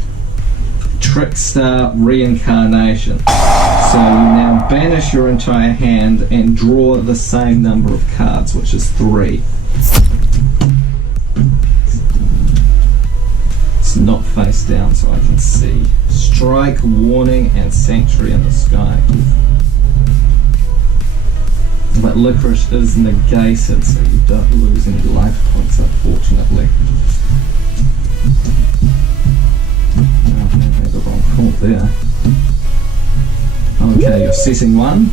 Trickstar Reincarnation. So you now banish your entire hand and draw the same number of cards, which is 3. It's not face down so I can see. Strike, Warning, and Sanctuary in the Sky. But Licorice is negated, so you don't lose any life points, unfortunately. Oh, I made the wrong call there. Okay, you're setting 1.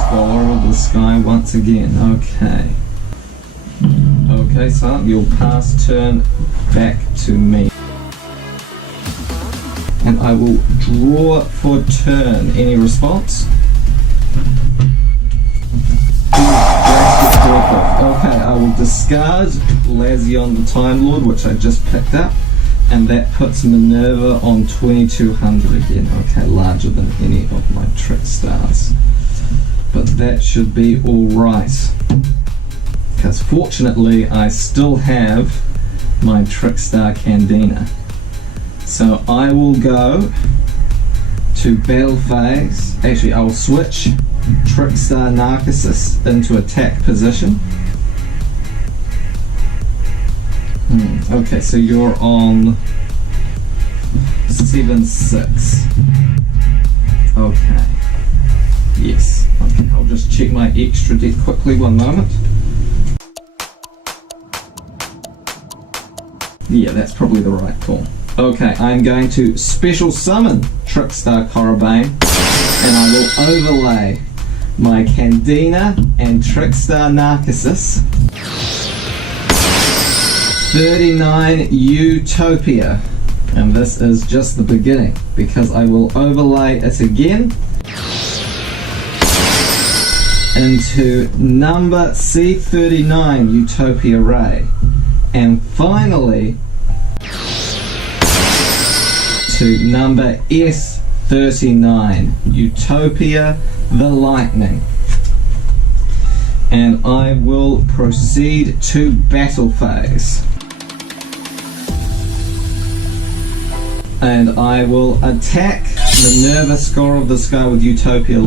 Scholar of the Sky once again. Okay. Okay, so you'll pass turn back to me. And I will draw for turn. Any response? Okay, I will discard Lazion the Time Lord, which I just picked up, and that puts Minerva on 2200 again. Okay, larger than any of my Trickstars. But that should be alright. Because fortunately, I still have my Trickstar Candina. So I will go to battle phase. Actually, I will switch Trickstar Narcissus into attack position. Okay, so you're on 7/6. Okay. Yes. Okay, I'll just check my extra deck quickly, one moment. Yeah, that's probably the right call. Okay, I'm going to special summon Trickstar Korribane, and I will overlay my Candina and Trickstar Narcissus. 39 Utopia, and this is just the beginning because I will overlay it again into number C39 Utopia Ray, and finally to number S39 Utopia the Lightning. And I will proceed to battle phase. And I will attack the nervous score of the sky with Utopia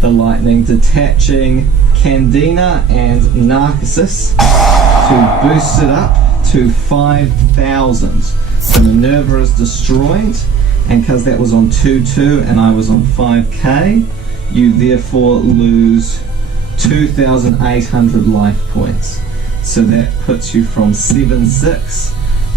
the Lightning, detaching Candina and Narcissus to boost it up to 5,000. So Minerva is destroyed, and because that was on 2-2 and I was on 5k, you therefore lose 2,800 life points. So that puts you from 7/6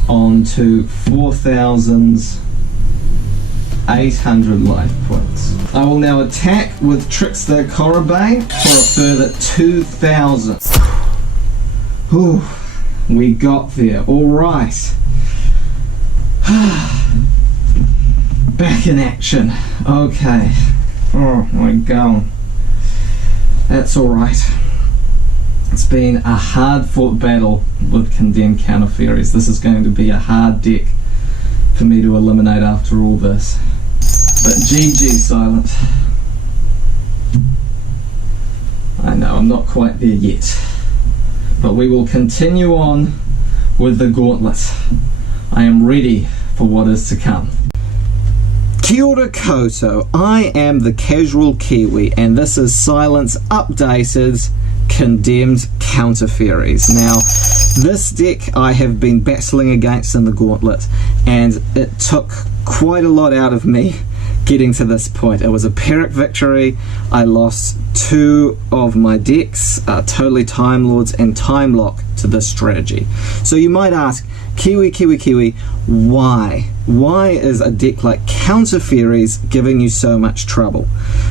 on to 4,800 life points. I will now attack with Trickstar Korribane for a further 2,000. Whew, we got there. Alright. Back in action. Okay. Oh my god. That's alright. It's been a hard fought battle with Condemned Counter Fairies. This is going to be a hard deck for me to eliminate after all this. But GG, Silent. I know, I'm not quite there yet. But we will continue on with the Gauntlet. I am ready for what is to come. Kia ora koutou, I am the Casual Kiwi, and this is Silent's updated Condemned Counter Fairies. Now, this deck I have been battling against in the Gauntlet, and it took quite a lot out of me getting to this point. It was a Pyrrhic victory. I lost 2 of my decks, totally Time Lords and Time Lock, to this strategy. So you might ask, Kiwi, why? Why is a deck like Counter Fairies giving you so much trouble?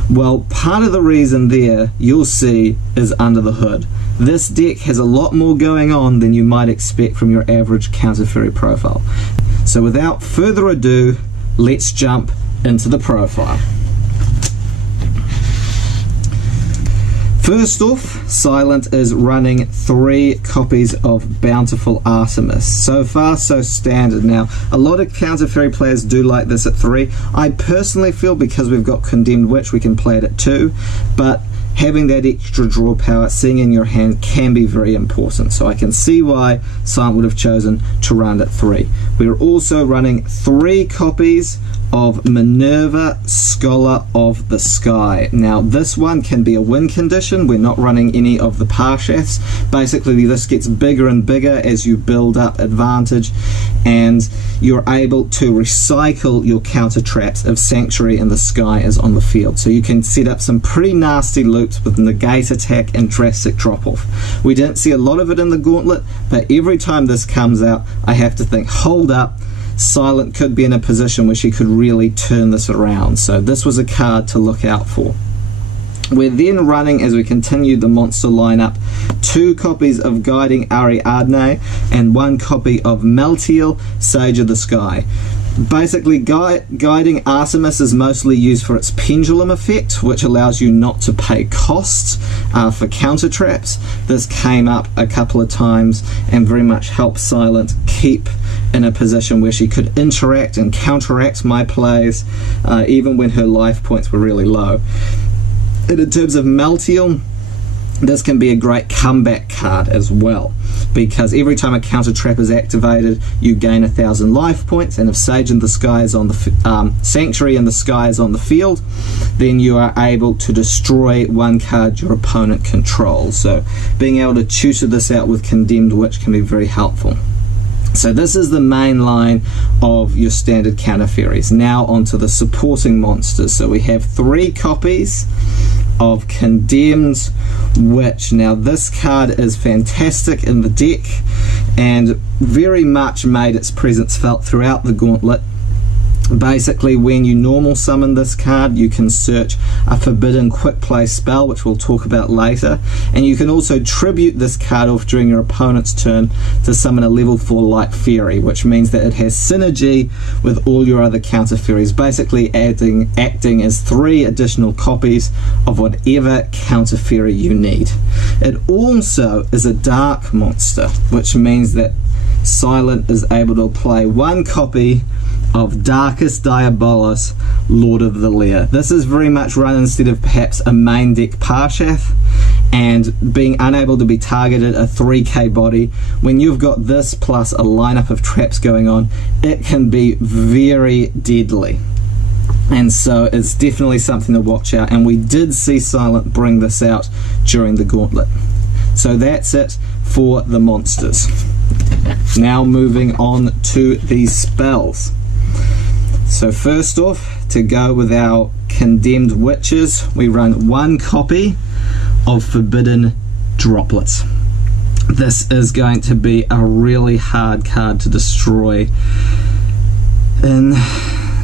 Well, part of the reason there, you'll see, is under the hood. This deck has a lot more going on than you might expect from your average Counter Fairy profile. So without further ado, let's jump into the profile. First off, Silent is running 3 copies of Bountiful Artemis. So far, so standard. Now, a lot of Counter Fairy players do like this at 3. I personally feel because we've got Condemned Witch, we can play it at 2, but having that extra draw power, seeing in your hand, can be very important. So I can see why Silent would have chosen to run it at 3. We're also running 3 copies of Minerva, Scholar of the Sky. Now this one can be a win condition. We're not running any of the Parsheths. Basically this gets bigger and bigger as you build up advantage, and you're able to recycle your counter traps if Sanctuary in the Sky is on the field. So you can set up some pretty nasty loops with negate attack and drastic drop off. We didn't see a lot of it in the Gauntlet, but every time this comes out I have to think, hold up, Silent could be in a position where she could really turn this around. So this was a card to look out for. We're then running, as we continue the monster lineup, 2 copies of Guiding Ariadne and 1 copy of Meltiel, Sage of the Sky. Basically, Guiding Artemis is mostly used for its pendulum effect, which allows you not to pay costs for counter traps. This came up a couple of times and very much helped Silent keep in a position where she could interact and counteract my plays, even when her life points were really low. And in terms of Meltiel, this can be a great comeback card as well, because every time a counter trap is activated you gain 1,000 life points, and if Sage in the Sky is on the Sanctuary in the Sky is on the field, then you are able to destroy 1 card your opponent controls. So being able to tutor this out with Condemned Witch can be very helpful. So this is the main line of your standard counter fairies. Now onto the supporting monsters. So we have 3 copies of Condemned Witch. Now this card is fantastic in the deck and very much made its presence felt throughout the Gauntlet. Basically, when you normal summon this card, you can search a forbidden quick play spell, which we'll talk about later, and you can also tribute this card off during your opponent's turn to summon a level 4 light fairy, which means that it has synergy with all your other counter fairies, basically acting as 3 additional copies of whatever counter fairy you need. It also is a dark monster, which means that Silent is able to play 1 copy of Darkest Diabolos, Lord of the Lair. This is very much run instead of perhaps a main deck Parshath, and being unable to be targeted, a 3k body. When you've got this plus a lineup of traps going on, it can be very deadly. And so it's definitely something to watch out, and we did see Silent bring this out during the Gauntlet. So that's it for the monsters. Now moving on to these spells. So first off, to go with our Condemned Witches, we run 1 copy of Forbidden Droplets. This is going to be a really hard card to destroy, and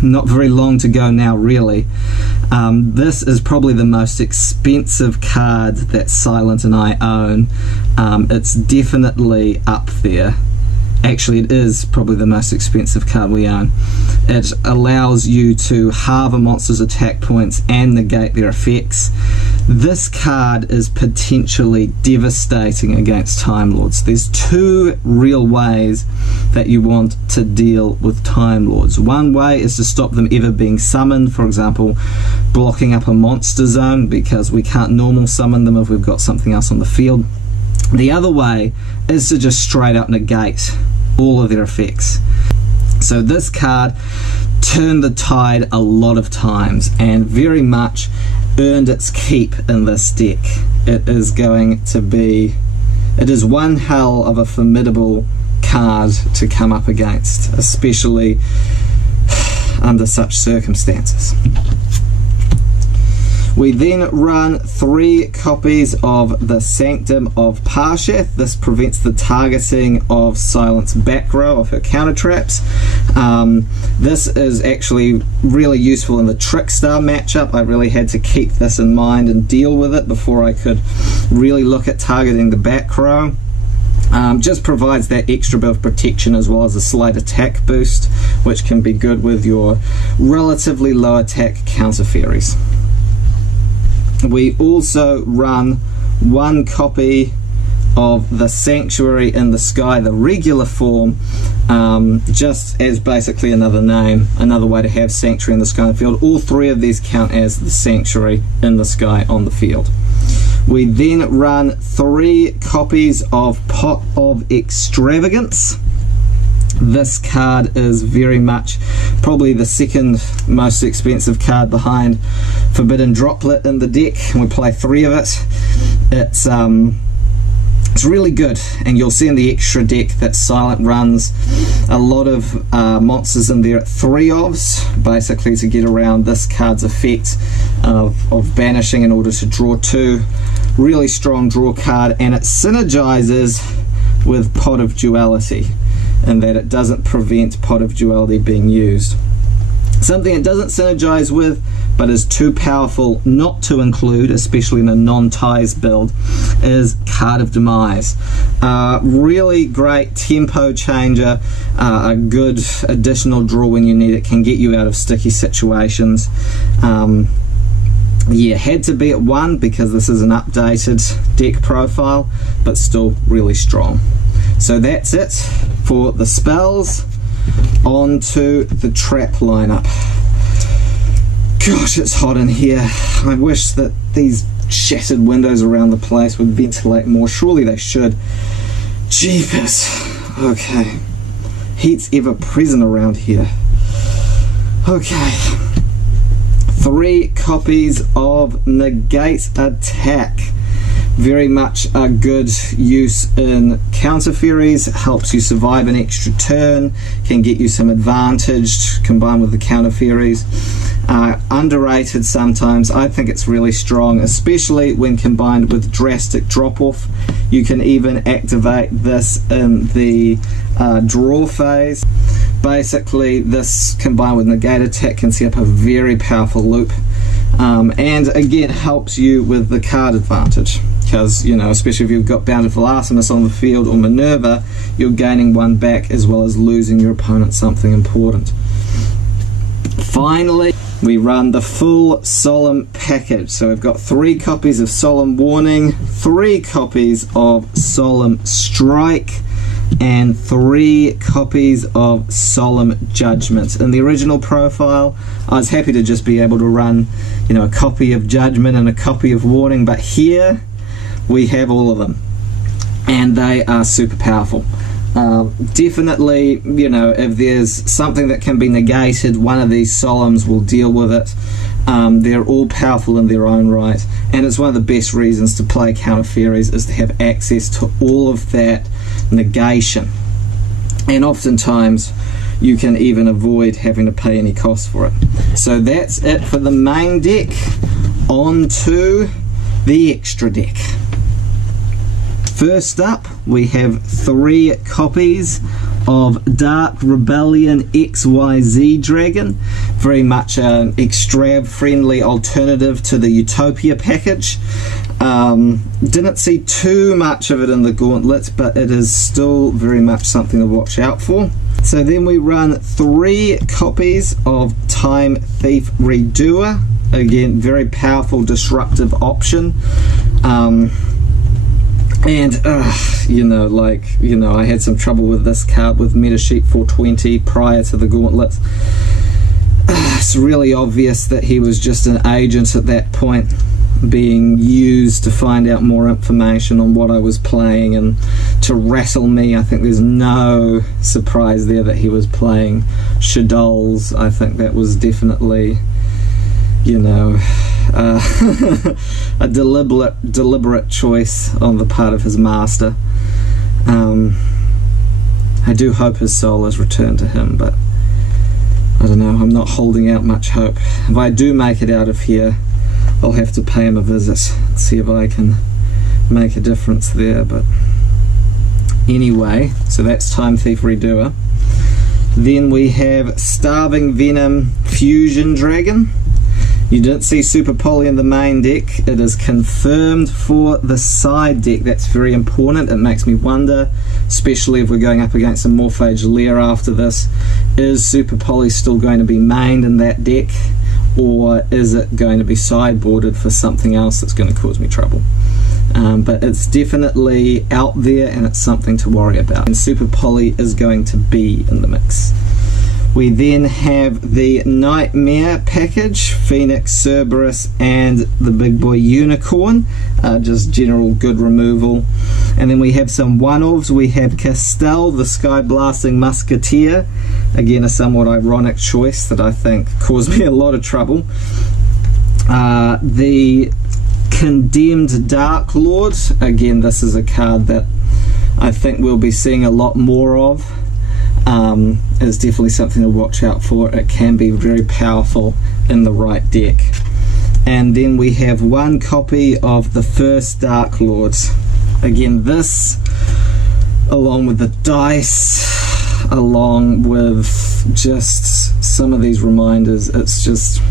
not very long to go now really. This is probably the most expensive card that Silent and I own. It's definitely up there. Actually, it is probably the most expensive card we own. It allows you to halve a monster's attack points and negate their effects. This card is potentially devastating against Time Lords. There's 2 real ways that you want to deal with Time Lords. One way is to stop them ever being summoned, for example, blocking up a monster zone, because we can't normal summon them if we've got something else on the field. The other way is to just straight up negate all of their effects. So this card turned the tide a lot of times and very much earned its keep in this deck. It is one hell of a formidable card to come up against, especially under such circumstances. We then run 3 copies of the Sanctum of Parshath. This prevents the targeting of Silent's back row of her counter traps. This is actually really useful in the Trickstar matchup. I really had to keep this in mind and deal with it before I could really look at targeting the back row. Just provides that extra bit of protection as well as a slight attack boost, which can be good with your relatively low attack counter fairies. We also run 1 copy of the Sanctuary in the Sky, the regular form, just as basically another name, another way to have Sanctuary in the Sky on the field. All 3 of these count as the Sanctuary in the Sky on the field. We then run 3 copies of Pot of Extravagance. This card is very much probably the second most expensive card behind Forbidden Droplet in the deck, and we play 3 of it. It's really good, and you'll see in the extra deck that Silent runs a lot of monsters in there at 3-ofs, basically to get around this card's effect of banishing in order to draw 2. Really strong draw card, and it synergizes with Pot of Duality, in that it doesn't prevent Pot of Duality being used. Something it doesn't synergize with, but is too powerful not to include, especially in a non-ties build, is Card of Demise. Really great tempo changer, a good additional draw when you need it, can get you out of sticky situations. Yeah, had to be at 1 because this is an updated deck profile, but still really strong. So that's it for the spells. On to the trap lineup. Gosh, it's hot in here. I wish that these shattered windows around the place would ventilate more. Surely they should. Jeepers. Okay. Heat's ever present around here. Okay. 3 copies of Negate Attack. Very much a good use in counter fairies, helps you survive an extra turn, can get you some advantage combined with the counter fairies. Underrated sometimes. I think it's really strong, especially when combined with drastic drop off. You can even activate this in the draw phase. Basically, this combined with negate attack can set up a very powerful loop, and again helps you with the card advantage, because, you know, especially if you've got Bountiful Artemis on the field or Minerva, you're gaining one back as well as losing your opponent something important. Finally, we run the full Solemn package. So we've got 3 copies of Solemn Warning, 3 copies of Solemn Strike, and 3 copies of Solemn Judgment. In the original profile, I was happy to just be able to run, you know, a copy of Judgment and a copy of Warning, but here we have all of them, and they are super powerful. Definitely, you know, if there's something that can be negated, one of these Solemns will deal with it. They're all powerful in their own right, and it's one of the best reasons to play counter fairies is to have access to all of that negation, and oftentimes you can even avoid having to pay any cost for it. So that's it for the main deck. On to the extra deck. First up, we have 3 copies of Dark Rebellion XYZ Dragon, very much an extrav friendly alternative to the Utopia package. Didn't see too much of it in the Gauntlet, but it is still very much something to watch out for. So then we run 3 copies of Time Thief Redoer, again very powerful disruptive option. And you know, I had some trouble with this card with Metasheet 420 prior to the Gauntlet. It's really obvious that he was just an agent at that point, being used to find out more information on what I was playing and to rattle me. I think there's no surprise there that he was playing Shadows. I think that was definitely, you know, a deliberate choice on the part of his master. I do hope his soul is returned to him, but I don't know, I'm not holding out much hope. If I do make it out of here, I'll have to pay him a visit and see if I can make a difference there. But anyway, so that's Time Thief Redoer. Then we have Starving Venom Fusion Dragon. You didn't see Super Poly in the main deck. It is confirmed for the side deck. That's very important. It makes me wonder, especially if we're going up against a Morphage Lair after this, is Super Poly still going to be mained in that deck, or is it going to be sideboarded for something else that's going to cause me trouble? But it's definitely out there, and it's something to worry about. And Super Poly is going to be in the mix. We then have the Nightmare package, Phoenix, Cerberus, and the big boy Unicorn, just general good removal. And then we have some one-offs. We have Castell, the Sky Blasting Musketeer, again a somewhat ironic choice that I think caused me a lot of trouble. The Condemned Dark Lord, again this is a card that I think we'll be seeing a lot more of. Is definitely something to watch out for. It can be very powerful in the right deck. And then we have 1 copy of the First Dark Lords. Again, this, along with the dice, along with just some of these reminders, it's just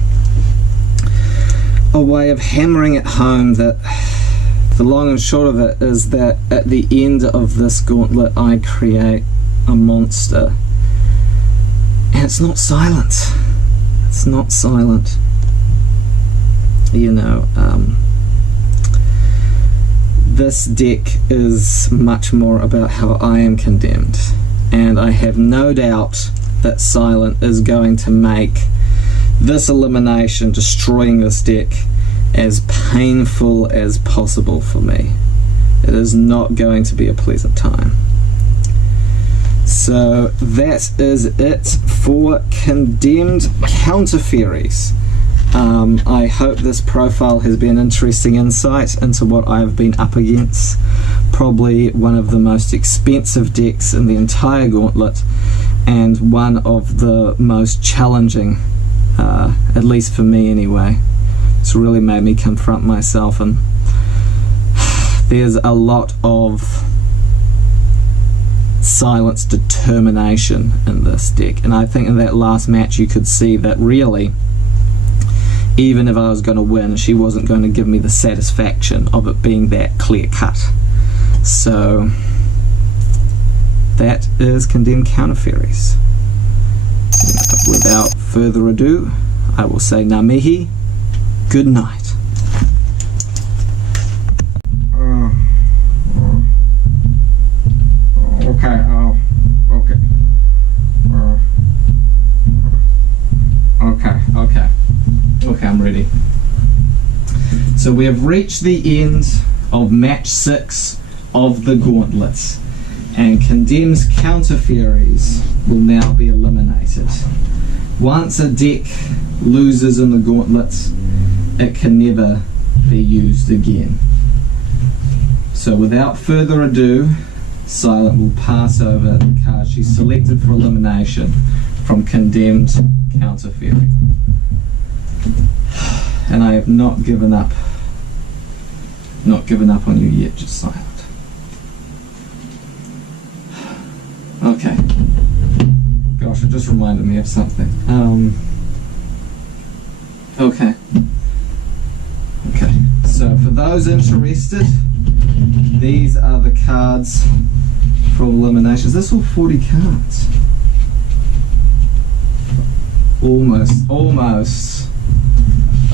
a way of hammering it home that the long and short of it is that at the end of this Gauntlet I create a monster, and it's not silent. It's not silent. You know, this deck is much more about how I am condemned, and I have no doubt that Silent is going to make this elimination, destroying this deck, as painful as possible for me. It is not going to be a pleasant time. So that is it for Condemned Counter Fairies. I hope this profile has been interesting insight into what I've been up against. Probably one of the most expensive decks in the entire Gauntlet, and one of the most challenging, at least for me anyway. It's really made me confront myself, and there's a lot of silence determination in this deck, and I think in that last match you could see that really, even if I was going to win, she wasn't going to give me the satisfaction of it being that clear cut. So that is Condemned Counter Fairies. Without further ado, I will say ngā mihi, good night. Okay, I'm ready. So we have reached the end of match 6 of the Gauntlets, and Condemned Counter Fairies will now be eliminated. Once a deck loses in the Gauntlets, it can never be used again. So without further ado, Silent will pass over the card she selected for elimination from Condemned Counter Fairy. And I have not given up on you yet, just Silent. Okay. Gosh, it just reminded me of something. Okay. So for those interested, these are the cards for elimination. Is this all 40 cards? Almost.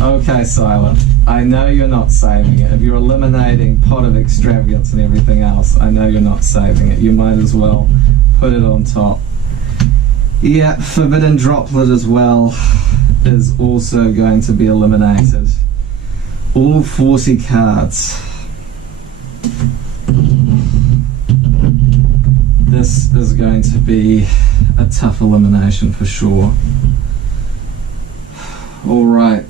Okay, Silent. I know you're not saving it. If you're eliminating Pot of Extravagance and everything else, I know you're not saving it. You might as well put it on top. Yeah, Forbidden Droplet as well is also going to be eliminated. All 40 cards. This is going to be a tough elimination for sure. Alright.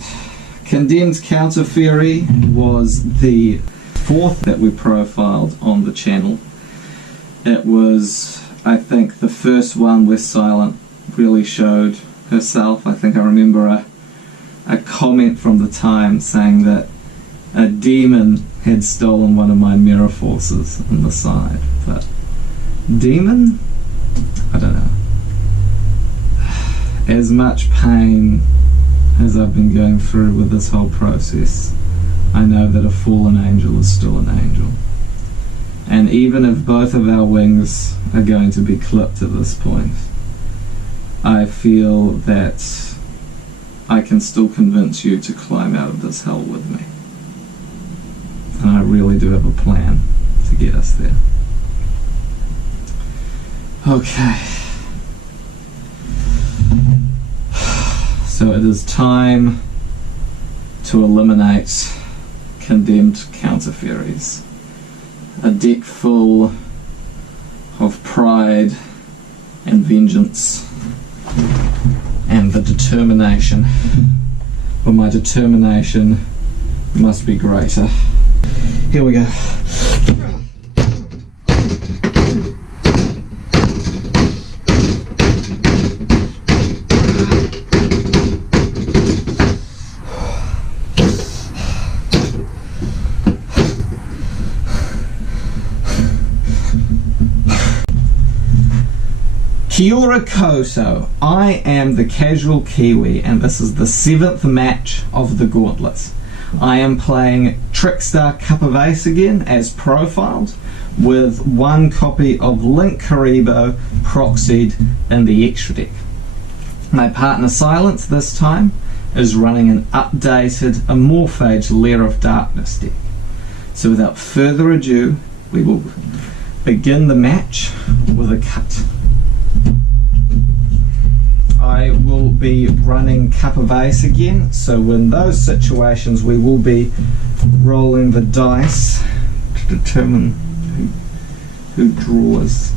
Condemned Counter Fairy was the 4th that we profiled on the channel. It was, I think, the first one where Silent really showed herself. I think I remember a comment from the time saying that a demon had stolen one of my mirror forces on the side. But demon? I don't know. As much pain as I've been going through with this whole process, I know that a fallen angel is still an angel. And even if both of our wings are going to be clipped at this point, I feel that I can still convince you to climb out of this hell with me. And I really do have a plan to get us there. Okay. So it is time to eliminate Condemned Counter Fairies. A deck full of pride and vengeance and the determination. But my determination must be greater. Here we go. Kia ora koutou. I am the Casual Kiwi, and this is the 7th match of the Gauntlets. I am playing Trickstar COPPA Ace again, as profiled, with 1 copy of Link Karibo proxied in the extra deck. My partner Silence this time is running an updated Amorphage Lair of Darkness deck. So without further ado, we will begin the match with a cut. I will be running COPPA Ace again, so in those situations we will be rolling the dice to determine who draws.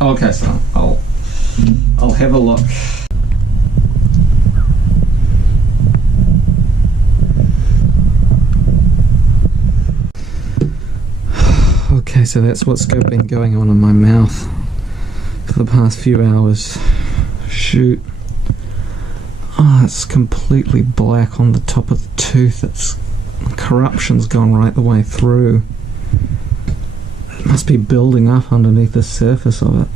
Okay, so I'll I'll have a look. Okay, so that's what's been going on in my mouth for the past few hours. Shoot. Oh, it's completely black on the top of the tooth. It's corruption's gone right the way through. It must be building up underneath the surface of it.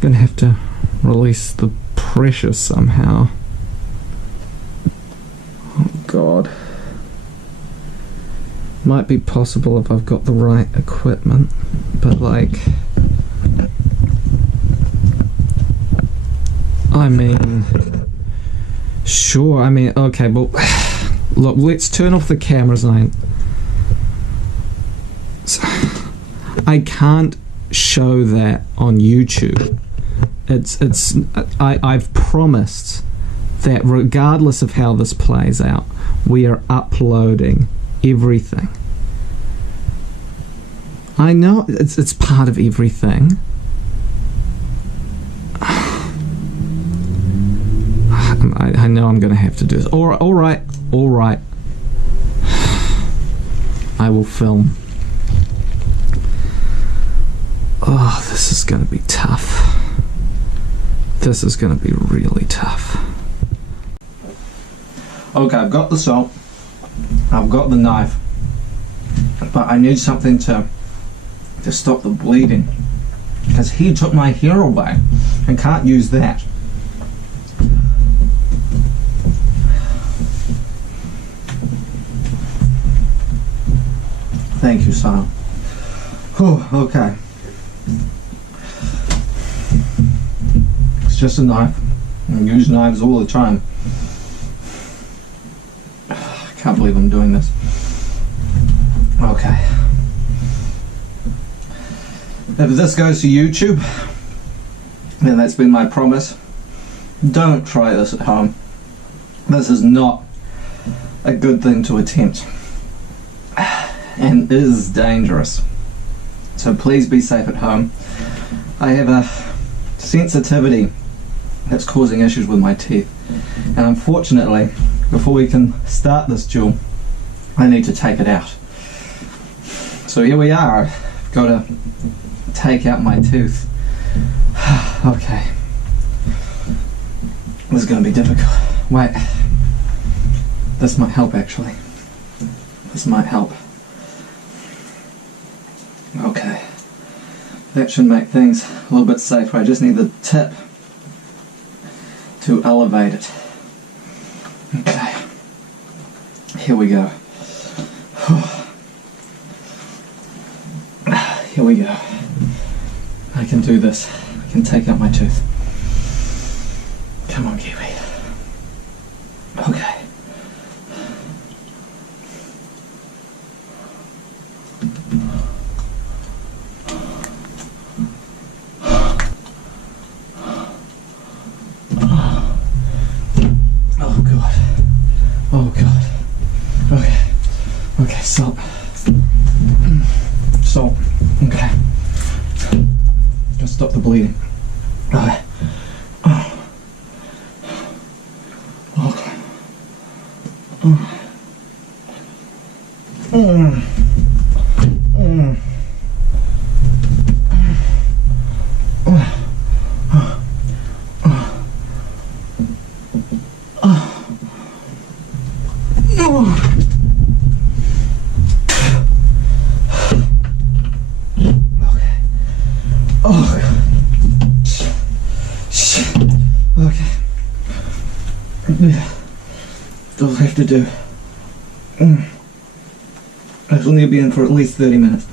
Gonna have to release the pressure somehow. Oh God. Might be possible if I've got the right equipment, but like, I mean, sure, I mean, okay, well, look, let's turn off the cameras. I can't show that on YouTube. I've promised that regardless of how this plays out, we are uploading everything. I know it's part of everything. I know I'm going to have to do this. All right. I will film. Oh, this is going to be tough. This is going to be really tough. Okay, I've got the salt. I've got the knife. But I need something to stop the bleeding. Because he took my hair away. And can't use that. Thank you, son. Whew, okay. It's just a knife. I use knives all the time. I can't believe I'm doing this. Okay. If this goes to YouTube, then that's been my promise. Don't try this at home. This is not a good thing to attempt. And is dangerous. So please be safe at home. I have a sensitivity that's causing issues with my teeth. And unfortunately, before we can start this duel, I need to take it out. So here we are. I've got to take out my tooth. Okay. This is going to be difficult. Wait. This might help actually. This might help. Okay, that should make things a little bit safer. I just need the tip to elevate it. Okay, here we go. Here we go. I can do this. I can take out my tooth. Come on, Kiwi. Okay. Salt. Salt. Okay. Just stop the bleeding. Okay. That'll have to do. This will need to be in for at least 30 minutes.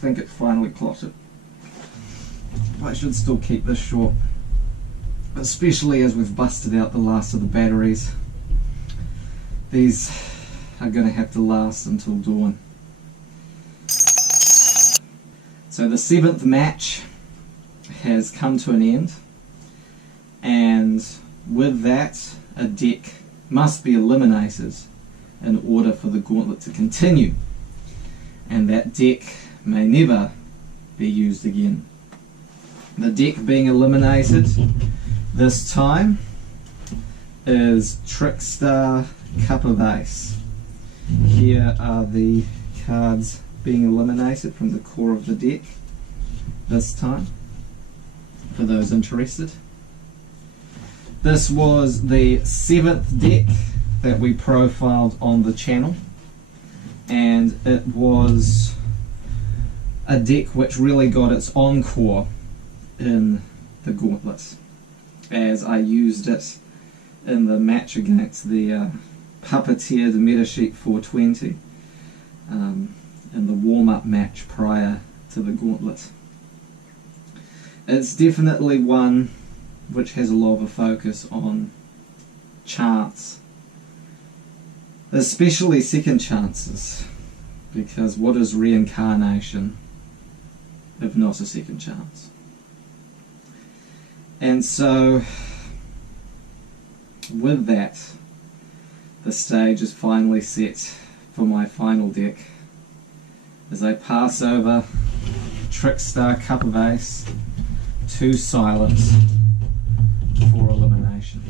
think it finally plotted. I should still keep this short, especially as we've busted out the last of the batteries. These are going to have to last until dawn. So the 7th match has come to an end, and with that a deck must be eliminated in order for the gauntlet to continue, and that deck may never be used again. The deck being eliminated this time is Trickster, COPPA Ace. Here are the cards being eliminated from the core of the deck this time, for those interested. This was the 7th deck that we profiled on the channel, and it was a deck which really got its encore in the Gauntlet, as I used it in the match against the puppeteered Metasheet 420 in the warm-up match prior to the Gauntlet. It's definitely one which has a lot of a focus on chance, especially second chances, because what is reincarnation if not a second chance? And so with that, the stage is finally set for my final deck as I pass over Trickster, COPPA Ace to Silence for elimination.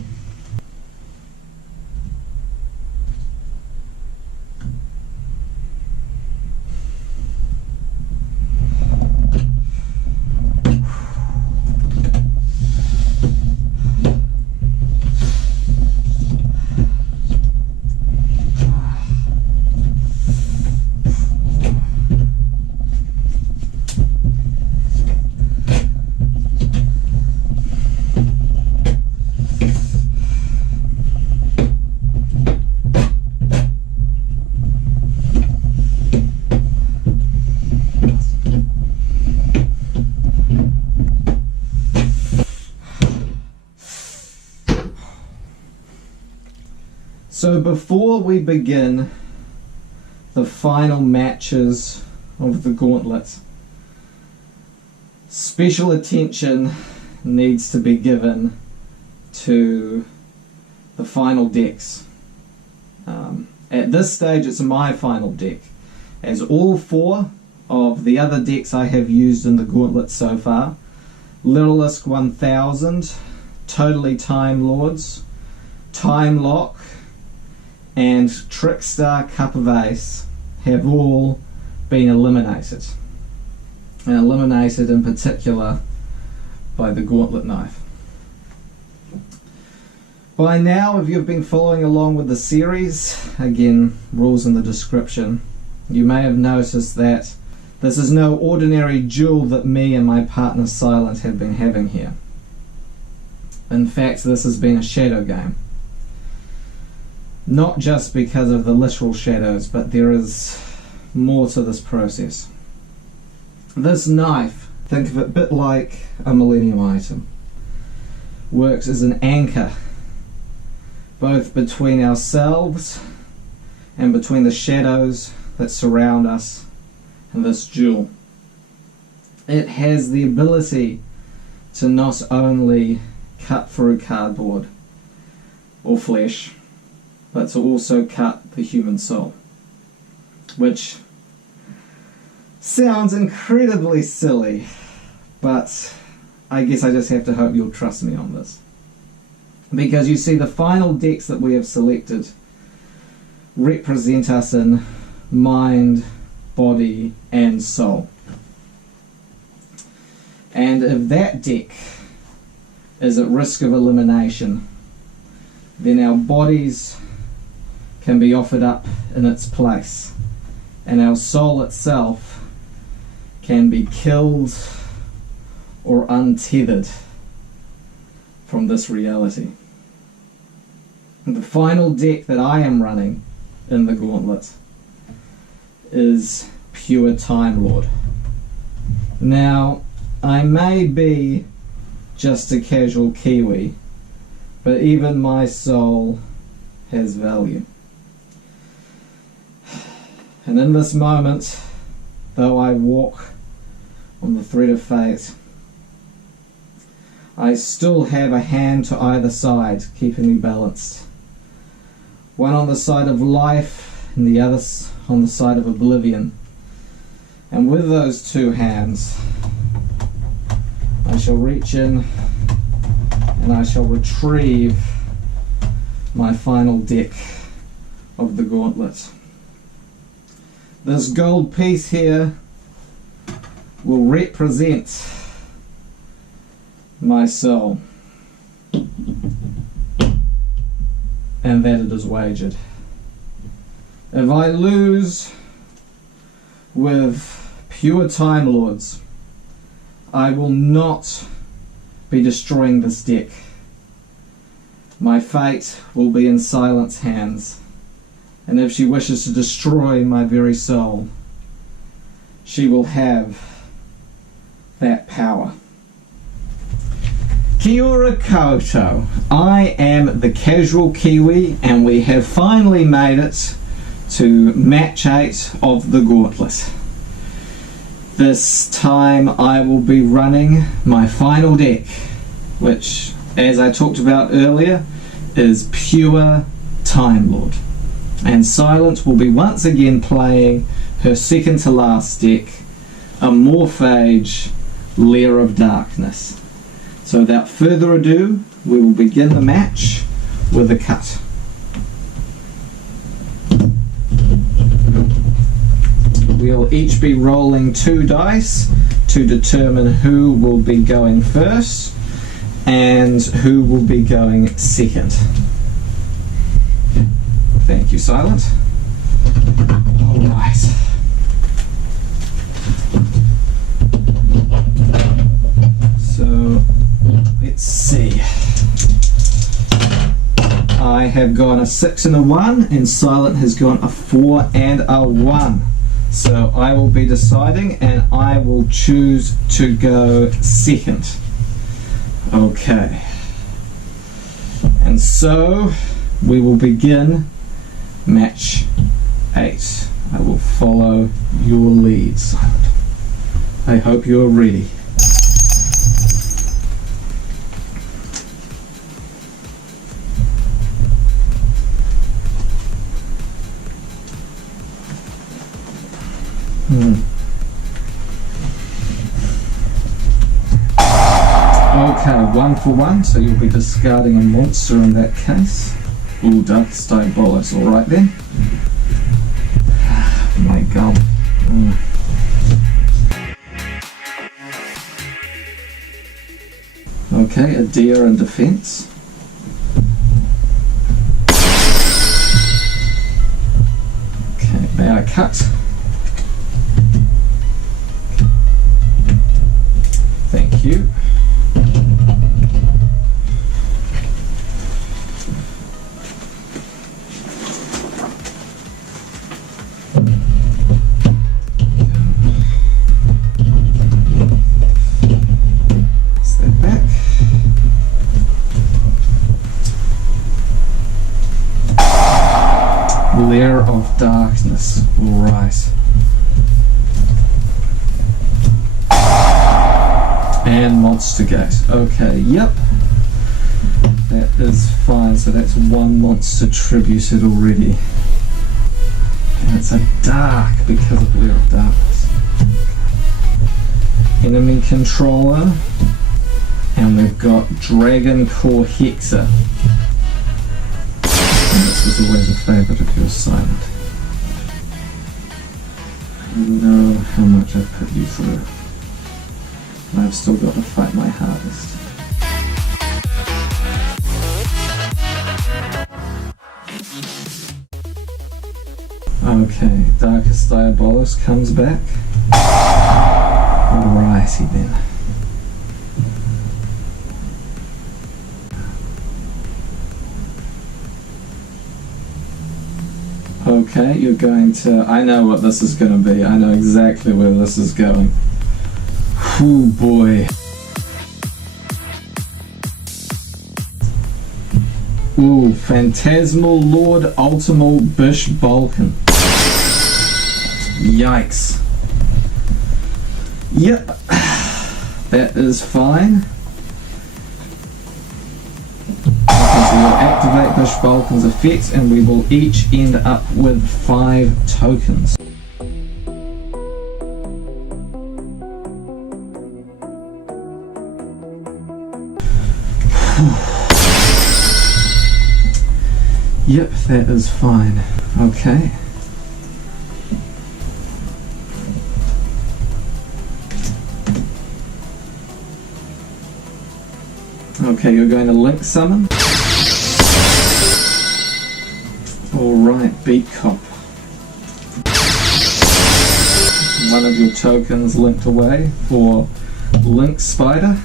So before we begin the final matches of the Gauntlet, special attention needs to be given to the final decks. At this stage it's my final deck, as all 4 of the other decks I have used in the Gauntlet so far, Littlest 1000, Totally Time Lords, Time Lock, and Trickster, COPPA Ace, have all been eliminated, and eliminated in particular by the Gauntlet Knife. By now, if you've been following along with the series, again, rules in the description, you may have noticed that this is no ordinary duel that me and my partner Silent have been having here. In fact, this has been a shadow game. Not just because of the literal shadows, but there is more to this process. This knife, think of it a bit like a Millennium item, works as an anchor both between ourselves and between the shadows that surround us in this duel. It has the ability to not only cut through cardboard or flesh, but to also cut the human soul, which sounds incredibly silly, but I guess I just have to hope you'll trust me on this. Because you see, the final decks that we have selected represent us in mind, body, and soul. And if that deck is at risk of elimination, then our bodies can be offered up in its place, and our soul itself can be killed or untethered from this reality. And the final deck that I am running in the Gauntlet is pure Time Lord. Now, I may be just a casual Kiwi, but even my soul has value. And in this moment, though I walk on the thread of fate, I still have a hand to either side, keeping me balanced. One on the side of life, and the other on the side of oblivion. And with those two hands, I shall reach in and I shall retrieve my final deck of the Gauntlet. This gold piece here will represent my soul, and that it is wagered. If I lose with pure Time Lords, I will not be destroying this deck. My fate will be in Silent's hands, and if she wishes to destroy my very soul, she will have that power. Kia ora koutou. I am the Casual Kiwi, and we have finally made it to match 8 of the Gauntlet. This time I will be running my final deck, which, as I talked about earlier, is pure Time Lord. And Silent will be once again playing her second to last deck, a Morphage Lair of Darkness. So without further ado, we will begin the match with a cut. We'll each be rolling 2 dice to determine who will be going first and who will be going second. Thank you, Silent. Alright. So, let's see. I have gone a 6 and a 1, and Silent has gone a 4 and a 1. So I will be deciding, and I will choose to go second. Okay. And so we will begin match 8. I will follow your lead, Silent. I hope you are ready. Okay, 1 for 1, so you'll be discarding a monster in that case. Ooh, Darkest Diabolus, alright then. My God. Okay, a deer in defense. Okay, may I cut? Thank you. Step back. Lair of Darkness. All right. And Monster Gate. Okay, yep. That is fine. So that's 1 monster tributed already. And it's a dark because of Lair of Darkness. Enemy controller. And we've got Dragon Core Hexer. And this was always a favourite of yours, Silent. You know how much I've put you through. I've still got to fight my hardest. Okay, Darkest Diabolus comes back. Alrighty then. Okay, you're going to... I know what this is going to be. I know exactly where this is going. Whew, boy. Ooh, Phantasmal Lord Ultimal Bish Balkan. Yikes. Yep, that is fine. Okay, so we'll activate Bish Balkan's effects and we will each end up with 5 tokens. Yep, that is fine. Okay. Okay, you're going to link summon. Alright, beat cop. One of your tokens linked away for Link Spider.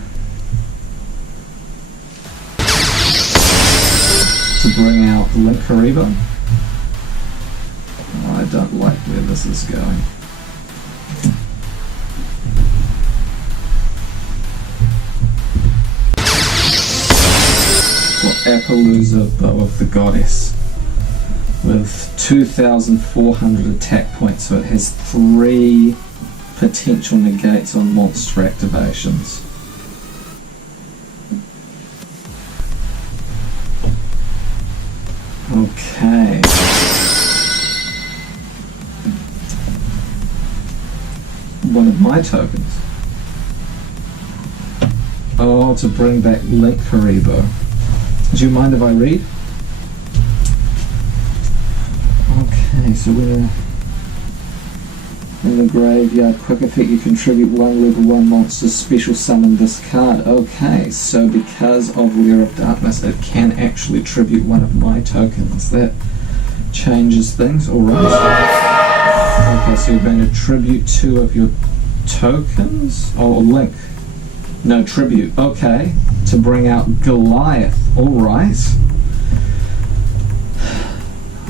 To bring out Link Haribo. Oh, I don't like where this is going. For Appaloosa, Bow of the Goddess, with 2,400 attack points, so it has 3 potential negates on monster activations. Okay. One of my tokens. Oh, to bring back Link Haribo. Do you mind if I read? Okay, so we're in the graveyard. Quick effect, you contribute 1 level 1 monster, special summon this card. Okay, so because of Lair of Darkness, it can actually tribute one of my tokens. That changes things. Alright. Okay, so you're going to tribute 2 of your tokens? Oh, link. No, tribute. Okay. To bring out Goliath. Alright.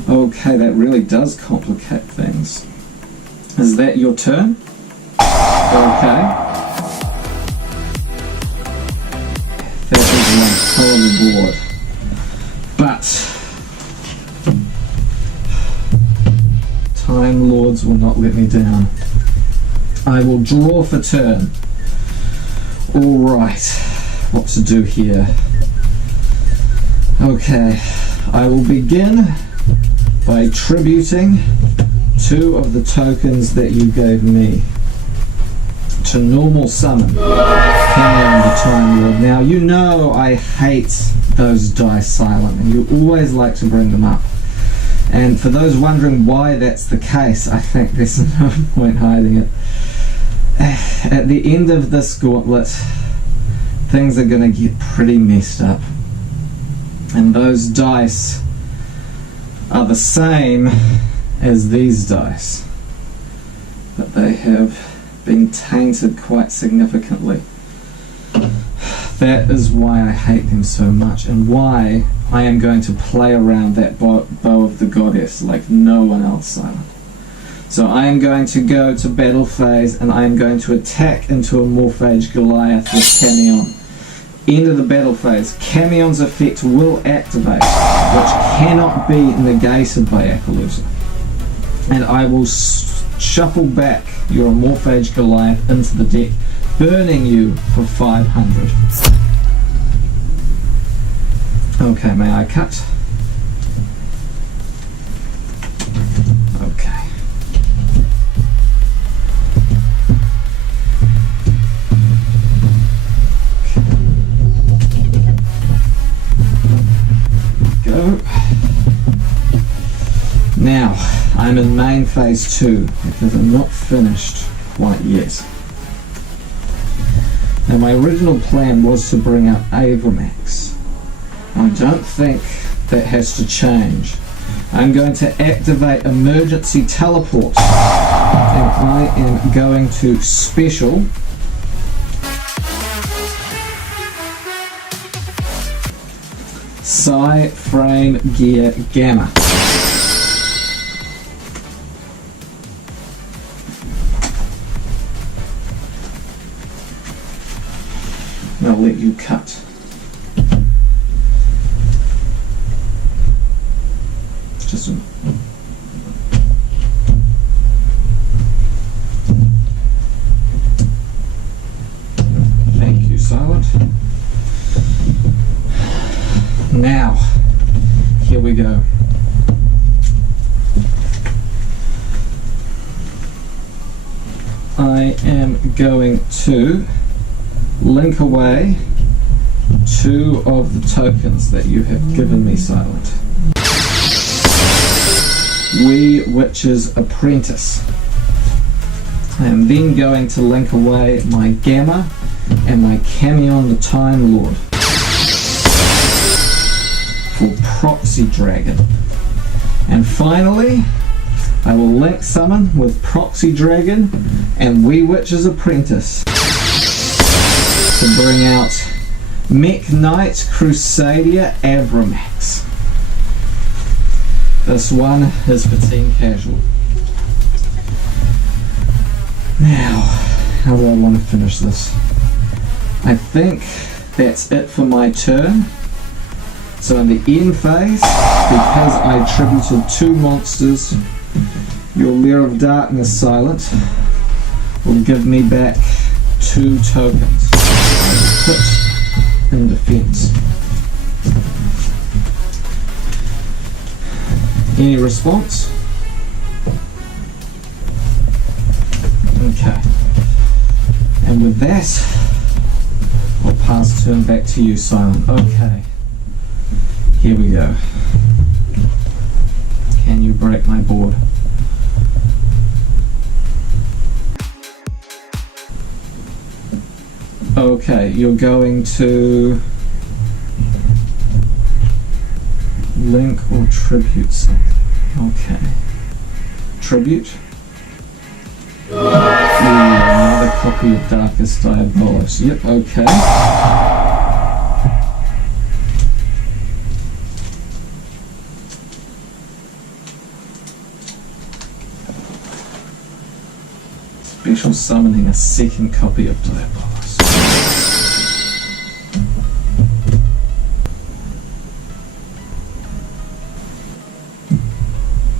Okay, that really does complicate things. Is that your turn? Okay. That is my total board. But Time Lords will not let me down. I will draw for turn. Alright, what to do here? Okay, I will begin by tributing 2 of the tokens that you gave me to normal summon Canyon the Time Lord. Now you know I hate those dice silent and you always like to bring them up. And for those wondering why that's the case, I think there's no point hiding it. At the end of this gauntlet, things are going to get pretty messed up. And those dice are the same as these dice, but they have been tainted quite significantly. That is why I hate them so much, and why I am going to play around that bow of the goddess like no one else, Simon. So I am going to go to battle phase, and I am going to attack into a Morphage Goliath with Camion. End of the battle phase, Camion's effect will activate, which cannot be negated by Appaloosa. And I will shuffle back your Morphage Goliath into the deck, burning you for 500. Okay, may I cut? Okay. Go. Now, I'm in main phase 2 because I'm not finished quite yet. Now, my original plan was to bring out Avramax. I don't think that has to change. I'm going to activate emergency teleport, and I am going to special Psi Frame Gear Gamma. let you cut. Just a thank you, Silent. Now, here we go. I am going to link away 2 of the tokens that you have given me, Silent. Wee Witch's Apprentice. I am then going to link away my Gamma and my Camion the Time Lord for Proxy Dragon. And finally, I will link summon with Proxy Dragon and Wee Witch's Apprentice to bring out Mech Knight Crusadia Avramax. This one is for Team Casual. Now, how do I want to finish this? I think that's it for my turn. So in the end phase, because I attributed 2 monsters, your Lair of Darkness, Silent, will give me back 2 tokens. I will put in defense. Any response? Okay. And with that, I'll pass turn back to you, Silent. Okay. Here we go. Can you break my board? Okay, you're going to link or tribute something. Okay. Tribute? Another copy of Darkest Diabolos. Yep, okay. Special summoning a second copy of Diabolos.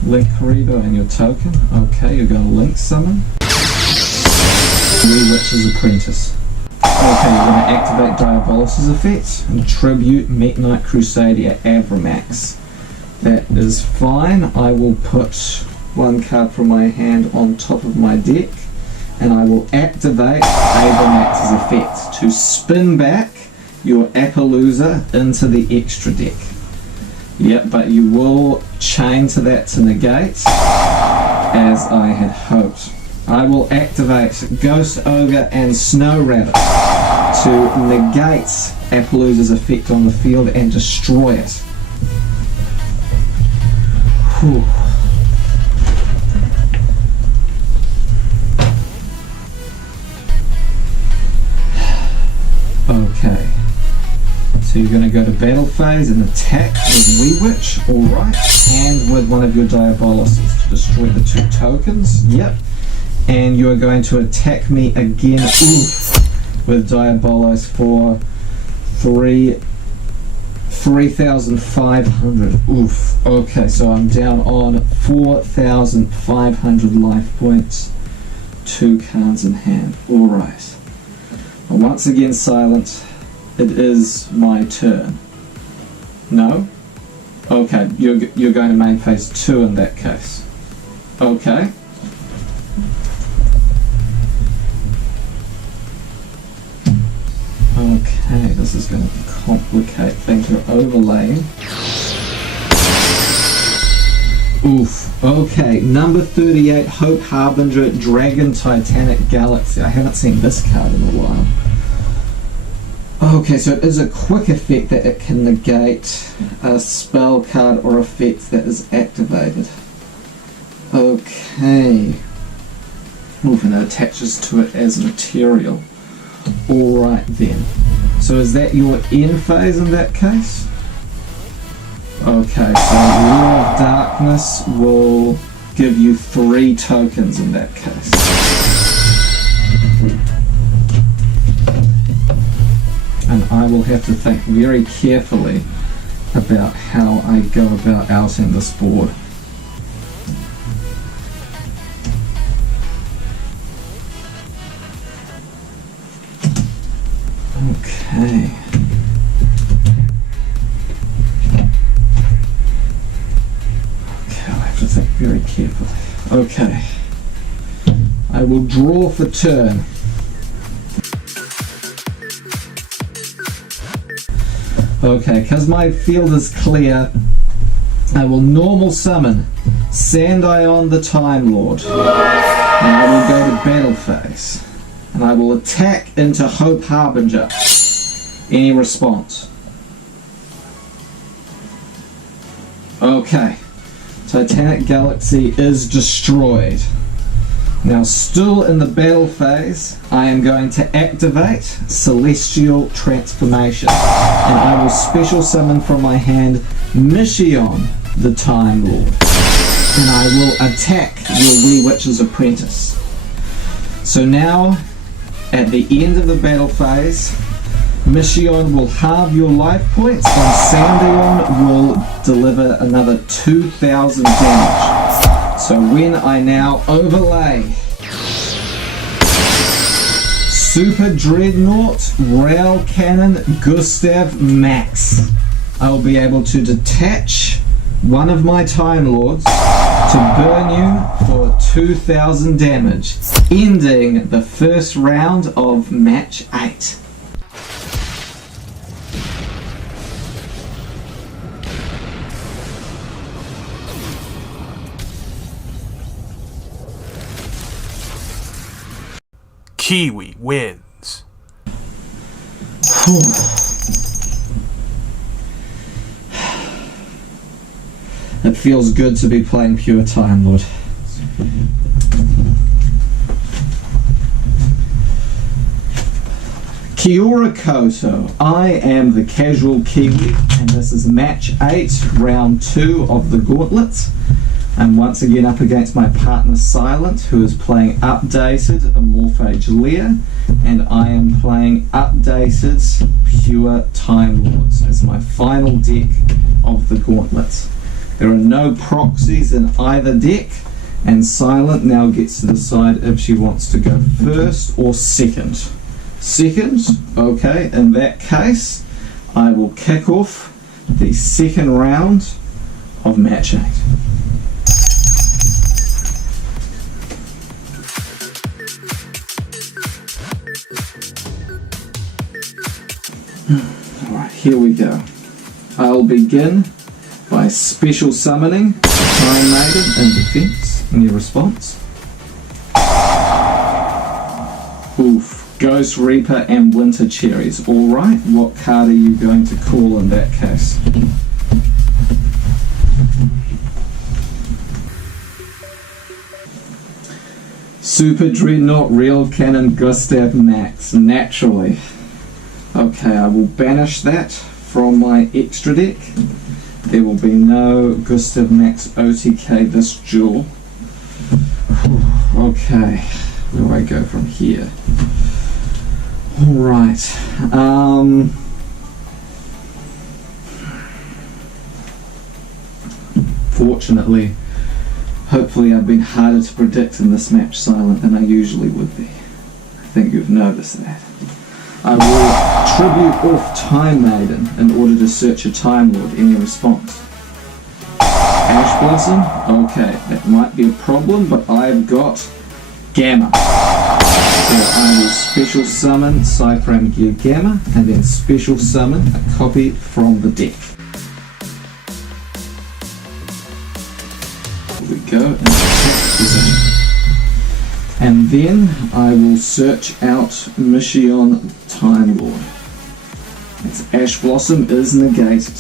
Link Karibo and your token. Okay, you're going to link summon. Wee Witch's Apprentice. Okay, you're going to activate Diabolos' effect and tribute Mech Knight Crusadia Avramax. That is fine. I will put 1 card from my hand on top of my deck, and I will activate Avramax's effect to spin back your Appaloosa into the extra deck. Yep, but you will chain to that to negate, as I had hoped. I will activate Ghost Ogre and Snow Rabbit to negate Appaloosa's effect on the field and destroy it. Whew. Okay. So you're going to go to battle phase and attack with Wee Witch, alright, and with one of your Diaboloses to destroy the 2 tokens, yep. And you're going to attack me again, oof, with Diabolos for 3,500, oof. Okay, so I'm down on 4,500 life points, 2 cards in hand, alright. Once again, Silent. It is my turn. No? Okay, you're going to main phase 2 in that case. Okay. Okay, this is going to complicate things. You're overlaying. Oof. Okay, number 38, Hope Harbinger, Dragon Titanic Galaxy. I haven't seen this card in a while. Okay, so it is a quick effect that it can negate a spell card or effect that is activated. Okay. Oof, and it attaches to it as material. Alright then. So is that your end phase in that case? Okay, so Lair of Darkness will give you 3 tokens in that case. And I will have to think very carefully about how I go about outing this board. Okay. Okay, I'll have to think very carefully. Okay. I will draw for turn. Okay, because my field is clear, I will normal summon Sandion the Time Lord. And I will go to battle phase. And I will attack into Hope Harbinger. Any response? Okay. Titanic Galaxy is destroyed. Now, still in the battle phase, I am going to activate Celestial Transformation. And I will special summon from my hand Mission the Time Lord. And I will attack your Wee Witch's Apprentice. So now, at the end of the battle phase, Mission will halve your life points and Sandion will deliver another 2,000 damage. So when I now overlay Super Dreadnought Rail Cannon Gustav Max, I will be able to detach one of my Time Lords to burn you for 2,000 damage, ending the first round of match 8. Kiwi wins. It feels good to be playing pure Time Lord. Kia ora koutou. I am the Casual Kiwi, and this is match 8, round 2 of the Gauntlet. I'm once again up against my partner Silent, who is playing updated Morphage Lear, and I am playing updated Pure Time Lords as my final deck of the Gauntlet. There are no proxies in either deck, and Silent now gets to decide if she wants to go first or second. Second? Okay, in that case, I will kick off the second round of match 8. Alright, here we go. I'll begin by special summoning Time Maiden in defense. Any response? Oof, Ghost Reaper and Winter Cherries. Alright, what card are you going to call in that case? Super Dreadnought Rail Cannon Gustav Max, naturally. Okay, I will banish that from my extra deck. There will be no Gustav Max OTK this duel. Okay, where do I go from here? Alright, fortunately, hopefully I've been harder to predict in this match, Silent, than I usually would be. I think you've noticed that. I will tribute off Time Maiden in order to search a Time Lord. Any response? Ash Blossom? Okay, that might be a problem, but I've got Gamma. So I will special summon Cyframe Gear Gamma and then special summon a copy from the deck. Here we go, in attack position. And then I will search out Mission Time Lord. Its Ash Blossom is negated.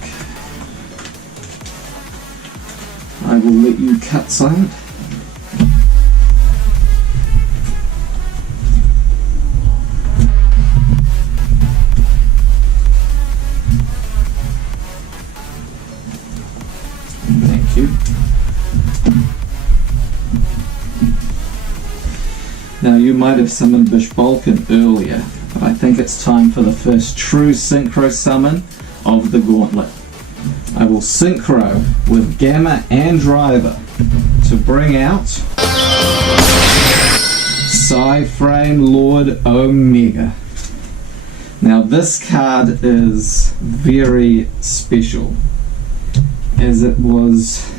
Okay. I will let you cut, Silent. Thank you. Now you might have summoned Bishbalkin earlier, but I think it's time for the first true synchro summon of the Gauntlet. I will synchro with Gamma and Driver to bring out Psyframe Lord Omega. Now this card is very special, as it was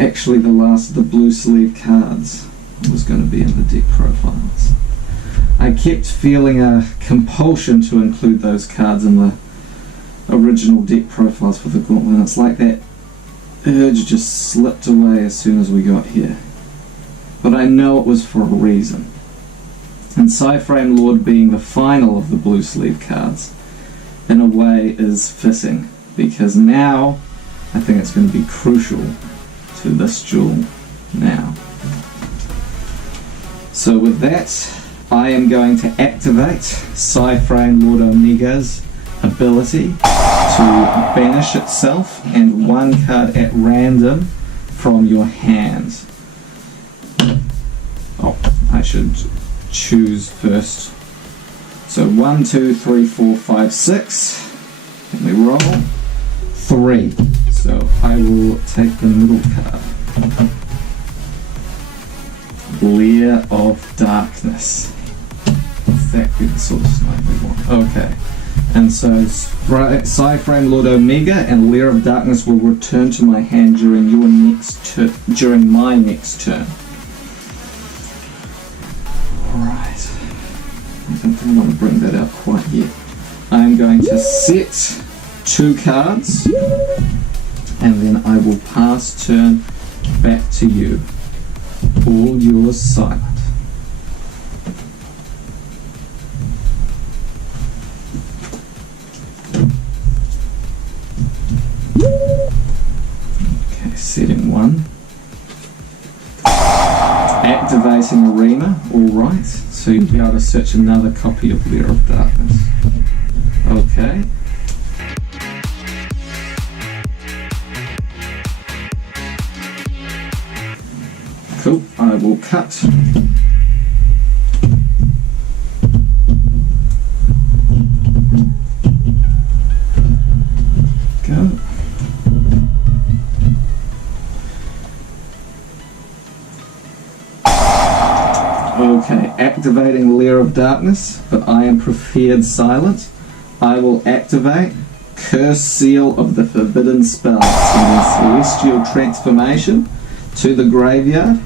actually the last of the blue sleeve cards was going to be in the deck profiles. I kept feeling a compulsion to include those cards in the original deck profiles for the Gauntlet, and it's like that urge just slipped away as soon as we got here. But I know it was for a reason. And Psyframe Lord being the final of the blue sleeve cards, in a way, is fitting, because now I think it's going to be crucial to this duel now. So with that, I am going to activate Psyframe Lord Omega's ability to banish itself and one card at random from your hand. Oh, I should choose first. So 1, 2, 3, 4, 5, 6. Let me roll. 3. So I will take the middle card. Lair of Darkness. Exactly the sort of snipe we want. Okay. And so Psyframe Lord Omega and Lair of Darkness will return to my hand during your next during my next turn. Alright. I don't think I want to bring that out quite yet. I'm going to set 2 cards, and then I will pass turn back to you. All yours silent. Okay, setting 1. Activating Arena, alright, so you'll be able to search another copy of Lair of Darkness. Okay. Cool, I will cut. Go. Okay, activating Lair of Darkness, but I am prepared silent. I will activate Curse Seal of the Forbidden Spell, sending Celestial Transformation to the graveyard,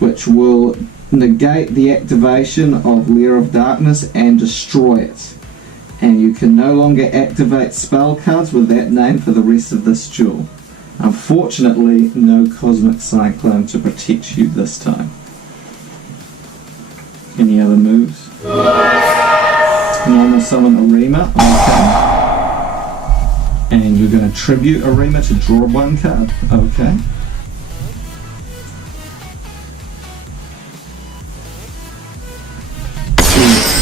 which will negate the activation of Lair of Darkness and destroy it. And you can no longer activate spell cards with that name for the rest of this duel. Unfortunately, no Cosmic Cyclone to protect you this time. Any other moves? Normal summon Arima, okay. And you're going to tribute Arima to draw 1 card, okay.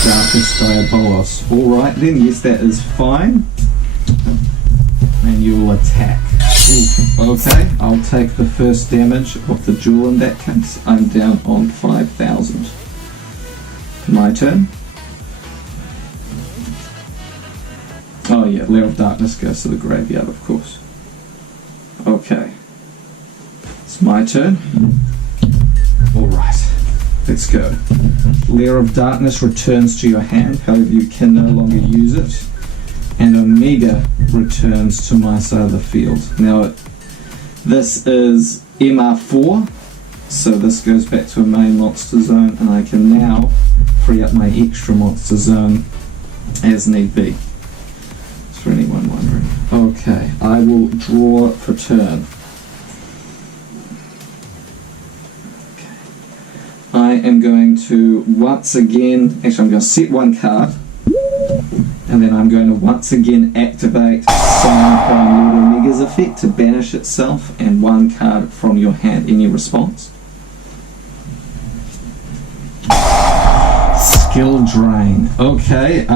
Darkest Diabolos. Alright then, yes, that is fine. And you will attack. Ooh, okay, I'll take the first damage of the duel in that case. I'm down on 5,000. My turn. Oh yeah, Lair of Darkness goes to the graveyard, of course. Okay. It's my turn. Alright. Let's go. Lair of Darkness returns to your hand, however you can no longer use it. And Omega returns to my side of the field. Now, this is MR4, so this goes back to a main monster zone, and I can now free up my extra monster zone as need be. Just for anyone wondering. Okay, I will draw for turn. I am going to once again, actually I'm going to set 1 card, and then I'm going to once again activate Psyframe Lord Omega's effect to banish itself and 1 card from your hand. Any response? Skill drain. Okay,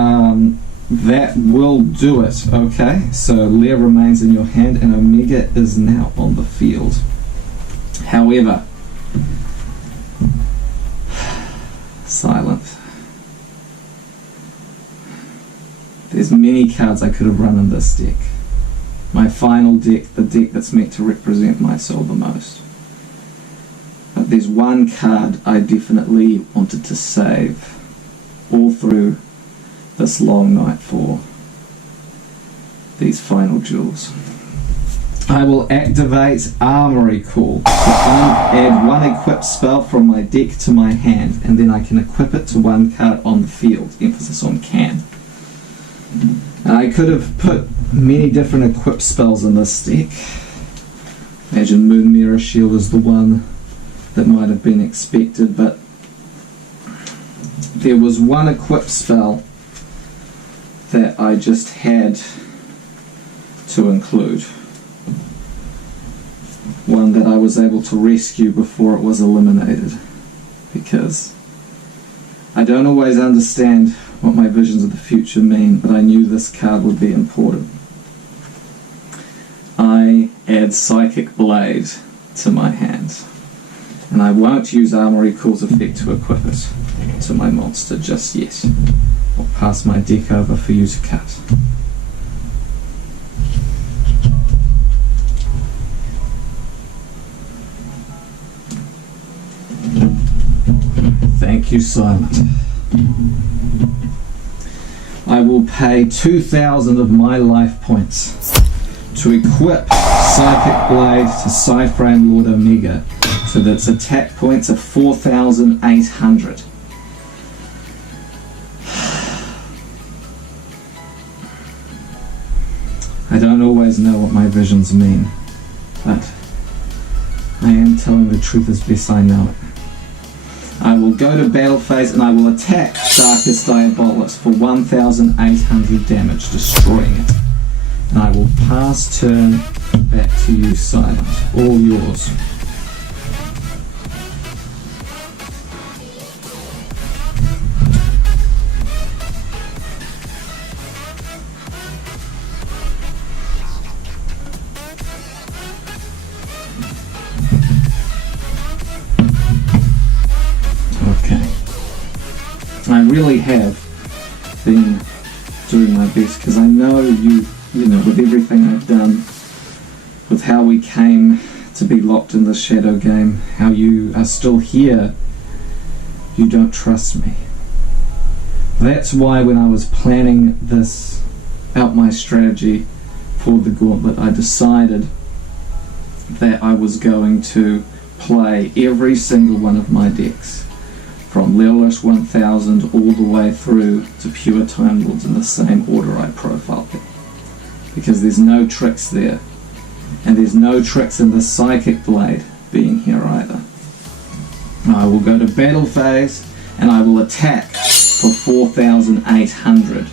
that will do it. Okay, so Lair remains in your hand and Omega is now on the field. However, Silent. There's many cards I could have run in this deck. My final deck, the deck that's meant to represent my soul the most. But there's one card I definitely wanted to save all through this long night for these final duels. I will activate Armory Call to add one equipped spell from my deck to my hand, and then I can equip it to one card on the field. Emphasis on can. I could have put many different equipped spells in this deck. Imagine Moon Mirror Shield is the one that might have been expected, but there was one equipped spell that I just had to include. One that I was able to rescue before it was eliminated, because I don't always understand what my visions of the future mean, but I knew this card would be important. I add Psychic Blade to my hand, and I won't use Armory Call's effect to equip it to my monster just yet. I'll pass my deck over for you to cut. Thank you, Silent. I will pay 2,000 of my life points to equip Psychic Blade to Psyframe Lord Omega, so that its attack points are 4,800. I don't always know what my visions mean, but I am telling the truth as best I know it. I will go to battle phase and I will attack Darkest Diabolus for 1,800 damage, destroying it. And I will pass turn back to you, Silent. All yours. I really have been doing my best, because I know you know, with everything I've done, with how we came to be locked in the shadow game, how you are still here, you don't trust me. That's why when I was planning this out, my strategy for the Gauntlet, I decided that I was going to play every single one of my decks from Leolish 1000 all the way through to Pure Time Lords in the same order I profiled them. Because there's no tricks there. And there's no tricks in the Psychic Blade being here either. I will go to battle phase and I will attack for 4,800,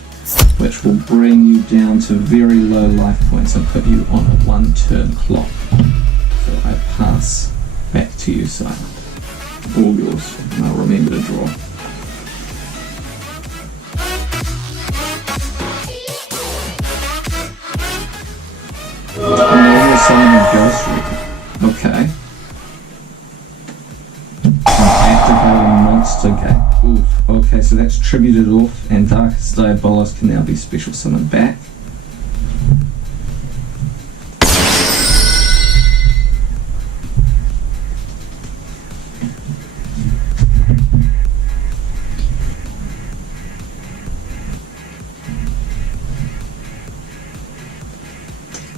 which will bring you down to very low life points and put you on a 1 turn clock. So I pass back to you, Silent. All yours, and I'll remember to draw. Another Silent Ghost Reaper. Okay. I'm activating Monster Gate. Oof. Okay, so that's tributed off, and Darkest Diabolus can now be special summoned back.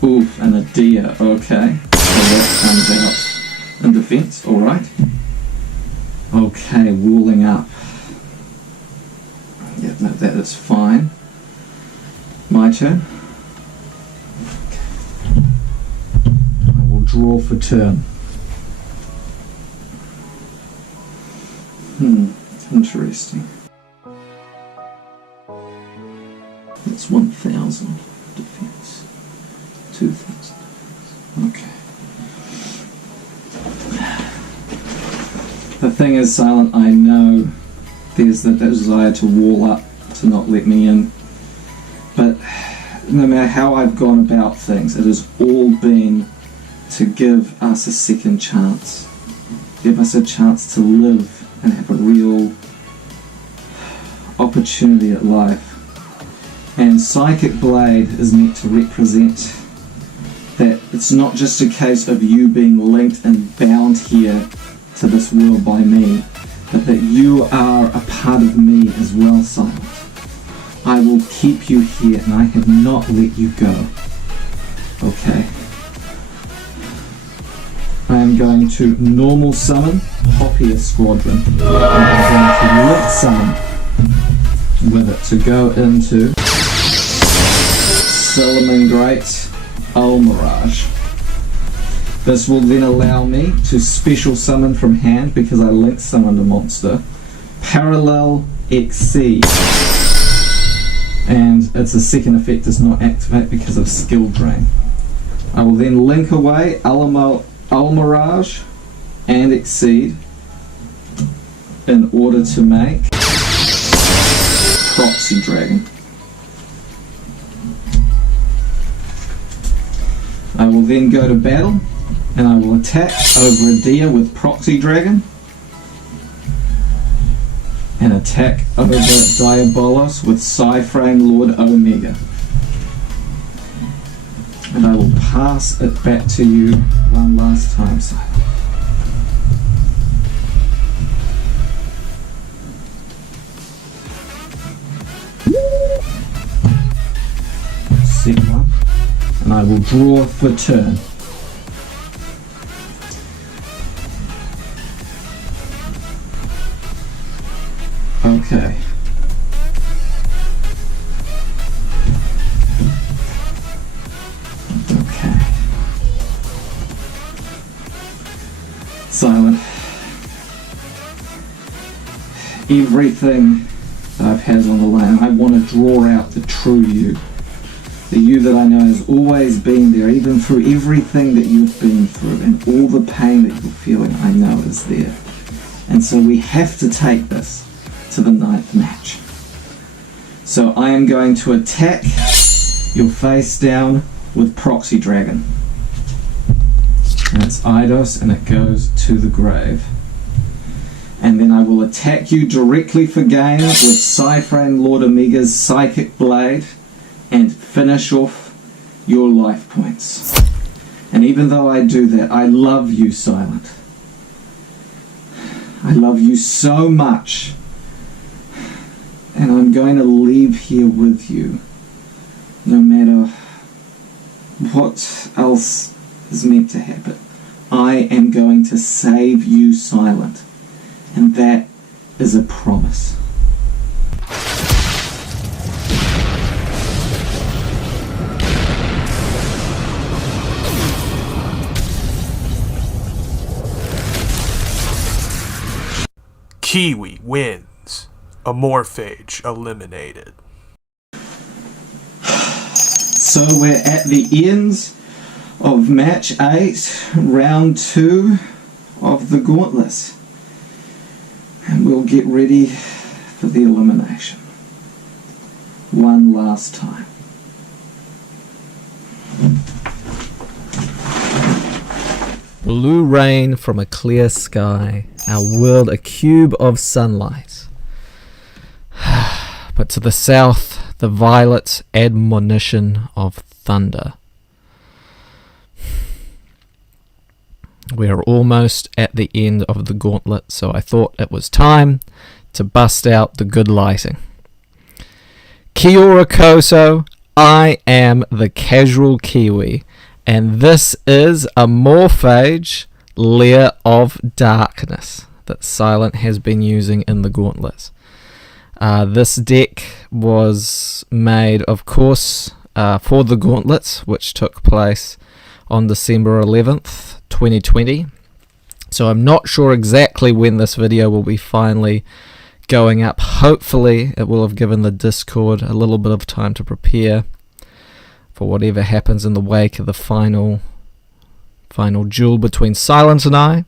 Oof, and a deer, okay. So that comes out in defense, alright. Okay, walling up. Yeah, no, that is fine. My turn. Okay. I will draw for turn. Interesting. That's 1,000 defense. 2,000. Okay. The thing is, Silent, I know there's that desire to wall up to not let me in, but no matter how I've gone about things, it has all been to give us a second chance, give us a chance to live and have a real opportunity at life. And Psychic Blade is meant to represent that it's not just a case of you being linked and bound here to this world by me, but that you are a part of me as well, Silent. I will keep you here and I have not let you go. Okay. I am going to normal summon Poppier Squadron. And I'm going to link summon with it to go into Solomon Great Almirage. This will then allow me to special summon from hand because I link summoned a monster. Parallel Exceed. And its a second effect does not activate because of skill drain. I will then link away Almirage and Exceed in order to make Proxy Dragon. I will then go to battle and I will attack over a deer with Proxy Dragon and attack over Diabolos with Psyframe Lord Omega. And I will pass it back to you one last time, Silent. Set one, and I will draw for turn. Okay. Okay. Silent. Everything that I've had on the line, I want to draw out the true you. The you that I know has always been there, even through everything that you've been through and all the pain that you're feeling, I know is there. And so we have to take this to the 9th match. So I am going to attack your face down with Proxy Dragon. And it's Eidos and it goes to the grave. And then I will attack you directly for gain with Psyframe Lord Omega's Psychic Blade and finish off your life points. And even though I do that, I love you, Silent. I love you so much. And I'm going to leave here with you, no matter what else is meant to happen. I am going to save you, Silent. And that is a promise. Kiwi wins. Amorphage eliminated. So we're at the end of match 8, round 2 of the Gauntlet. And we'll get ready for the elimination. One last time. Blue rain from a clear sky, our world a cube of sunlight. But to the south, the violet admonition of thunder. We are almost at the end of the gauntlet, so I thought it was time to bust out the good lighting. Kia ora koutou, I am the Casual Kiwi, and this is Amorphage, Lair of Darkness, that Silent has been using in the gauntlet. This deck was made, of course, for the Gauntlet, which took place on December 11th, 2020. So I'm not sure exactly when this video will be finally going up. Hopefully it will have given the Discord a little bit of time to prepare for whatever happens in the wake of the final duel between Silent and I.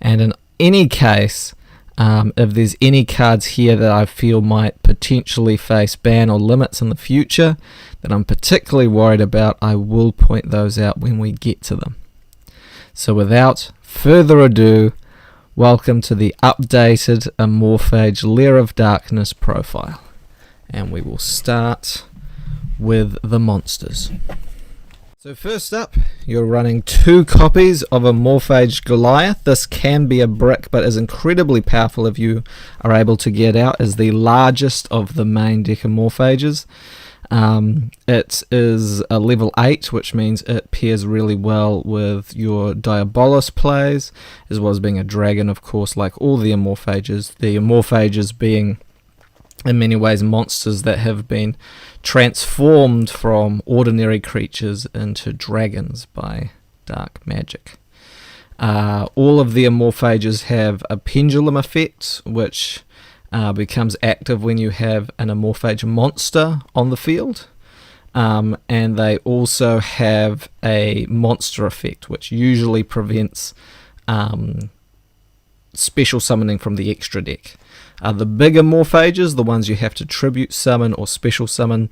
And in any case, if there's any cards here that I feel might potentially face ban or limits in the future that I'm particularly worried about, I will point those out when we get to them. So without further ado, Welcome to the updated Amorphage Lair of Darkness profile. And we will start with the monsters. So first up, you're running 2 copies of Amorphage Goliath. This can be a brick, but is incredibly powerful if you are able to get out as the largest of the main deck Amorphages. It is a level 8, which means it pairs really well with your Diabolus plays, as well as being a dragon, of course, like all the Amorphages. The Amorphages being, in many ways, monsters that have been transformed from ordinary creatures into dragons by dark magic. All of the Amorphages have a pendulum effect, which becomes active when you have an Amorphage monster on the field, and they also have a monster effect, which usually prevents special summoning from the extra deck. The big Amorphages, the ones you have to tribute summon or special summon,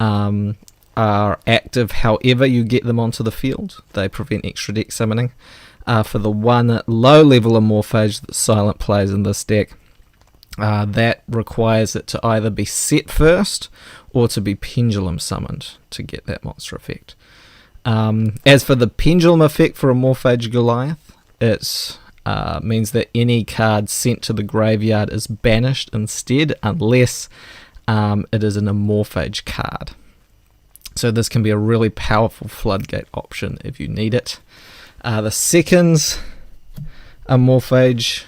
are active however you get them onto the field. They prevent extra deck summoning. For the one low level Amorphage that Silent plays in this deck, that requires it to either be set first or to be pendulum summoned to get that monster effect. As for the pendulum effect for Amorphage Goliath, it means that any card sent to the graveyard is banished instead, unless it is an Amorphage card. So this can be a really powerful floodgate option if you need it. The second Amorphage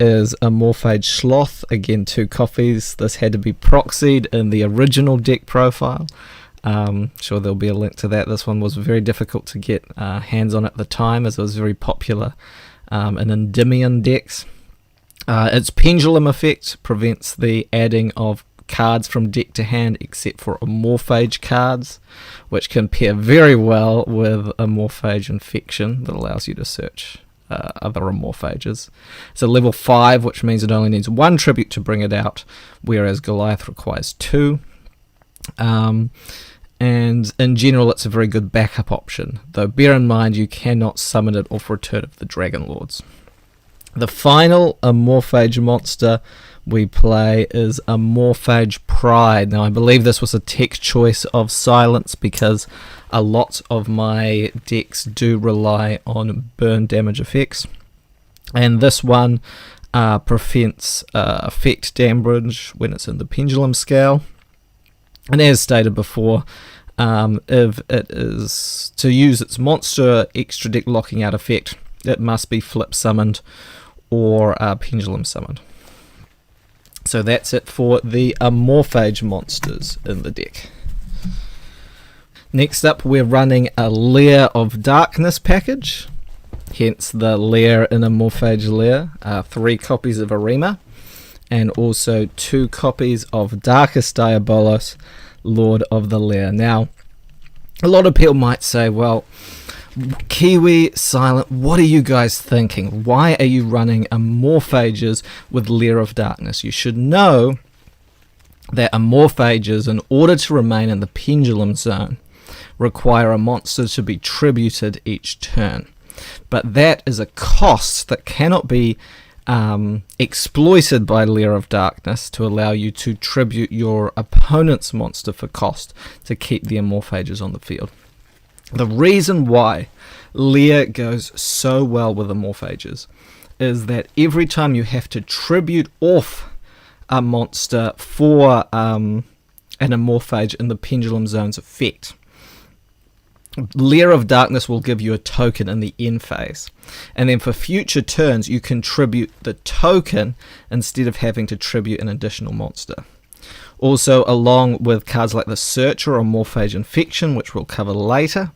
is Amorphage Sloth. Again, 2 copies. This had to be proxied in the original deck profile. Sure, there'll be a link to that. This one was very difficult to get hands on at the time, as it was very popular in Endymion decks. Its pendulum effect prevents the adding of cards from deck to hand except for Amorphage cards, which can pair very well with Amorphage Infection that allows you to search other Amorphages. It's a level 5, which means it only needs 1 tribute to bring it out, whereas Goliath requires 2. And in general, it's a very good backup option, though bear in mind you cannot summon it off Return of the Dragon Lords. The final Amorphage monster we play is Amorphage Pride. Now, I believe this was a tech choice of Silence because a lot of my decks do rely on burn damage effects, and this one prevents effect damage when it's in the pendulum scale. And as stated before, if it is to use its monster extra deck locking out effect, it must be flip summoned or pendulum summoned. So that's it for the Amorphage monsters in the deck. Next up, we're running a Lair of Darkness package, hence the Lair in Amorphage Lair. 3 copies of Arima, and also 2 copies of Darkest Diabolos, Lord of the Lair. Now, a lot of people might say, well, Kiwi, Silent, what are you guys thinking? Why are you running Amorphages with Lair of Darkness? You should know that Amorphages, in order to remain in the pendulum zone, require a monster to be tributed each turn. But that is a cost that cannot be exploited by Lair of Darkness to allow you to tribute your opponent's monster for cost to keep the Amorphages on the field. The reason why Lair goes so well with Amorphages is that every time you have to tribute off a monster for an Amorphage in the Pendulum Zone's effect, Lair of Darkness will give you a token in the end phase, and then for future turns you can tribute the token instead of having to tribute an additional monster. Also, along with cards like the Searcher or Amorphage Infection, which we'll cover later,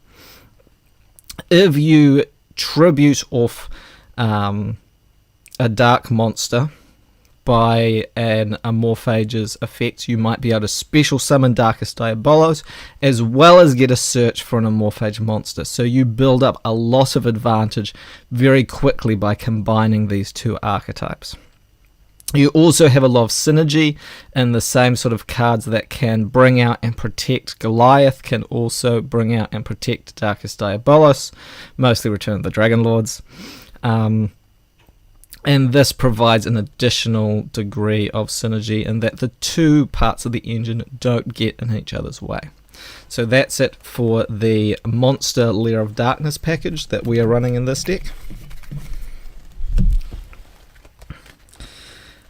if you tribute off a dark monster by an Amorphage's effect, you might be able to special summon Darkest Diabolos, as well as get a search for an Amorphage monster. So you build up a lot of advantage very quickly by combining these 2 archetypes. You also have a lot of synergy, and the same sort of cards that can bring out and protect Goliath can also bring out and protect Darkest Diabolos, mostly Return of the Dragon Lords. And this provides an additional degree of synergy in that the two parts of the engine don't get in each other's way. So that's it for the Monster Lair of Darkness package that we are running in this deck.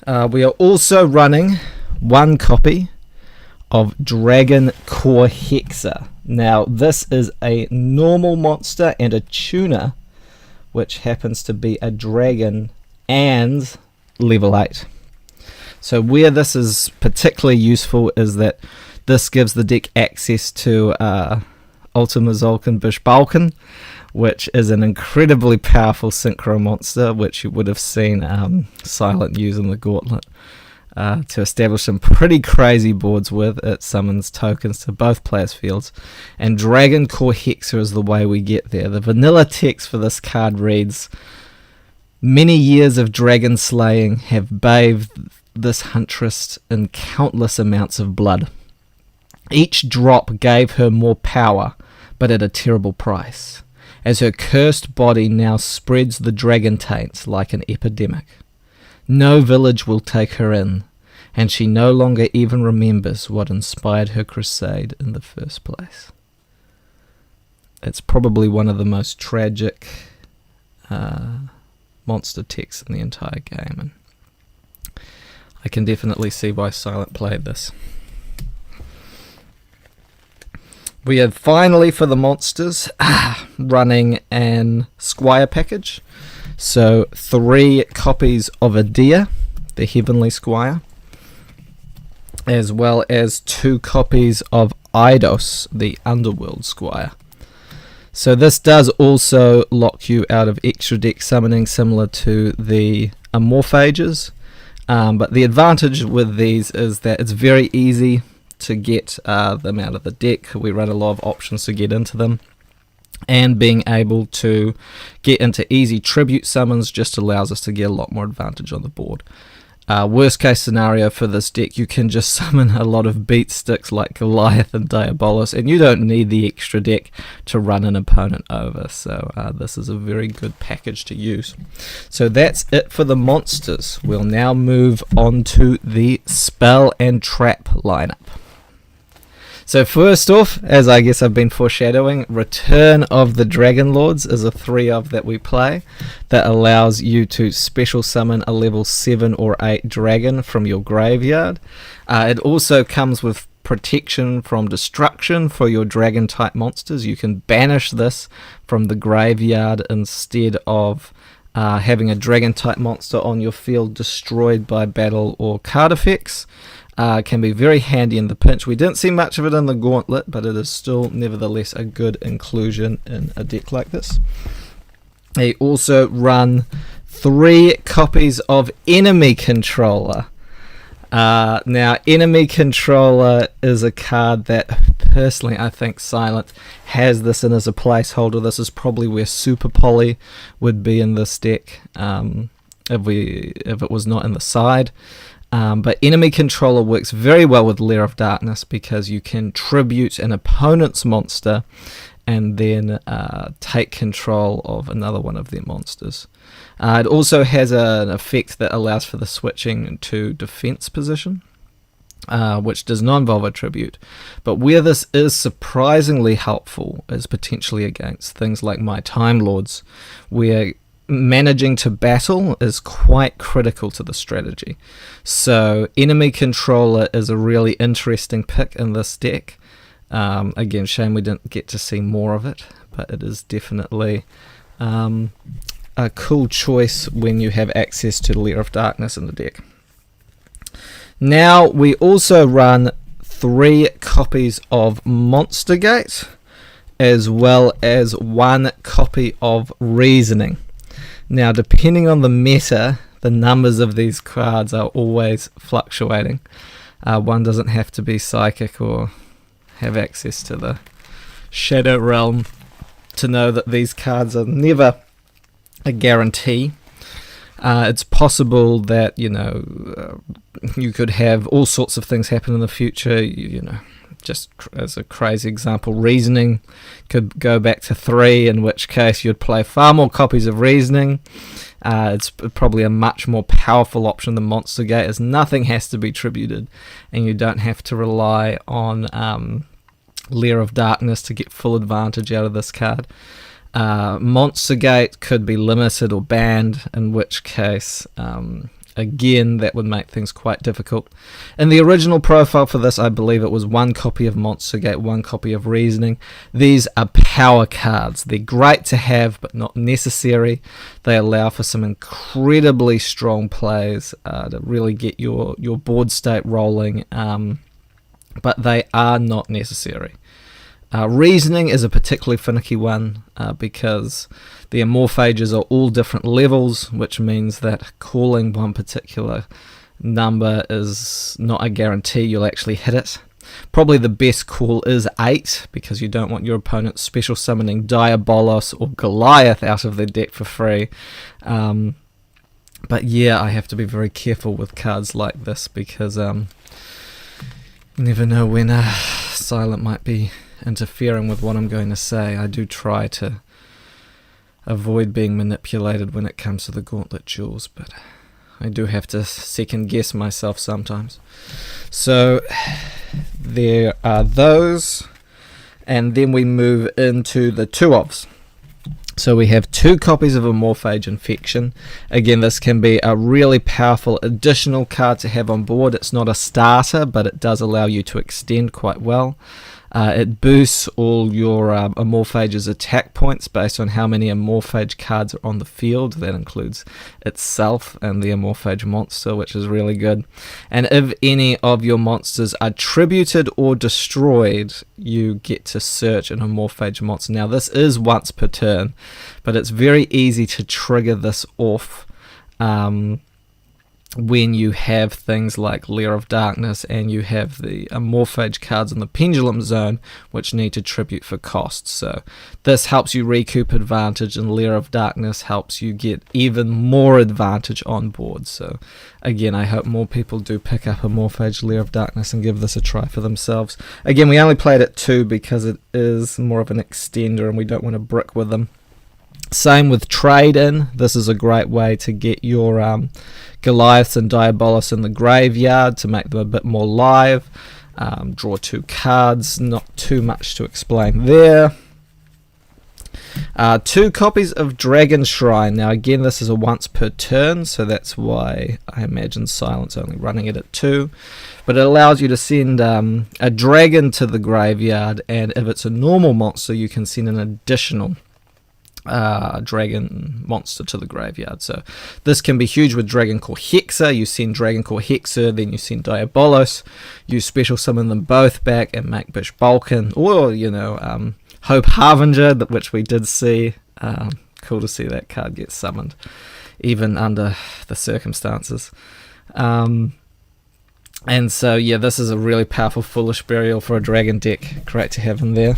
We are also running one copy of Dragon Core Hexer. Now this is a normal monster and a tuner, which happens to be a dragon and level 8. So where this is particularly useful is that this gives the deck access to Ultima Zolkin Bishbalkin, which is an incredibly powerful synchro monster, which you would have seen Silent use in the Gauntlet to establish some pretty crazy boards with. It summons tokens to both players' fields, and Dragon Core Hexer is the way we get there. The vanilla text for this card reads, "Many years of dragon slaying have bathed this huntress in countless amounts of blood. Each drop gave her more power, but at a terrible price, as her cursed body now spreads the dragon taints like an epidemic. No village will take her in, and she no longer even remembers what inspired her crusade in the first place." It's probably one of the most tragic monster texts in the entire game, and I can definitely see why Silent played this. We have finally, for the monsters, running an Squire package. So 3 copies of Adia, the Heavenly Squire, as well as 2 copies of Eidos, the Underworld Squire. So this does also lock you out of extra deck summoning, similar to the Amorphages, but the advantage with these is that it's very easy to get them out of the deck. We run a lot of options to get into them, and being able to get into easy tribute summons just allows us to get a lot more advantage on the board. Worst case scenario for this deck, you can just summon a lot of beat sticks like Goliath and Diabolus, and you don't need the extra deck to run an opponent over. So this is a very good package to use. So that's it for the monsters. We'll now move on to the spell and trap lineup. So first off, as I guess I've been foreshadowing, Return of the Dragon Lords is a 3-of that we play that allows you to special summon a level 7 or 8 dragon from your graveyard. It also comes with protection from destruction for your dragon type monsters. You can banish this from the graveyard instead of having a dragon type monster on your field destroyed by battle or card effects. Can be very handy in the pinch. We didn't see much of it in the Gauntlet, but it is still nevertheless a good inclusion in a deck like this. They also run 3 copies of Enemy Controller. Now, Enemy Controller is a card that personally I think Silent has this in as a placeholder. This is probably where Super Poly would be in this deck if it was not in the side. But Enemy Controller works very well with Lair of Darkness because you can tribute an opponent's monster and then take control of another one of their monsters. It also has an effect that allows for the switching to defense position, which does not involve a tribute. But where this is surprisingly helpful is potentially against things like My Time Lords, where managing to battle is quite critical to the strategy. So Enemy Controller is a really interesting pick in this deck. Again, shame we didn't get to see more of it, but it is definitely a cool choice when you have access to the Lair of Darkness in the deck. Now we also run 3 copies of Monster Gate, as well as 1 copy of Reasoning. Now, depending on the meta, the numbers of these cards are always fluctuating. One doesn't have to be psychic or have access to the Shadow Realm to know that these cards are never a guarantee. It's possible that, you could have all sorts of things happen in the future, just as a crazy example, Reasoning could go back to 3, in which case you'd play far more copies of Reasoning, It's probably a much more powerful option than Monster Gate, as nothing has to be tributed, and you don't have to rely on Lair of Darkness to get full advantage out of this card. Monster Gate could be limited or banned, in which case, again, that would make things quite difficult. In the original profile for this, I believe it was 1 copy of Monster Gate, 1 copy of Reasoning. These are power cards. They're great to have, but not necessary. They allow for some incredibly strong plays to really get your board state rolling, but they are not necessary. Reasoning is a particularly finicky one because the Amorphages are all different levels, which means that calling one particular number is not a guarantee you'll actually hit it. Probably the best call is 8, because you don't want your opponent special summoning Diabolos or Goliath out of their deck for free. But yeah, I have to be very careful with cards like this, because you never know when Silent might be interfering with what I'm going to say. I do try to avoid being manipulated when it comes to the Gauntlet Rules, but I do have to second guess myself sometimes. So there are those, and then we move into the 2-ofs. So we have 2 copies of Amorphage Infection. Again, this can be a really powerful additional card to have on board. It's not a starter, but it does allow you to extend quite well. It boosts all your Amorphage's attack points based on how many Amorphage cards are on the field. That includes itself and the Amorphage monster, which is really good. And if any of your monsters are tributed or destroyed, you get to search an Amorphage monster. Now, this is once per turn, but it's very easy to trigger this off when you have things like Lair of Darkness and you have the Amorphage cards in the Pendulum Zone, which need to tribute for costs. So this helps you recoup advantage, and Lair of Darkness helps you get even more advantage on board. So again, I hope more people do pick up Amorphage Lair of Darkness and give this a try for themselves. Again, we only played it 2 because it is more of an extender and we don't want to brick with them. Same with trade-in. This is a great way to get your Goliaths and Diabolos in the graveyard to make them a bit more live. Draw 2 cards, not too much to explain there. 2 copies of Dragon Shrine. Now again, this is a once per turn, so that's why I imagine Silent's only running it at 2. But it allows you to send a dragon to the graveyard, and if it's a normal monster, you can send an additional dragon monster to the graveyard. So this can be huge with Dragon Core Hexer. You send Dragon Core Hexer, then you send Diabolos, you special summon them both back and make Bish Balkan, or Hope Harbinger, which we did see. Cool to see that card get summoned even under the circumstances. And so yeah, this is a really powerful Foolish Burial for a dragon deck. Great to have in there.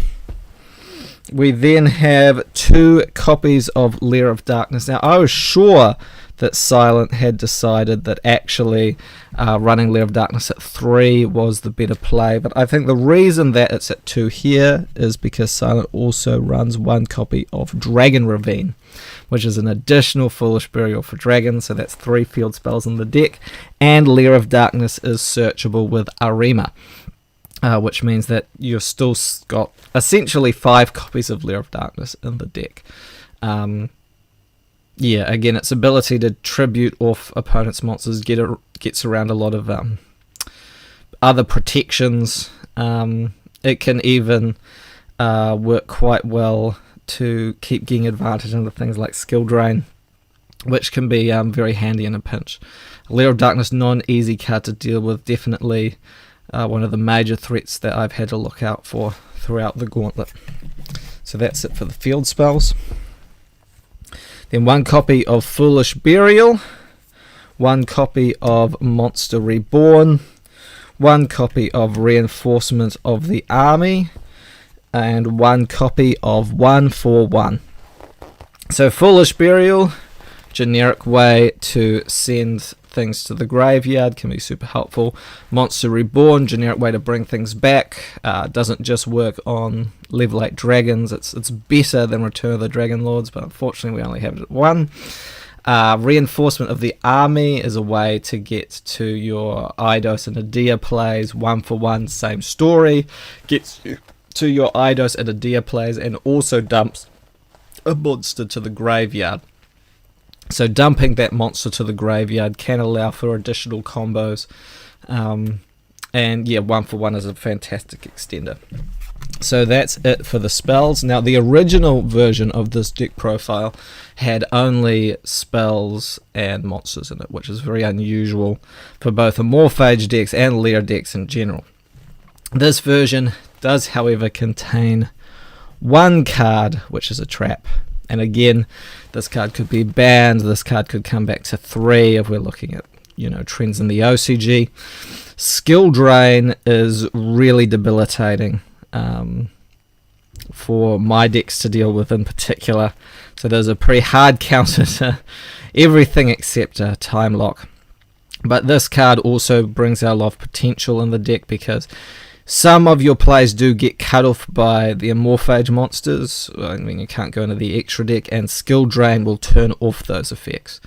We then have 2 copies of Lair of Darkness. Now, I was sure that Silent had decided that actually running Lair of Darkness at 3 was the better play, but I think the reason that it's at 2 here is because Silent also runs 1 copy of Dragon Ravine, which is an additional Foolish Burial for dragons, so that's 3 field spells in the deck, and Lair of Darkness is searchable with Arima. Which means that you've still got essentially 5 copies of Lair of Darkness in the deck. Yeah, again, its ability to tribute off opponent's monsters gets around a lot of other protections. It can even work quite well to keep getting advantage into things like Skill Drain, which can be very handy in a pinch. Lair of Darkness, non-easy card to deal with, definitely one of the major threats that I've had to look out for throughout the Gauntlet. So that's it for the field spells. Then 1 copy of Foolish Burial, 1 copy of Monster Reborn, 1 copy of Reinforcement of the Army, and 1 copy of 1/1. So Foolish Burial, generic way to send things to the graveyard, can be super helpful. Monster Reborn, generic way to bring things back. Doesn't just work on level 8 dragons. It's better than Return of the Dragon Lords, but unfortunately we only have it at 1. Reinforcement of the Army is a way to get to your Eidos and Adia plays. 1-for-1, same story. Gets you to your Eidos and Adia plays and also dumps a monster to the graveyard. So dumping that monster to the graveyard can allow for additional combos. And yeah, 1-for-1 is a fantastic extender. So that's it for the spells. Now, the original version of this deck profile had only spells and monsters in it, which is very unusual for both Amorphage decks and Lair decks in general. This version does, however, contain one card, which is a trap. And again, this card could be banned. This card could come back to 3 if we're looking at, trends in the OCG. Skill Drain is really debilitating for my decks to deal with in particular. So there's a pretty hard counter to everything except Time Lock. But this card also brings out a lot of potential in the deck because some of your plays do get cut off by the Amorphage monsters. I mean, you can't go into the extra deck, and Skill Drain will turn off those effects.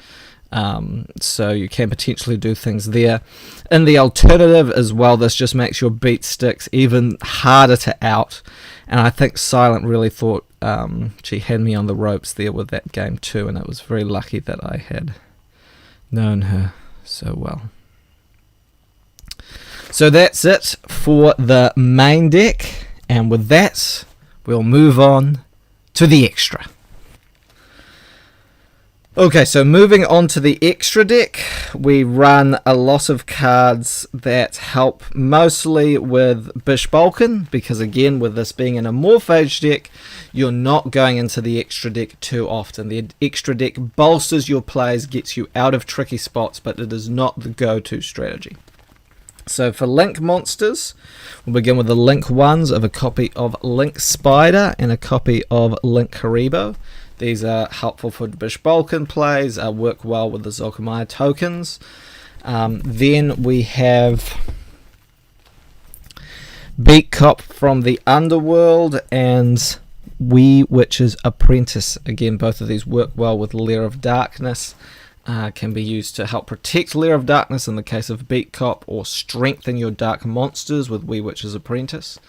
So you can potentially do things there. In the alternative as well, this just makes your beat sticks even harder to out. And I think Silent really thought she had me on the ropes there with that game too, and it was very lucky that I had known her so well. So that's it for the main deck, and with that, we'll move on to the extra. Okay, so moving on to the extra deck, we run a lot of cards that help mostly with Bishbalkan, because again, with this being an Amorphage deck, you're not going into the extra deck too often. The extra deck bolsters your plays, gets you out of tricky spots, but it is not the go-to strategy. So for Link monsters, we'll begin with the Link ones of a copy of Link Spider and a copy of Link Haribo. These are helpful for Bishbalkan plays, work well with the Zolk'Maya tokens. Then we have Beat Cop from the Underworld and Wee Witch's Apprentice. Again, both of these work well with Lair of Darkness. Can be used to help protect Lair of Darkness in the case of Beat Cop, or strengthen your dark monsters with Wee Witch's Apprentice.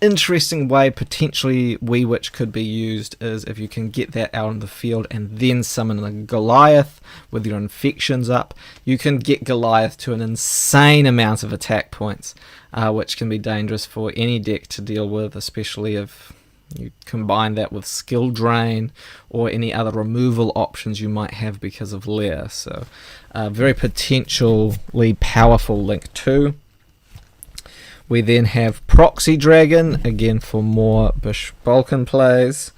Interesting way potentially Wee Witch could be used is if you can get that out in the field and then summon a Goliath with your infections up. You can get Goliath to an insane amount of attack points, which can be dangerous for any deck to deal with, especially if you combine that with Skill Drain or any other removal options you might have because of Lair. So very potentially powerful Link 2. We then have Proxy Dragon, again for more Bishbalkan plays.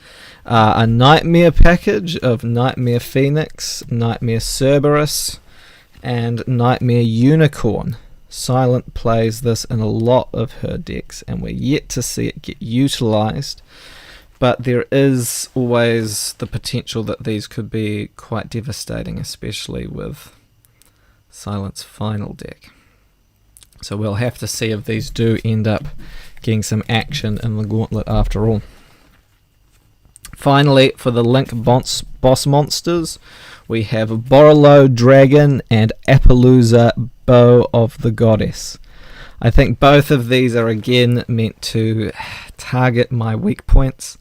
A Nightmare package of Nightmare Phoenix, Nightmare Cerberus, and Nightmare Unicorn. Silent plays this in a lot of her decks, and we're yet to see it get utilized. But there is always the potential that these could be quite devastating, especially with Silent's final deck. So we'll have to see if these do end up getting some action in the Gauntlet after all. Finally, for the Link boss monsters, we have Borolo Dragon and Appaloosa Bow of the Goddess. I think both of these are again meant to target my weak points.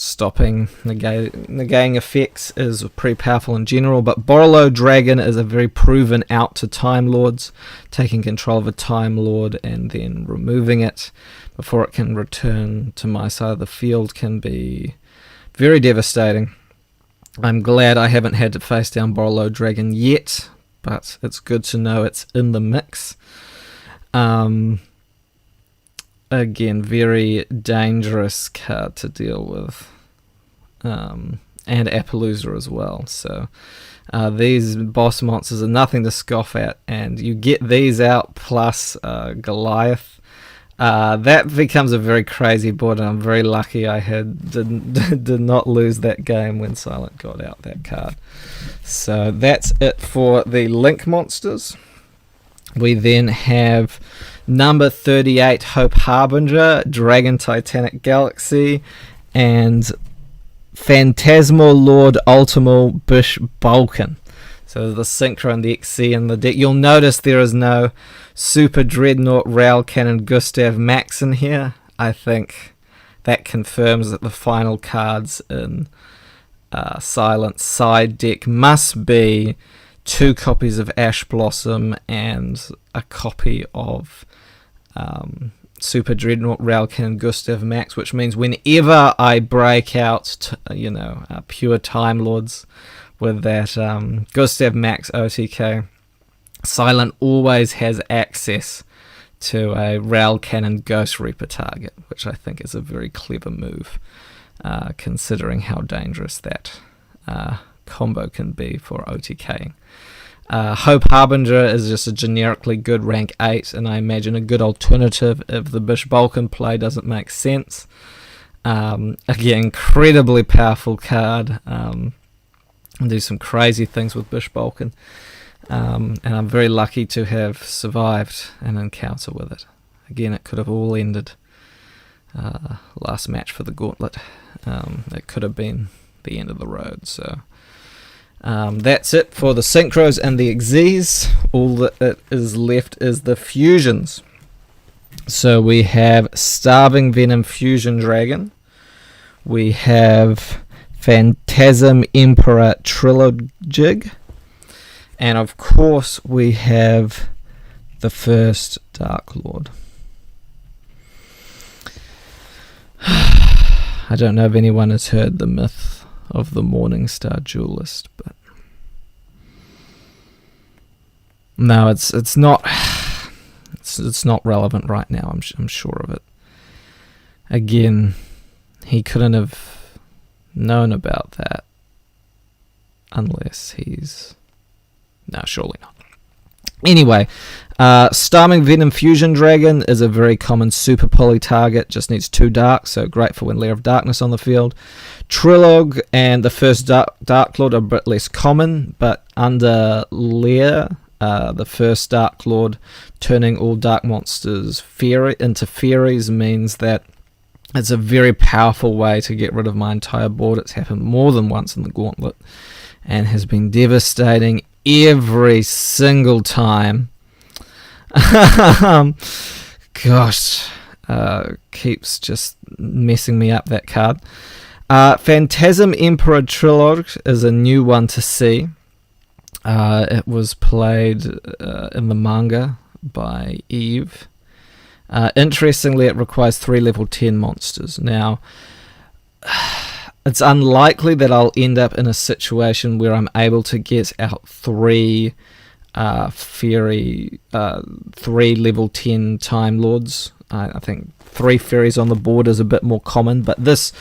Stopping negating effects is pretty powerful in general, but Borolo Dragon is a very proven out to Time Lords. Taking control of a Time Lord and then removing it before it can return to my side of the field can be very devastating. I'm glad I haven't had to face down Borolo Dragon yet, but it's good to know it's in the mix. Again, very dangerous card to deal with, and Appaloosa as well. So these boss monsters are nothing to scoff at, and you get these out plus Goliath. That becomes a very crazy board, and I'm very lucky I did not lose that game when Silent got out that card. So that's it for the Link monsters. We then have number 38, Hope Harbinger, Dragon Titanic Galaxy, and Phantasmal Lord Ultimal Bush Balkan. So the Synchro and the XC in the deck. You'll notice there is no Super Dreadnought Rail Cannon Gustav Max in here. I think that confirms that the final cards in Silent side deck must be 2 copies of Ash Blossom and a copy of Super Dreadnought Rail Cannon Gustav Max, which means whenever I break out, pure Time Lords with that Gustav Max OTK, Silent always has access to a Rail Cannon Ghost Reaper target, which I think is a very clever move, considering how dangerous that combo can be for OTKing. Hope Harbinger is just a generically good rank 8, and I imagine a good alternative if the Bish Balkan play doesn't make sense. Again, incredibly powerful card, and do some crazy things with Bish Balkan, and I'm very lucky to have survived an encounter with it. Again, it could have all ended last match for the Gauntlet. It could have been the end of the road, so that's it for the Synchros and the XZs. All that is left is the fusions. So we have Starving Venom Fusion Dragon. We have Phantasm Emperor Trilojig. And of course we have the first Dark Lord. I don't know if anyone has heard the myth of the Morningstar duelist, but no, it's not it's not relevant right now. I'm sure of it. Again, he couldn't have known about that unless he's surely not. Anyway, Starving Venom Fusion Dragon is a very common super poly target, just needs 2 dark, so great for when Lair of Darkness on the field. Trilog and the first Dark Lord are a bit less common, but under Lair, the first Dark Lord turning all dark monsters into fairies means that it's a very powerful way to get rid of my entire board. It's happened more than once in the Gauntlet and has been devastating every single time. Gosh, keeps just messing me up, that card. Phantasm Emperor Trilog is a new one to see. It was played in the manga by Eve. Interestingly, it requires 3 level 10 monsters. Now, it's unlikely that I'll end up in a situation where I'm able to get out 3 fairy, 3 level 10 Time Lords. I think 3 fairies on the board is a bit more common, but this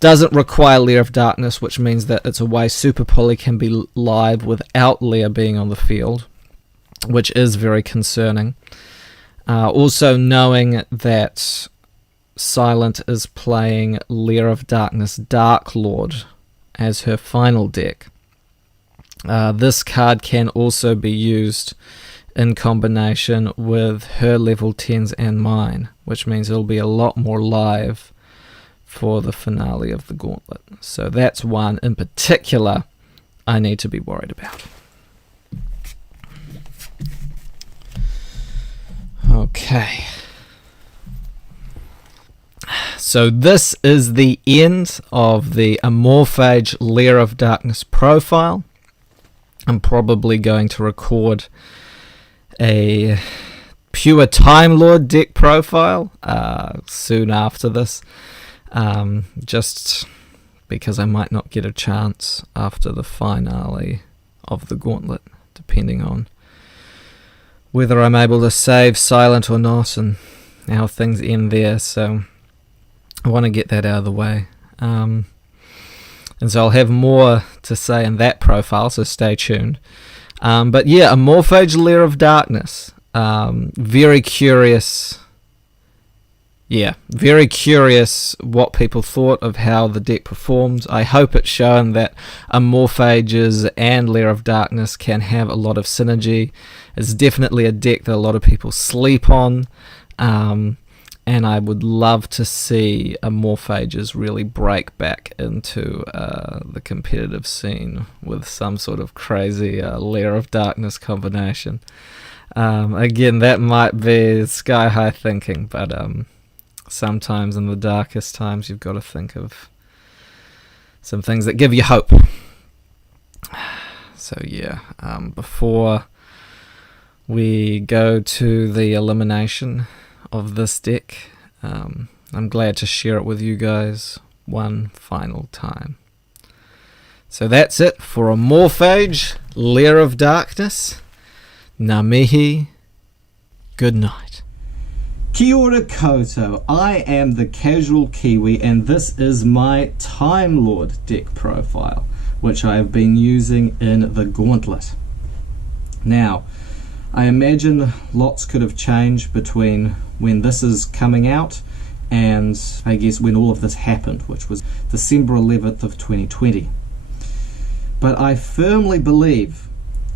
doesn't require Lair of Darkness, which means that it's a way Super Poly can be live without Lair being on the field, which is very concerning. Also knowing that Silent is playing Lair of Darkness Dark Lord as her final deck. This card can also be used in combination with her level 10s and mine, which means it'll be a lot more live for the finale of the Gauntlet. So that's one in particular I need to be worried about. Okay. So this is the end of the Amorphage Lair of Darkness profile. I'm probably going to record a pure Time Lord deck profile soon after this, just because I might not get a chance after the finale of the Gauntlet, depending on whether I'm able to save Silent or not and how things end there. So I want to get that out of the way. And so I'll have more to say in that profile, so stay tuned. But yeah, Amorphage Lair of Darkness. Very curious. Yeah, very curious what people thought of how the deck performed. I hope it's shown that Amorphages and Lair of Darkness can have a lot of synergy. It's definitely a deck that a lot of people sleep on. and I would love to see Morphages really break back into the competitive scene with some sort of crazy Lair of Darkness combination. Again, that might be sky-high thinking, but sometimes in the darkest times you've got to think of some things that give you hope. So yeah, before we go to the elimination of this deck, I'm glad to share it with you guys one final time. So that's it for a Morphage Lair of Darkness. Ngā mihi, good night. Kia ora koutou, I am the Casual Kiwi and this is my Time Lord deck profile, which I have been using in the Gauntlet. Now, I imagine lots could have changed between when this is coming out and I guess when all of this happened, which was December 11th of 2020. But I firmly believe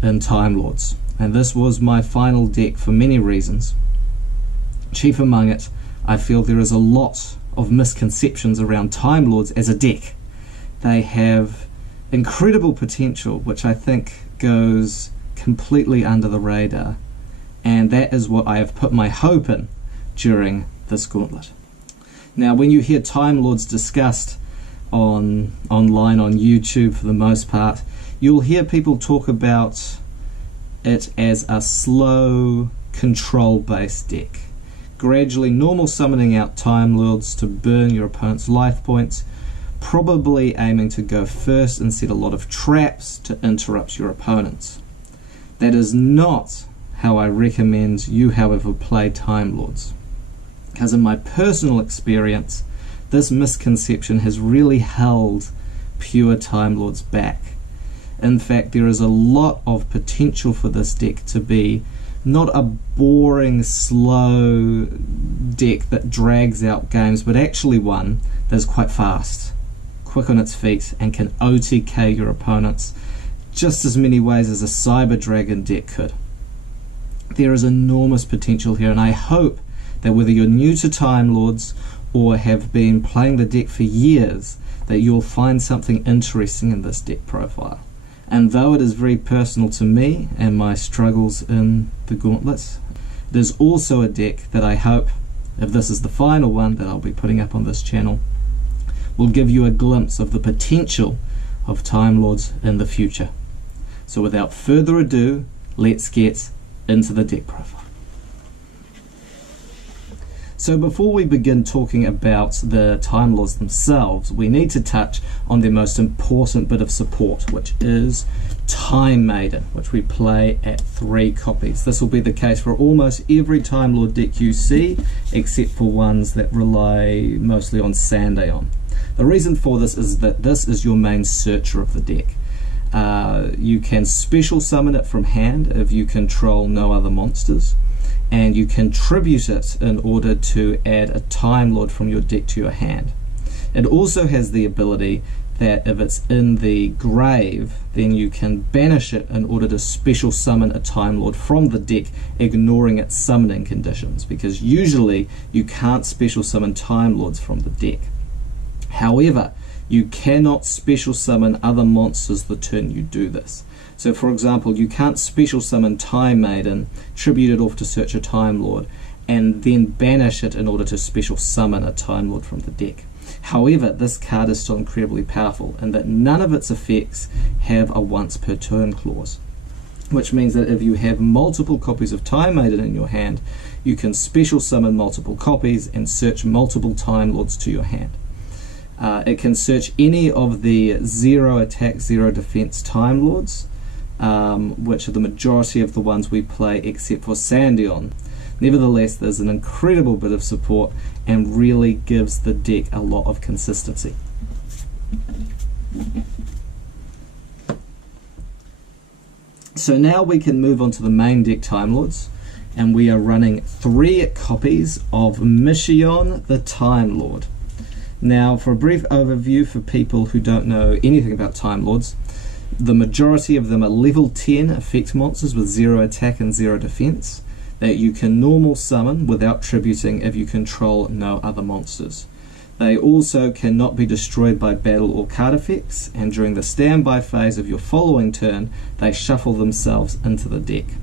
in Time Lords, and this was my final deck for many reasons. Chief among it, I feel there is a lot of misconceptions around Time Lords as a deck. They have incredible potential, which I think goes completely under the radar, and that is what I have put my hope in during this Gauntlet. Now, when you hear Time Lords discussed online on YouTube for the most part, you'll hear people talk about it as a slow control-based deck, gradually normal summoning out Time Lords to burn your opponent's life points, probably aiming to go first and set a lot of traps to interrupt your opponents. That is not how I recommend you, however, play Time Lords, because in my personal experience, this misconception has really held pure Time Lords back. In fact, there is a lot of potential for this deck to be not a boring, slow deck that drags out games, but actually one that is quite fast, quick on its feet, and can OTK your opponents just as many ways as a Cyber Dragon deck could. There is enormous potential here, and I hope that whether you're new to Time Lords or have been playing the deck for years, that you'll find something interesting in this deck profile. And though it is very personal to me and my struggles in the Gauntlet, it is also a deck that I hope, if this is the final one that I'll be putting up on this channel, will give you a glimpse of the potential of Time Lords in the future. So without further ado, let's get into the deck profile. So before we begin talking about the Time Lords themselves, we need to touch on the most important bit of support, which is Time Maiden, which we play at 3 copies. This will be the case for almost every Time Lord deck you see, except for ones that rely mostly on Sandaeon. The reason for this is that this is your main searcher of the deck. You can special summon it from hand if you control no other monsters, and you can tribute it in order to add a Time Lord from your deck to your hand. It also has the ability that if it's in the grave, then you can banish it in order to special summon a Time Lord from the deck, ignoring its summoning conditions, because usually you can't special summon Time Lords from the deck. However, you cannot special summon other monsters the turn you do this. So for example, you can't special summon Time Maiden, tribute it off to search a Time Lord, and then banish it in order to special summon a Time Lord from the deck. However, this card is still incredibly powerful in that none of its effects have a once per turn clause, which means that if you have multiple copies of Time Maiden in your hand, you can special summon multiple copies and search multiple Time Lords to your hand. It can search any of the 0 attack, 0 defense Time Lords, which are the majority of the ones we play except for Sandaeon. Nevertheless, there's an incredible bit of support and really gives the deck a lot of consistency. So now we can move on to the main deck Time Lords, and we are running 3 copies of Mission the Time Lord. Now, for a brief overview for people who don't know anything about Time Lords, the majority of them are level 10 effect monsters with 0 attack and 0 defense. that you can normal summon without tributing if you control no other monsters. They also cannot be destroyed by battle or card effects, and during the standby phase of your following turn, they shuffle themselves into the deck.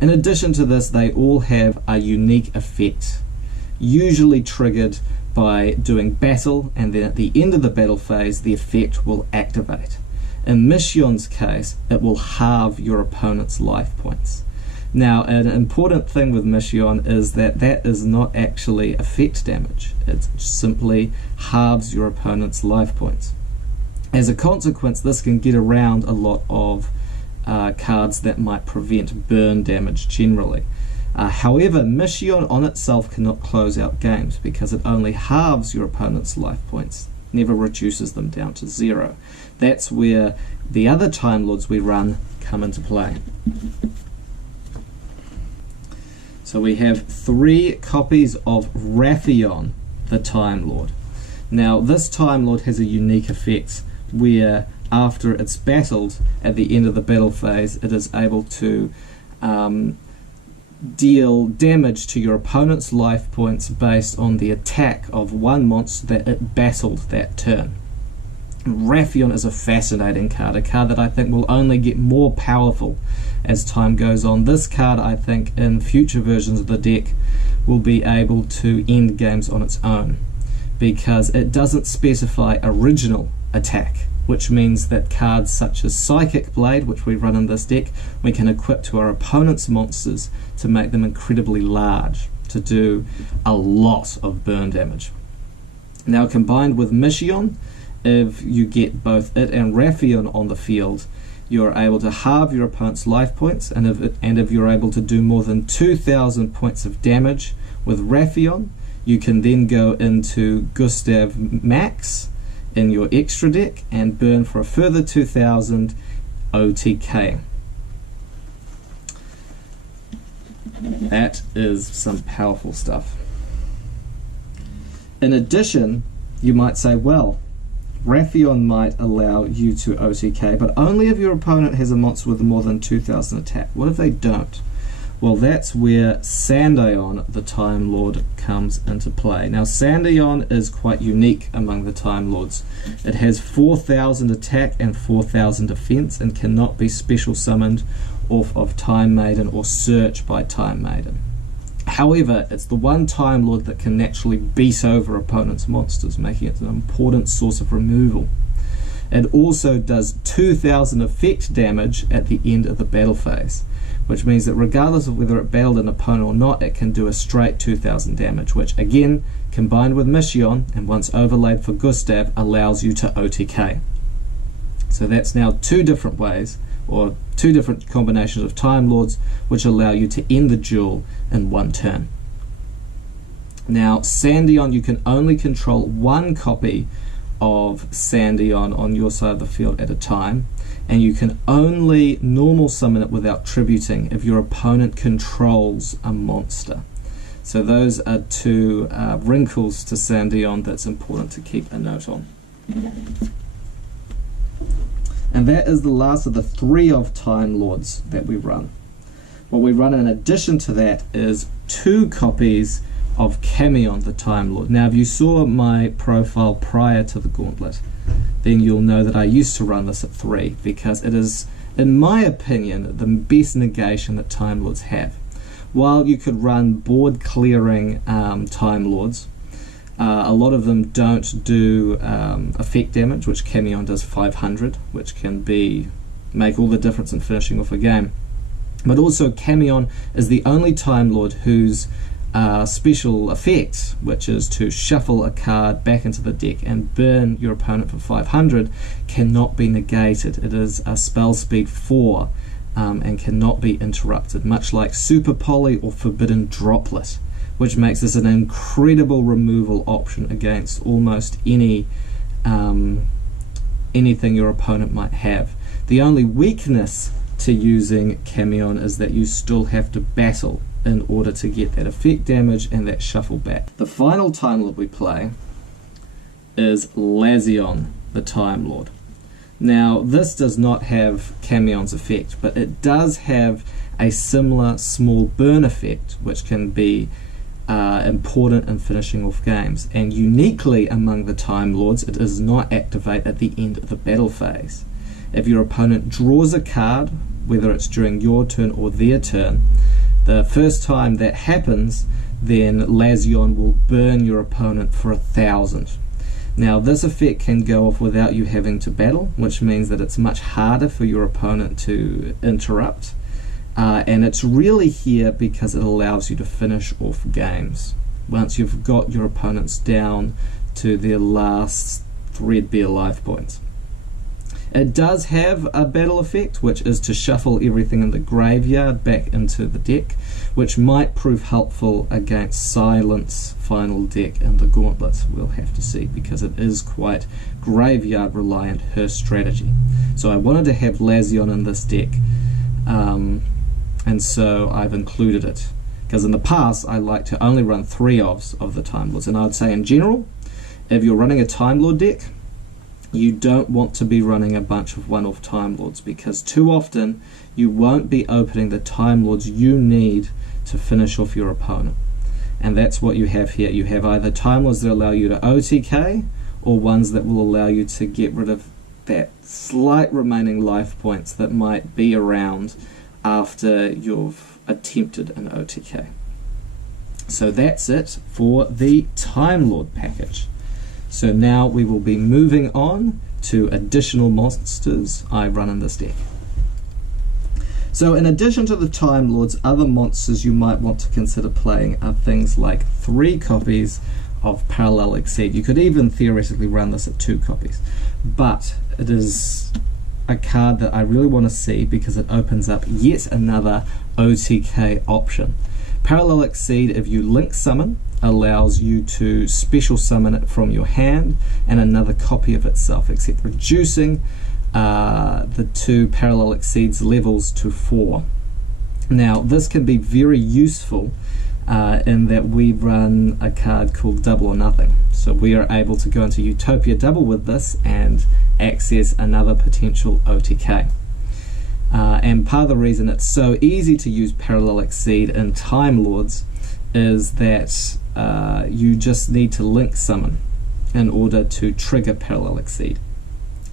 In addition to this, they all have a unique effect, usually triggered by doing battle, and then at the end of the battle phase, the effect will activate. In Mission's case, it will halve your opponent's life points. Now, an important thing with Mission is that that is not actually effect damage. It simply halves your opponent's life points. As a consequence, this can get around a lot of cards that might prevent burn damage generally. However, Mission on itself cannot close out games because it only halves your opponent's life points, never reduces them down to 0. That's where the other Time Lords we run come into play. So we have 3 copies of Raffion, the Time Lord. Now this Time Lord has a unique effect where after it's battled at the end of the battle phase, it is able to deal damage to your opponent's life points based on the attack of one monster that it battled that turn. Raffion is a fascinating card, a card that I think will only get more powerful as time goes on. This card, I think, in future versions of the deck will be able to end games on its own because it doesn't specify original attack, which means that cards such as Psychic Blade, which we run in this deck, we can equip to our opponent's monsters to make them incredibly large, to do a lot of burn damage. Now combined with Mission, if you get both it and Raffion on the field, you're able to halve your opponent's life points, and if you're able to do more than 2,000 points of damage with Raffion, you can then go into Gustav Max in your extra deck and burn for a further 2,000 OTK. That is some powerful stuff. In addition, you might say, well, Raffion might allow you to OTK, but only if your opponent has a monster with more than 2,000 attack. What if they don't? Well, that's where Sandayon, the Time Lord, comes into play. Now, Sandayon is quite unique among the Time Lords. It has 4,000 attack and 4,000 defense and cannot be special summoned off of Time Maiden or search by Time Maiden. However, it's the one Time Lord that can naturally beat over opponents' monsters, making it an important source of removal. It also does 2,000 effect damage at the end of the battle phase, which means that regardless of whether it battled an opponent or not, it can do a straight 2,000 damage, which again, combined with Mission, and once overlaid for Gustav, allows you to OTK. So that's now 2 different ways, or 2 different combinations of Time Lords, which allow you to end the duel in 1 turn. Now, Sandayon, you can only control 1 copy of Sandayon on your side of the field at a time, and you can only normal summon it without tributing if your opponent controls a monster. So those are 2 wrinkles to Sandayon that's important to keep a note on. And that is the last of the 3 of Time Lords that we run. What we run in addition to that is 2 copies of Camion, the Time Lord. Now, if you saw my profile prior to the Gauntlet, then you'll know that I used to run this at 3 because it is, in my opinion, the best negation that Time Lords have. While you could run board clearing Time Lords, a lot of them don't do effect damage, which Camion does 500, which can make all the difference in finishing off a game. But also Camion is the only Time Lord whose special effect, which is to shuffle a card back into the deck and burn your opponent for 500, cannot be negated. It is a spell speed 4 and cannot be interrupted, much like Super Poly or Forbidden Droplet, which makes this an incredible removal option against almost anything your opponent might have. The only weakness to using Camion is that you still have to battle in order to get that effect damage and that shuffle back. The final Time Lord we play is Lazion, the Time Lord. Now, this does not have Camion's effect, but it does have a similar small burn effect, which can be important in finishing off games. And uniquely among the Time Lords, it does not activate at the end of the battle phase. If your opponent draws a card, whether it's during your turn or their turn, the first time that happens, then Lazion will burn your opponent for 1,000. Now this effect can go off without you having to battle, which means that it's much harder for your opponent to interrupt. And it's really here because it allows you to finish off games once you've got your opponents down to their last threadbare life points. It does have a battle effect, which is to shuffle everything in the graveyard back into the deck, which might prove helpful against Silent's final deck in the Gauntlet. We'll have to see, because it is quite graveyard reliant, her strategy. So I wanted to have Lazion in this deck, and so I've included it, because in the past I like to only run 3 of the Time Lords, and I'd say in general, if you're running a Time Lord deck, you don't want to be running a bunch of one-off Time Lords, because too often you won't be opening the Time Lords you need to finish off your opponent. And that's what you have here. You have either Time Lords that allow you to OTK, or ones that will allow you to get rid of that slight remaining life points that might be around after you've attempted an OTK. So that's it for the Time Lord package. So now we will be moving on to additional monsters I run in this deck. So in addition to the Time Lords, other monsters you might want to consider playing are things like 3 copies of Parallel Exceed. You could even theoretically run this at 2 copies, but it is a card that I really want to see because it opens up yet another OTK option. Parallel Exceed, if you link summon, allows you to special summon it from your hand and another copy of itself, except reducing the 2 Parallel Exceeds levels to 4. Now this can be very useful in that we run a card called Double or Nothing. So we are able to go into Utopia Double with this and access another potential OTK. And part of the reason it's so easy to use Parallel Exceed in Time Lords is that you just need to link summon in order to trigger Parallel Exceed.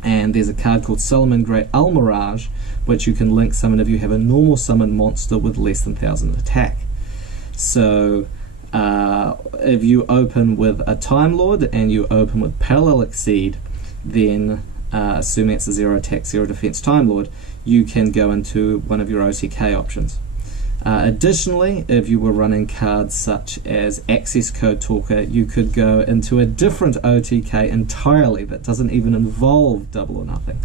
And there's a card called Solomon Great Almirage, which you can link summon if you have a normal summon monster with less than 1,000 attack. So if you open with a Time Lord and you open with Parallel Exceed, then assuming it's a 0 attack, 0 defense Time Lord, you can go into one of your OTK options. Additionally, if you were running cards such as Access Code Talker, you could go into a different OTK entirely that doesn't even involve Double or Nothing.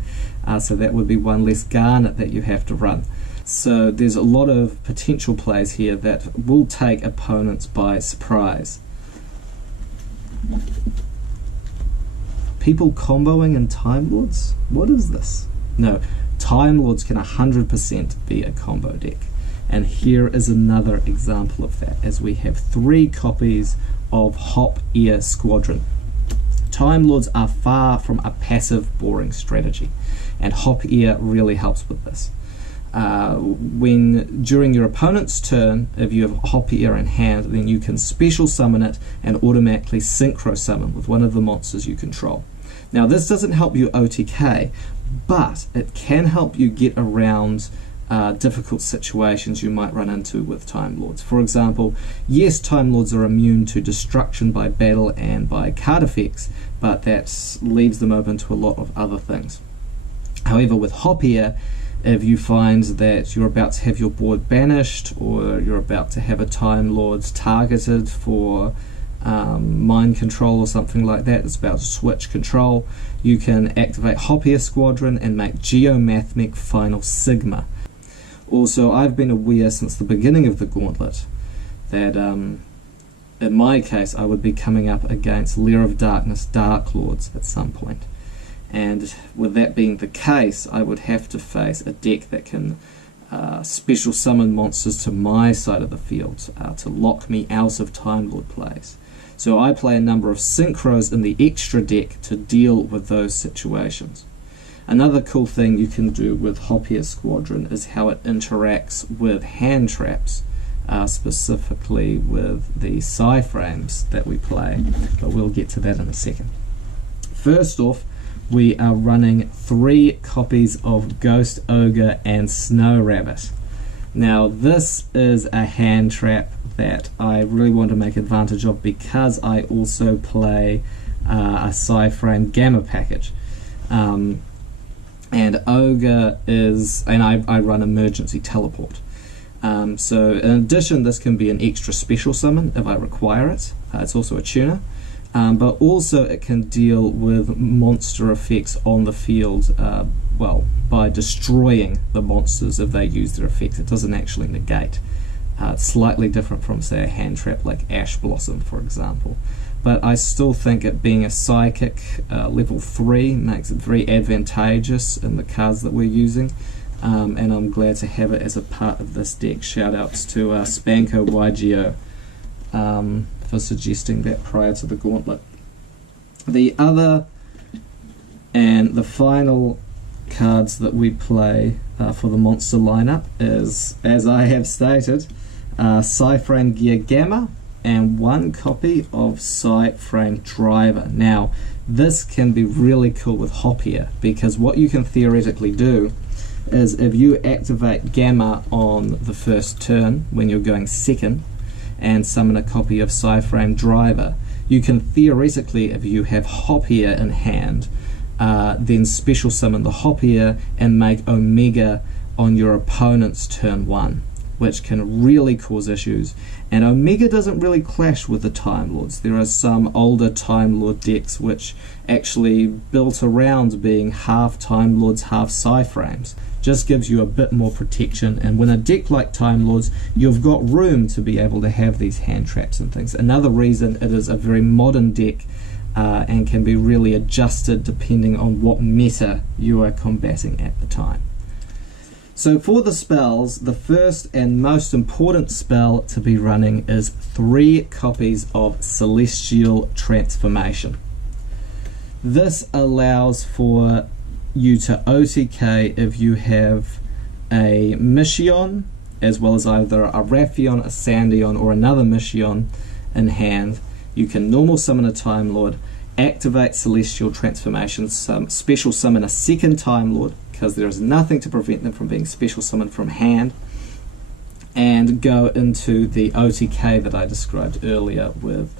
So that would be one less garnet that you have to run. So there's a lot of potential plays here that will take opponents by surprise. People comboing in Time Lords? What is this? No, Time Lords can 100% be a combo deck. And here is another example of that, as we have 3 copies of Hop Ear Squadron. Time Lords are far from a passive, boring strategy, and Hop Ear really helps with this. When during your opponent's turn, if you have Hop Ear in hand, then you can special summon it and automatically synchro summon with one of the monsters you control. Now this doesn't help you OTK, but it can help you get around difficult situations you might run into with Time Lords. For example, yes, Time Lords are immune to destruction by battle and by card effects, but that leaves them open to a lot of other things. However, with Hop Ear, if you find that you're about to have your board banished, or you're about to have a Time Lords targeted for mind control or something like that, it's about to switch control, you can activate Hop Ear Squadron and make Geomathmic Final Sigma. Also, I've been aware since the beginning of the Gauntlet that in my case I would be coming up against Lair of Darkness Dark Lords at some point. And with that being the case, I would have to face a deck that can special summon monsters to my side of the field to lock me out of Time Lord plays. So I play a number of synchros in the extra deck to deal with those situations. Another cool thing you can do with Hoppier Squadron is how it interacts with hand traps, specifically with the frames that we play, but we'll get to that in a second. First off, we are running 3 copies of Ghost Ogre and Snow Rabbit. Now this is a hand trap that I really want to make advantage of because I also play a frame gamma package. And Ogre is, and I run emergency teleport. So in addition, this can be an extra special summon if I require it. It's also a tuner. But also it can deal with monster effects on the field, well, by destroying the monsters if they use their effects. It doesn't actually negate. It's slightly different from, say, a hand trap like Ash Blossom, for example. But I still think it being a psychic level 3 makes it very advantageous in the cards that we're using. And I'm glad to have it as a part of this deck. Shout outs to Spanko YGO for suggesting that prior to the Gauntlet. The other and the final cards that we play for the monster lineup is, as I have stated, Frame Gear Gamma and 1 copy of Frame Driver. Now this can be really cool with Hoppier because what you can theoretically do is if you activate Gamma on the first turn when you're going second and summon a copy of Frame Driver, you can theoretically, if you have Hoppier in hand, then special summon the Hoppier and make Omega on your opponent's turn 1, which can really cause issues. And Omega doesn't really clash with the Time Lords. There are some older Time Lord decks which actually built around being half Time Lords, half Frames. Just gives you a bit more protection, and when a deck like Time Lords, you've got room to be able to have these hand traps and things. Another reason it is a very modern deck and can be really adjusted depending on what meta you are combating at the time. So for the spells, the first and most important spell to be running is 3 copies of Celestial Transformation. This allows for you to OTK if you have a Mission, as well as either a Raffion, a Sandion, or another Mission in hand. You can normal summon a Time Lord, activate Celestial Transformation, special summon a second Time Lord, because there is nothing to prevent them from being special summoned from hand, and go into the OTK that I described earlier with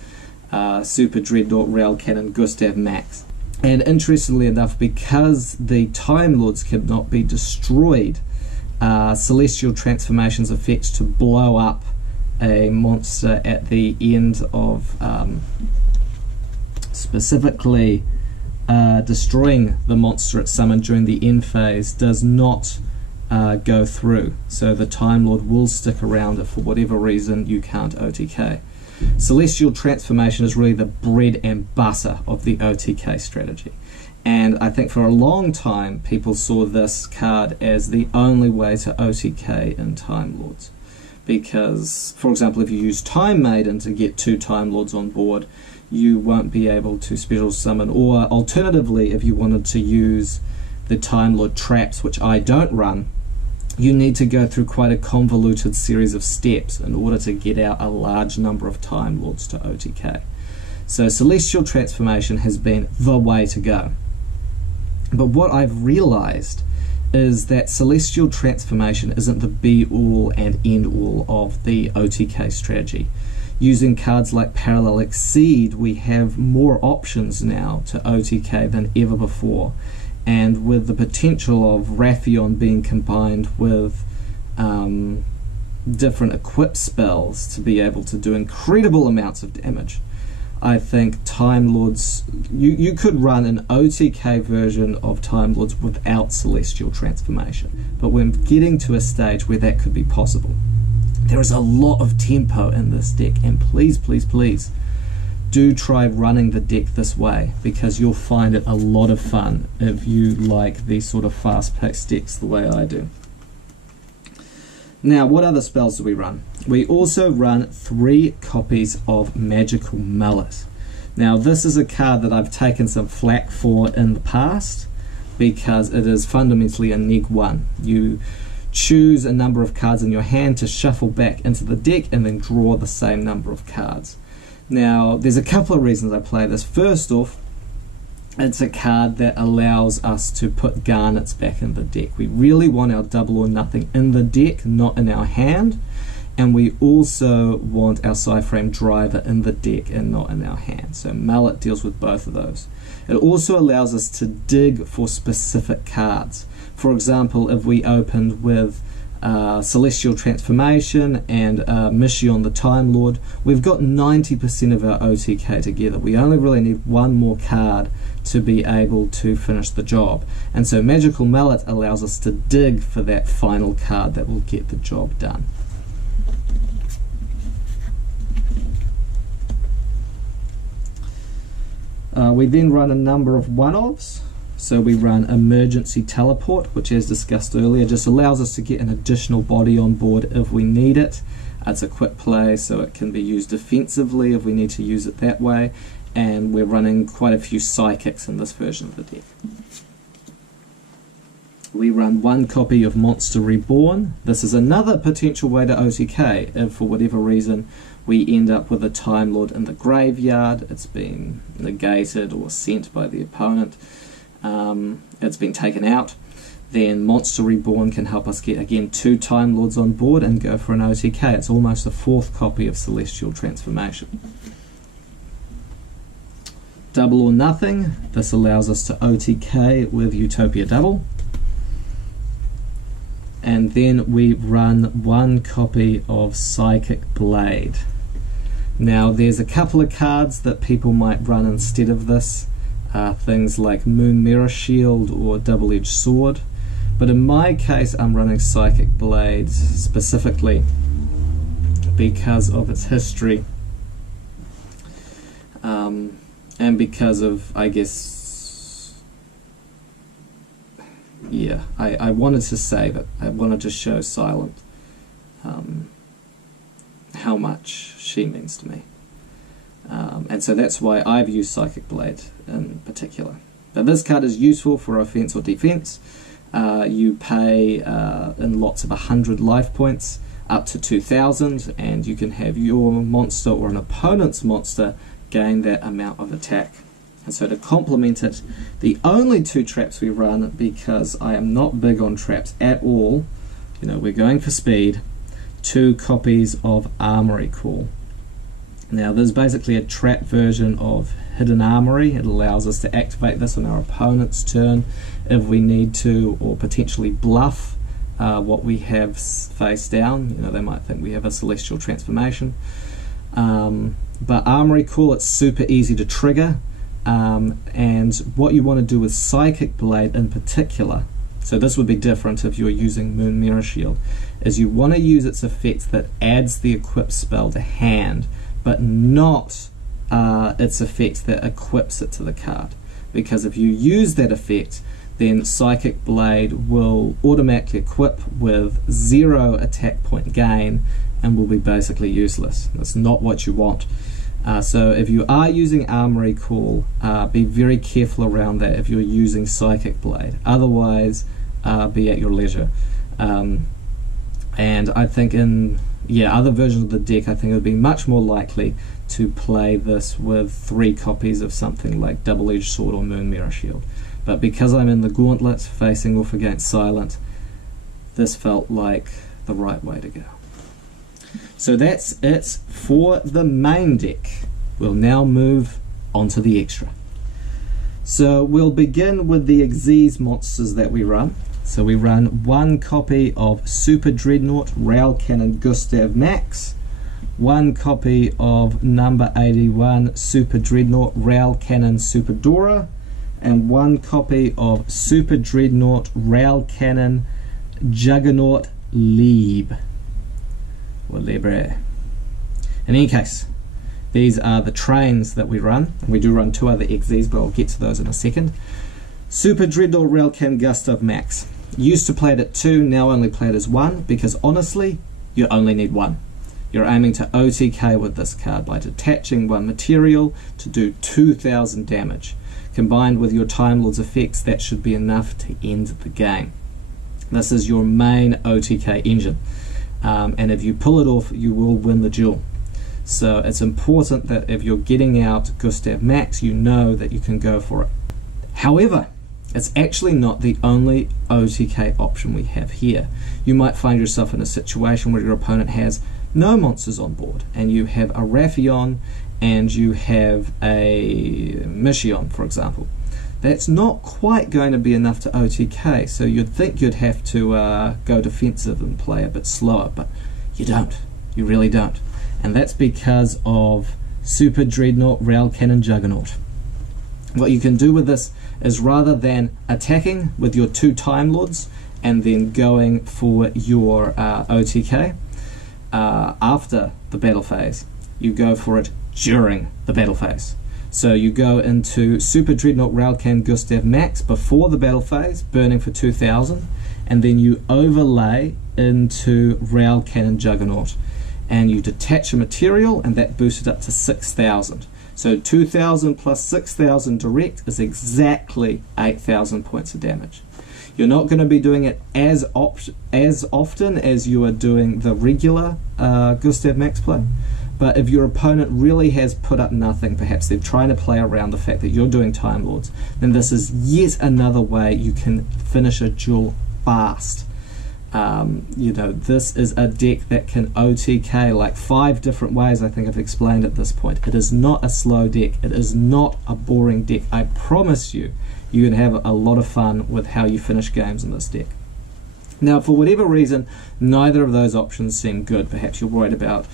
Super Dreadnought, Rail Cannon, Gustav Max. And interestingly enough, because the Time Lords cannot be destroyed, Celestial Transformation's effect to blow up a monster at the end of specifically destroying the monster it summoned during the end phase does not go through. So the Time Lord will stick around if for whatever reason you can't OTK. Celestial Transformation is really the bread and butter of the OTK strategy. And I think for a long time people saw this card as the only way to OTK in Time Lords. Because, for example, if you use Time Maiden to get 2 Time Lords on board, you won't be able to special summon, or alternatively, if you wanted to use the Time Lord traps, which I don't run, you need to go through quite a convoluted series of steps in order to get out a large number of Time Lords to OTK. So Celestial Transformation has been the way to go. But what I've realized is that Celestial Transformation isn't the be-all and end-all of the OTK strategy. Using cards like Parallel Exceed, we have more options now to OTK than ever before. And with the potential of Raffion being combined with different equip spells to be able to do incredible amounts of damage, I think Time Lords, you could run an OTK version of Time Lords without Celestial Transformation, but we're getting to a stage where that could be possible. There is a lot of tempo in this deck, and please, please, please do try running the deck this way, because you'll find it a lot of fun if you like these sort of fast-paced decks the way I do. Now, what other spells do we run? We also run 3 copies of Magical Mallet. Now, this is a card that I've taken some flack for in the past, because it is fundamentally a neg 1. You choose a number of cards in your hand to shuffle back into the deck and then draw the same number of cards. Now, there's a couple of reasons I play this. First off, it's a card that allows us to put garnets back in the deck. We really want our double or nothing in the deck, not in our hand. And we also want our side-frame driver in the deck and not in our hand. So mallet deals with both of those. It also allows us to dig for specific cards. For example, if we opened with Celestial Transformation and Mission the Time Lord, we've got 90% of our OTK together. We only really need one more card to be able to finish the job. And so Magical Mallet allows us to dig for that final card that will get the job done. We then run a number of one-offs. So we run Emergency Teleport, which, as discussed earlier, just allows us to get an additional body on board if we need it. It's a quick play, so it can be used defensively if we need to use it that way. And we're running quite a few Psychics in this version of the deck. We run one copy of Monster Reborn. This is another potential way to OTK if, for whatever reason, we end up with a Time Lord in the graveyard. It's been negated or sent by the opponent. It's been taken out. Then Monster Reborn can help us get, again, 2 Time Lords on board and go for an OTK. It's almost a 4th copy of Celestial Transformation. Double or Nothing. This allows us to OTK with Utopia Double. And then we run one copy of Psychic Blade. Now, there's a couple of cards that people might run instead of this. Things like Moon Mirror Shield or Double-Edged Sword. But in my case, I'm running Psychic Blade specifically because of its history. And because of, I guess, yeah, I wanted to say that I wanted to show Silent how much she means to me. And so that's why I've used Psychic Blade in particular. But this card is useful for offense or defense. You pay in lots of 100 life points up to 2,000, and you can have your monster or an opponent's monster gain that amount of attack. And so to complement it, the only 2 traps we run, because I am not big on traps at all, you know, we're going for speed, 2 copies of Armory Call. Now, there's basically a trap version of Hidden Armory. It allows us to activate this on our opponent's turn if we need to, or potentially bluff what we have face down. You know, they might think we have a Celestial Transformation. But Armory Call, it's super easy to trigger. And what you want to do with Psychic Blade in particular, so this would be different if you're using Moon Mirror Shield, is you want to use its effect that adds the equip spell to hand, but not its effect that equips it to the card. Because if you use that effect, then Psychic Blade will automatically equip with 0 attack point gain and will be basically useless. That's not what you want. So if you are using Armory Call, be very careful around that if you're using Psychic Blade. Otherwise, be at your leisure. And I think in other versions of the deck, I think it would be much more likely to play this with 3 copies of something like Double-Edged Sword or Moon Mirror Shield. But because I'm in the Gauntlet, facing off against Silent, this felt like the right way to go. So that's it for the main deck. We'll now move on to the extra. So we'll begin with the Xyz monsters that we run. So we run one copy of Super Dreadnought Rail Cannon Gustav Max, one copy of number 81 Super Dreadnought Rail Cannon Super Dora, and one copy of Super Dreadnought Rail Cannon Juggernaut Lieb. Or Libre. In any case, these are the trains that we run. And we do run 2 other XZs, but I'll get to those in a second. Super Dreadnought Rail Cannon Gustav Max. Used to play it at 2, now only play it as 1, because honestly, you only need 1. You're aiming to OTK with this card by detaching 1 material to do 2,000 damage. Combined with your Time Lord's effects, that should be enough to end the game. This is your main OTK engine, and if you pull it off, you will win the duel. So it's important that if you're getting out Gustav Max, you know that you can go for it. However, it's actually not the only OTK option we have here. You might find yourself in a situation where your opponent has no monsters on board, and you have a Raffion and you have a Mission, for example. That's not quite going to be enough to OTK, so you'd think you'd have to go defensive and play a bit slower, but you don't. You really don't. And that's because of Super Dreadnought, Rail Cannon, Juggernaut. What you can do with this is, rather than attacking with your 2 Time Lords and then going for your OTK after the battle phase, you go for it during the battle phase. So you go into Super Dreadnought, Rail Cannon, Gustav Max before the battle phase, burning for 2,000, and then you overlay into Rail Cannon, Juggernaut, and you detach a material, and that boosts it up to 6,000. So 2,000 plus 6,000 direct is exactly 8,000 points of damage. You're not going to be doing it as often as you are doing the regular Gustav Max play, but if your opponent really has put up nothing, perhaps they're trying to play around the fact that you're doing Time Lords, then this is yet another way you can finish a duel fast. This is a deck that can OTK like 5 different ways. I think I've explained at this point. It is not a slow deck. It is not a boring deck. I promise you, you can have a lot of fun with how you finish games in this deck. Now, for whatever reason, neither of those options seem good. Perhaps you're worried about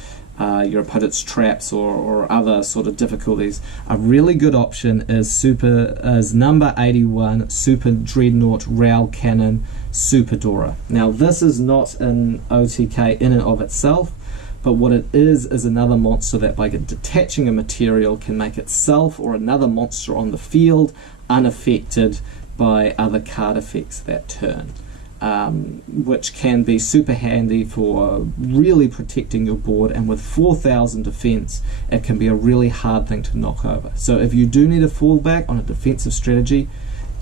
your opponent's traps or other sort of difficulties. A really good option is number 81, Super Dreadnought, Rail Cannon, Super Dora. Now, this is not an OTK in and of itself, but what it is another monster that, by detaching a material, can make itself or another monster on the field unaffected by other card effects that turn. Which can be super handy for really protecting your board, and with 4,000 defense, it can be a really hard thing to knock over. So if you do need a fallback on a defensive strategy,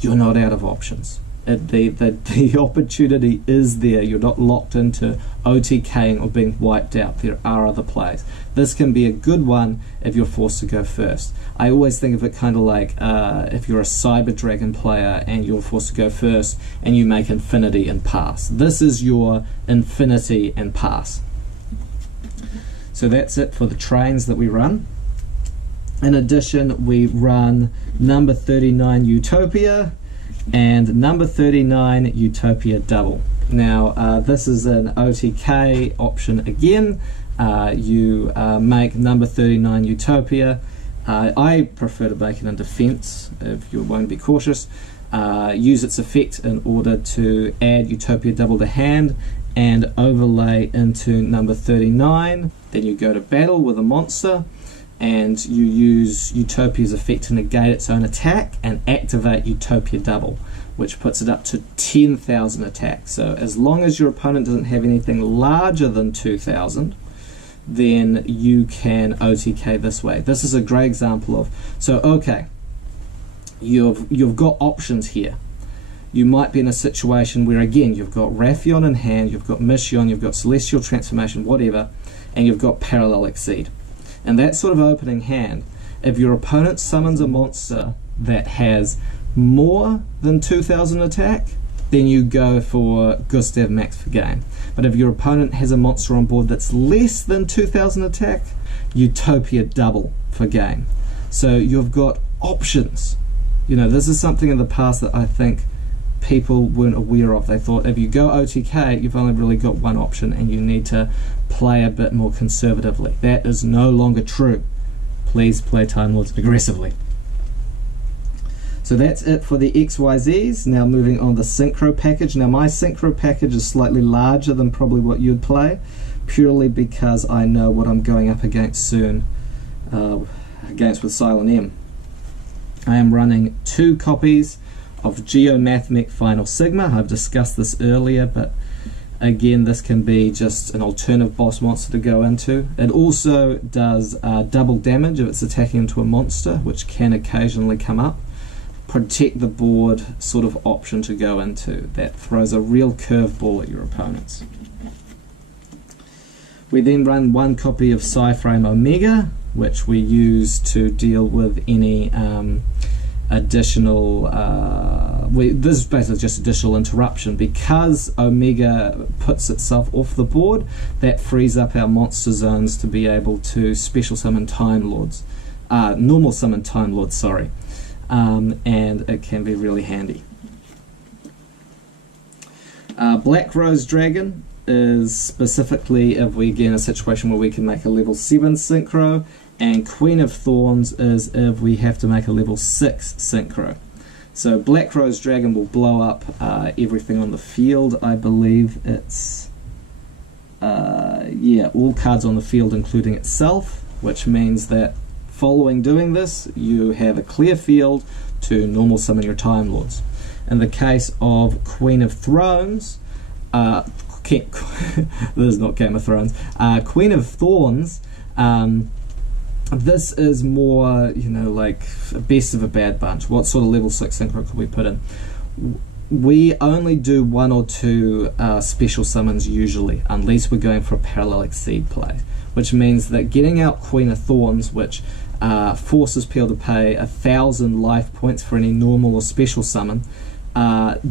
you're not out of options. The opportunity is there. You're not locked into OTKing or being wiped out. There are other plays. This can be a good one if you're forced to go first. I always think of it kind of like if you're a Cyber Dragon player and you're forced to go first and you make Infinity and pass. This is your Infinity and pass. So that's it for the trains that we run. In addition, we run number 39 Utopia and number 39 Utopia Double. Now this is an OTK option again. You make number 39 Utopia. I prefer to make it in defense if you want to be cautious. Use its effect in order to add Utopia Double to hand and overlay into number 39. Then you go to battle with a monster, and you use Utopia's effect to negate its own attack and activate Utopia Double, which puts it up to 10,000 attack. So as long as your opponent doesn't have anything larger than 2,000, then you can OTK this way. This is a great example of, so okay, you've got options here. You might be in a situation where, again, you've got Raffion in hand, you've got Mission, you've got Celestial Transformation, whatever, and you've got Parallel Exceed. And that sort of opening hand, if your opponent summons a monster that has more than 2,000 attack, then you go for Gustav Max for game. But if your opponent has a monster on board that's less than 2,000 attack, Utopia Double for game. So you've got options. You know, this is something in the past that I think people weren't aware of. They thought if you go OTK, you've only really got one option and you need to play a bit more conservatively. That is no longer true. Please play Time Lords aggressively. So that's it for the XYZs. Now moving on the Synchro package. Now my Synchro package is slightly larger than probably what you'd play, purely because I know what I'm going up against soon, against with Silent M. I am running 2 copies of Geomathmech Final Sigma. I've discussed this earlier, but again, this can be just an alternative boss monster to go into. It also does double damage if it's attacking into a monster, which can occasionally come up. protect the board sort of option to go into that throws a real curveball at your opponents. We then run one copy of Frame Omega, which we use to deal with any additional this is basically just additional interruption. Because Omega puts itself off the board, that frees up our monster zones to be able to special summon Time Lords, normal summon Time Lords, sorry, and it can be really handy. Black Rose Dragon is specifically if we get in a situation where we can make a level 7 synchro, and Queen of Thorns is if we have to make a level 6 synchro. So Black Rose Dragon will blow up everything on the field. I believe it's all cards on the field including itself, which means that following doing this you have a clear field to normal summon your Time Lords. In the case of Queen of Thrones, this is not Game of Thrones, Queen of Thorns, this is more, like best of a bad bunch. What sort of level 6 synchro could we put in? We only do 1 or 2 special summons usually, unless we're going for a parallel exceed play, which means that getting out Queen of Thorns, which forces people to pay 1,000 life points for any normal or special summon,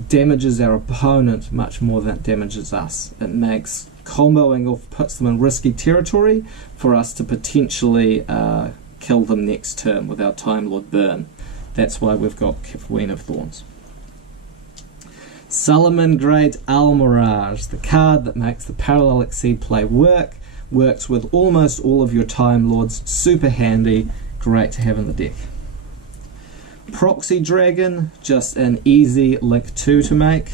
damages our opponent much more than it damages us. It makes comboing off, puts them in risky territory for us to potentially kill them next turn with our Time Lord burn. That's why we've got Queen of Thorns. Solomon Great Almirage, the card that makes the parallel exceed play works with almost all of your Time Lords, super handy, great to have in the deck. Proxy Dragon, just an easy link 2 to make.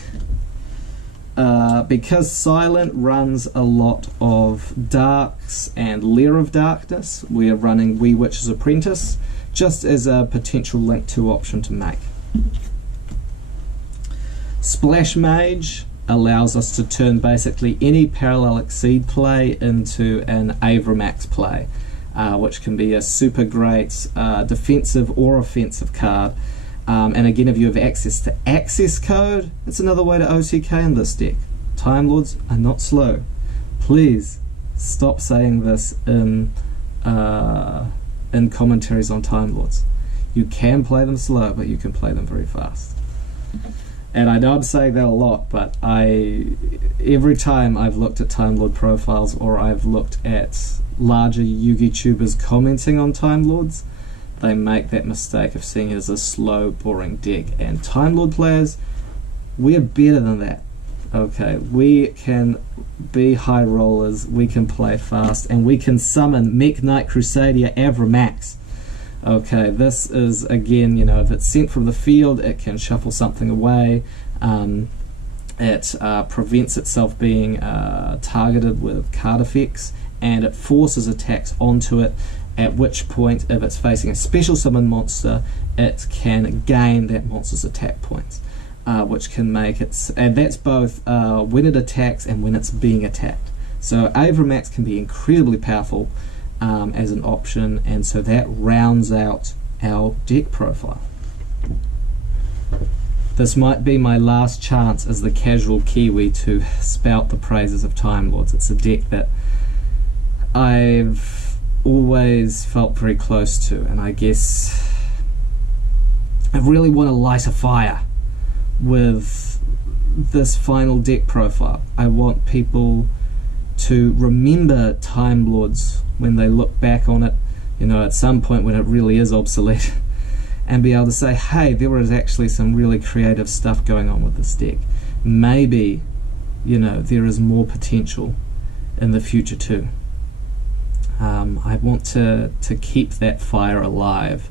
Because Silent runs a lot of Darks and Lair of Darkness, we are running Wee Witch's Apprentice just as a potential link 2 option to make. Splash Mage allows us to turn basically any parallel exceed play into an Avramax play, which can be a super great defensive or offensive card. And again, if you have access to access code, it's another way to OTK in this deck. Time Lords are not slow. Please stop saying this in commentaries on Time Lords. You can play them slow, but you can play them very fast. And I know I'm saying that a lot, but every time I've looked at Time Lord profiles or I've looked at larger Yugi tubers commenting on Time Lords, they make that mistake of seeing it as a slow, boring deck. And Time Lord players, we're better than that. Okay, we can be high rollers, we can play fast, and we can summon Mech Knight Crusadia Avramax. Okay, this is, again, if it's sent from the field, it can shuffle something away. It prevents itself being targeted with card effects, and it forces attacks onto it, at which point, if it's facing a special summon monster, it can gain that monster's attack points, which can make it, and that's both when it attacks and when it's being attacked. So Avramax can be incredibly powerful as an option, and so that rounds out our deck profile. This might be my last chance as the Casual Kiwi to spout the praises of Time Lords. It's a deck that I've always felt very close to, and I guess I really want to light a fire with this final deck profile. I want people to remember Time Lords when they look back on it, at some point when it really is obsolete, and be able to say, hey, there was actually some really creative stuff going on with this deck. Maybe, there is more potential in the future too. I want to keep that fire alive.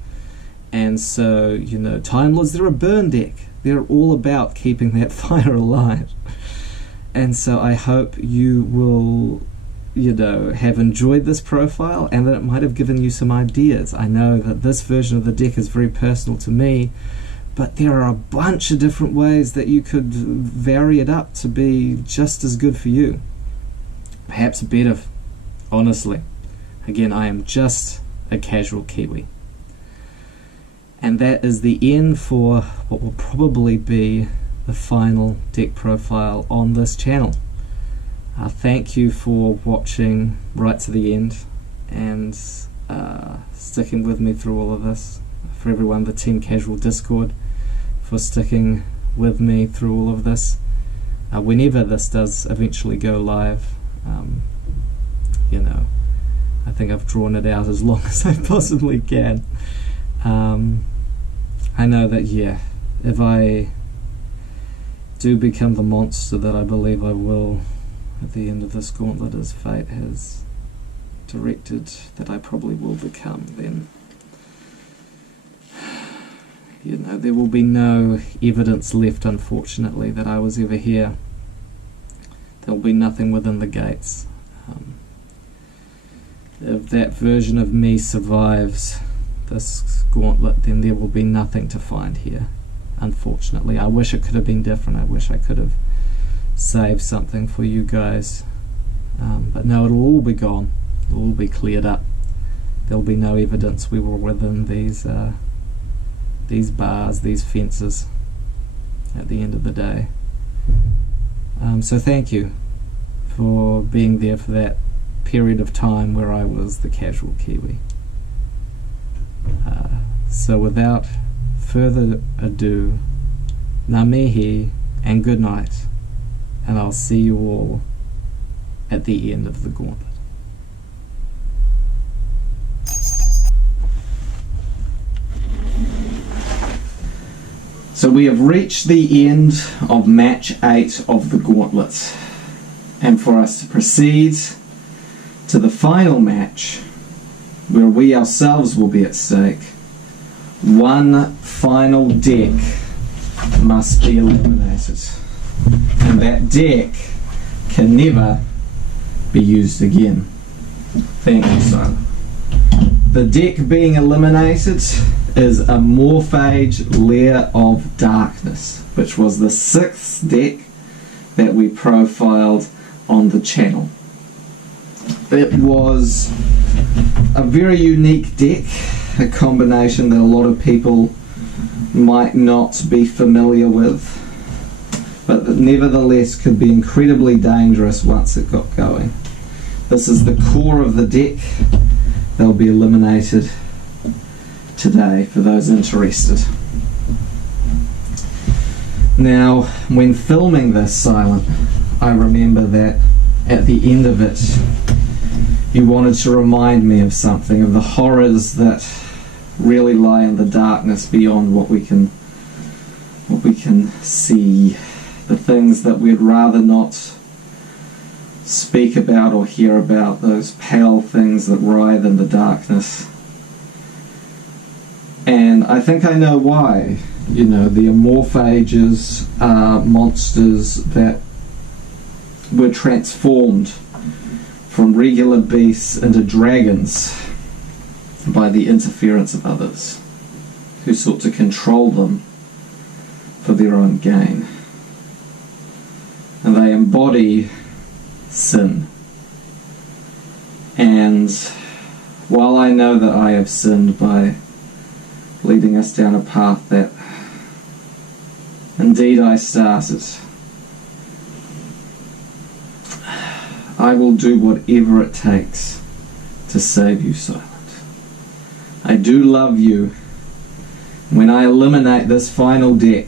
And so, Time Lords, they're a burn deck. They're all about keeping that fire alive. And so I hope you will, have enjoyed this profile, and that it might have given you some ideas. I know that this version of the deck is very personal to me, but there are a bunch of different ways that you could vary it up to be just as good for you. Perhaps better, honestly. Again, I am just a Casual Kiwi. And that is the end for what will probably be the final deck profile on this channel. Thank you for watching right to the end and sticking with me through all of this. For everyone, the Team Casual Discord, for sticking with me through all of this. Whenever this does eventually go live, you know, I think I've drawn it out as long as I possibly can. I know that, yeah, if I do become the monster that I believe I will at the end of this gauntlet, as fate has directed that I probably will become, then, you know, there will be no evidence left, unfortunately, that I was ever here. There will be nothing within the gates. If that version of me survives this gauntlet, then there will be nothing to find here, unfortunately. I wish it could have been different. I wish I could have saved something for you guys, but no, it'll all be gone. It'll all be cleared up. There'll be no evidence we were within these bars, these fences at the end of the day. So thank you for being there for that period of time where I was the Casual Kiwi. So without further ado, ngā mihi and good night, and I'll see you all at the end of the gauntlet. So we have reached the end of match 8 of the gauntlet, and for us to proceed to the final match, where we ourselves will be at stake, one final deck must be eliminated, and that deck can never be used again. Thank you, Simon. The deck being eliminated is a Morphage Lair of Darkness, which was the 6th deck that we profiled on the channel. It was a very unique deck, a combination that a lot of people might not be familiar with, but that nevertheless could be incredibly dangerous once it got going. This is the core of the deck. They'll be eliminated today for those interested. Now, when filming this, Silent, I remember that at the end of it you wanted to remind me of something, of the horrors that really lie in the darkness beyond what we can see, the things that we'd rather not speak about or hear about, those pale things that writhe in the darkness. And I think I know why. You know, the Amorphages are monsters that were transformed from regular beasts into dragons by the interference of others who sought to control them for their own gain. And they embody sin. And while I know that I have sinned by leading us down a path that indeed I started, I will do whatever it takes to save you, Silent. I do love you. When I eliminate this final deck,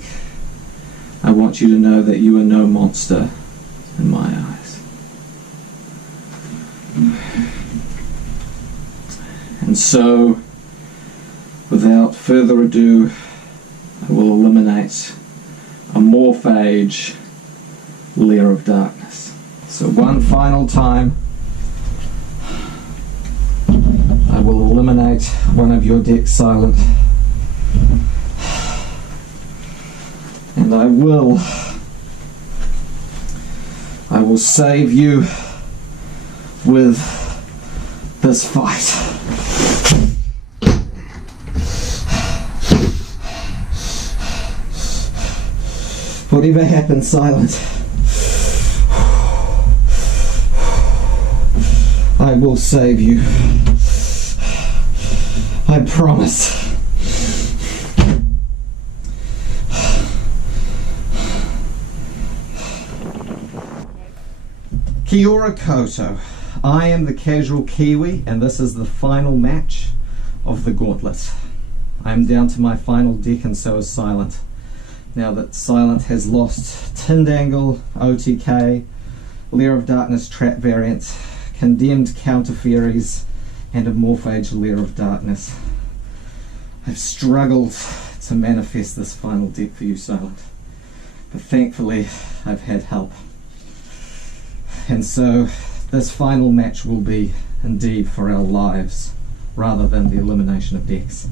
I want you to know that you are no monster in my eyes. And so, without further ado, I will eliminate a Morphage Lair of Darkness. So one final time, I will eliminate one of your decks, Silent. And I will save you with this fight. Whatever happens, Silent, I will save you. I promise. Kia ora koutou. I am the Casual Kiwi, and this is the final match of the Gauntlet. I am down to my final deck, and so is Silent. Now that Silent has lost Tindangle, OTK, Lair of Darkness Trap variant, Condemned Counter Fairies, and a Morphage Lair of Darkness. I've struggled to manifest this final deck for you, Silent, but thankfully I've had help. And so this final match will be indeed for our lives rather than the elimination of decks.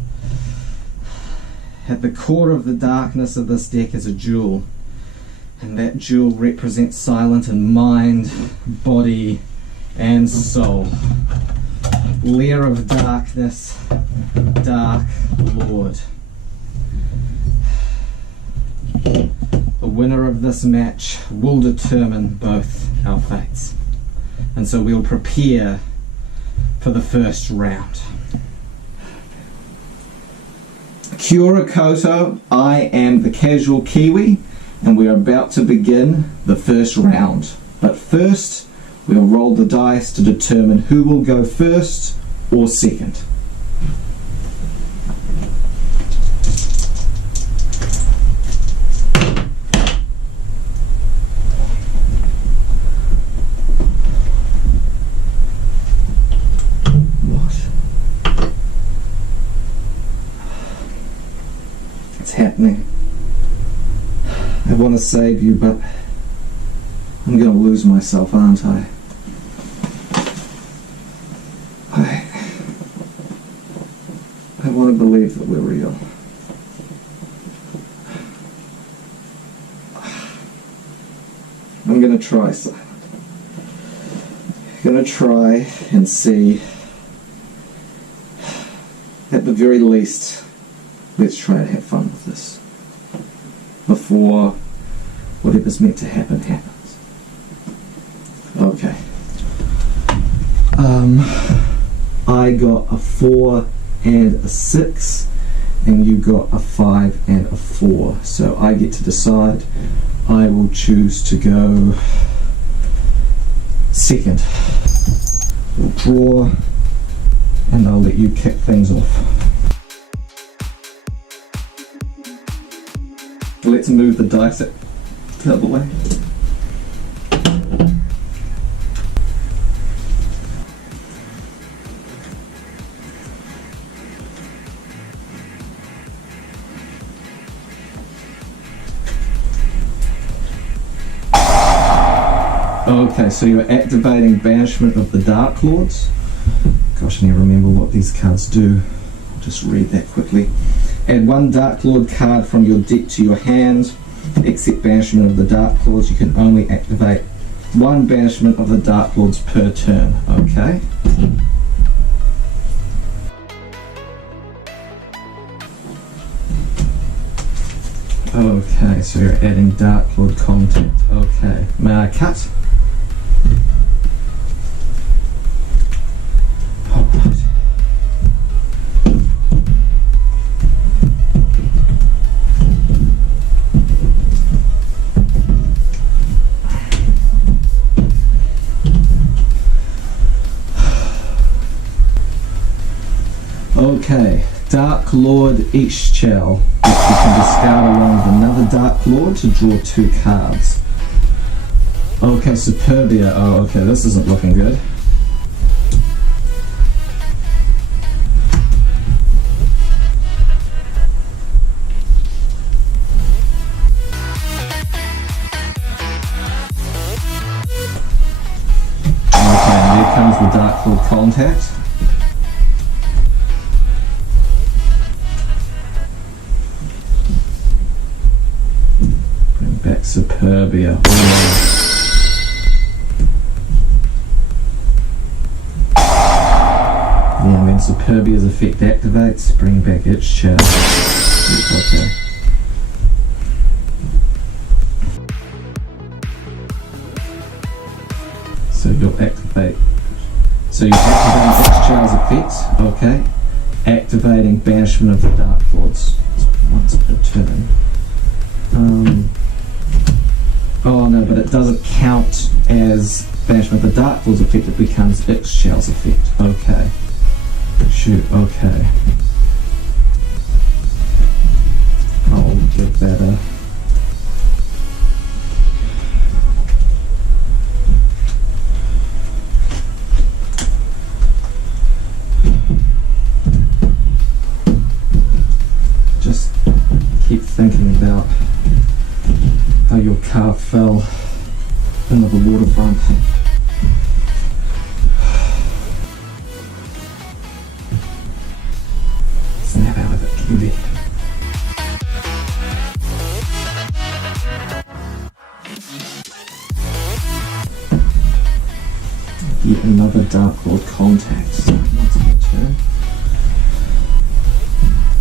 At the core of the darkness of this deck is a jewel, and that jewel represents Silent in mind, body and soul. Lair of Darkness, Dark Lord. The winner of this match will determine both our fates, and so we'll prepare for the first round. Kia ora koutou, I am the Casual Kiwi, and we're about to begin the first round. But first, we'll roll the dice to determine who will go first or second. Happening. I want to save you, but I'm going to lose myself, aren't I? I want to believe that we're real. I'm going to try, Silent. I'm going to try and see. At the very least, let's try to have fun with this before whatever's meant to happen happens. Okay. I got a 4 and a 6, and you got a 5 and a 4. So I get to decide. I will choose to go second. We'll draw, and I'll let you kick things off. Let's move the dice the other way. Okay, so you're activating Banishment of the Dark Lords. Gosh, I need to remember what these cards do. I'll just read that quickly. Add 1 Dark Lord card from your deck to your hand. Except Banishment of the Dark Lords, you can only activate 1 Banishment of the Dark Lords per turn. Okay. Okay, so you're adding Dark Lord contact. Okay. May I cut? Alright. Okay, Dark Lord Ixchel, which you can discard along with another Dark Lord to draw 2 cards. Okay, Superbia. Oh, okay, this isn't looking good. Okay, and there comes the Dark Lord contact. Back Superbia. Yeah, when Superbia's effect activates, bring back its shell. Okay. So you'll activate. So you're activating its shell's effect. Okay. Activating Banishment of the Dark Lords once per turn. Oh no, but it doesn't count as banishment. The Dark Lord's effect, it becomes Ixchel's effect. Okay. Shoot, okay. I'll give that a... Just keep thinking about how your car fell into the waterfront. Snap out of it, Kiwi. Yet another Dark Lord contact. Once per turn.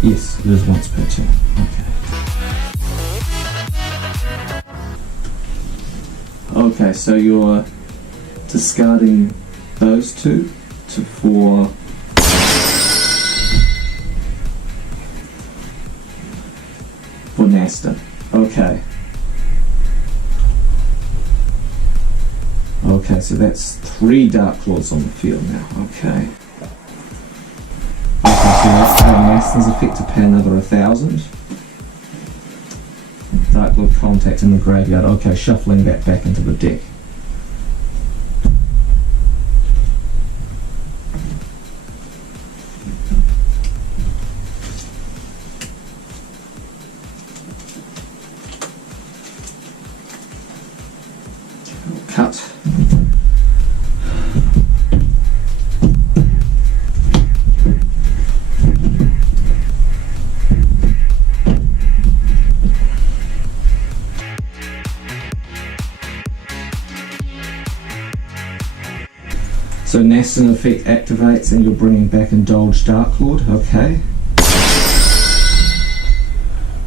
Yes, it is once per turn. Okay. Okay, so you're discarding those two for Nasta. Okay. Okay, so that's 3 Dark Lords on the field now. Okay. Okay, so let's pay Nasta's effect to pay another 1,000. Dark Lord contact in the graveyard. Okay, shuffling that back into the deck. Cut. So Nastin effect activates and you're bringing back Indulged Dark Lord. Okay.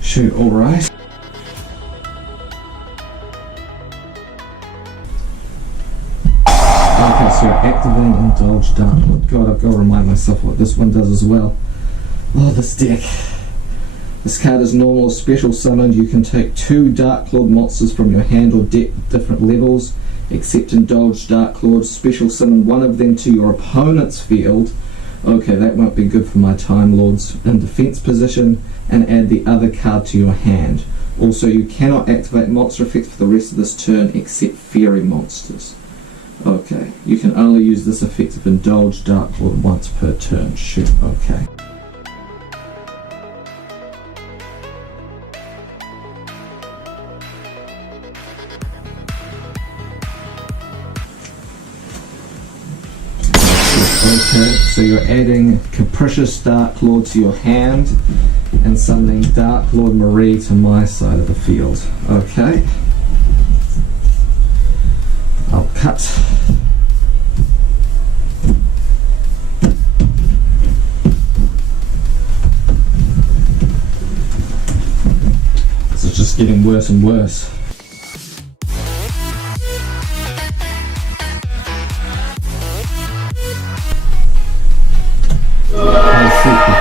Shoot, alright. Okay, so activating Indulged Dark Lord. God, I've got to remind myself what this one does as well. Oh, this deck. This card is normal or special summoned. You can take 2 Dark Lord monsters from your hand or deck with different levels, except Indulged Dark Lord. Special summon one of them to your opponent's field. Okay, that won't be good for my Time Lords. In defense position, and add the other card to your hand. Also, you cannot activate monster effects for the rest of this turn except fairy monsters. Okay, you can only use this effect of Indulged Dark Lord once per turn. Shoot, okay. Okay, so you're adding Capricious Dark Lord to your hand and summoning Dark Lord Marie to my side of the field. Okay. I'll cut. This is just getting worse and worse.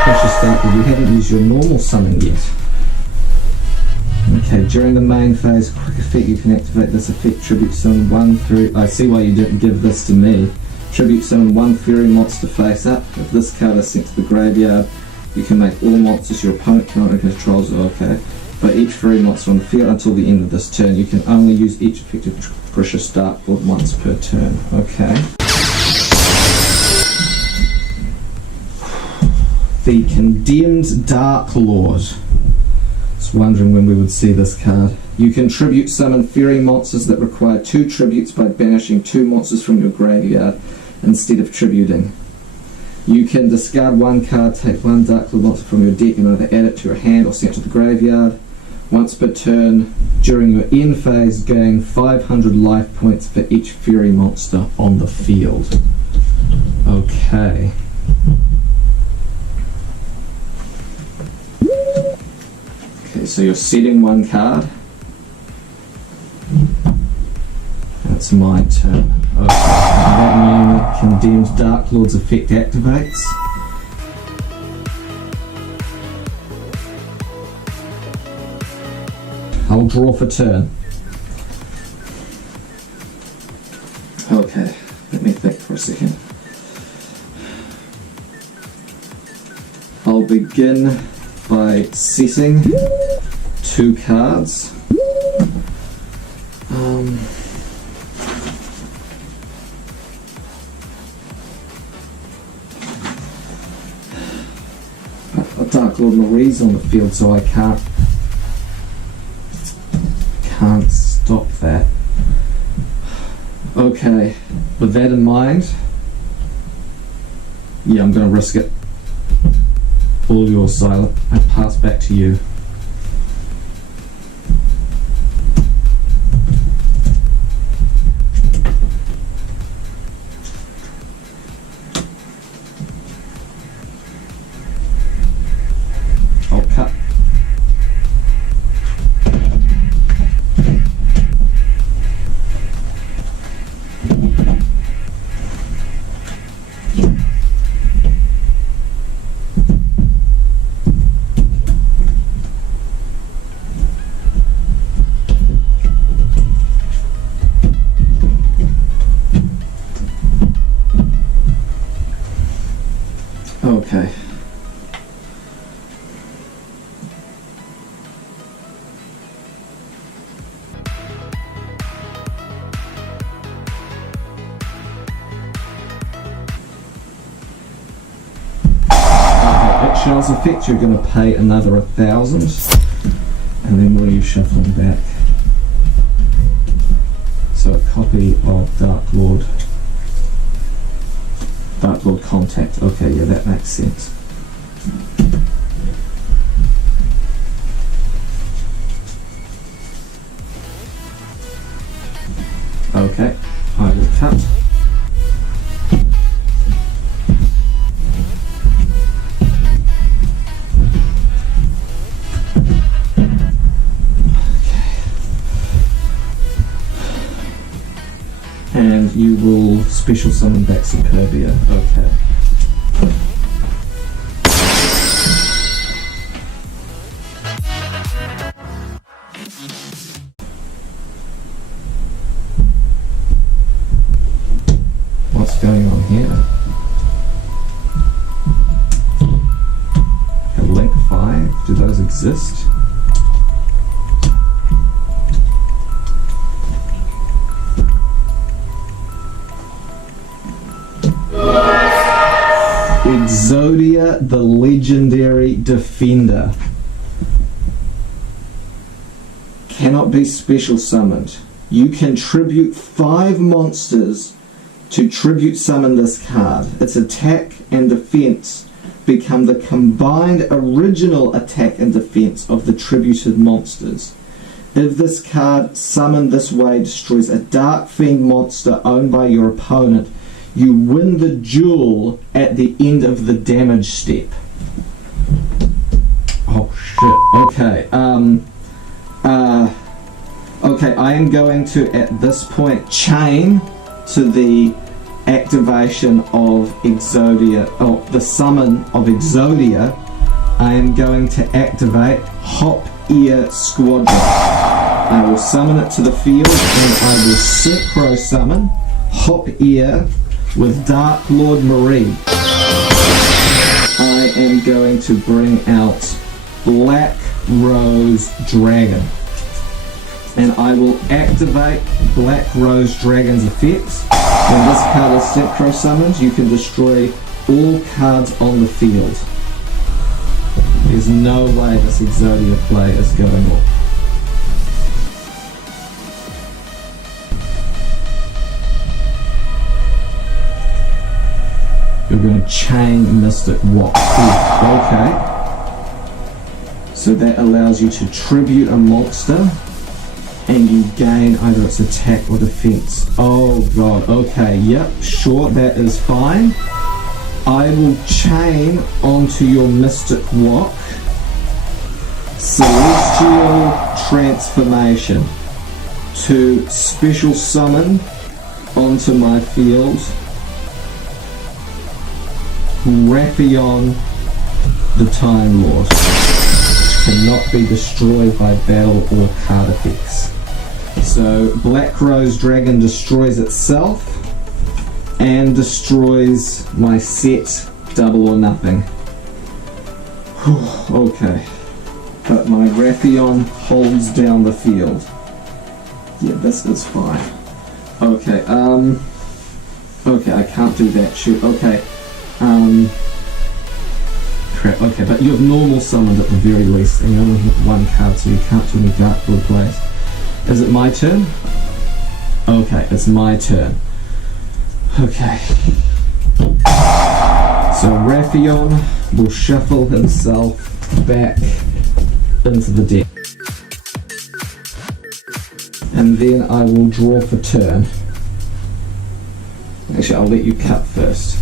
Precious Dark Lord, you haven't used your normal summon yet. Okay, during the main phase, quick effect, you can activate this effect, tribute summon 1 fairy. I see why you didn't give this to me. Tribute summon 1 fairy monster face up. If this card is sent to the graveyard, you can make all monsters your opponent cannot controls. Okay. But each fairy monster on the field until the end of this turn, you can only use each effective Precious Dark Lord once per turn. Okay. The Condemned Dark Lord. Just wondering when we would see this card. You can tribute summon fairy monsters that require 2 tributes by banishing 2 monsters from your graveyard instead of tributing. You can discard 1 card, take 1 Dark Lord monster from your deck and either add it to your hand or send it to the graveyard. Once per turn, during your end phase, gain 500 life points for each fairy monster on the field. Okay. Okay, so you're setting 1 card. That's my turn. Okay, that moment, Condemned Dark Lord's effect activates. I'll draw for turn. will begin by setting 2 cards. Dark Lord Marie's on the field, so I can't stop that. Okay, with that in mind, yeah, I'm going to risk it. All yours, Silent. I pass back to you. I'll cut. Okay. Charles effect, you're going to pay another 1,000, and then what are you shuffling back? So a copy of Dark Lord Contact. Okay, yeah, that makes sense. Okay, I will cut. And you will special summon back Superbia. Okay. What's going on here? A link 5? Do those exist? Exodia, the legendary defender, cannot be special summoned. You can tribute 5 monsters to tribute summon this card. Its attack and defense become the combined original attack and defense of the tributed monsters. If this card summoned this way destroys a Dark Fiend monster owned by your opponent, you win the duel at the end of the damage step. Oh shit. Okay. Okay, I am going to at this point chain to the activation of Exodia, or the summon of Exodia. I am going to activate Hop Ear Squadron. I will summon it to the field and I will synchro summon Hop Ear with Dark Lord Marie. I am going to bring out Black Rose Dragon. And I will activate Black Rose Dragon's effects. When this card is synchro summoned, you can destroy all cards on the field. There's no way this Exodia play is going on. You're going to chain Mystic Walk. Okay. So that allows you to tribute a monster and you gain either its attack or defense. Oh god, okay, yep, sure, that is fine. I will chain onto your Mystic Walk Celestial Transformation to special summon onto my field Raphion the Time Lord, which cannot be destroyed by battle or card effects. So Black Rose Dragon destroys itself and destroys my set Double or Nothing. Okay. But my Raffion holds down the field. Yeah, this is fine. Okay, okay, I can't do that, shoot, okay. Crap, okay, but you have normal summoned at the very least, and you only have one card, so you can't do any Dark Lord plays. Is it my turn? Okay, it's my turn. Okay. So Raffion will shuffle himself back into the deck. And then I will draw for turn. Actually, I'll let you cut first.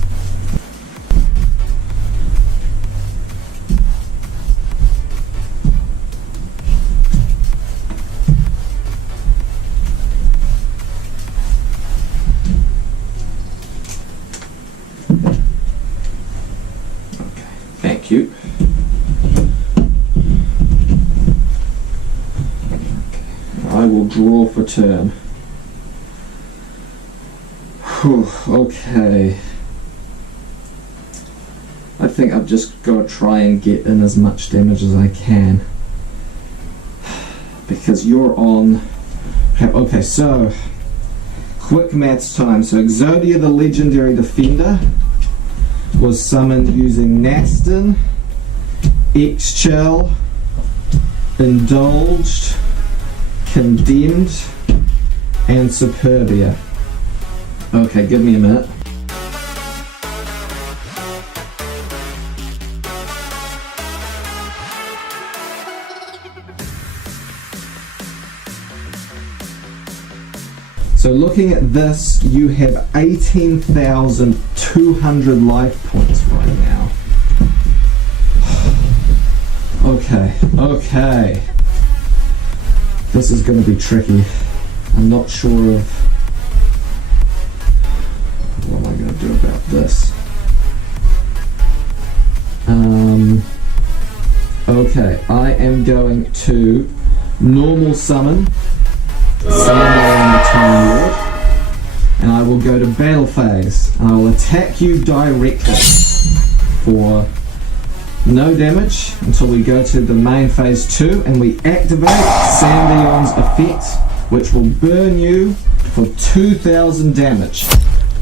Okay, thank you. I will draw for turn. Whew, okay. I think I've just got to try and get in as much damage as I can. Because you're on... Okay, so... Quick maths time. So Exodia the Legendary Defender was summoned using Nastin, X-Chell, Indulged, Condemned, and Superbia. Okay, give me a minute. So looking at this, you have 18,200 life points right now. Okay, okay. This is going to be tricky. I'm not sure of what am I going to do about this. Okay, I am going to normal summon Sandalwood the Time Lord, and I will go to battle phase, and I will attack you directly for no damage until we go to the main phase 2, and we activate Sandion's effect, which will burn you for 2,000 damage.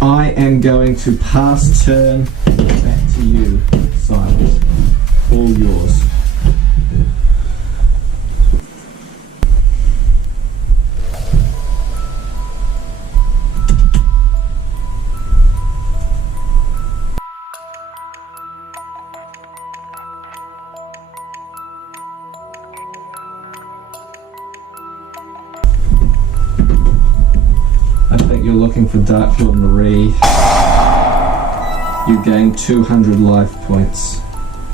I am going to pass turn back to you, Silence. All yours. I think you're looking for Dark Lord Marie. You gain 200 life points.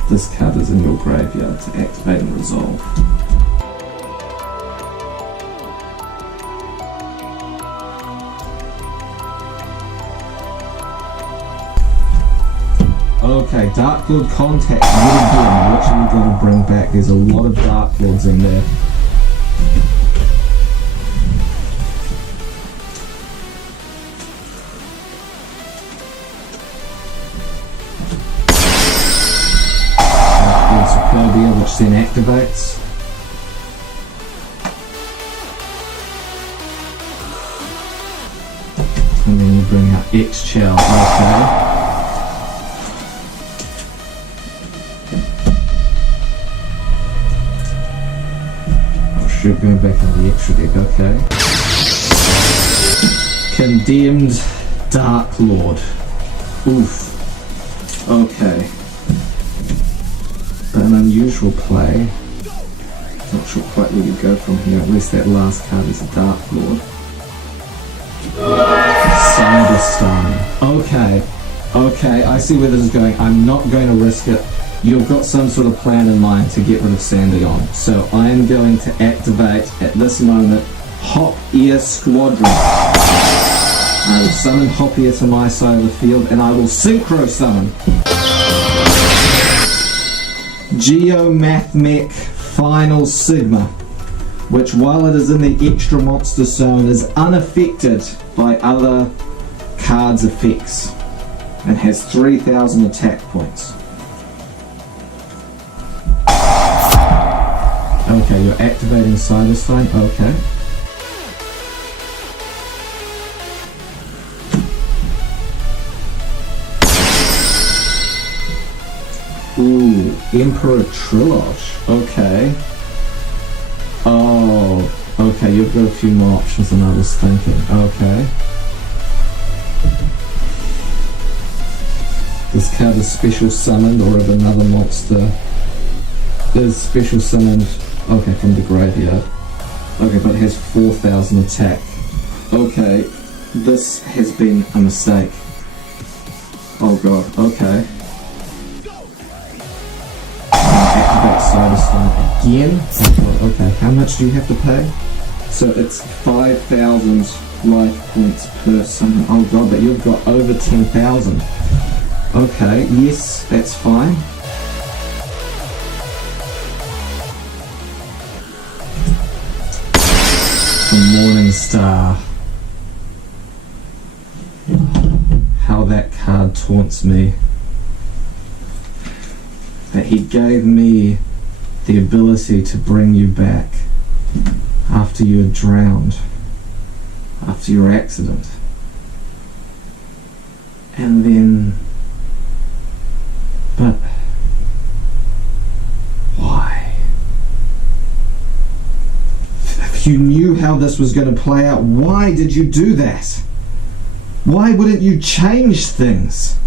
This card is in your graveyard to activate and resolve. Okay, Dark Lord Contact yet again. What are you going to bring back? There's a lot of Dark Lords in there. Which then activates. And then you bring out X-Chell, okay. Oh shoot, going back on the extra deck, okay. Condemned Dark Lord. Oof. Okay. An unusual play. Not sure quite where you go from here. At least that last card is a Dark Lord. Cyberstorm. Okay. Okay, I see where this is going. I'm not going to risk it. You've got some sort of plan in mind to get rid of Sandion. So I am going to activate, at this moment, Hop Ear Squadron. I will summon Hop Ear to my side of the field, and I will Synchro Summon Geomathmech Final Sigma, which while it is in the extra monster zone is unaffected by other cards' effects and has 3,000 attack points. Okay, you're activating Cyberstein. Okay. Ooh, Emperor Trilosh. Okay. Oh, okay, you've got a few more options than I was thinking. Okay. This card is special summoned, or if another monster is special summoned, okay, from the graveyard. Okay, but it has 4,000 attack. Okay, this has been a mistake. Oh god, okay. Activate Cyberstone again. Oh god, okay, how much do you have to pay? So it's 5,000 life points per summon. Oh god, but you've got over 10,000. Okay, yes, that's fine. The Morning Star. How that card taunts me. That he gave me the ability to bring you back after you had drowned, after your accident. And then... But why? If you knew how this was going to play out, why did you do that? Why wouldn't you change things?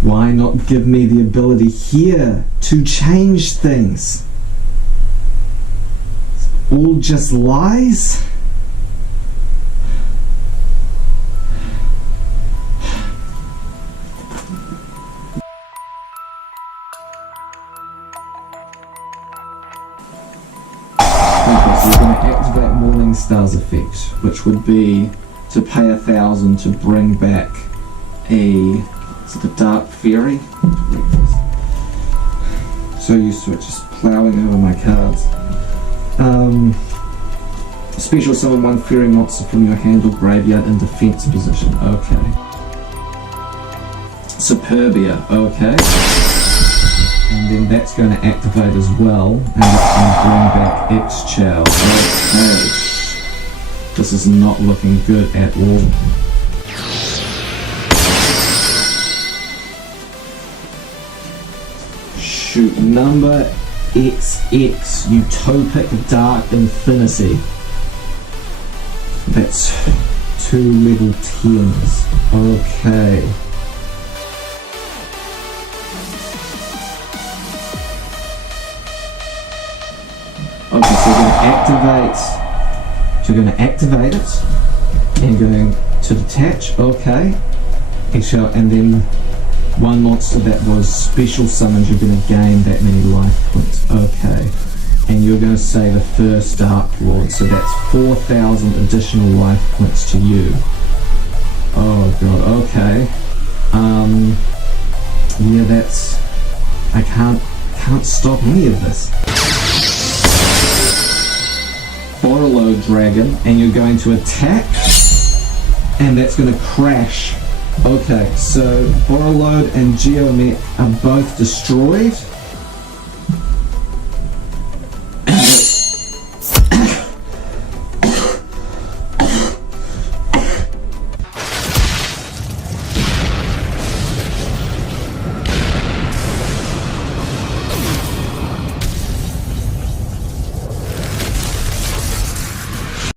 Why not give me the ability here to change things? It's all just lies? Star's effect, which would be to pay 1,000 to bring back is it the Dark Fairy? So used to it, just ploughing over my cards. Special summon one fairy monster from your hand or graveyard in defense position. Okay. Superbia. Okay. And then that's going to activate as well, and it's going to bring back X-Chow. Okay. This is not looking good at all. Shoot, number XX, Utopic Dark Infinity. That's 2 level 10s. Okay. Okay, so we're going to activate. So you're going to activate it and going to detach. Okay. And then one monster that was special summoned, you're going to gain that many life points. Okay. And you're going to say the first Dark Lord. So that's 4,000 additional life points to you. Oh god. Okay. Yeah, that's... I can't stop any of this. Borrello Dragon, and you're going to attack, and that's going to crash. Okay, so Borrello and Geomet are both destroyed.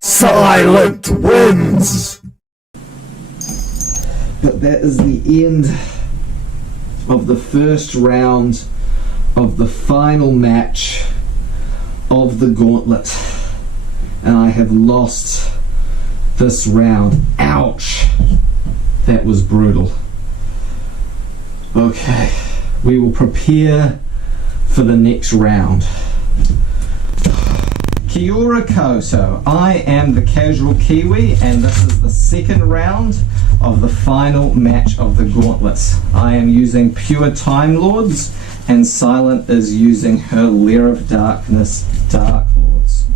Silent wins! But that is the end of the first round of the final match of the Gauntlet. And I have lost this round. Ouch! That was brutal. Okay, we will prepare for the next round. Kia ora koutou. I am the Casual Kiwi, and this is the second round of the final match of the Gauntlets. I am using pure Time Lords, and Silent is using her Lair of Darkness Dark Lords.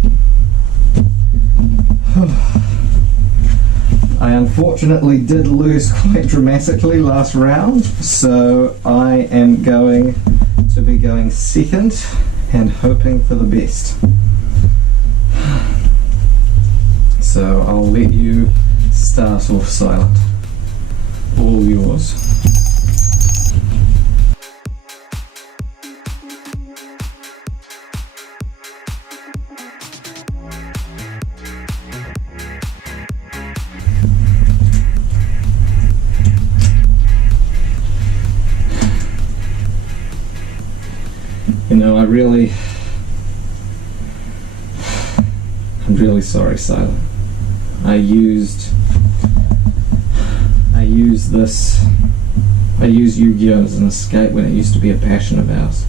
I unfortunately did lose quite dramatically last round, so I am going to be going second and hoping for the best. So I'll let you start off, Silent. All yours. You know, I'm really sorry, Silent. I used Yu-Gi-Oh as an escape when it used to be a passion of ours.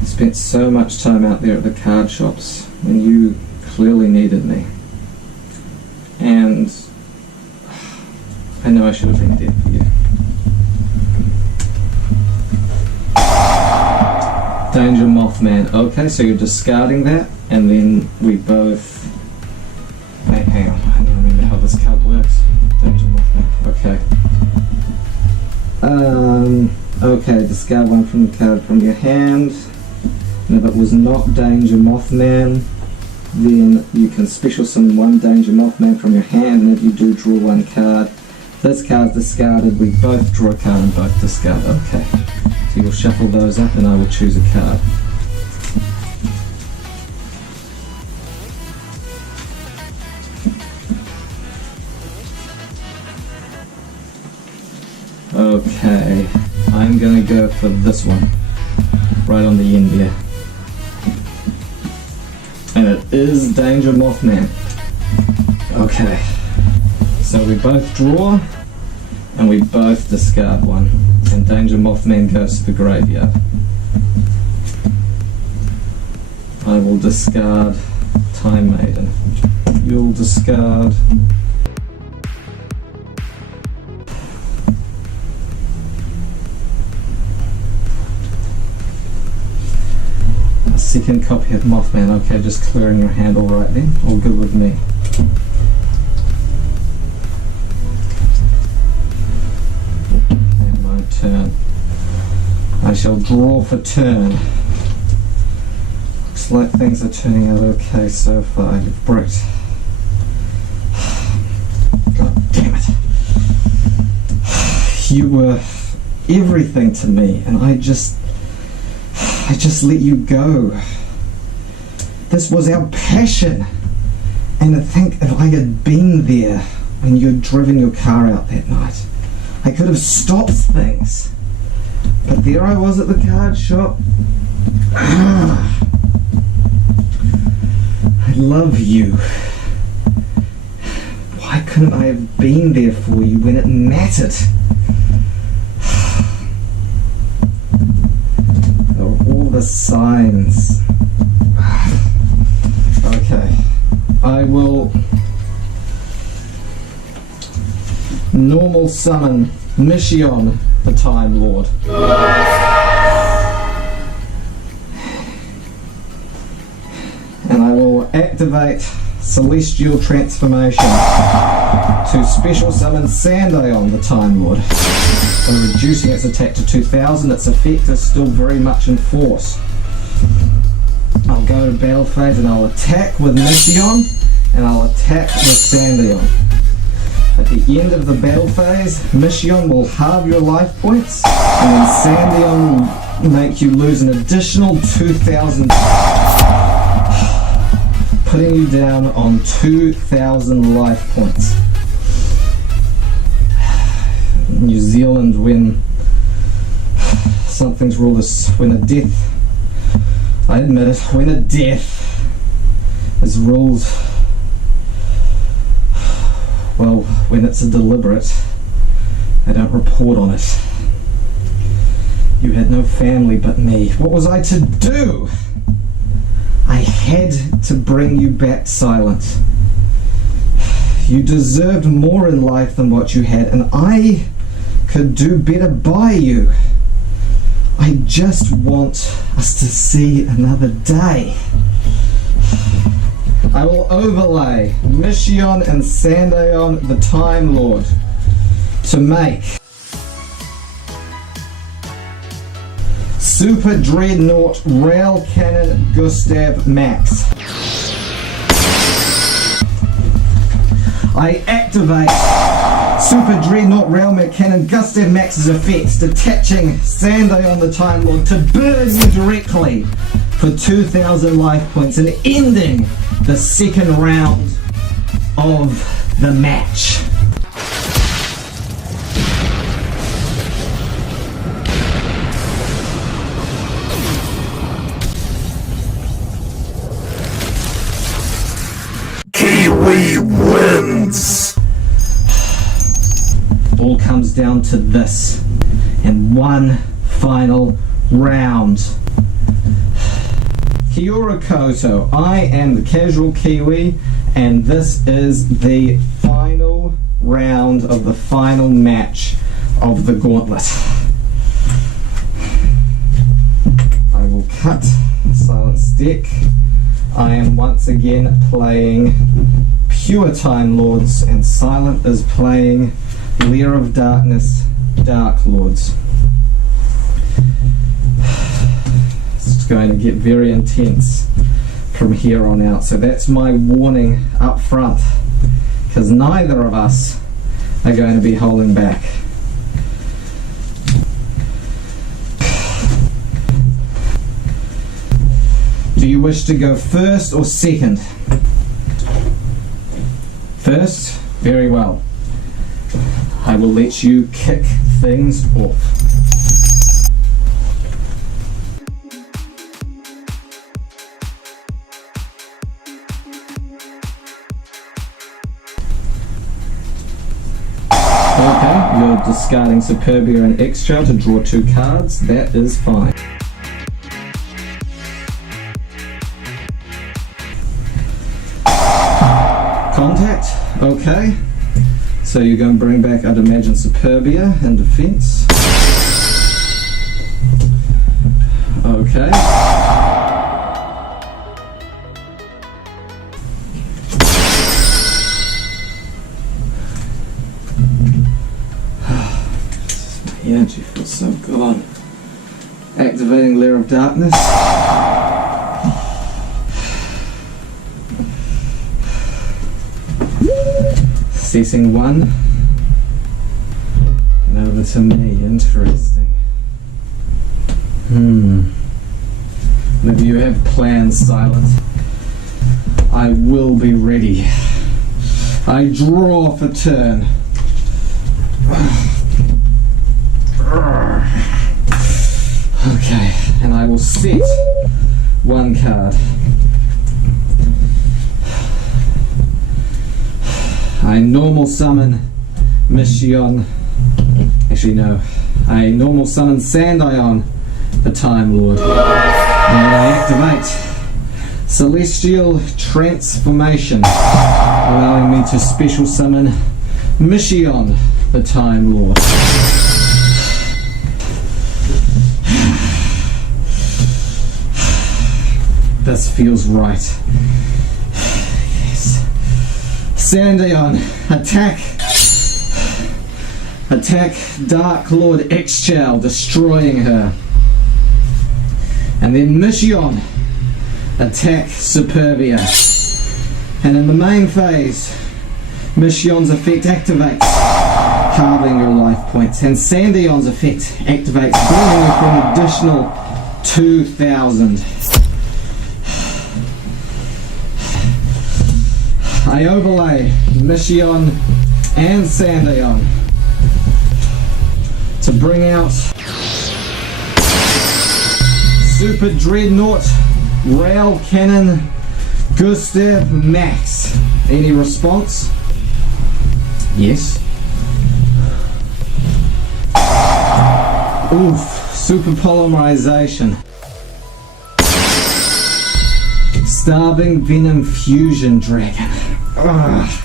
I spent so much time out there at the card shops when you clearly needed me. And I know I should have been dead for you. Danger Mothman. Okay, so you're discarding that, and then we both... Hey, hang on, I don't remember how this card works. Danger Mothman. Okay. Okay, discard one from the card from your hand. And if it was not Danger Mothman, then you can special summon one Danger Mothman from your hand, and if you do, draw one card. This card's discarded, we both draw a card and both discard. Okay. So you'll shuffle those up and I will choose a card. Okay, I'm gonna go for this one, right on the end there. And it is Danger Mothman. Okay, so we both draw, and we both discard one. And Danger Mothman goes to the graveyard. I will discard Time Maiden. You'll discard... a second copy of Mothman. Okay, just clearing your hand all right then. All good with me. Turn. I shall draw for turn. Looks like things are turning out okay so far. You've bricked. God damn it. You were everything to me, and I just let you go. This was our passion. And to think if I had been there when you'd driven your car out that night, I could have stopped things, but there I was at the card shop. I love you. Why couldn't I have been there for you when it mattered? There were all the signs. Okay, I will normal summon Mission, the Time Lord. And I will activate Celestial Transformation to special summon Sandion, the Time Lord. So reducing its attack to 2000, its effect is still very much in force. I'll go to battle phase and I'll attack with Mission, and I'll attack with Sandion. At the end of the battle phase, Mission will halve your life points, and then Sandion will make you lose an additional 2,000, putting you down on 2,000 life points. New Zealand, when something's ruled as when a death, I admit it, when a death is ruled, well, when it's a deliberate, I don't report on it. You had no family but me. What was I to do? I had to bring you back, Silent. You deserved more in life than what you had, and I could do better by you. I just want us to see another day. I will overlay Mission and Sandion, the Time Lord, Super Dreadnought Rail Cannon Gustav Max. I activate Super Dreadnought Rail Cannon Gustav Max's effects, detaching Sanday on the Time Lord to burn you directly for 2,000 life points and ending the second round of the match. Kiwi wins! All comes down to this in one final round. Kia ora koutou, I am the Casual Kiwi, and this is the final round of the final match of the Gauntlet. I will cut Silence deck. I am once again playing Pure Time Lords, and Silent is playing Lair of Darkness Dark Lords. It's going to get very intense from here on out, so that's my warning up front, because neither of us are going to be holding back. Do you wish to go first or second? First? Very well. I will let you kick things off. Okay, you're discarding Superbia and Extra to draw 2 cards. That is fine. Contact, okay. So you're going to bring back, I'd imagine, Superbia in defense. Okay. My energy feels so good. Activating Lair of Darkness. Ceasing 1. And over to me. Interesting. Maybe you have plans, Silent. I will be ready. I draw for turn. Okay, and I will set 1 card. I normal summon Mission. Actually, no. I normal summon Sandion, the Time Lord. And I activate Celestial Transformation, allowing me to special summon Mission, the Time Lord. This feels right. Yes. Sandion, attack! Attack Dark Lord Exchal, destroying her. And then Mission, attack Superbia. And in the main phase, Mission's effect activates, halving your life points. And Sandion's effect activates, burning you for an additional 2,000. I overlay Mission and Sandion to bring out Super Dreadnought Rail Cannon Gustav Max. Any response? Yes. Oof, super polymerization. Starving Venom Fusion Dragon. Ugh.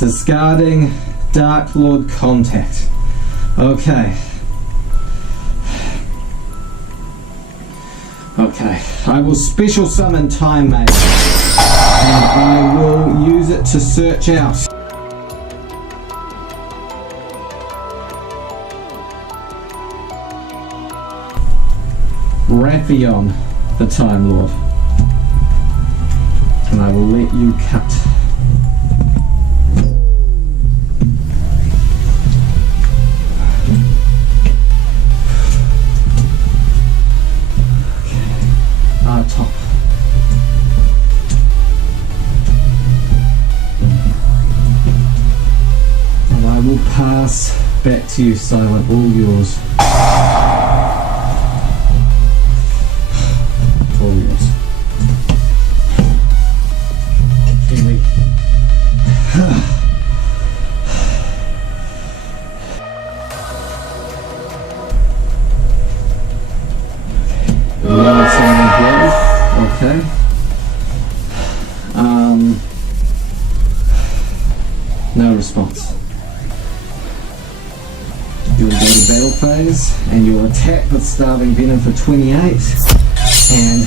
Discarding Dark Lord Contact. Okay. Okay. I will special summon Time Mage. And I will use it to search out Raphion, the Time Lord. And I will let you cut. Top. And I will pass back to you, Silent, all yours. All yours. Kiwi. Okay. No response. You'll go to battle phase and you'll attack with Starving Venom for 28 and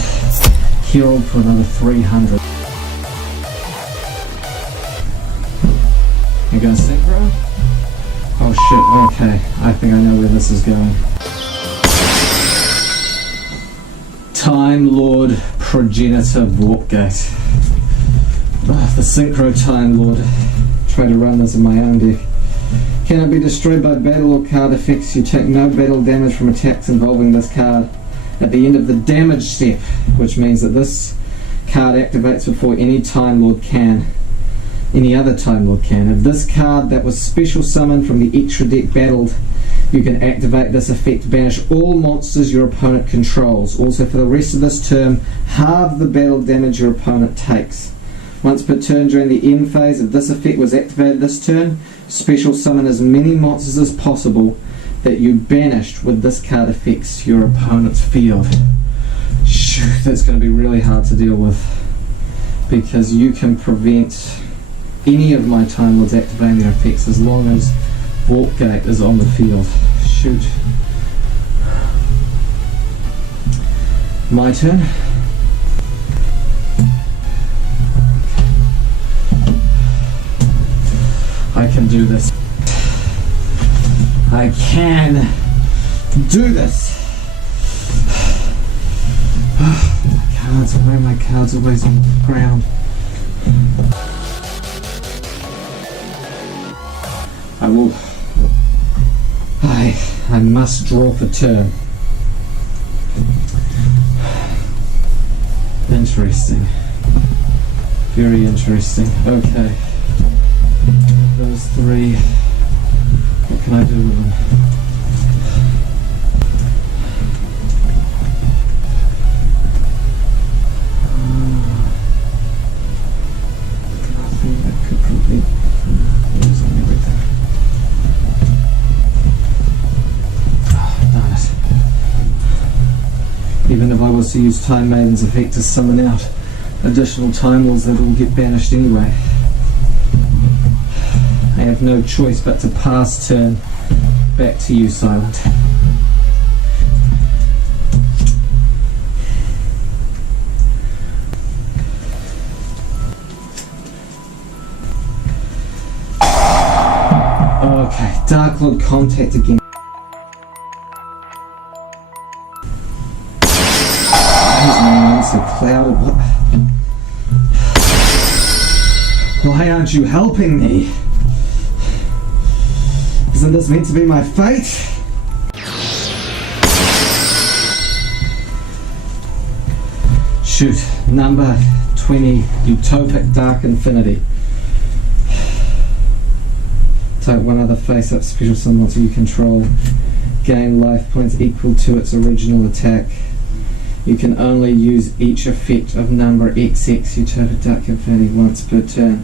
Herald for another 300. You're going to synchro? Oh shit, okay. I think I know where this is going. Time Lord Progenitor Warpgate. The Synchro Time Lord. Try to run this in my own deck. Cannot be destroyed by battle or card effects. You take no battle damage from attacks involving this card at the end of the damage step, which means that this card activates before any Time Lord can. Any other Time Lord can. If this card that was special summoned from the extra deck battled, you can activate this effect, banish all monsters your opponent controls. Also for the rest of this term, halve the battle damage your opponent takes. Once per turn during the end phase, if this effect was activated this turn, special summon as many monsters as possible that you banished with this card effects to your opponent's field. Shoot, that's going to be really hard to deal with, because you can prevent any of my Time Lords activating their effects as long as Warpgate is on the field. Shoot. My turn. I can do this. I can do this. My cards always on the ground. I will. I must draw for turn. Interesting. Very interesting. Okay. Those three. What can I do with them? Nothing that could prevent losing everything. Darn it. Even if I was to use Time Maiden's effect to summon out additional Time Lords, that will get banished anyway. I have no choice but to pass turn. Back to you, Silent. Okay, Dark Lord contact again. Why is my mind so clouded? Why aren't you helping me? Isn't this meant to be my fate? Shoot, number 20, Utopic Dark Infinity. Type one other face-up special summon monster you control. Gain life points equal to its original attack. You can only use each effect of number XX Utopic Dark Infinity once per turn.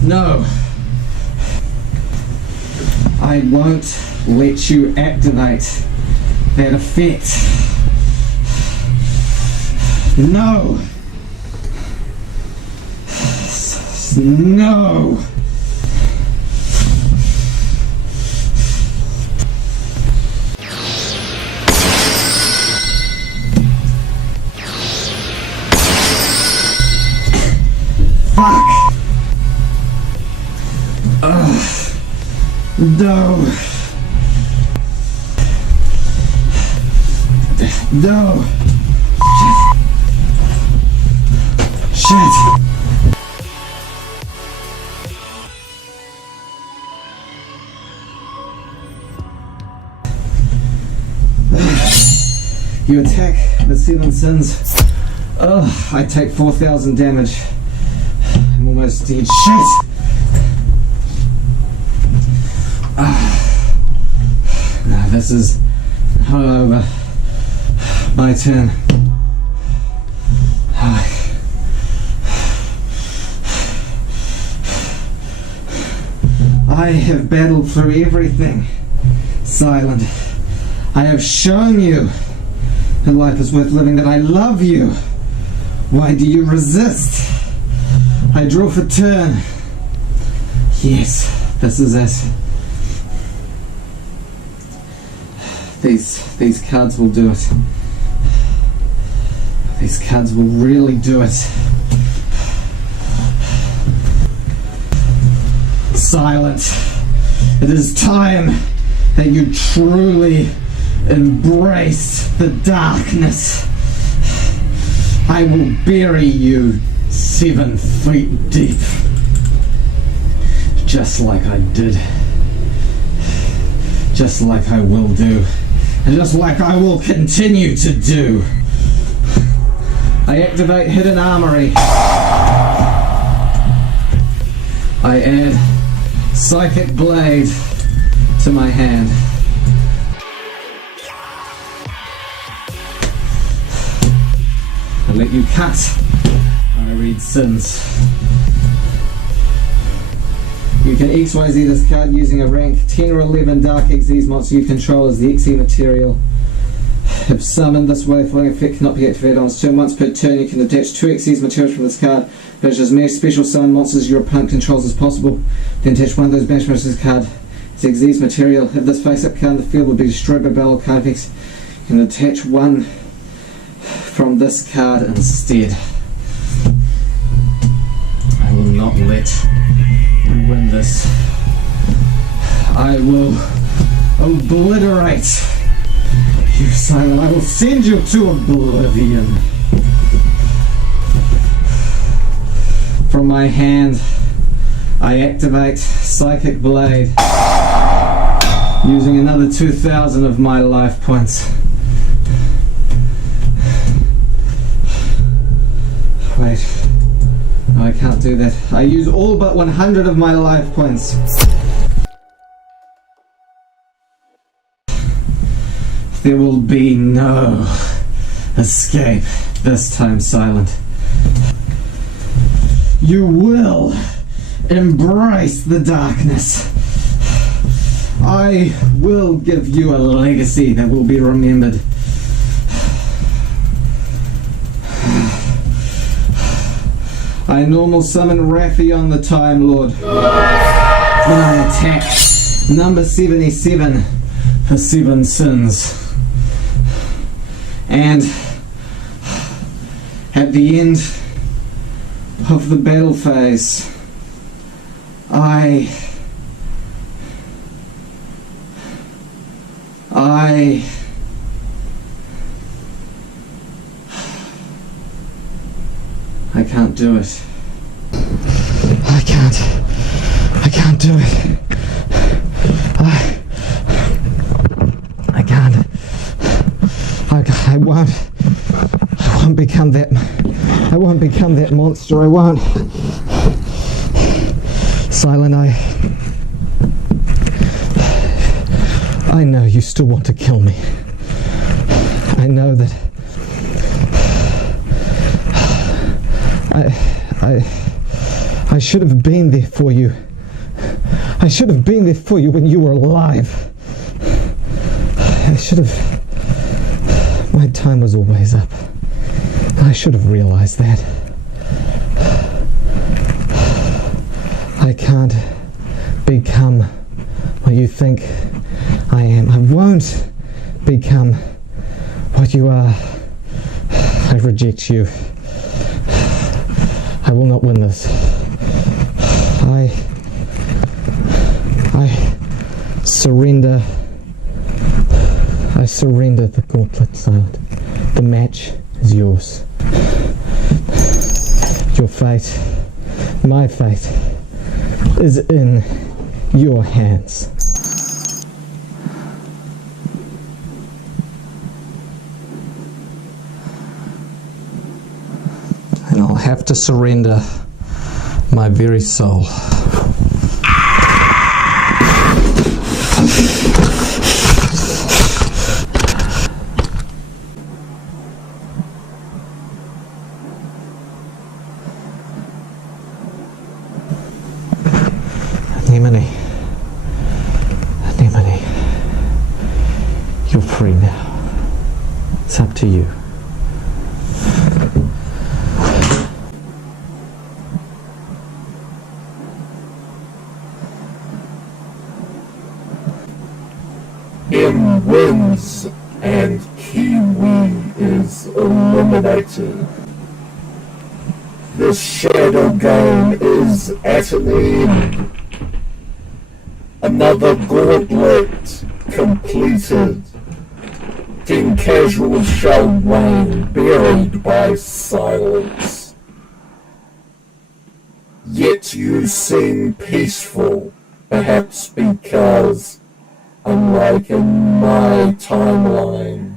No, I won't let you activate that effect. No, no. Fuck. Ugh. No. No. Shit. You attack the 7 sins. Oh, I take 4,000 damage. I'm almost dead. Shit! No, this is not over. My turn. I have battled through everything, Silent. I have shown you that life is worth living, that I love you. Why do you resist? I draw for turn. Yes, this is it. These cards will do it. These cards will really do it. Silent. It is time that you truly embrace the darkness. I will bury you 7 feet deep, just like I did, just like I will do, and just like I will continue to do. I activate Hidden Armory. I add Psychic Blade to my hand. I let you cut. I read sins. You can XYZ this card using a rank 10 or 11 Dark XYZ monster you control as the XE material. If summoned this way, following effect cannot be activated on its turn. Once per turn, you can attach 2 XYZ materials from this card, banish as many special summon monsters your opponent controls as possible. Then attach one of those banishments to this card as XYZ material. If this face-up card in the field will be destroyed by battle card effects, you can attach one from this card instead. I will not let you win this. I will obliterate you, Silent. I will send you to oblivion. From my hand, I activate Psychic Blade, using another 2,000 of my life points. Wait, no, I can't do that. I use all but 100 of my life points. There will be no escape this time, Silent. You will embrace the darkness. I will give you a legacy that will be remembered. I normal summon Raphael the Time Lord. And I attack number 77 for 7 sins. And at the end of the battle phase, I can't do it. I can't do it. I can't. I won't become that. I won't become that monster. I won't. Silent, I know you still want to kill me. I know that. I should have been there for you. I should have been there for you when you were alive. I should have. My time was always up. I should have realized that. I can't become what you think I am. I won't become what you are. I reject you. I will not win this. surrender. I surrender the gauntlet, Silent. The match is yours. Your fate, my fate, is in your hands. And I'll have to surrender my very soul. Anemone, you're free now. It's up to you. M wins and Kiwi is eliminated. This shadow game is at an end. Another gauntlet completed. Then Casual shall reign, buried by silence. Yet you seem peaceful, perhaps because, unlike in my timeline,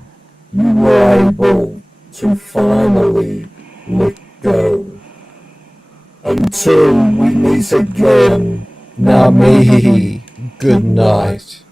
you were able to finally let go. Until we meet again, Nami, good night.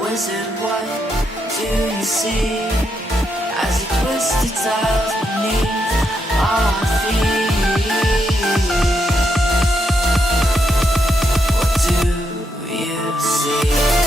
Wizard, what do you see as you twist the tiles beneath our feet? What do you see?